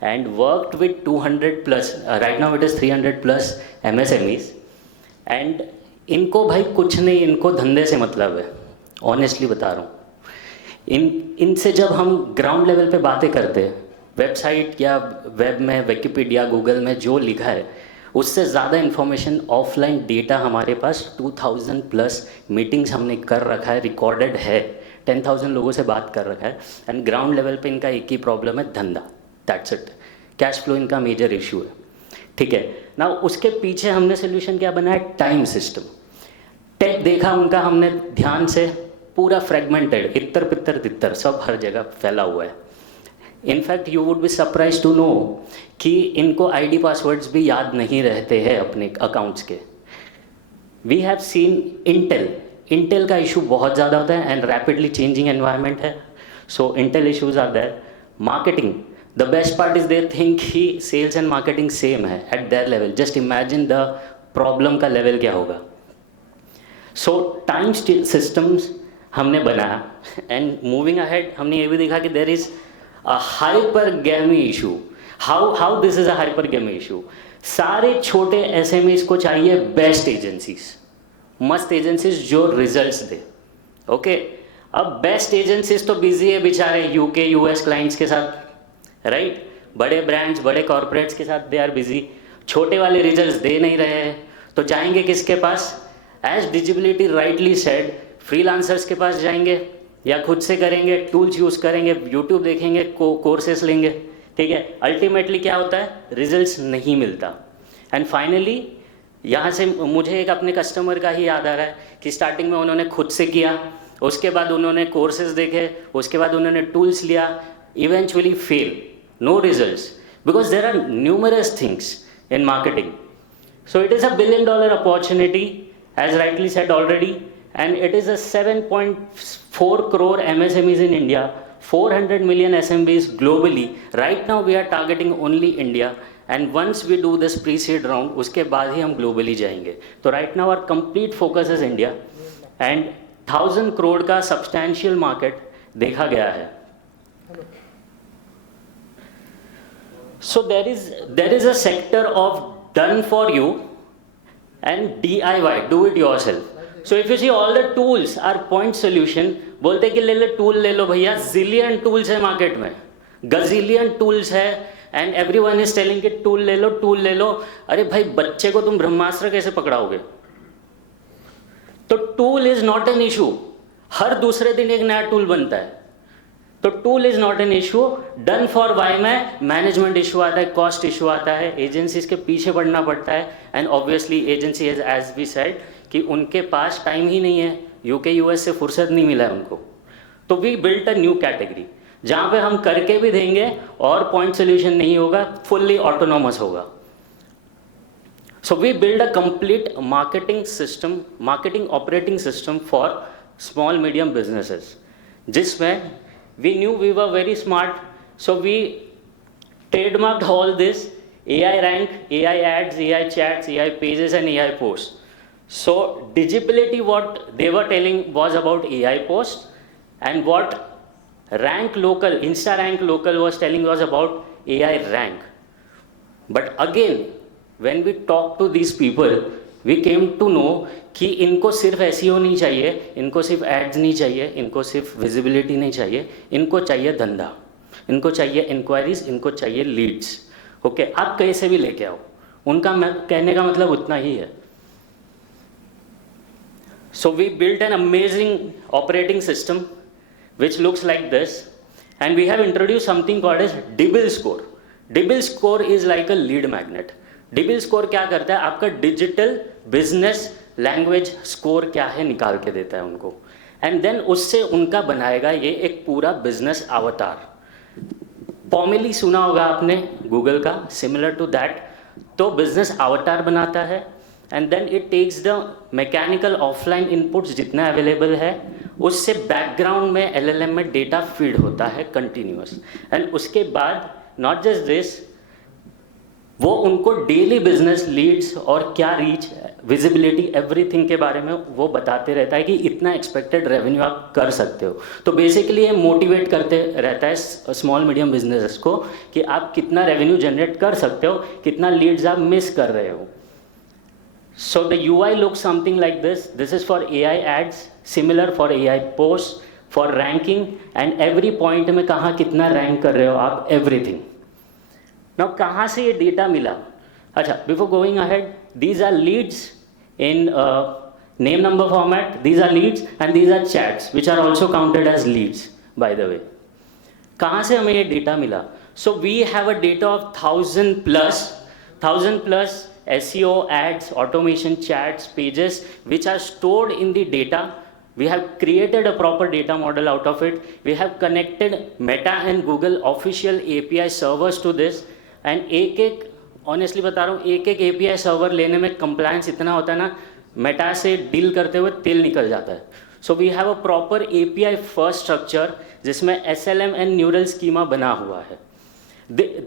and worked with 200 plus, right now it is 300 plus MSMEs, and इनको भाई कुछ नहीं, इनको धंधे से मतलब है, honestly बता रहा हूँ. इनसे जब हम ग्राउंड लेवल पे बातें करते हैं, वेबसाइट या वेब में, विकिपीडिया, गूगल में जो लिखा है, उससे ज़्यादा इन्फॉर्मेशन ऑफलाइन डेटा हमारे पास 2000 प्लस मीटिंग्स हमने कर रखा है, रिकॉर्डेड है, 10,000 लोगों से बात कर रखा है. एंड ग्राउंड लेवल पे इनका एक ही प्रॉब्लम है, धंधा. That's it. कैश फ्लो इनका मेजर इशू है. ठीक है ना. उसके पीछे हमने सोल्यूशन क्या बनाया? Time system. टेक देखा उनका हमने ध्यान से, पूरा फ्रेगमेंटेड, इतर पितर तितर सब हर जगह फैला हुआ है. In fact you would be surprise to know कि इनको आईडी पासवर्ड्स भी याद नहीं रहते हैं अपने अकाउंट्स के. वी हैव सीन इंटेल का इशू बहुत ज़्यादा होता है एंड रैपिडली चेंजिंग एनवायरनमेंट है. So intel issues are there. Marketing, the best part is they think ही सेल्स एंड मार्केटिंग सेम है at their level. Just imagine the problem का level क्या होगा. सो टाइम सिस्टम्स हमने बनाया एंड मूविंग अहेड हमने ये भी देखा कि there is a hypergamy issue. How this is a hypergamy issue? सारे छोटे SMEs को चाहिए बेस्ट एजेंसीज, मस्त एजेंसीज जो रिजल्ट्स दे। ओके, अब बेस्ट एजेंसीज तो बिजी है बेचारे UK US क्लाइंट्स के साथ, राइट? बड़े ब्रांड्स बड़े कॉर्पोरेट्स के साथ दे आर बिजी, छोटे वाले रिजल्ट्स दे नहीं रहे हैं, तो जाएंगे किसके पास? एज डिजिबिलिटी राइटली सेड, फ्रीलांसर्स के पास जाएंगे या खुद से करेंगे, टूल्स यूज़ करेंगे, यूट्यूब देखेंगे, कोर्सेस लेंगे, ठीक है? अल्टीमेटली क्या होता है? रिजल्ट्स नहीं मिलता। एंड फाइनली यहाँ से मुझे एक अपने कस्टमर का ही याद आ रहा है कि स्टार्टिंग में उन्होंने खुद से किया, उसके बाद उन्होंने कोर्सेज देखे, उसके बाद उन्होंने टूल्स लिया, eventually fail, no results, because there are numerous things in marketing. So it is a $1 billion opportunity, as rightly said already, and it is a 7.4 crore MSMEs in India, 400 million SMBs globally. Right now we are targeting only India, and once we do this pre-seed round, उसके बाद ही हम globally जाएंगे। तो right now our complete focus is India, and 1000 crore का substantial market देखा गया है। So there is a sector of done for you and DIY, do it yourself. So if you see all the tools are point solution, बोलते कि ले लो tool ले लो भैया, zillion tools है मार्केट में, gazillion tools है, and everyone is telling कि tool ले लो। अरे भाई बच्चे को तुम ब्रह्मास्त्र कैसे पकड़ाओगे? तो tool is not an issue, हर दूसरे दिन एक नया टूल बनता है, तो tool is not an issue. Done for why में मैनेजमेंट इशू आता है, कॉस्ट इशू आता है, एजेंसीज के पीछे पड़ना पड़ता है, and obviously agency as we said कि उनके पास टाइम ही नहीं है, UK US से फुर्सत नहीं मिला है उनको। तो we built a new category जहाँ पे हम करके भी देंगे और पॉइंट सोल्यूशन नहीं होगा, फुल्ली ऑटोनोमस होगा। So we build a complete marketing system, marketing operating system for small medium businesses, जिसमें we knew we were very smart, so we trademarked all this: AI rank, AI ads, AI chats, AI pages, and AI posts. So digibility, what they were telling was about AI posts, and what rank local, Insta rank local was telling was about AI rank. But again, when we talk to these people, we came to know कि इनको सिर्फ SEO नहीं चाहिए, इनको सिर्फ ads नहीं चाहिए, इनको सिर्फ विजिबिलिटी नहीं चाहिए, इनको चाहिए धंधा, इनको चाहिए इंक्वायरीज, इनको चाहिए लीड्स। ओके, आप कैसे भी लेके आओ, उनका कहने का मतलब उतना ही है। So we built an amazing operating system which looks like this, and we have introduce something called as dibil score. Dibil score is like a lead magnet. Dibil score क्या करता है? आपका डिजिटल बिजनेस लैंग्वेज स्कोर क्या है निकाल के देता है उनको, एंड देन उससे उनका बनाएगा ये एक पूरा बिजनेस अवतार। पॉमेली सुना होगा आपने गूगल का, सिमिलर टू दैट। तो बिजनेस अवतार बनाता है, and then it takes the mechanical offline inputs जितना अवेलेबल है, उससे बैकग्राउंड में LLM में डेटा फीड होता है कंटिन्यूअस, एंड उसके बाद नॉट जस्ट दिस, वो उनको डेली बिजनेस लीड्स और क्या रीच, विजिबिलिटी, एवरीथिंग के बारे में वो बताते रहता है कि इतना एक्सपेक्टेड रेवेन्यू आप कर सकते हो। तो बेसिकली ये मोटिवेट करते रहता है स्मॉल मीडियम बिजनेसेस को कि आप कितना रेवेन्यू जनरेट कर सकते हो, कितना लीड्स आप मिस कर रहे हो। So the UI look something like this. This is for AI ads, similar for AI post, for ranking, and every point में कहाँ कितना रैंक कर रहे हो आप, एवरीथिंग। नाउ कहाँ से ये डेटा मिला? अच्छा, before going ahead, these are leads in name number format, these are leads, and these are chats which are also counted as leads, by the way. कहाँ से हमें ये डेटा मिला? So we have a data of 1000 plus SEO, ads, automation, chats, pages which are stored in the data. We have created a proper data model out of it. We have connected Meta and Google official API servers to this, and एक honestly बता रहा हूँ, एक API server लेने में compliance इतना होता है ना, मेटा से डील करते हुए तेल निकल जाता है। So we have a proper API first structure जिसमें SLM एंड न्यूरल स्कीमा बना हुआ है।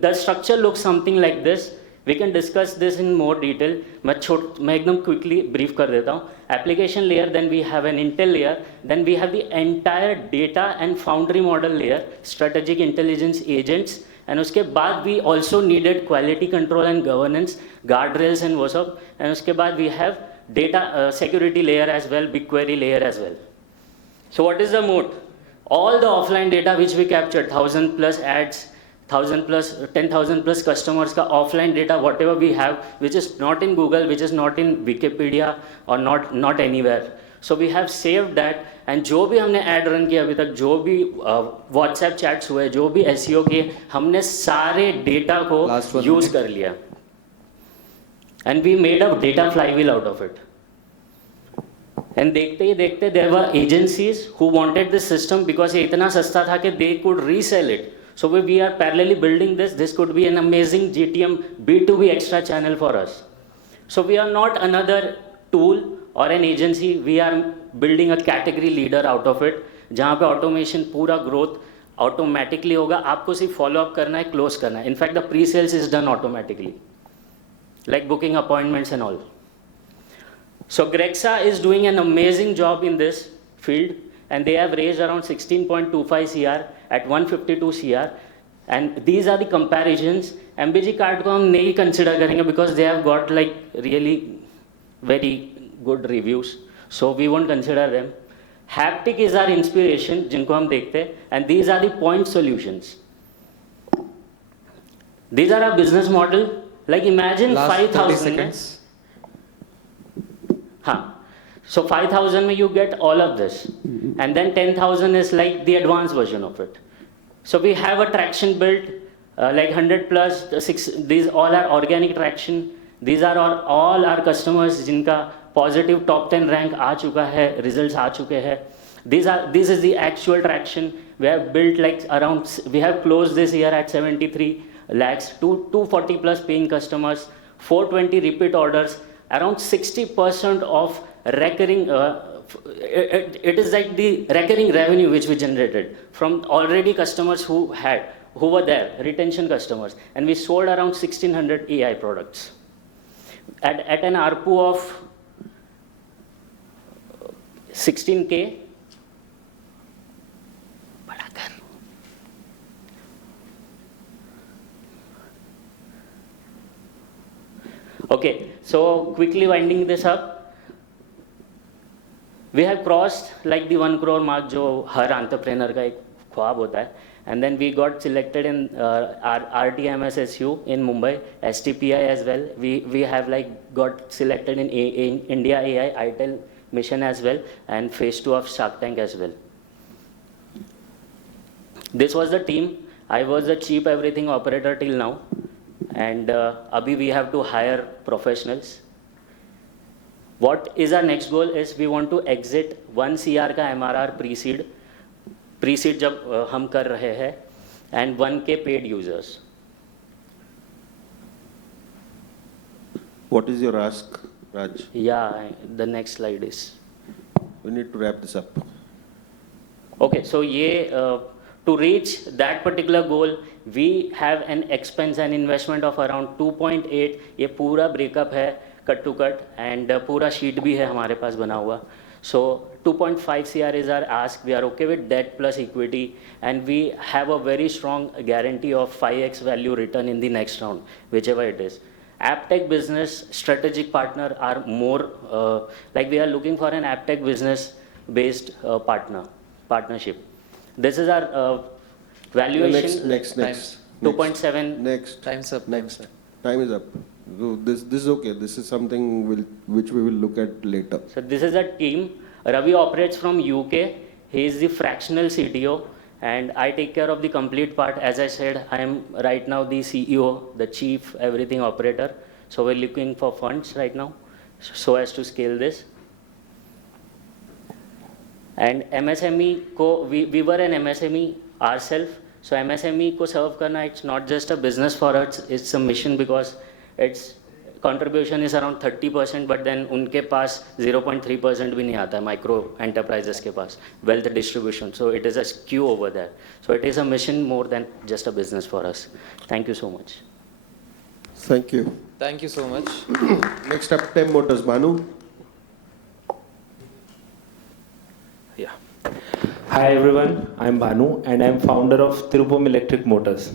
The structure look something like this. We can discuss this in more detail. मैं एकदम क्विकली ब्रीफ कर देता हूँ। Application layer, then we have an intel layer, then we have the entire data and foundry model layer, strategic intelligence agents, And उसके बाद we also needed quality control and governance, guardrails and वो सब. And उसके बाद we have data security layer as well, BigQuery layer as well. So what is the moat? All the offline data which we captured, 1,000 plus ads, 1,000 plus, 10,000 plus customers का offline data, whatever we have, which is not in Google, which is not in Wikipedia or not anywhere. So we have saved that, and जो भी हमने ad run किया अभी तक, जो भी WhatsApp chats हुए, जो भी SEO किए, हमने सारे data को use कर लिया. And we made a data flywheel out of it. And देखते ही देखते there were agencies who wanted this system because ये इतना सस्ता था कि they could resell it. So we are parallelly building this. This could be an amazing GTM B2B extra channel for us. So we are not another tool or an agency. We are building a category leader out of it. जहाँ पे automation पूरा growth automatically होगा. आपको सिर्फ follow up करना है, close करना है. In fact, the pre-sales is done automatically, like booking appointments and all. So Grexa is doing an amazing job in this field, and they have raised around 16.25 CR at 152 CR, and these are the comparisons. MBG card को हम नहीं consider करेंगे because they have got like really very good reviews, so we won't consider them. Haptic is our inspiration, जिनको हम देखते हैं, and these are the point solutions. These are our business model. Like imagine 5,000. So 5,000 you get all of this, and then 10,000 is like the advanced version of it. So we have a traction built, like 100 plus, these all are organic traction. These are all our customers जिनका positive top 10 rank आ चुका है, results आ चुके हैं. This is the actual traction. We have built like around, we have closed this year at 73 lakhs, 240 plus paying customers, 420 repeat orders, around 60% of recurring, it is like the recurring revenue which we generated from already customers who were there, retention customers, and we sold around 1,600 AI products at an ARPU of 16K. Okay, so quickly winding this up, we have crossed like the 1 crore mark जो हर entrepreneur का एक ख्वाब होता है, and then we got selected in RTMSSU in Mumbai, STPI as well. We have like got selected in India AI ITEL mission as well, and phase 2 of Shark Tank as well. This was the team. I was the chief everything operator till now. And abhi we have to hire professionals. What is our next goal is we want to exit 1 CR का MRR pre-seed जब हम कर रहे हैं, and 1K paid users. What is your ask, Raj? Yeah, the next slide is. We need to wrap this up. Okay, so to reach that particular goal, we have an expense and investment of around 2.8. ये पूरा breakup है cut to cut, and पूरा sheet भी है हमारे पास बना हुआ. So 2.5 CR is our ask. We are okay with debt plus equity, and we have a very strong guarantee of 5x value return in the next round, whichever it is. AppTech business strategic partner are more like we are looking for an AppTech business based partnership. This is our valuation. Next. 2.7. Next. Time's up. Time is up. So this is okay. This is something which we will look at later. So this is a team. Ravi operates from UK. He is the fractional CTO, and I take care of the complete part. As I said, I am right now the CEO, the chief everything operator. So we're looking for funds right now, so as to scale this. And MSME we were an MSME ourselves. So MSME को serve करना, it's not just a business for us, it's a mission, because its contribution is around 30%, but then उनके पास 0.3% भी नहीं आता है micro enterprises के पास wealth distribution. So it is a skew over there. So it is a mission more than just a business for us. Thank you so much. Thank you. Thank you so much. Next up, Tem Motors, Banu. Yeah. Hi everyone, I'm Banu and I'm founder of Tirupam Electric Motors.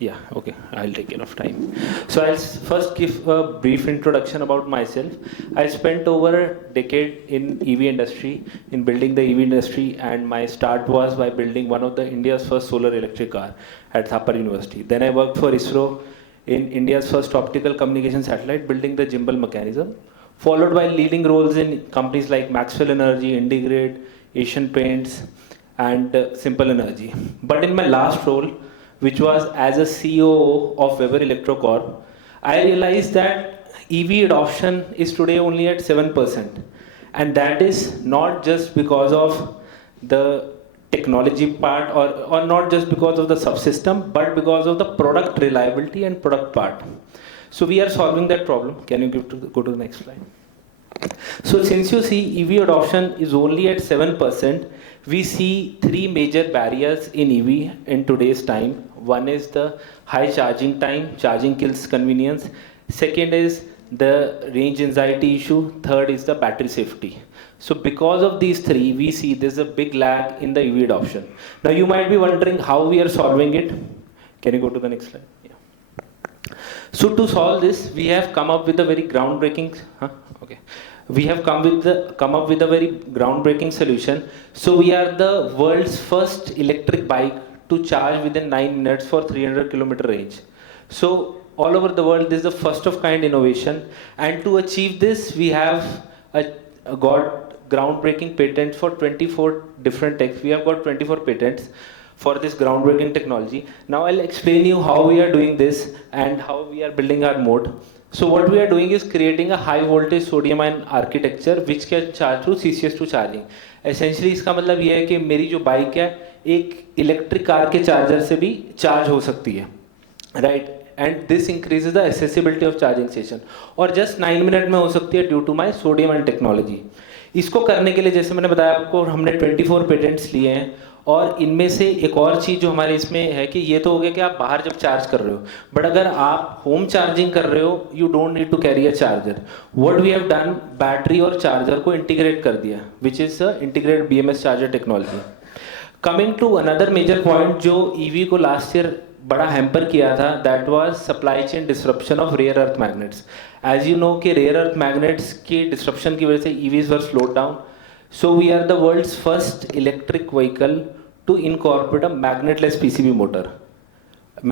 Yeah, okay, I'll take enough time. So I'll first give a brief introduction about myself. I spent over a decade in EV industry, in building the EV industry, and my start was by building one of the India's first solar electric car at Thapar University. Then I worked for ISRO in India's first optical communication satellite, building the gimbal mechanism, followed by leading roles in companies like Maxwell Energy, IndiGrid, Asian Paints, and Simple Energy. But in my last role, which was as a CEO of Weber Electrocorp, I realized that EV adoption is today only at 7%. And that is not just because of the technology part or not just because of the subsystem, but because of the product reliability and product part. So we are solving that problem. Can you go to the next slide? So since you see EV adoption is only at 7%, we see three major barriers in EV in today's time. One is the high charging time, charging kills convenience. Second is the range anxiety issue. Third is the battery safety. So because of these three, we see there's a big lag in the EV adoption. Now you might be wondering how we are solving it. Can you go to the next slide? Yeah. So to solve this, we have come up with a very groundbreaking, we have come up with a very groundbreaking solution. So we are the world's first electric bike to charge within 9 minutes for 300 kilometer range. So all over the world, this is the first of kind innovation. And to achieve this, we have got groundbreaking patents for 24 different techs. We have got 24 patents for this groundbreaking technology. Now I'll explain you how we are doing this and how we are building our mode. So what we are doing is creating a high voltage sodium ion architecture which can charge through CCS2 charging. Essentially इसका मतलब ये है कि मेरी जो bike है एक electric car के चार्जर से भी चार्ज हो सकती है, right? And this increases the accessibility of charging station. और just 9 मिनट में हो सकती है due to my sodium ion technology. इसको करने के लिए जैसे मैंने बताया आपको हमने 24 पेटेंट्स लिए हैं और इनमें से एक और चीज़ जो हमारे इसमें है कि ये तो हो गया कि आप बाहर जब चार्ज कर रहे हो, बट अगर आप होम चार्जिंग कर रहे हो you don't need to carry a charger. What we have done, battery और चार्जर को इंटीग्रेट कर दिया, which is integrated BMS charger technology. Coming to another major point जो EV को लास्ट ईयर बड़ा हैम्पर किया था, that was supply chain disruption of rare earth magnets. As you know कि रेयर अर्थ मैग्नेट्स की disruption की वजह से EVs were slowed down. So we are the world's first electric vehicle to incorporate a magnetless PCB motor.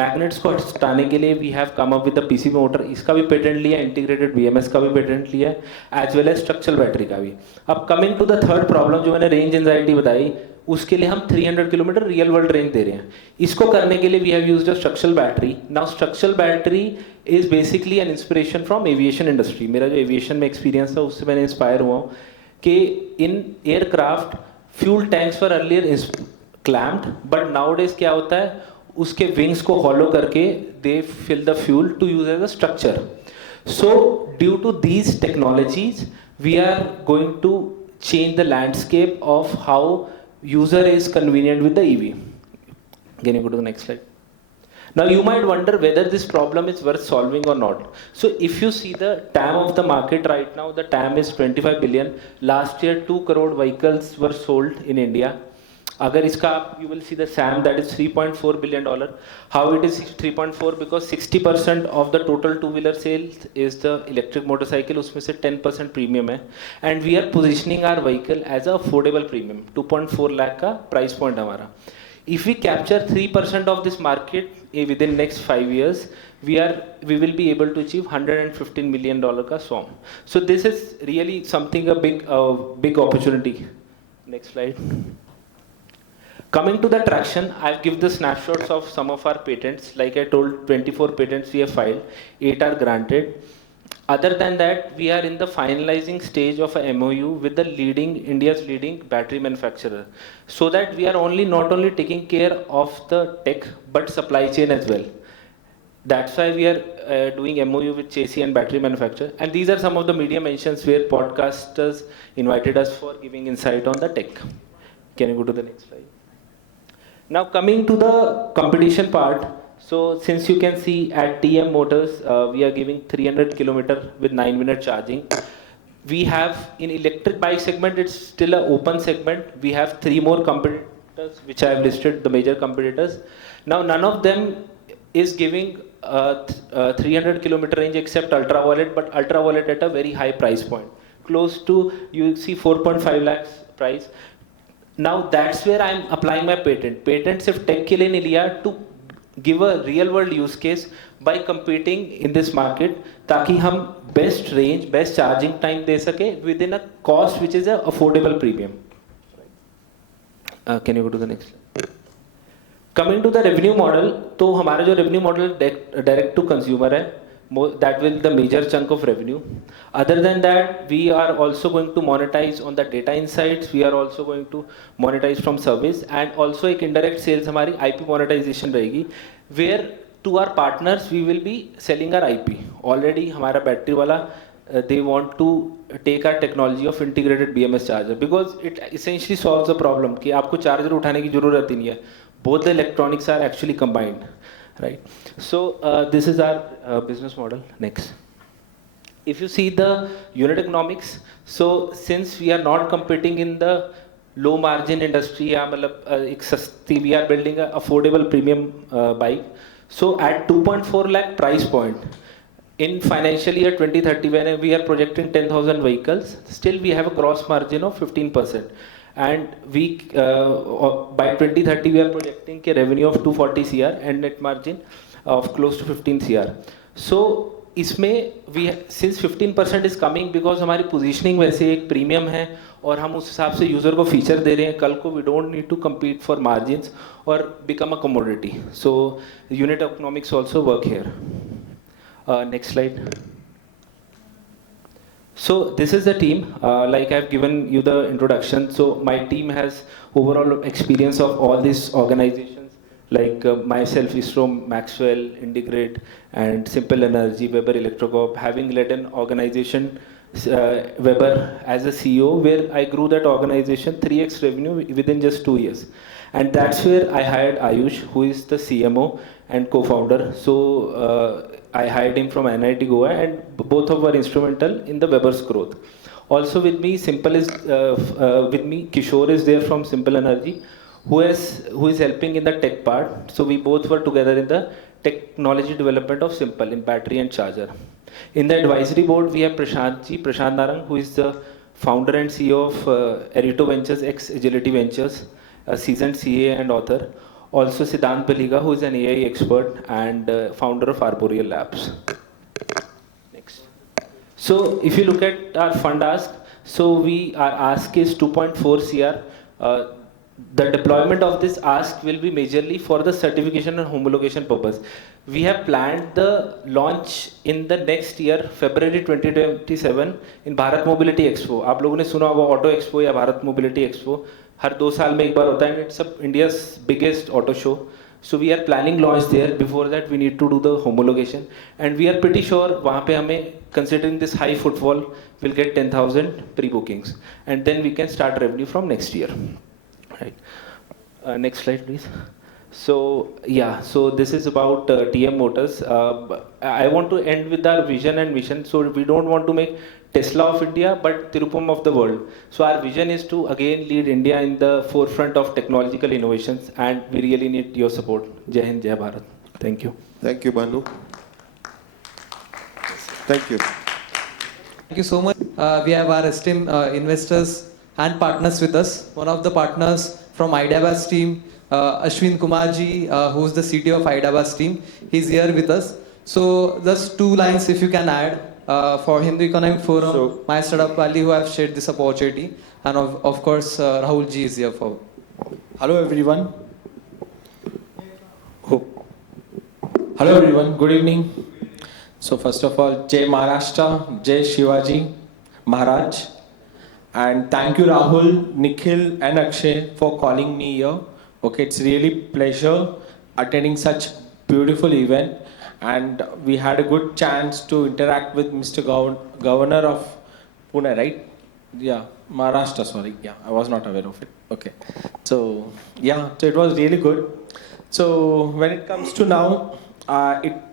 Magnets को हटाने के लिए we have come up with the PCB motor. इसका भी पेटेंट लिया, integrated BMS का भी पेटेंट लिया, as well as structural battery का भी. अब coming to the third problem जो मैंने range anxiety बताई, उसके लिए हम 300 किलोमीटर रियल वर्ल्ड रेंज दे रहे हैं. इसको करने के लिए we have used a structural battery. Now structural battery is basically an inspiration from aviation industry. मेरा जो aviation में experience था उससे मैंने inspire हुआ हूँ कि in aircraft fuel tanks were earlier clamped, but nowadays क्या होता है उसके wings को hollow करके they fill the fuel to use as a structure. So due to these technologies we are going to change the landscape of how user is convenient with the EV. Can you go to the next slide? Now you might wonder whether this problem is worth solving or not. So if you see the TAM of the market right now, the TAM is 25 billion. Last year 2 crore vehicles were sold in India. Agar iska you will see the SAM, that is $3.4 billion. How it is 3.4? Because 60% of the total two-wheeler sales is the electric motorcycle, उसमें से 10% premium है. And we are positioning our vehicle as a affordable premium. 2.4 lakh का price point हमारा. If we capture 3% of this market within next 5 years, we will be able to achieve $115 million ka SOM. So this is really something a big opportunity. Next slide. Coming to the traction, I've given the snapshots of some of our patents. Like I told, 24 patents we have filed, 8 are granted. Other than that, we are in the finalizing stage of a MOU with the India's leading battery manufacturer, so that we are not only taking care of the tech, but supply chain as well. That's why we are doing MOU with Chassis and battery manufacturer. And these are some of the media mentions where podcasters invited us for giving insight on the tech. Can you go to the next slide? Now coming to the competition part. So since you can see at TM Motors, we are giving 300 kilometer with 9-minute charging. We have in electric bike segment, it's still an open segment. We have 3 more competitors, which I have listed, the major competitors. Now none of them is giving 300-kilometer range except ultraviolet, but ultraviolet at a very high price point, close to, you see 4.5 lakhs price. Now that's where I'm applying my patent. Patent सिर्फ tech के लिए नहीं लिया, to give a real world use case by competing in this market, ताकि हम best range, best charging time दे सके within a cost which is a affordable premium. Can you go to the next slide? Coming to the revenue model, तो हमारा जो revenue model direct to consumer है, that will be the major chunk of revenue. Other than that, we are also going to monetize on the data insights. We are also going to monetize from service, and also एक indirect sales हमारी IP monetization रहेगी, where to our partners we will be selling our IP. Already हमारा battery वाला they want to take our technology of integrated BMS charger, because it essentially solves the problem कि आपको charger उठाने की जरूरत ही नहीं है. Both the electronics are actually combined. Right. So this is our business model. Next. If you see the unit economics, so since we are not competing in the low margin industry, we are building an affordable premium bike. So at 2.4 lakh price point, in financial year 2030, when we are projecting 10,000 vehicles, still we have a gross margin of 15%. And we by 2030 we are projecting a revenue of 240 CR and net margin of close to 15 CR. So इसमें we since 15% is coming because हमारी positioning वैसे एक premium है और हम उस हिसाब से user को feature दे रहे हैं. कल को we don't need to compete for margins or become a commodity. So unit economics also work here. Next slide. So this is the team, like I've given you the introduction. So my team has overall experience of all these organizations, like myself is from Maxwell, Indigrid, and Simple Energy, Weber Electrocorp, having led an organization, Weber as a CEO, where I grew that organization 3x revenue within just 2 years. And that's where I hired Ayush, who is the CMO and co-founder. So I hired him from NIT Goa, and both of were instrumental in the Weber's growth. Also with me, Kishore is there from Simple Energy, who is helping in the tech part. So we both were together in the technology development of Simple in battery and charger. In the advisory board, we have Prashant Narang, who is the founder and CEO of Aerito Ventures, ex-Agility Ventures, a seasoned CA and author. Also Siddhant Baliga, who is an AI expert and founder of Arboreal Labs. Next. So if you look at our fund ask, so our ask is 2.4 CR. The deployment of this ask will be majorly for the certification and homologation purpose. We have planned the launch in the next year, February 2027, in Bharat Mobility Expo. आप लोगों ने सुना होगा Auto Expo या Bharat Mobility Expo. हर 2 साल में एक बार होता है, and it's India's biggest auto show. So we are planning launch there. Before that, we need to do the homologation, and we are pretty sure वहाँ पे हमें, considering this high footfall, we'll get 10,000 pre-bookings, and then we can start revenue from next year. Right. Next slide, please. So yeah, so this is about TM Motors. I want to end with our vision and mission. So we don't want to make Tesla of India, but Tirupam of the world. So our vision is to again lead India in the forefront of technological innovations, and we really need your support. Jai Hind, Jai Bharat. Thank you. Thank you, Banu. Thank you. Thank you so much. We have our esteemed investors and partners with us. One of the partners from Idabas team, Ashwin Kumarji, who's the CTO of Idabas team. He's here with us. So just 2 lines if you can add for Hindu Economic Forum, my startup Valley, who have shared this opportunity, and of course Rahul ji is here for. Hello everyone. Hello everyone. Good evening. So first of all, Jai Maharashtra, Jai Shivaji Maharaj. And thank you Rahul, Nikhil and Akshay for calling me here. Okay, it's really pleasure attending such beautiful event, and we had a good chance to interact with Mr. Governor of Pune, right? Yeah, Maharashtra, sorry. Yeah, I was not aware of it. Okay. So yeah, so it was really good. So when it comes to now,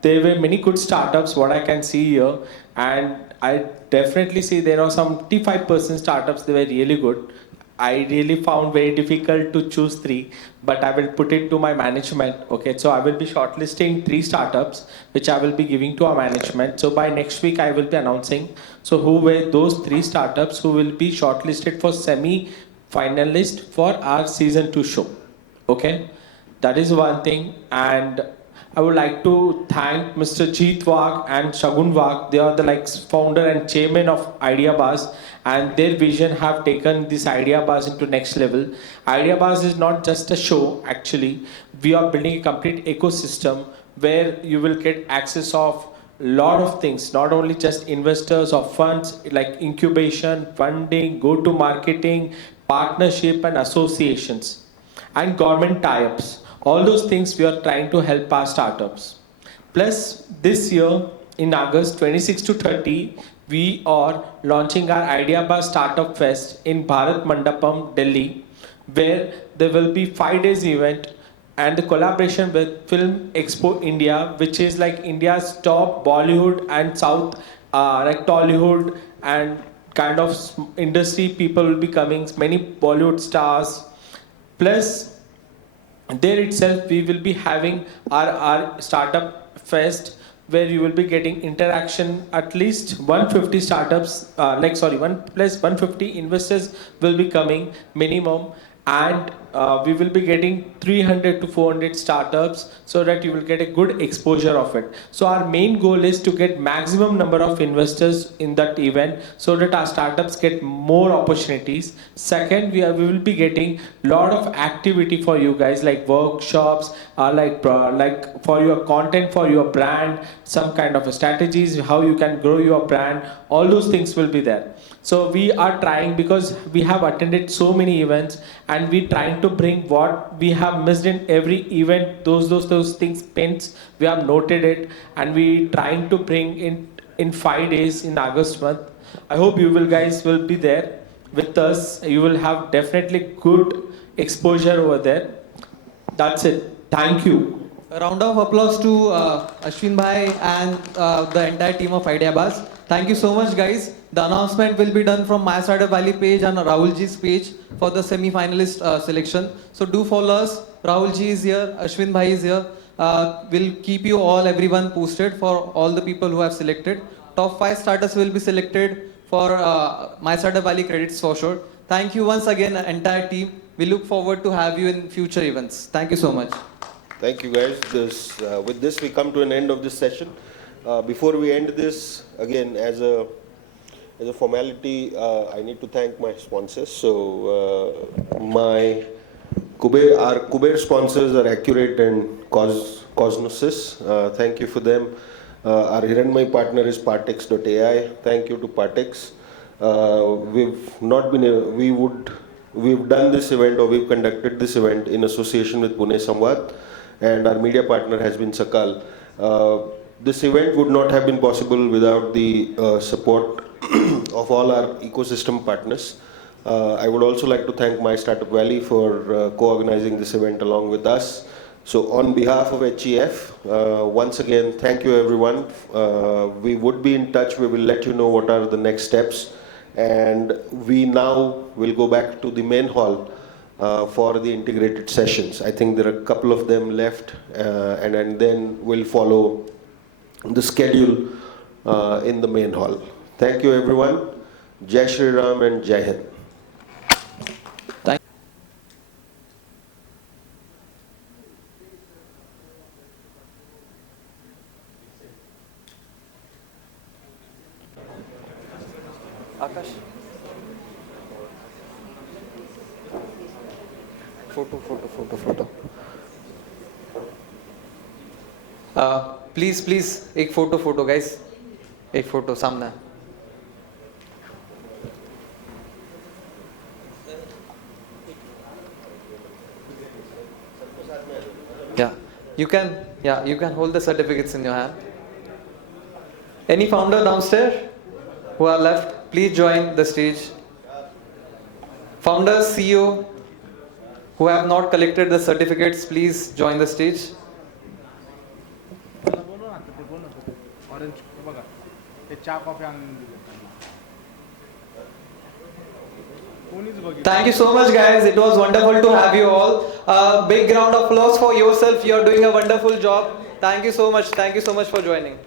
there were many good startups, what I can see here, and I definitely see there are some 55% startups, they were really good. I really found very difficult to choose 3, but I will put it to my management. Okay, so I will be shortlisting 3 startups, which I will be giving to our management. So by next week, I will be announcing. So who were those 3 startups who will be shortlisted for semi-finalist for our season 2 show. Okay, that is one thing. And I would like to thank Mr. Jeet Wagh and Shagun Wagh. They are the founder and chairman of Idea Bars, and their vision have taken this Idea Bars into next level. Idea Bars is not just a show. Actually, we are building a complete ecosystem where you will get access of lot of things, not only just investors or funds like incubation, funding, go-to marketing, partnership and associations, and government tie-ups. All those things we are trying to help our startups. Plus, this year in August 26 to 30, we are launching our Idea Bar Startup Fest in Bharat Mandapam, Delhi, where there will be 5 days event and the collaboration with Film Expo India, which is like India's top Bollywood and South, like Tollywood and kind of industry people will be coming, many Bollywood stars. Plus, there itself we will be having our startup fest where you will be getting interaction. At least 150 startups, 1 plus 150 investors will be coming minimum, and we will be getting 300 to 400 startups so that you will get a good exposure of it. So our main goal is to get maximum number of investors in that event so that our startups get more opportunities. Second, we will be getting lot of activity for you guys, like workshops, like for your content, for your brand, some kind of a strategies, how you can grow your brand. All those things will be there. So we are trying, because we have attended so many events and we trying to bring what we have missed in every event, those things pins, we have noted it, and we trying to bring in 5 days in August month. I hope you will guys will be there with us. You will have definitely good exposure over there. That's it. Thank you. A round of applause to Ashwin Bhai and the entire team of Idea Bars. Thank you so much, guys. The announcement will be done from my Startup Valley page and Rahul Ji's page for the semi-finalist selection. So do follow us. Rahul Ji is here, Ashwin Bhai is here. We'll keep you all, everyone posted for all the people who have selected. Top 5 starters will be selected for my Startup Valley credits for sure. Thank you once again, entire team. We look forward to have you in future events. Thank you so much. Thank you, guys. With this, we come to an end of this session. Before we end this, again, as a formality, I need to thank my sponsors. So, our Kuber sponsors are Accurate and Cosnosis. Thank you for them. Our Hiranmay partner is Partex.ai. Thank you to Partex. We've done this event, or we've conducted this event in association with Pune Samvad, and our media partner has been Sakal. This event would not have been possible without the support of all our ecosystem partners. I would also like to thank My Startup Valley for co-organizing this event along with us. So on behalf of HEF, once again, thank you everyone. We would be in touch. We will let you know what are the next steps. And we now will go back to the main hall for the integrated sessions. I think there are a couple of them left, and then we'll follow the schedule in the main hall. Thank you everyone. Jai Shri Ram and Jai Hind. Akash. Photo. Please, एक photo guys. एक photo सामने. Yeah, you can hold the certificates in your hand. Any founder downstairs who are left, please join the stage. Founders, CEO who have not collected the certificates, please join the stage. Thank you so much, guys. It was wonderful to have you all. Big round of applause for yourself. You're doing a wonderful job. Thank you so much. Thank you so much for joining.